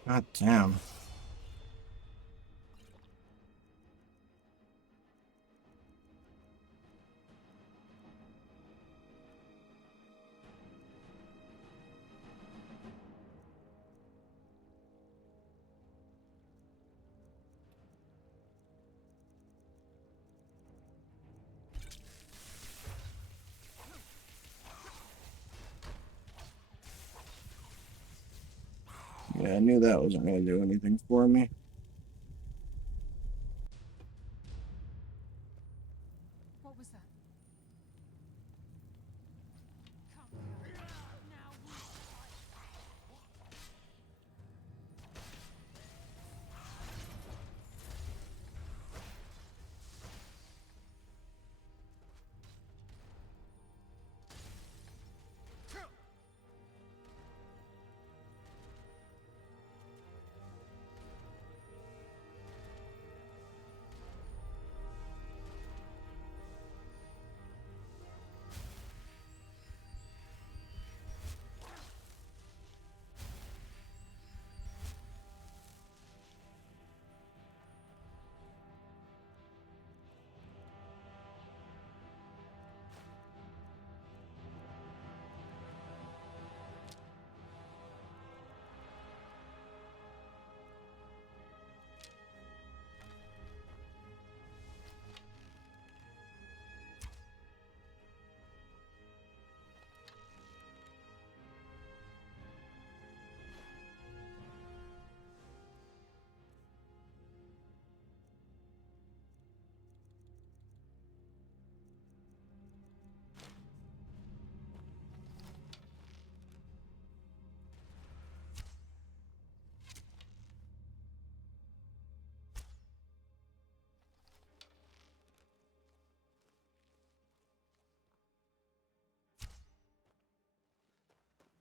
God damn. Yeah, I knew that wasn't going to do anything for me. What was that?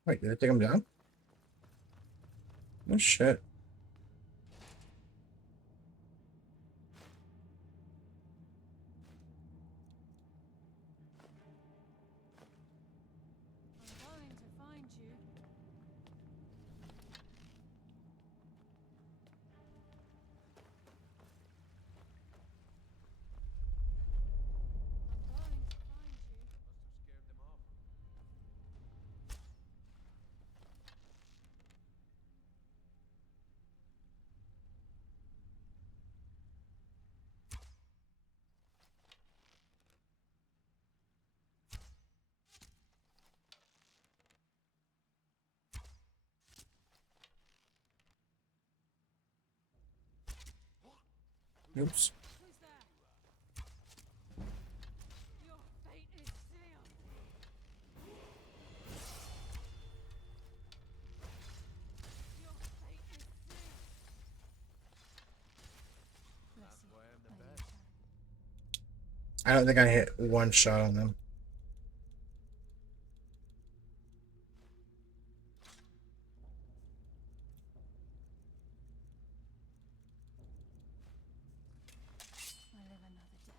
Wait, did I take him down? No shit. I'm going to find you. I'm going to find you. Must have scared them off. Oops. Who's there? Your fate is sealed. Your fate is sealed. That's why I'm the best. I don't think I hit one shot on them. I live another day.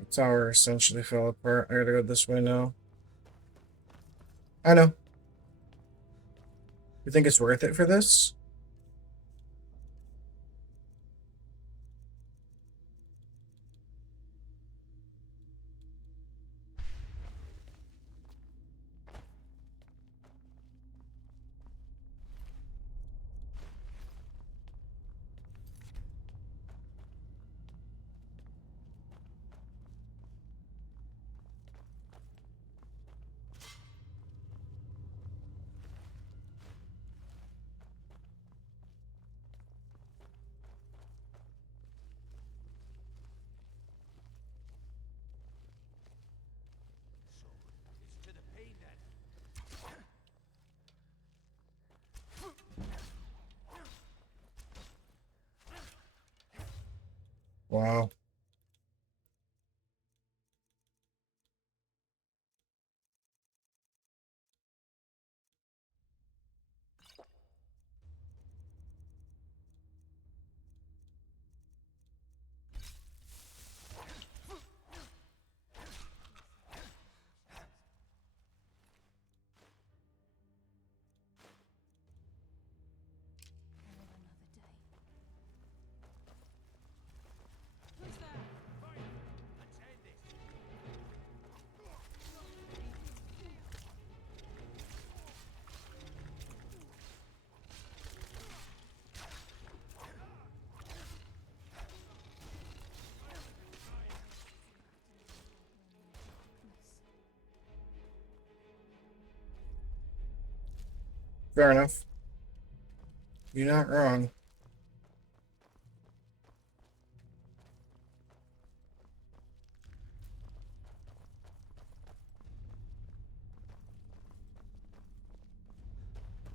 The tower essentially fell apart. I gotta go this way now. I know. You think it's worth it for this? It's to the pain then. Wow. I live another day. Who's there? Let's end this. Fair enough. You're not wrong.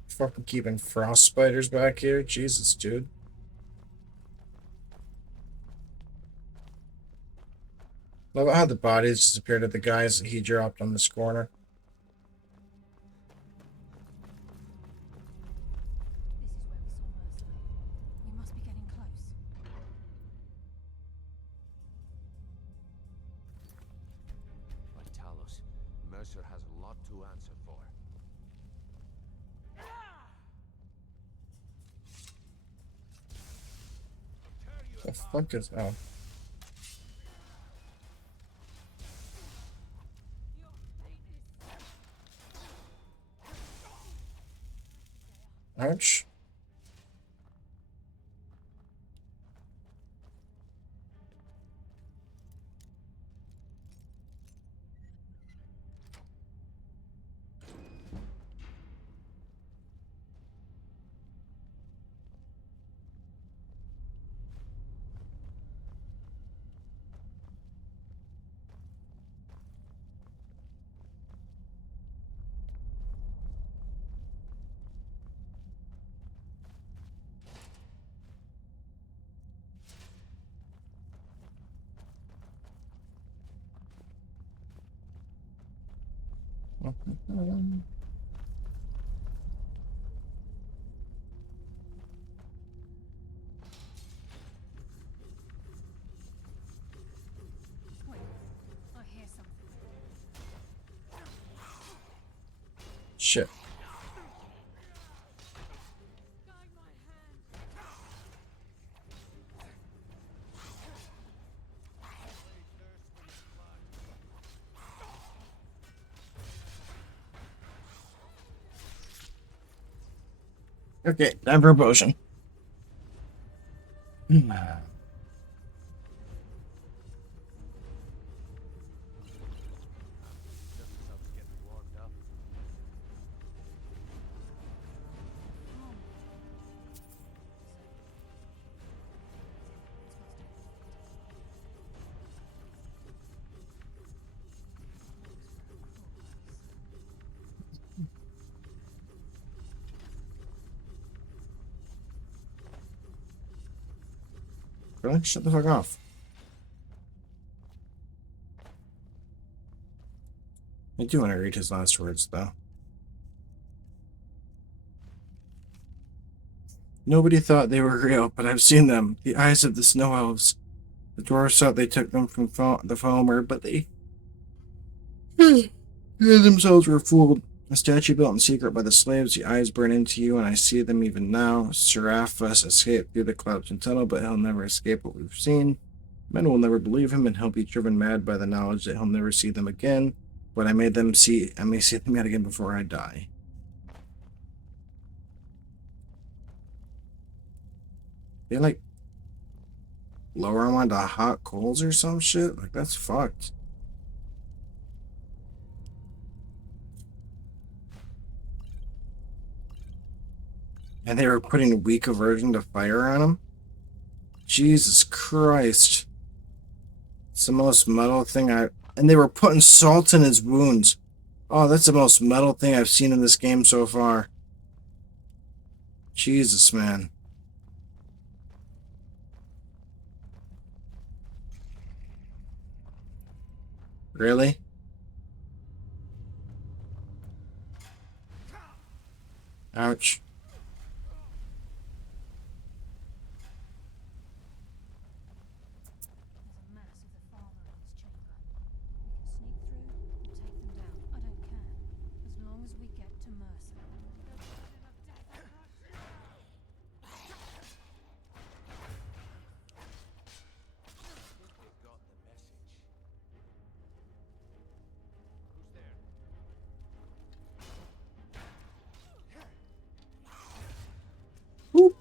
Fucking keeping frost spiders back here. Jesus, dude. Love how the bodies disappeared of the guys that he dropped on this corner. This is where we saw Mercer. You must be getting close. On Talos, Mercer has a lot to answer for. The fuck is that? Ouch. Wait, I hear something. Shit. Okay, time for a potion. Really? Shut the fuck off. I do want to read his last words, though. Nobody thought they were real, but I've seen them. The eyes of the snow elves. The dwarves thought they took them from the Foamer, but they themselves were fooled. A statue built in secret by the slaves, the eyes burn into you, and I see them even now. Seraphus escaped through the clouds and tunnel, but he'll never escape what we've seen. Men will never believe him, and he'll be driven mad by the knowledge that he'll never see them again. But I may see them yet again before I die. They like lower him onto hot coals or some shit? Like, that's fucked. And they were putting weak aversion to fire on him? Jesus Christ. It's the most metal thing And they were putting salt in his wounds. Oh, that's the most metal thing I've seen in this game so far. Jesus, man. Really? Ouch. There's a mass of the father in this chamber. We can sneak through or take them down. I don't care. As long as we get to Mercer. Whoop.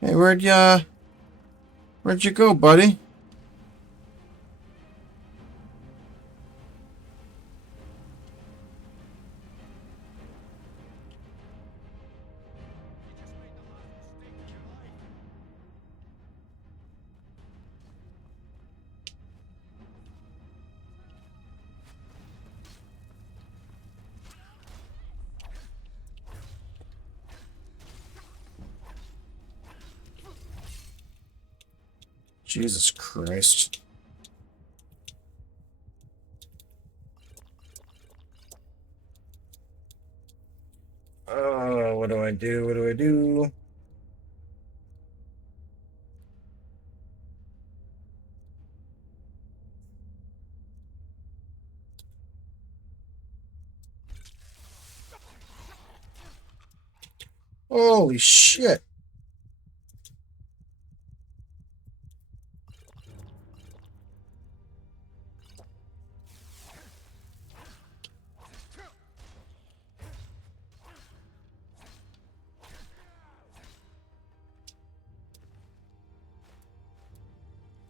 Hey, where'd you go, buddy? Jesus Christ. what do I do? What do I do? Holy shit.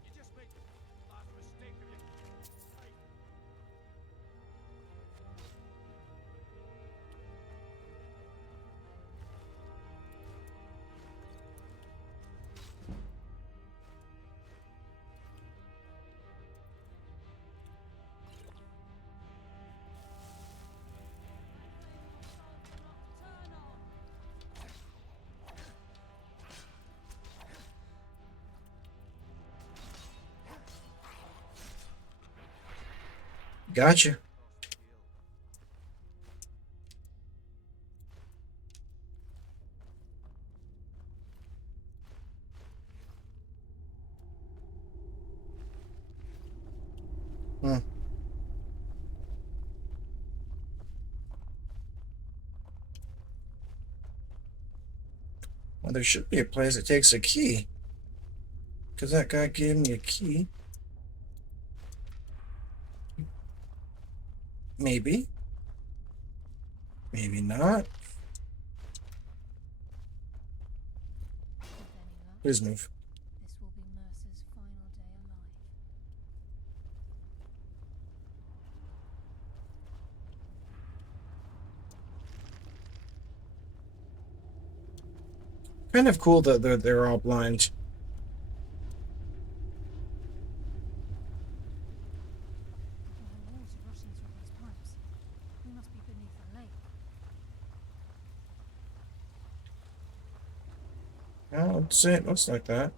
You just made the last mistake of your life. Gotcha. Hmm. Well, there should be a place that takes a key. Because that guy gave me a key. Maybe. Maybe not. Please move. This will be Mercer's final day alive. Kind of cool that they're all blind. Water rushing through these pipes. We must be beneath the lake. Oh, let's see. It looks like that.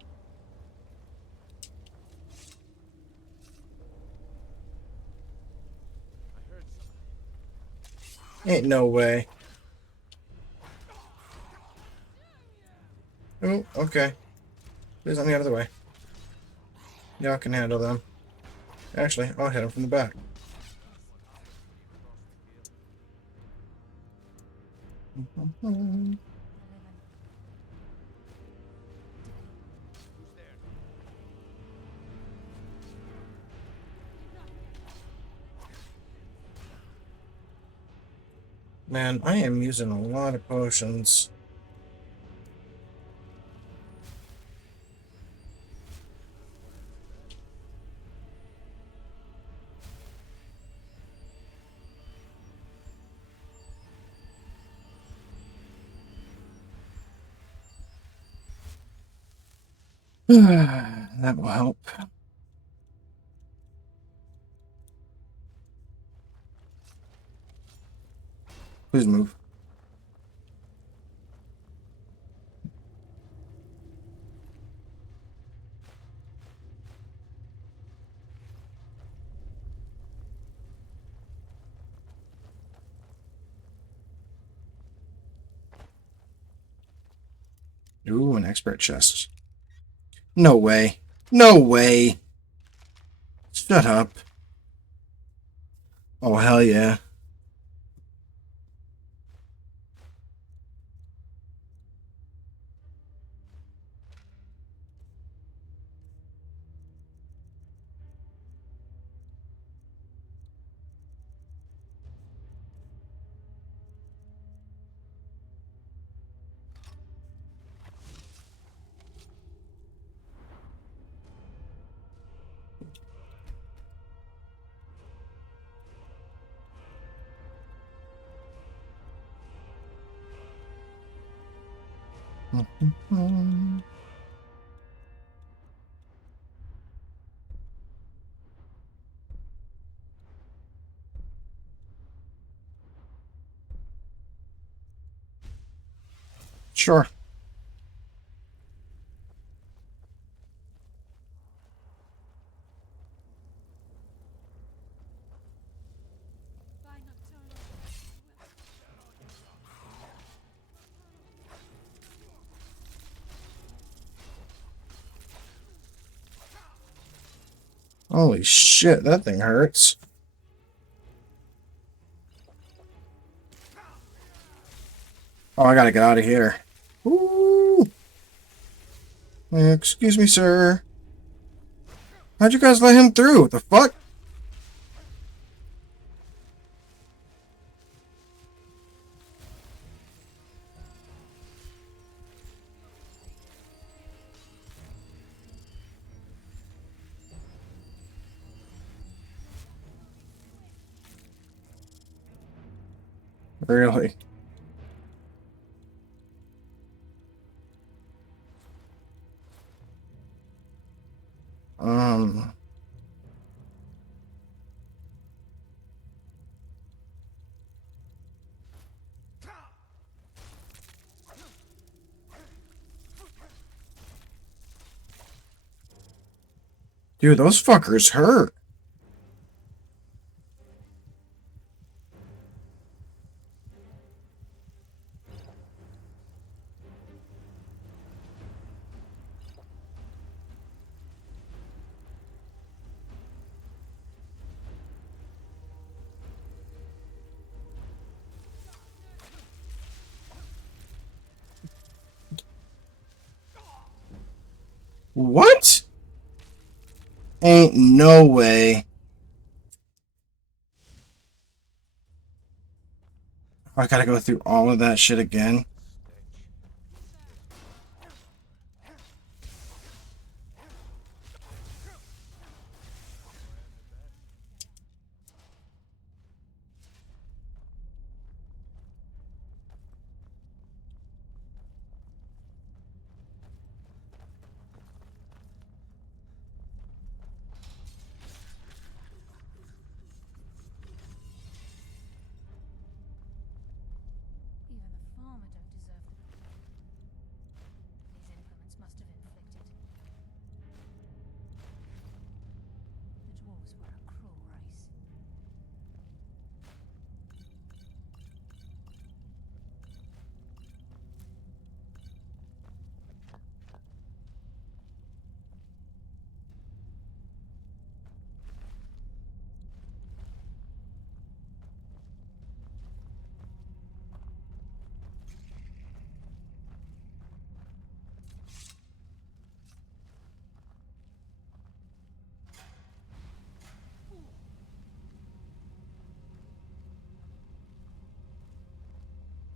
Ain't no way. Oh, okay. Please let me out of the way. Y'all can handle them. Actually, I'll hit him from the back. Man, I am using a lot of potions. That will help. Please move. Ooh, an expert chest. No way. No way. Shut up. Oh, hell yeah. Sure. Holy shit, that thing hurts. Oh, I gotta get out of here. Ooh. Excuse me, sir. How'd you guys let him through? What the fuck? Really? Um... Dude, those fuckers hurt. What? Ain't no way. I gotta go through all of that shit again. Even the farmer don't deserve the... These implements must have inflicted. The dwarves were a cruel race.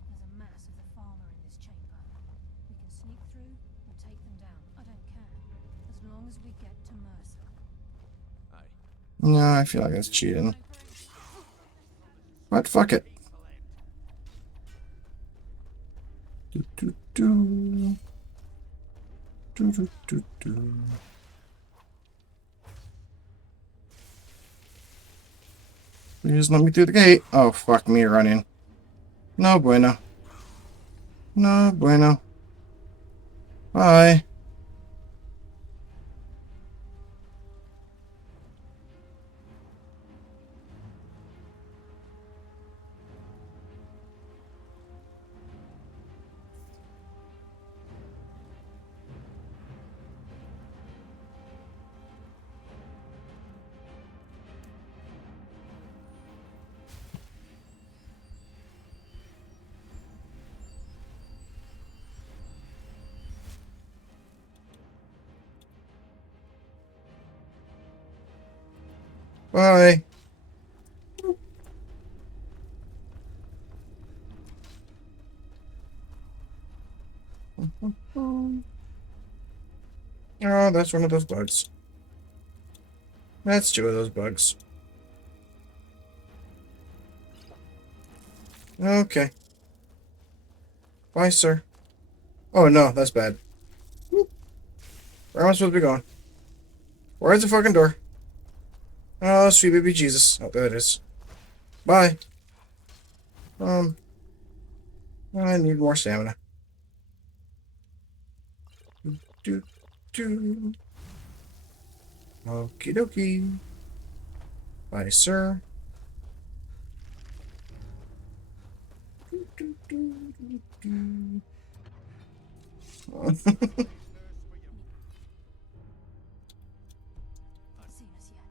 There's a mass of the farmer in this chamber. We can sneak through or take them down. I don't care. As long as we get to Mercer. No, I feel like that's cheating. But fuck it. Do, do, do. Do, do, do, do. Please let me through the gate. Oh, fuck me running. No bueno. No bueno. Bye. Bye. Oh, that's one of those bugs. That's two of those bugs. Okay. Bye, sir. Oh, no, that's bad. Where am I supposed to be going? Where's the fucking door? Oh, sweet baby Jesus. Oh, there it is. Bye. I need more stamina. Do, do. Okie dokie. Bye, sir. Do, do, do, do, do. Not seen us yet.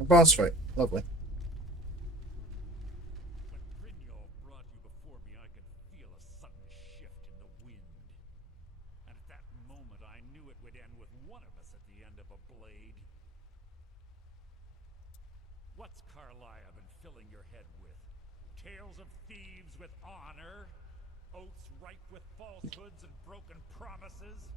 A boss fight. Lovely. When Brynjolf brought you before me, I could feel a sudden shift in the wind. And at that moment, I knew it would end with one of us at the end of a blade. What's Carlia been filling your head with? Tales of thieves with honor? Oaths ripe with falsehoods and broken promises?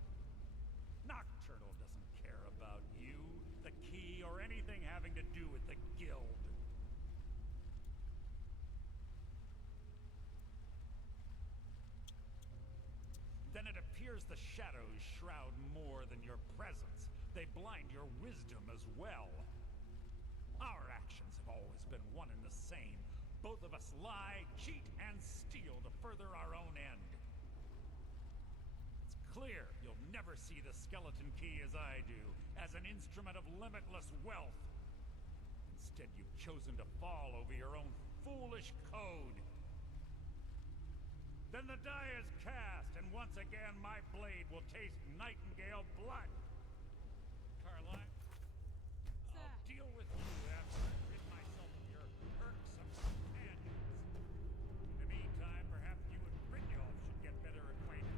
Nocturnal doesn't care about you, the key, or anything having to do with the guild. Then it appears the shadows shroud more than your presence. They blind your wisdom as well. Our actions have always been one and the same. Both of us lie, cheat, and steal to further our own end. It's clear you'll never see the skeleton key as I do, as an instrument of limitless wealth. Instead, you've chosen to fall over your own foolish code. Then the die is cast, and once again my blade will taste nightingale blood. Carline, I'll deal with you after I rid myself of your irksome companions. In the meantime, perhaps you and Brynjolf should get better acquainted.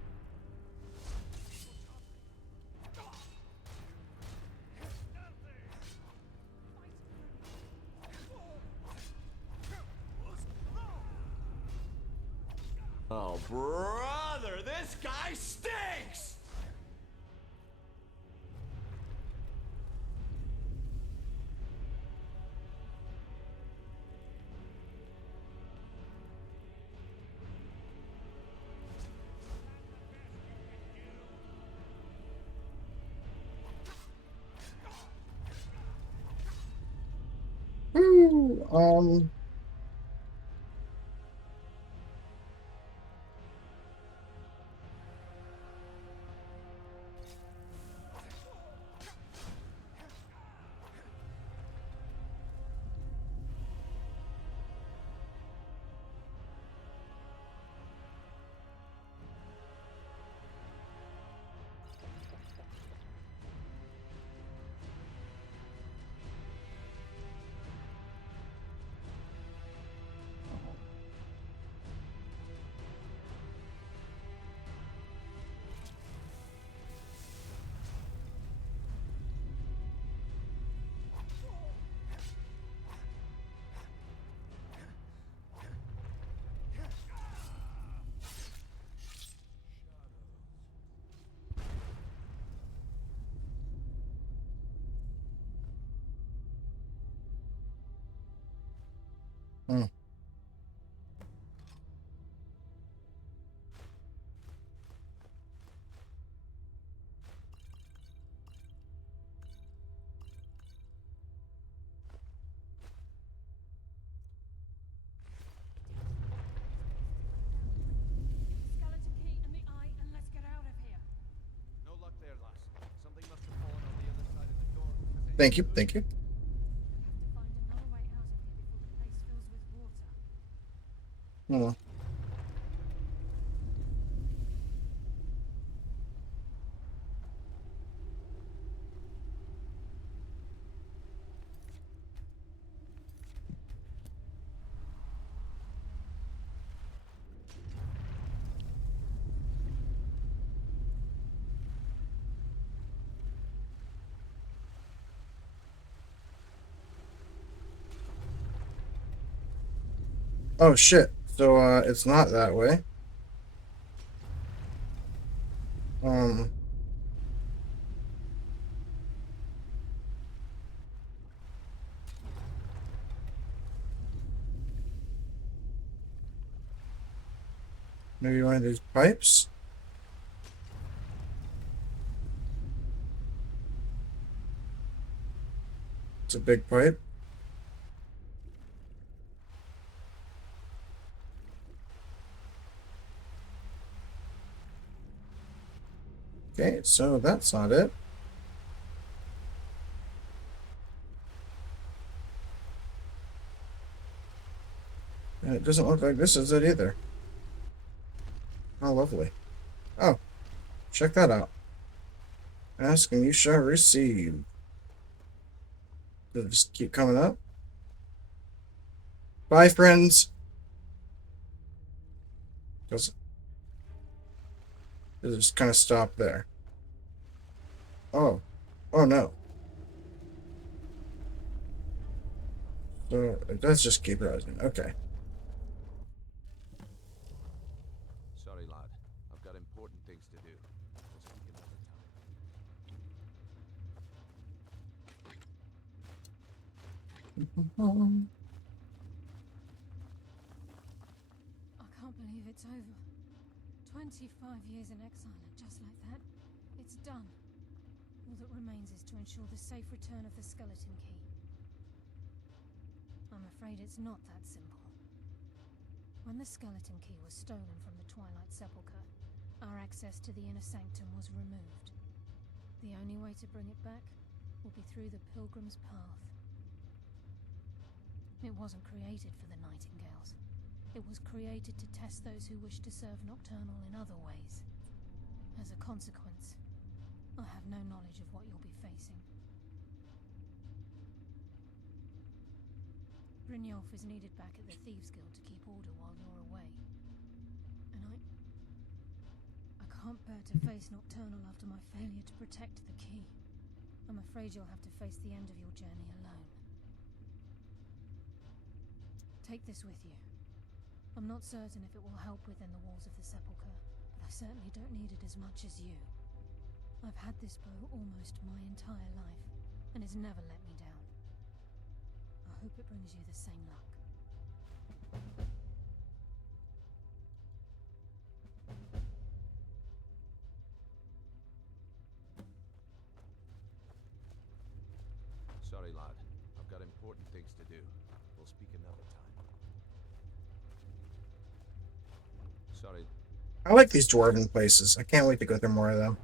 Oh, brother, this guy stinks! Ooh, Hmm. Skeleton key in the eye, and let's get out of here. No luck there, lass. Something must have fallen on the other side of the door. Thank you, thank you. Find another way out of here before the place fills with water. Oh, oh shit. So, it's not that way. Um, maybe one of these pipes? It's a big pipe. Okay, so that's not it. And it doesn't look like this is it either. How lovely. Oh, check that out. Ask and you shall receive. Does it just keep coming up? Bye, friends. Does it just kind of stop there? Oh. Oh no. So it does just keep rising. Okay. Sorry, lad. I've got important things to do. We'll speak another time. I can't believe it's over. 25 years in exile, and just like that, it's done. All that remains is to ensure the safe return of the skeleton key. I'm afraid it's not that simple. When the skeleton key was stolen from the Twilight Sepulchre, our access to the inner sanctum was removed. The only way to bring it back will be through the Pilgrim's Path. It wasn't created for the Nightingales. It was created to test those who wish to serve Nocturnal in other ways. As a consequence, I have no knowledge of what you'll be facing. Brynjolf is needed back at the Thieves Guild to keep order while you're away. And I can't bear to face Nocturnal after my failure to protect the key. I'm afraid you'll have to face the end of your journey alone. Take this with you. I'm not certain if it will help within the walls of the Sepulchre, but I certainly don't need it as much as you. I've had this bow almost my entire life, and it's never let me down. I hope it brings you the same luck. Sorry, lad. I've got important things to do. We'll speak another time. Sorry. I like these dwarven places. I can't wait to go through more of them.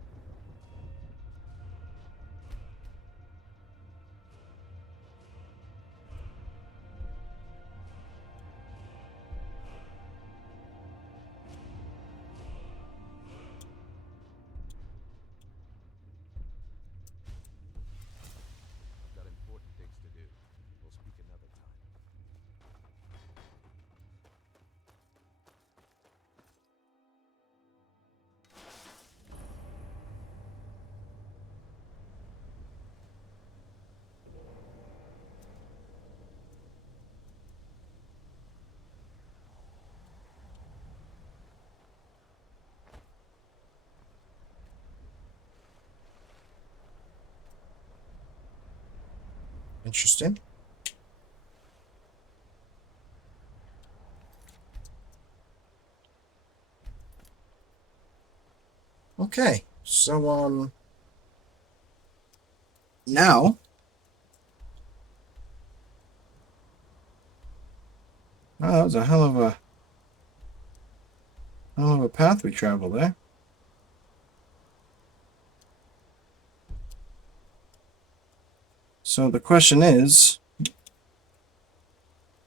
I've got important things to do. We'll speak another time. Interesting. Okay, so now that was a hell of a path we traveled there. So the question is,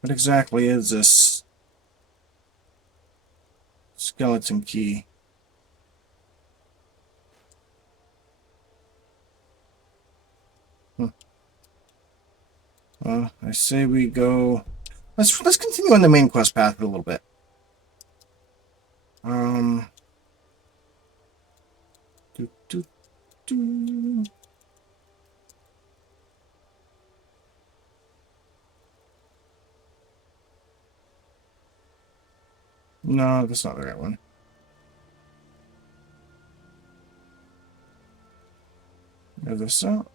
what exactly is this skeleton key? I say we go. Let's continue on the main quest path a little bit. Do, do, do. No, that's not the right one. Is this so?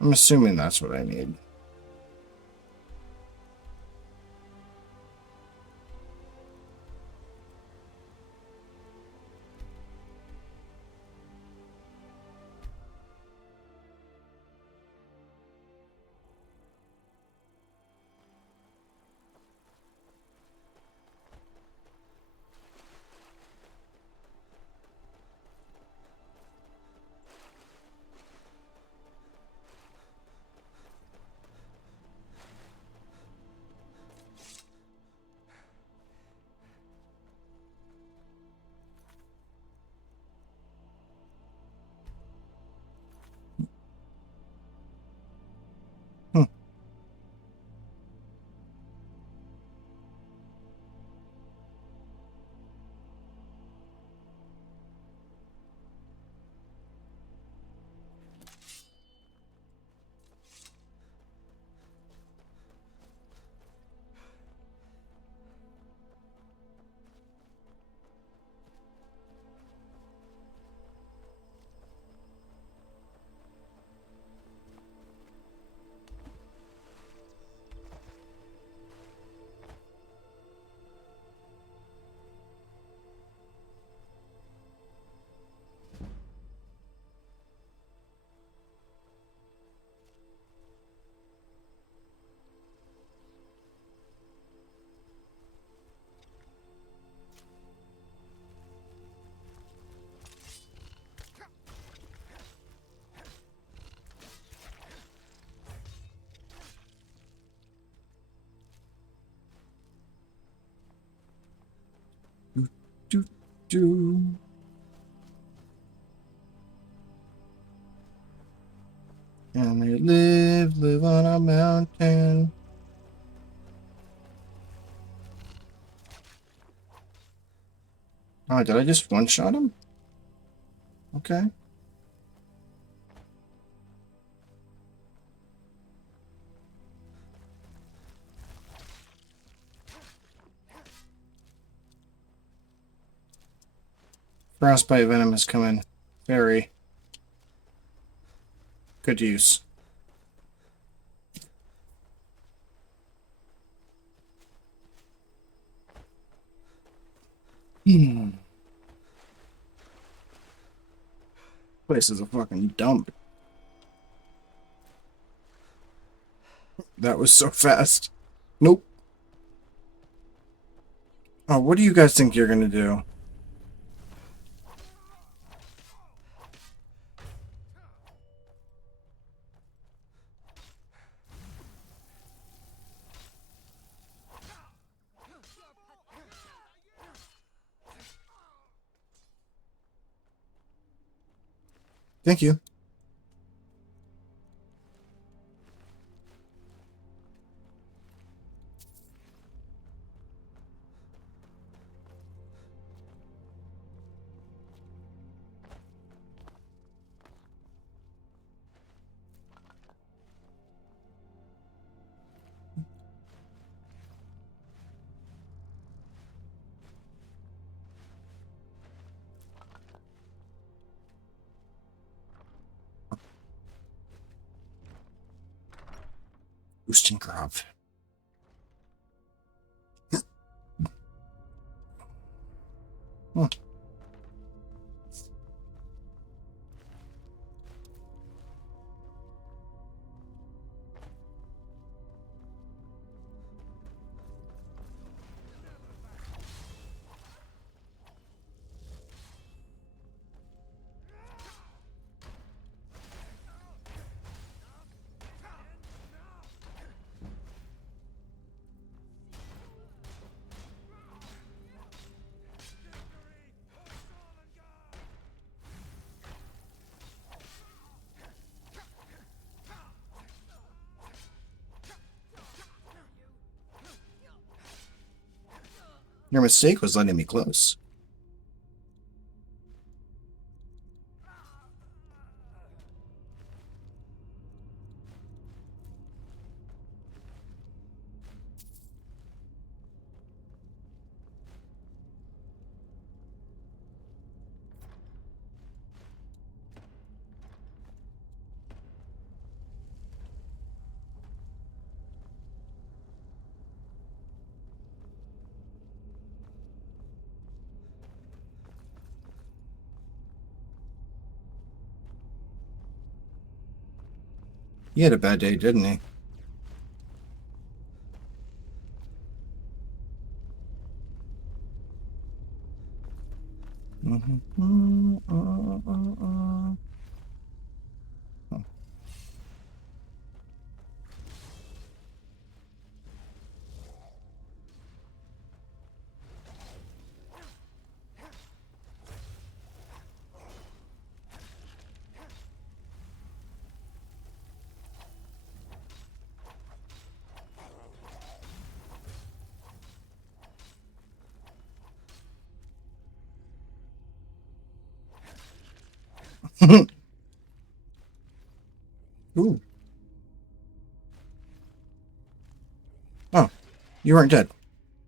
I'm assuming that's what I need. Do. And they live on a mountain. Oh, did I just one-shot him? Okay. Frostbite venom is coming. Very good use. Place is a fucking dump. That was so fast. Nope. Oh, what do you guys think you're gonna do? Thank you. Ustengrav. Huh. Your mistake was letting me close. He had a bad day, didn't he? Ooh. Oh, you weren't dead.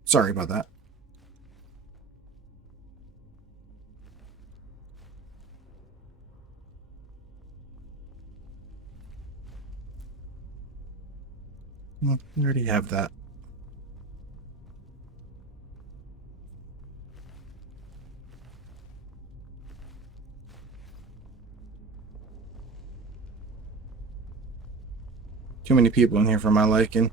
Sorry about that. Well, we already have that. Too many people in here for my liking.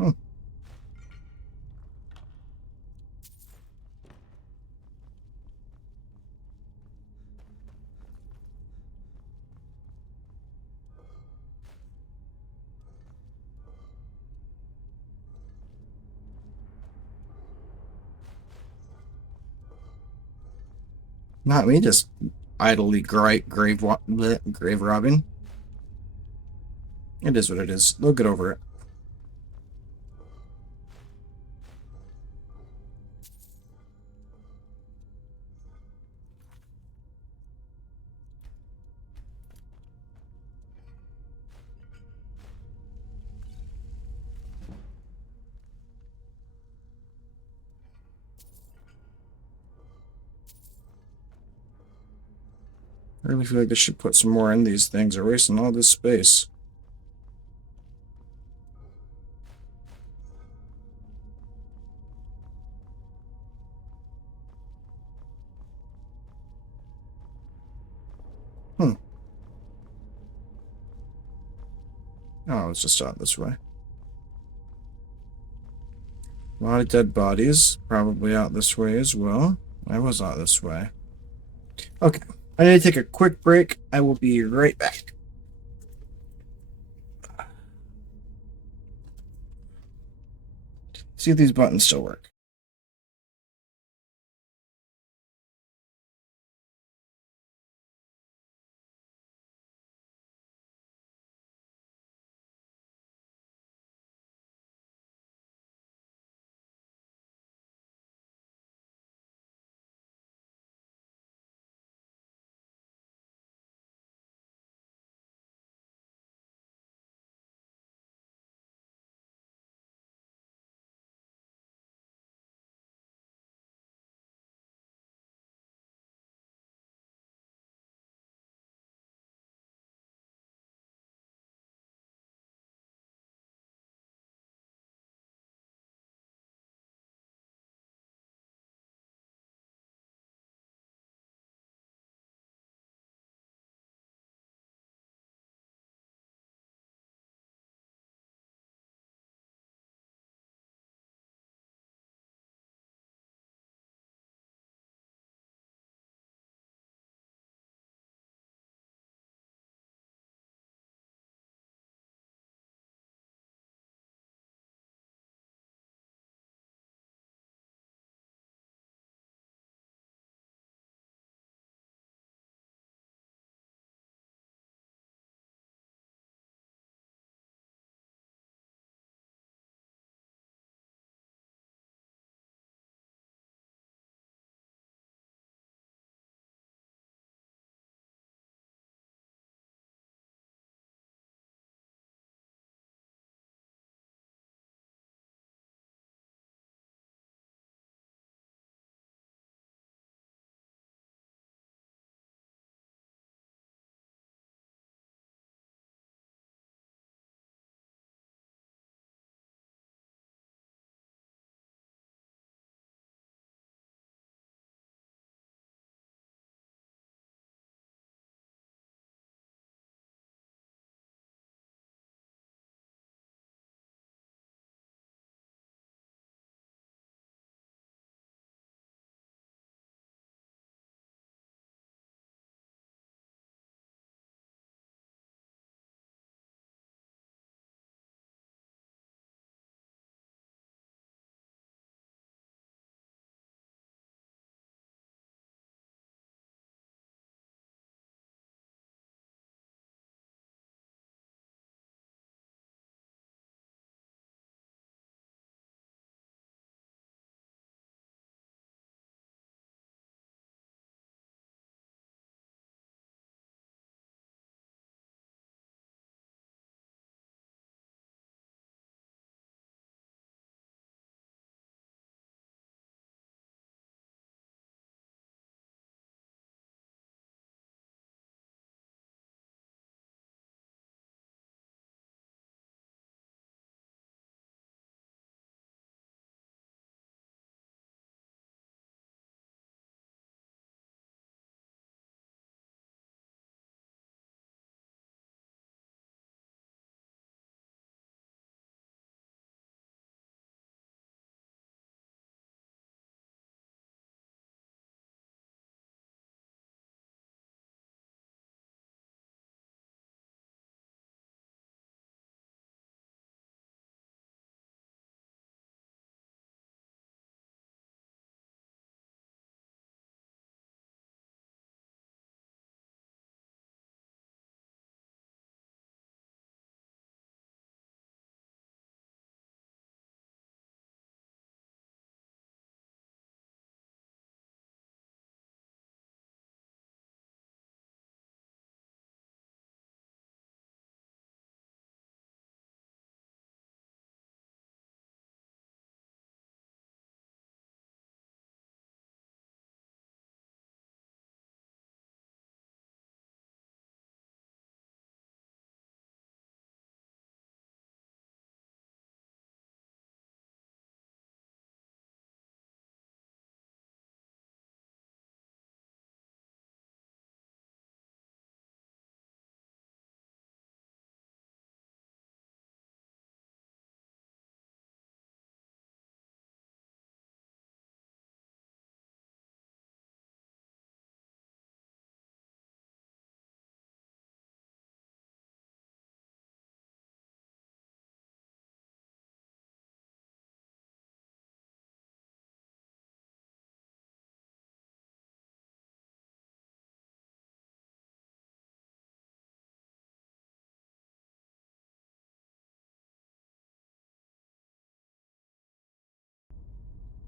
Hmm. Not me, just idly grave robbing. It is what it is. They'll get over it. I really feel like they should put some more in these things. They're wasting all this space. Hmm. Oh, it's just out this way. A lot of dead bodies. Probably out this way as well. I was out this way. Okay. I need to take a quick break. I will be right back. See if these buttons still work.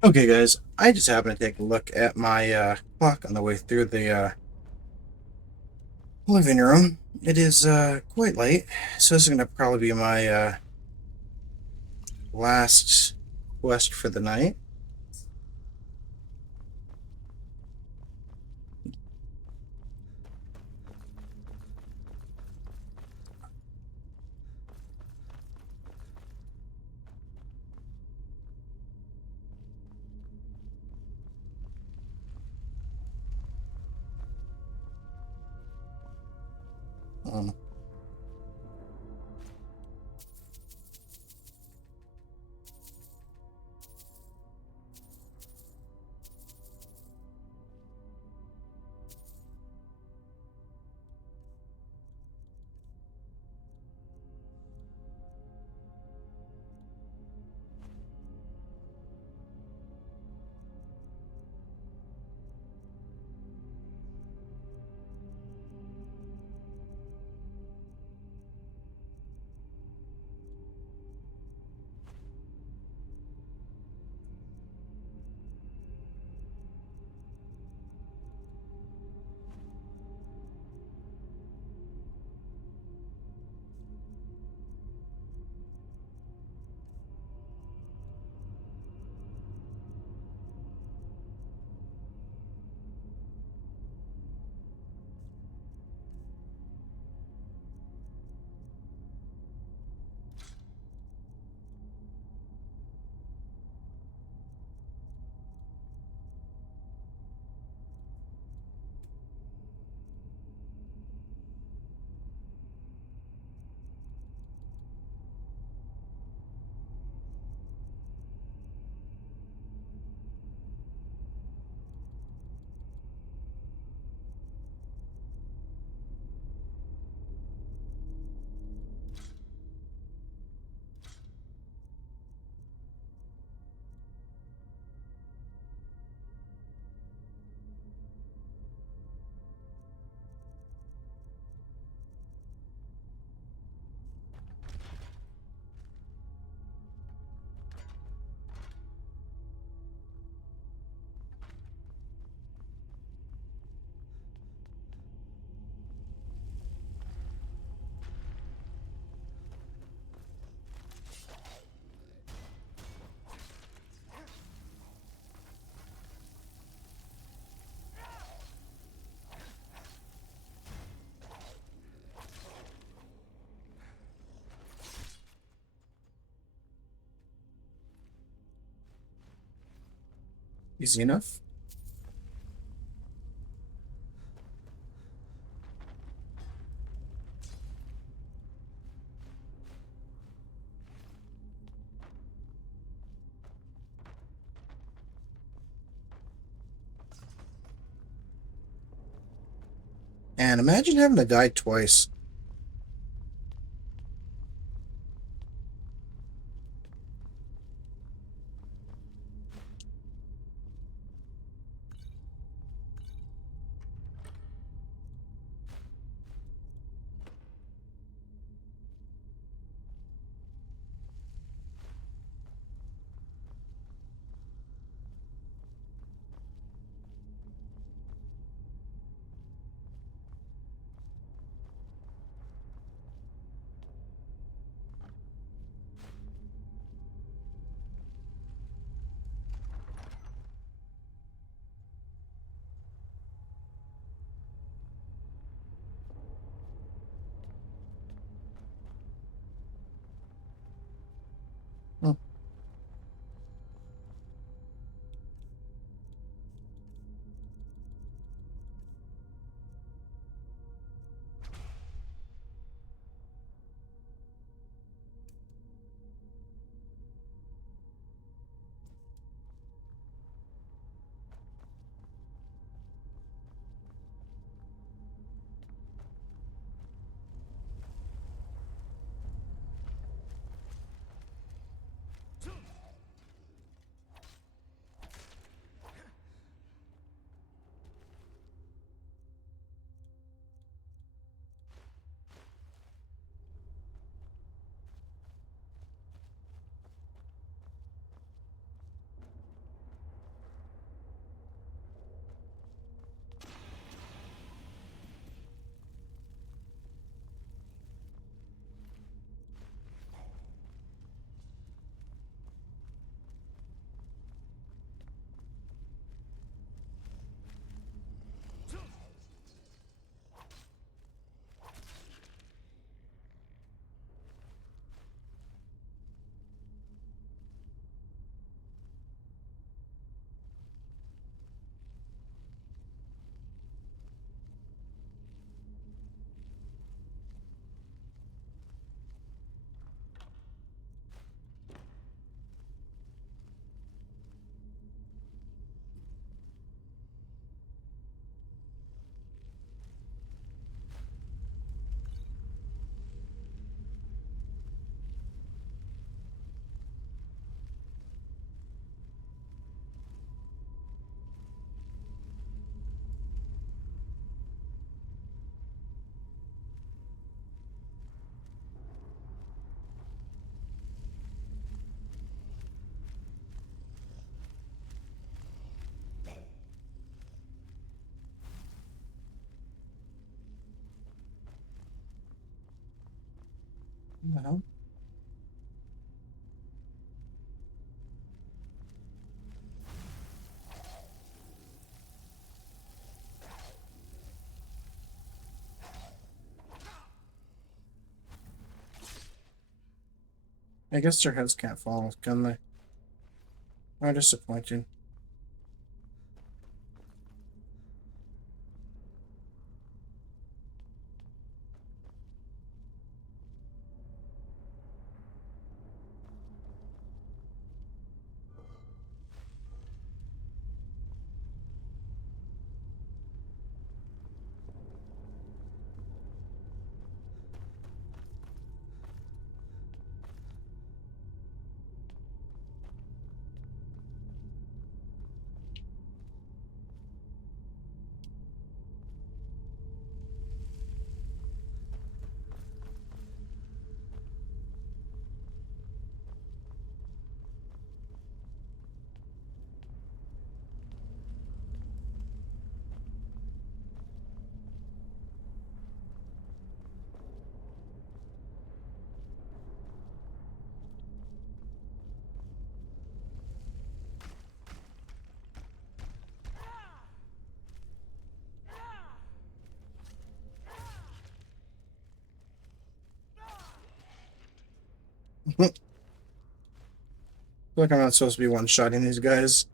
Okay, guys, I just happened to take a look at my clock on the way through the living room. It is quite late, so this is going to probably be my last quest for the night. Um, easy enough. And imagine having to die twice. What the hell? I guess their heads can't fall off, can they? How disappointing. I feel like I'm not supposed to be one-shotting these guys.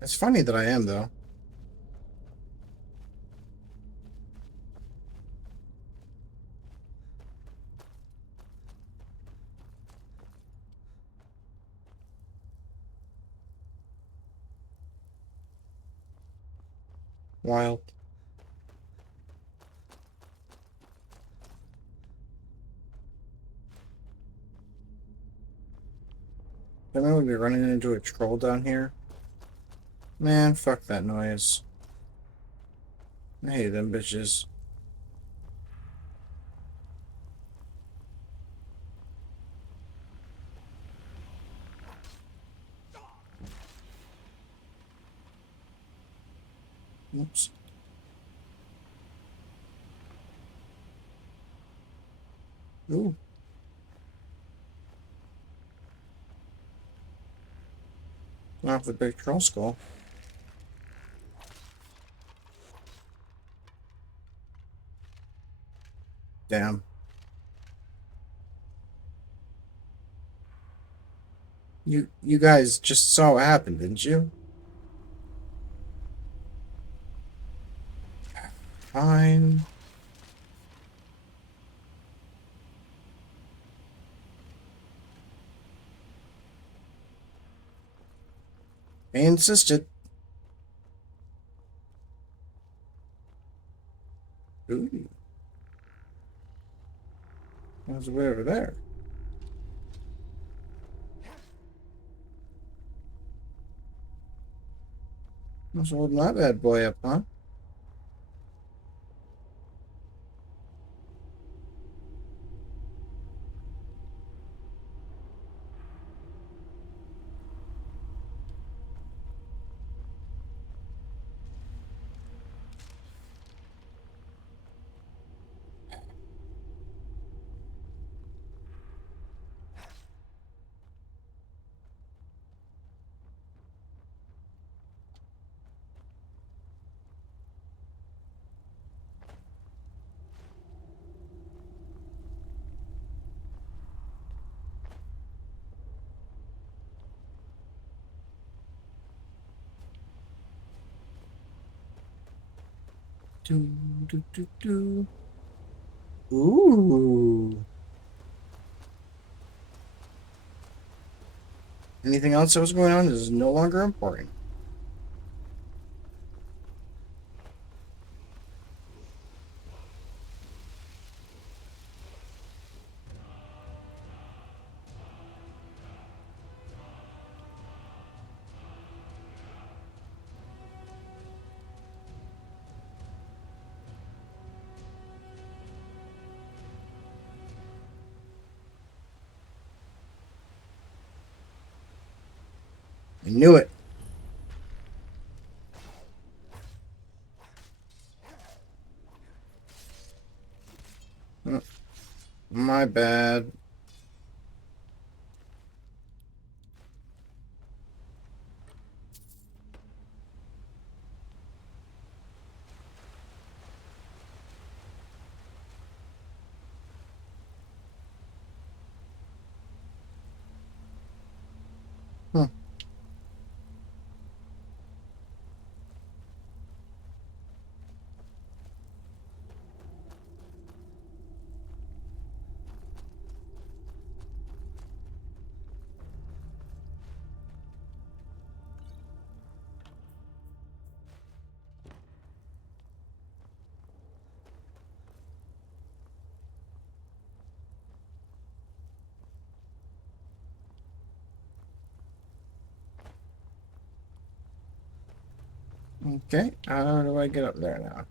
It's funny that I am, though. Wild. Then I would be running into a troll down here. Man, fuck that noise. I hate them bitches. Oops. Ooh. Off the big troll skull. Damn. You guys just saw what happened, didn't you? Fine. I insisted. Ooh. There's a way over there. I was holding that bad boy up, huh? Do, do, do, do. Ooh. Anything else that was going on is no longer important. knew it. Oh, my bad. Huh. Okay, how do I get up there now?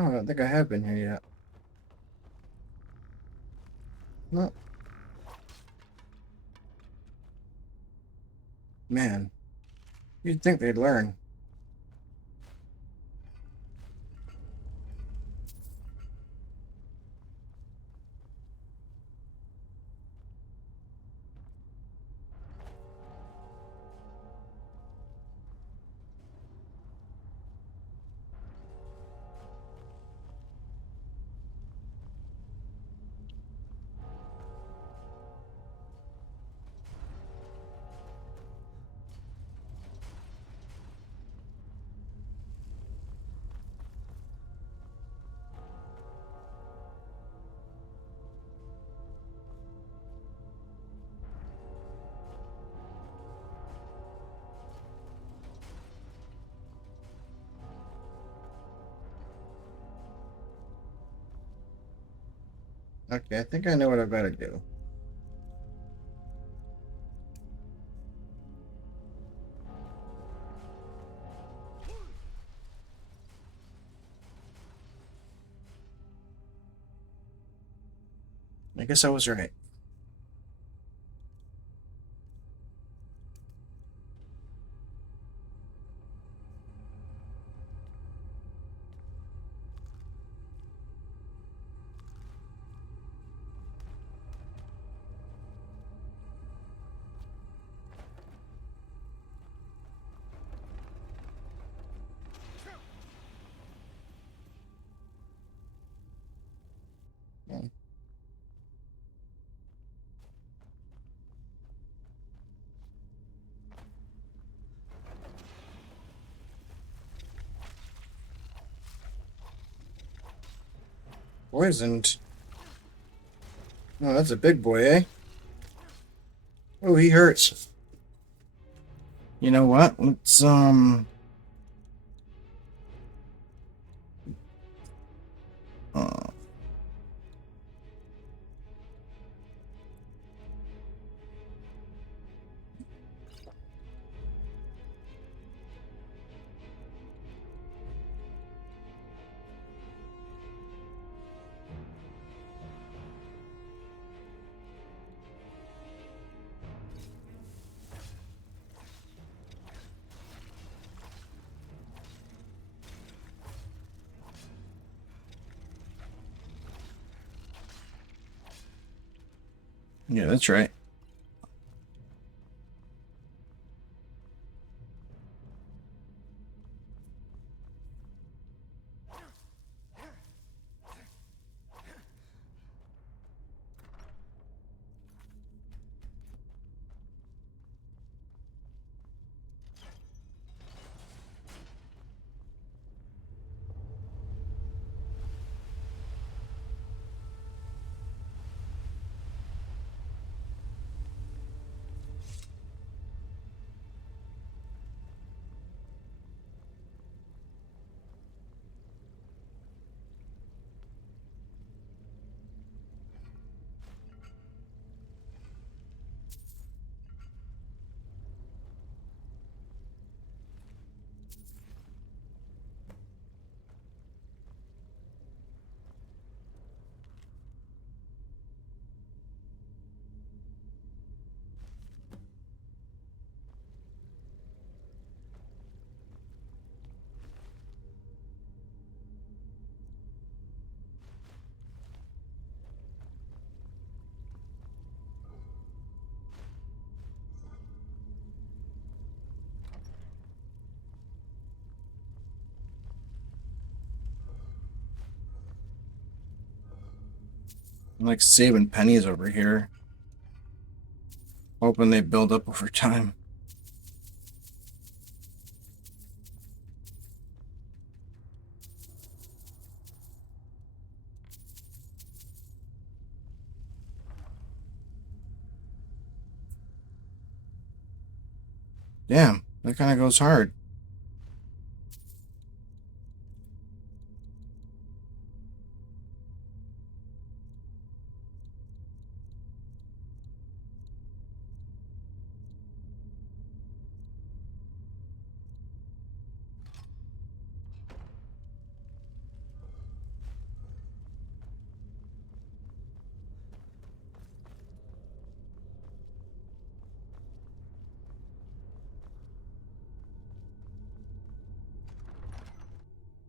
Oh, I don't think I have been here yet. No. Man, you'd think they'd learn. Okay, I think I know what I've got to do. I guess I was right. Hmm. Poisoned. Oh, that's a big boy, eh? Oh, he hurts. You know what? Let's, uh, yeah, that's right. I'm like saving pennies over here. Hoping they build up over time. Damn, that kind of goes hard.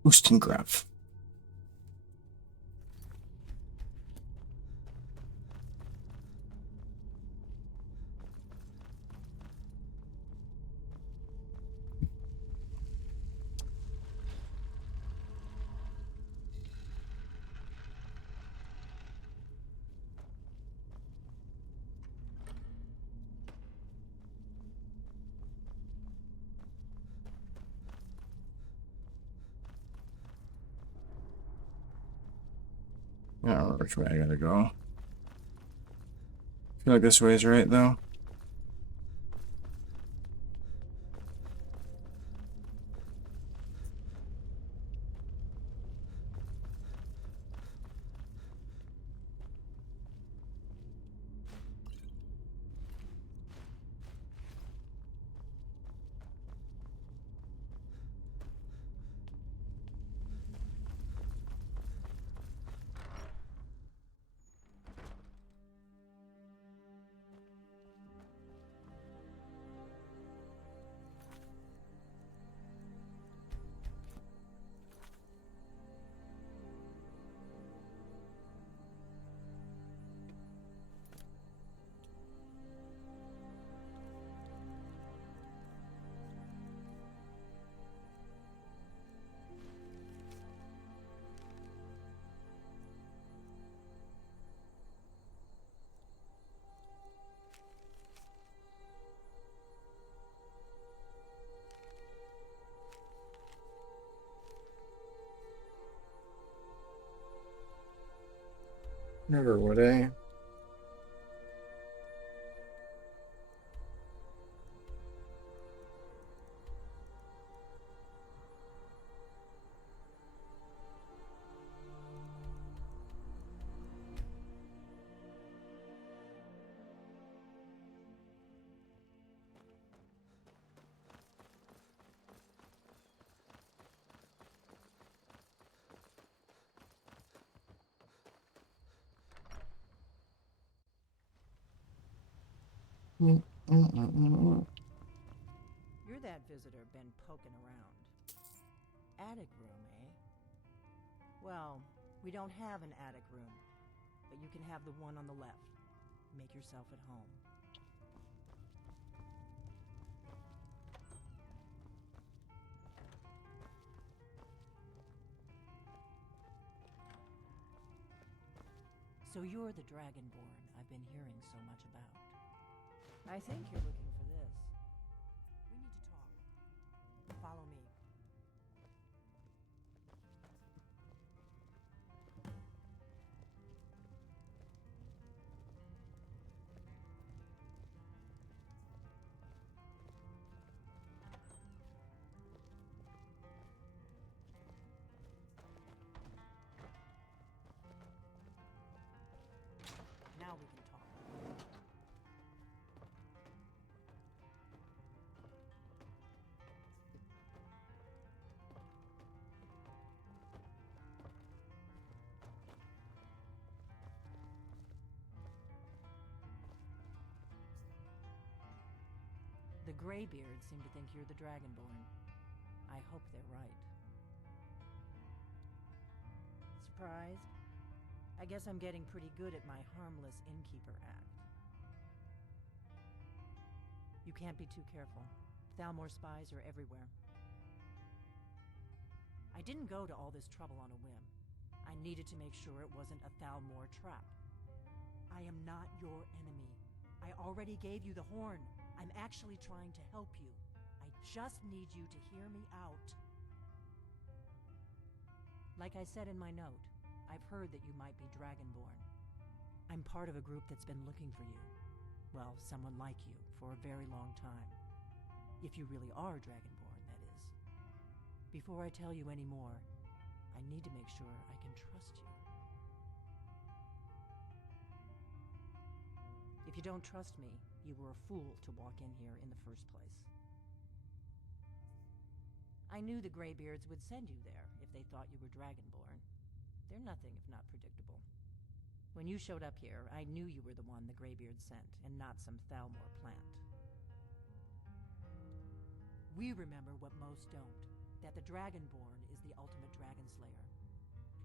Ustengraf. I don't remember which way I gotta go. I feel like this way is right, though. Never would, eh? You're that visitor been poking around. Attic room, eh? Well, we don't have an attic room, but you can have the one on the left. Make yourself at home. So you're the Dragonborn I've been hearing so much about. I think you're looking for this. We need to talk. Follow me. Now we can talk. The Greybeards seem to think you're the Dragonborn. I hope they're right. Surprised? I guess I'm getting pretty good at my harmless innkeeper act. You can't be too careful. Thalmor spies are everywhere. I didn't go to all this trouble on a whim. I needed to make sure it wasn't a Thalmor trap. I am not your enemy. I already gave you the horn. I'm actually trying to help you. I just need you to hear me out. Like I said in my note, I've heard that you might be Dragonborn. I'm part of a group that's been looking for you. Well, someone like you, for a very long time. If you really are Dragonborn, that is. Before I tell you any more, I need to make sure I can trust you. If you don't trust me, you were a fool to walk in here in the first place. I knew the Greybeards would send you there if they thought you were Dragonborn. They're nothing if not predictable. When you showed up here, I knew you were the one the Greybeards sent, and not some Thalmor plant. We remember what most don't, that the Dragonborn is the ultimate dragon slayer.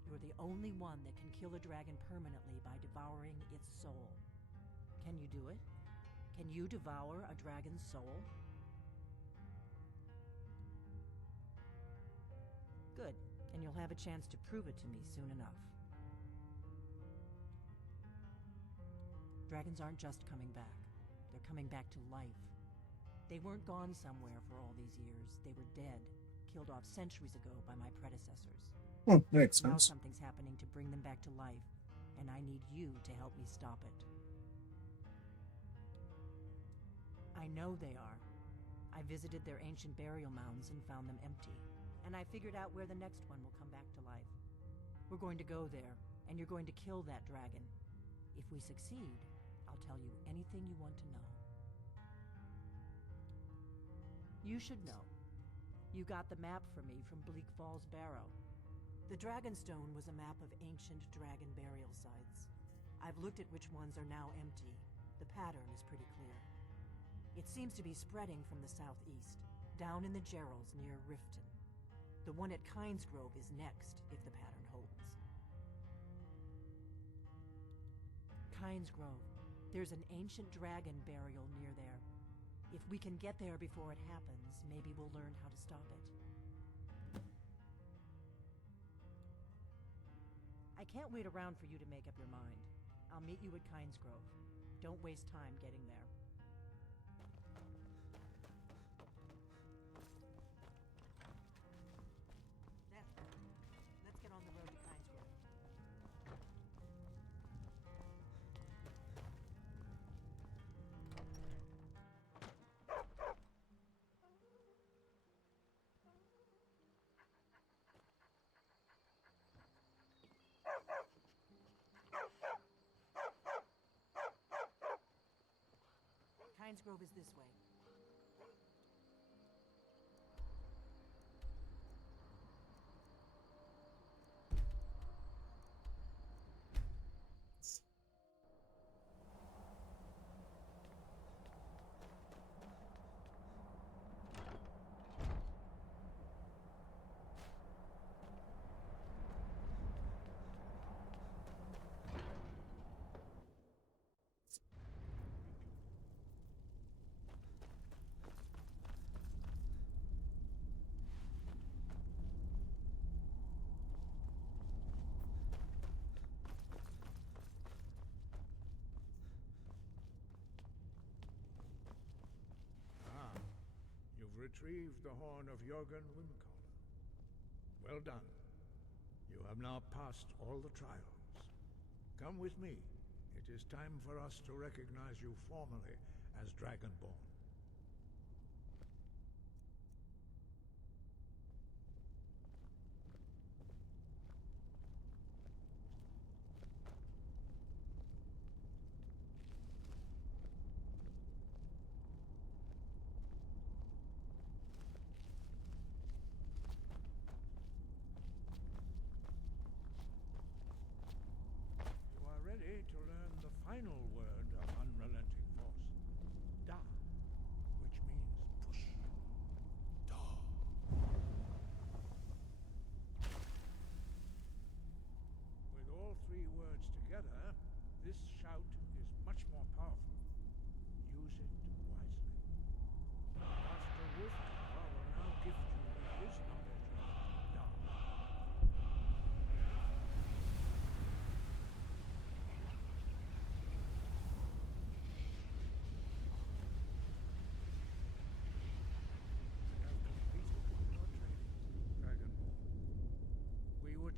You're the only one that can kill a dragon permanently by devouring its soul. Can you do it? Can you devour a dragon's soul? Good, and you'll have a chance to prove it to me soon enough. Dragons aren't just coming back. They're coming back to life. They weren't gone somewhere for all these years. They were dead, killed off centuries ago by my predecessors. Makes Now sense. something's happening to bring them back to life, and I need you to help me stop it. I know they are. I visited their ancient burial mounds and found them empty, and I figured out where the next one will come back to life. We're going to go there, and you're going to kill that dragon. If we succeed, I'll tell you anything you want to know. You should know. You got the map for me from Bleak Falls Barrow. The Dragonstone was a map of ancient dragon burial sites. I've looked at which ones are now empty. The pattern is pretty clear. It seems to be spreading from the southeast, down in the Gerals near Riften. The one at Kynesgrove is next, if the pattern holds. Kynesgrove. There's an ancient dragon burial near there. If we can get there before it happens, maybe we'll learn how to stop it. I can't wait around for you to make up your mind. I'll meet you at Kynesgrove. Don't waste time getting there. Let's get on the road to Kynesgrove. Kynesgrove is this way. You've retrieved the horn of Jörgen Wimcaller. Well done. You have now passed all the trials. Come with me. It is time for us to recognize you formally as Dragonborn. You are ready to learn the final word of unrelenting force. Da, which means push. Da. With all three words together, this shout is much more powerful. Use it wisely. Master Wolfgar will now gift you with his knowledge of Da.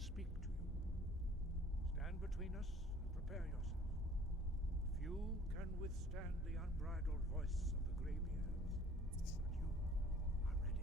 speak to you. Stand between us and prepare yourself. Few can withstand the unbridled voice of the Greybeards, but you are ready.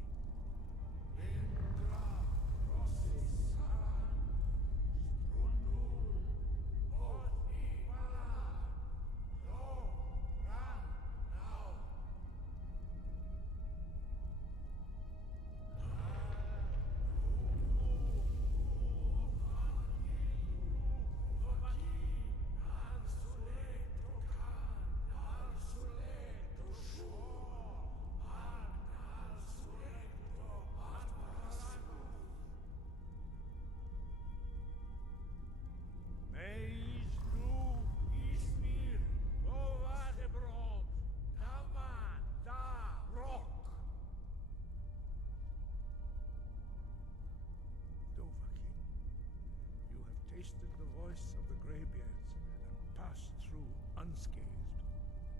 You have tasted the voice of the Greybeards and passed through unscathed.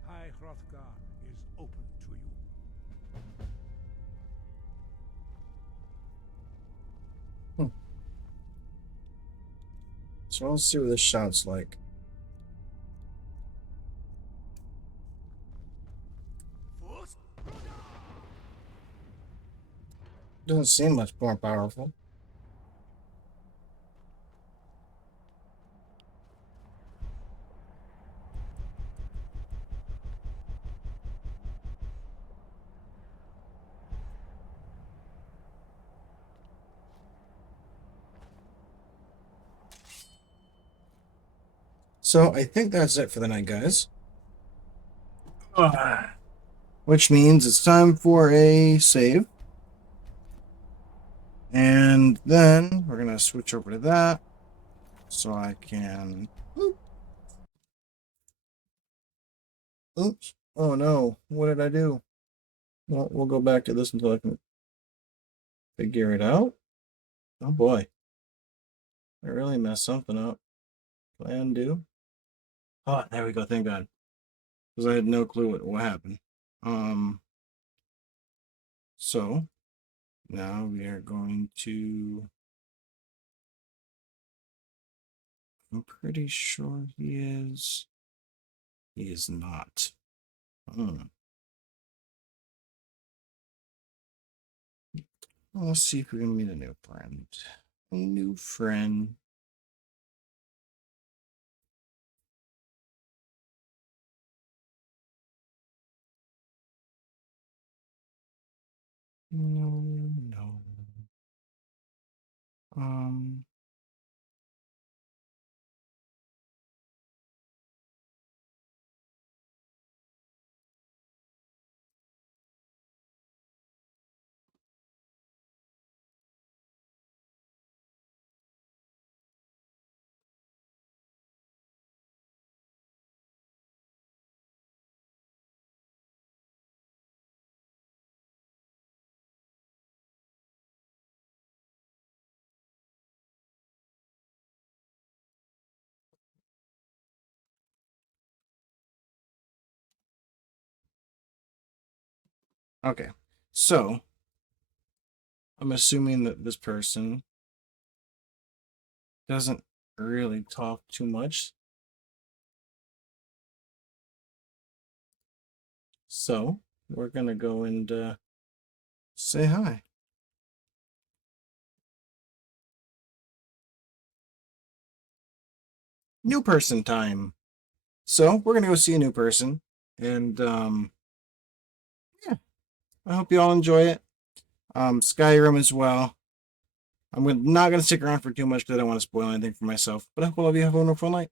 High Hrothgar is open to you. So let's see what this sounds like. Doesn't seem much more powerful. So I think that's it for the night, guys. Which means it's time for a save. And then we're going to switch over to that so I can... Oops. Oh no. What did I do? Well, we'll go back to this until I can figure it out. Oh boy. I really messed something up. Can I undo? Oh, there we go. Thank God. Because I had no clue what happened. So now we are going to... I'm pretty sure he is. He is not. Let's see if we can meet a new friend. A new friend. No. Okay, so I'm assuming that this person doesn't really talk too much. So we're gonna go and say hi. New person time. So we're gonna go see a new person, and yeah, I hope you all enjoy it. Skyrim as well. I'm not gonna stick around for too much because I don't want to spoil anything for myself. But I hope all of you have a wonderful night.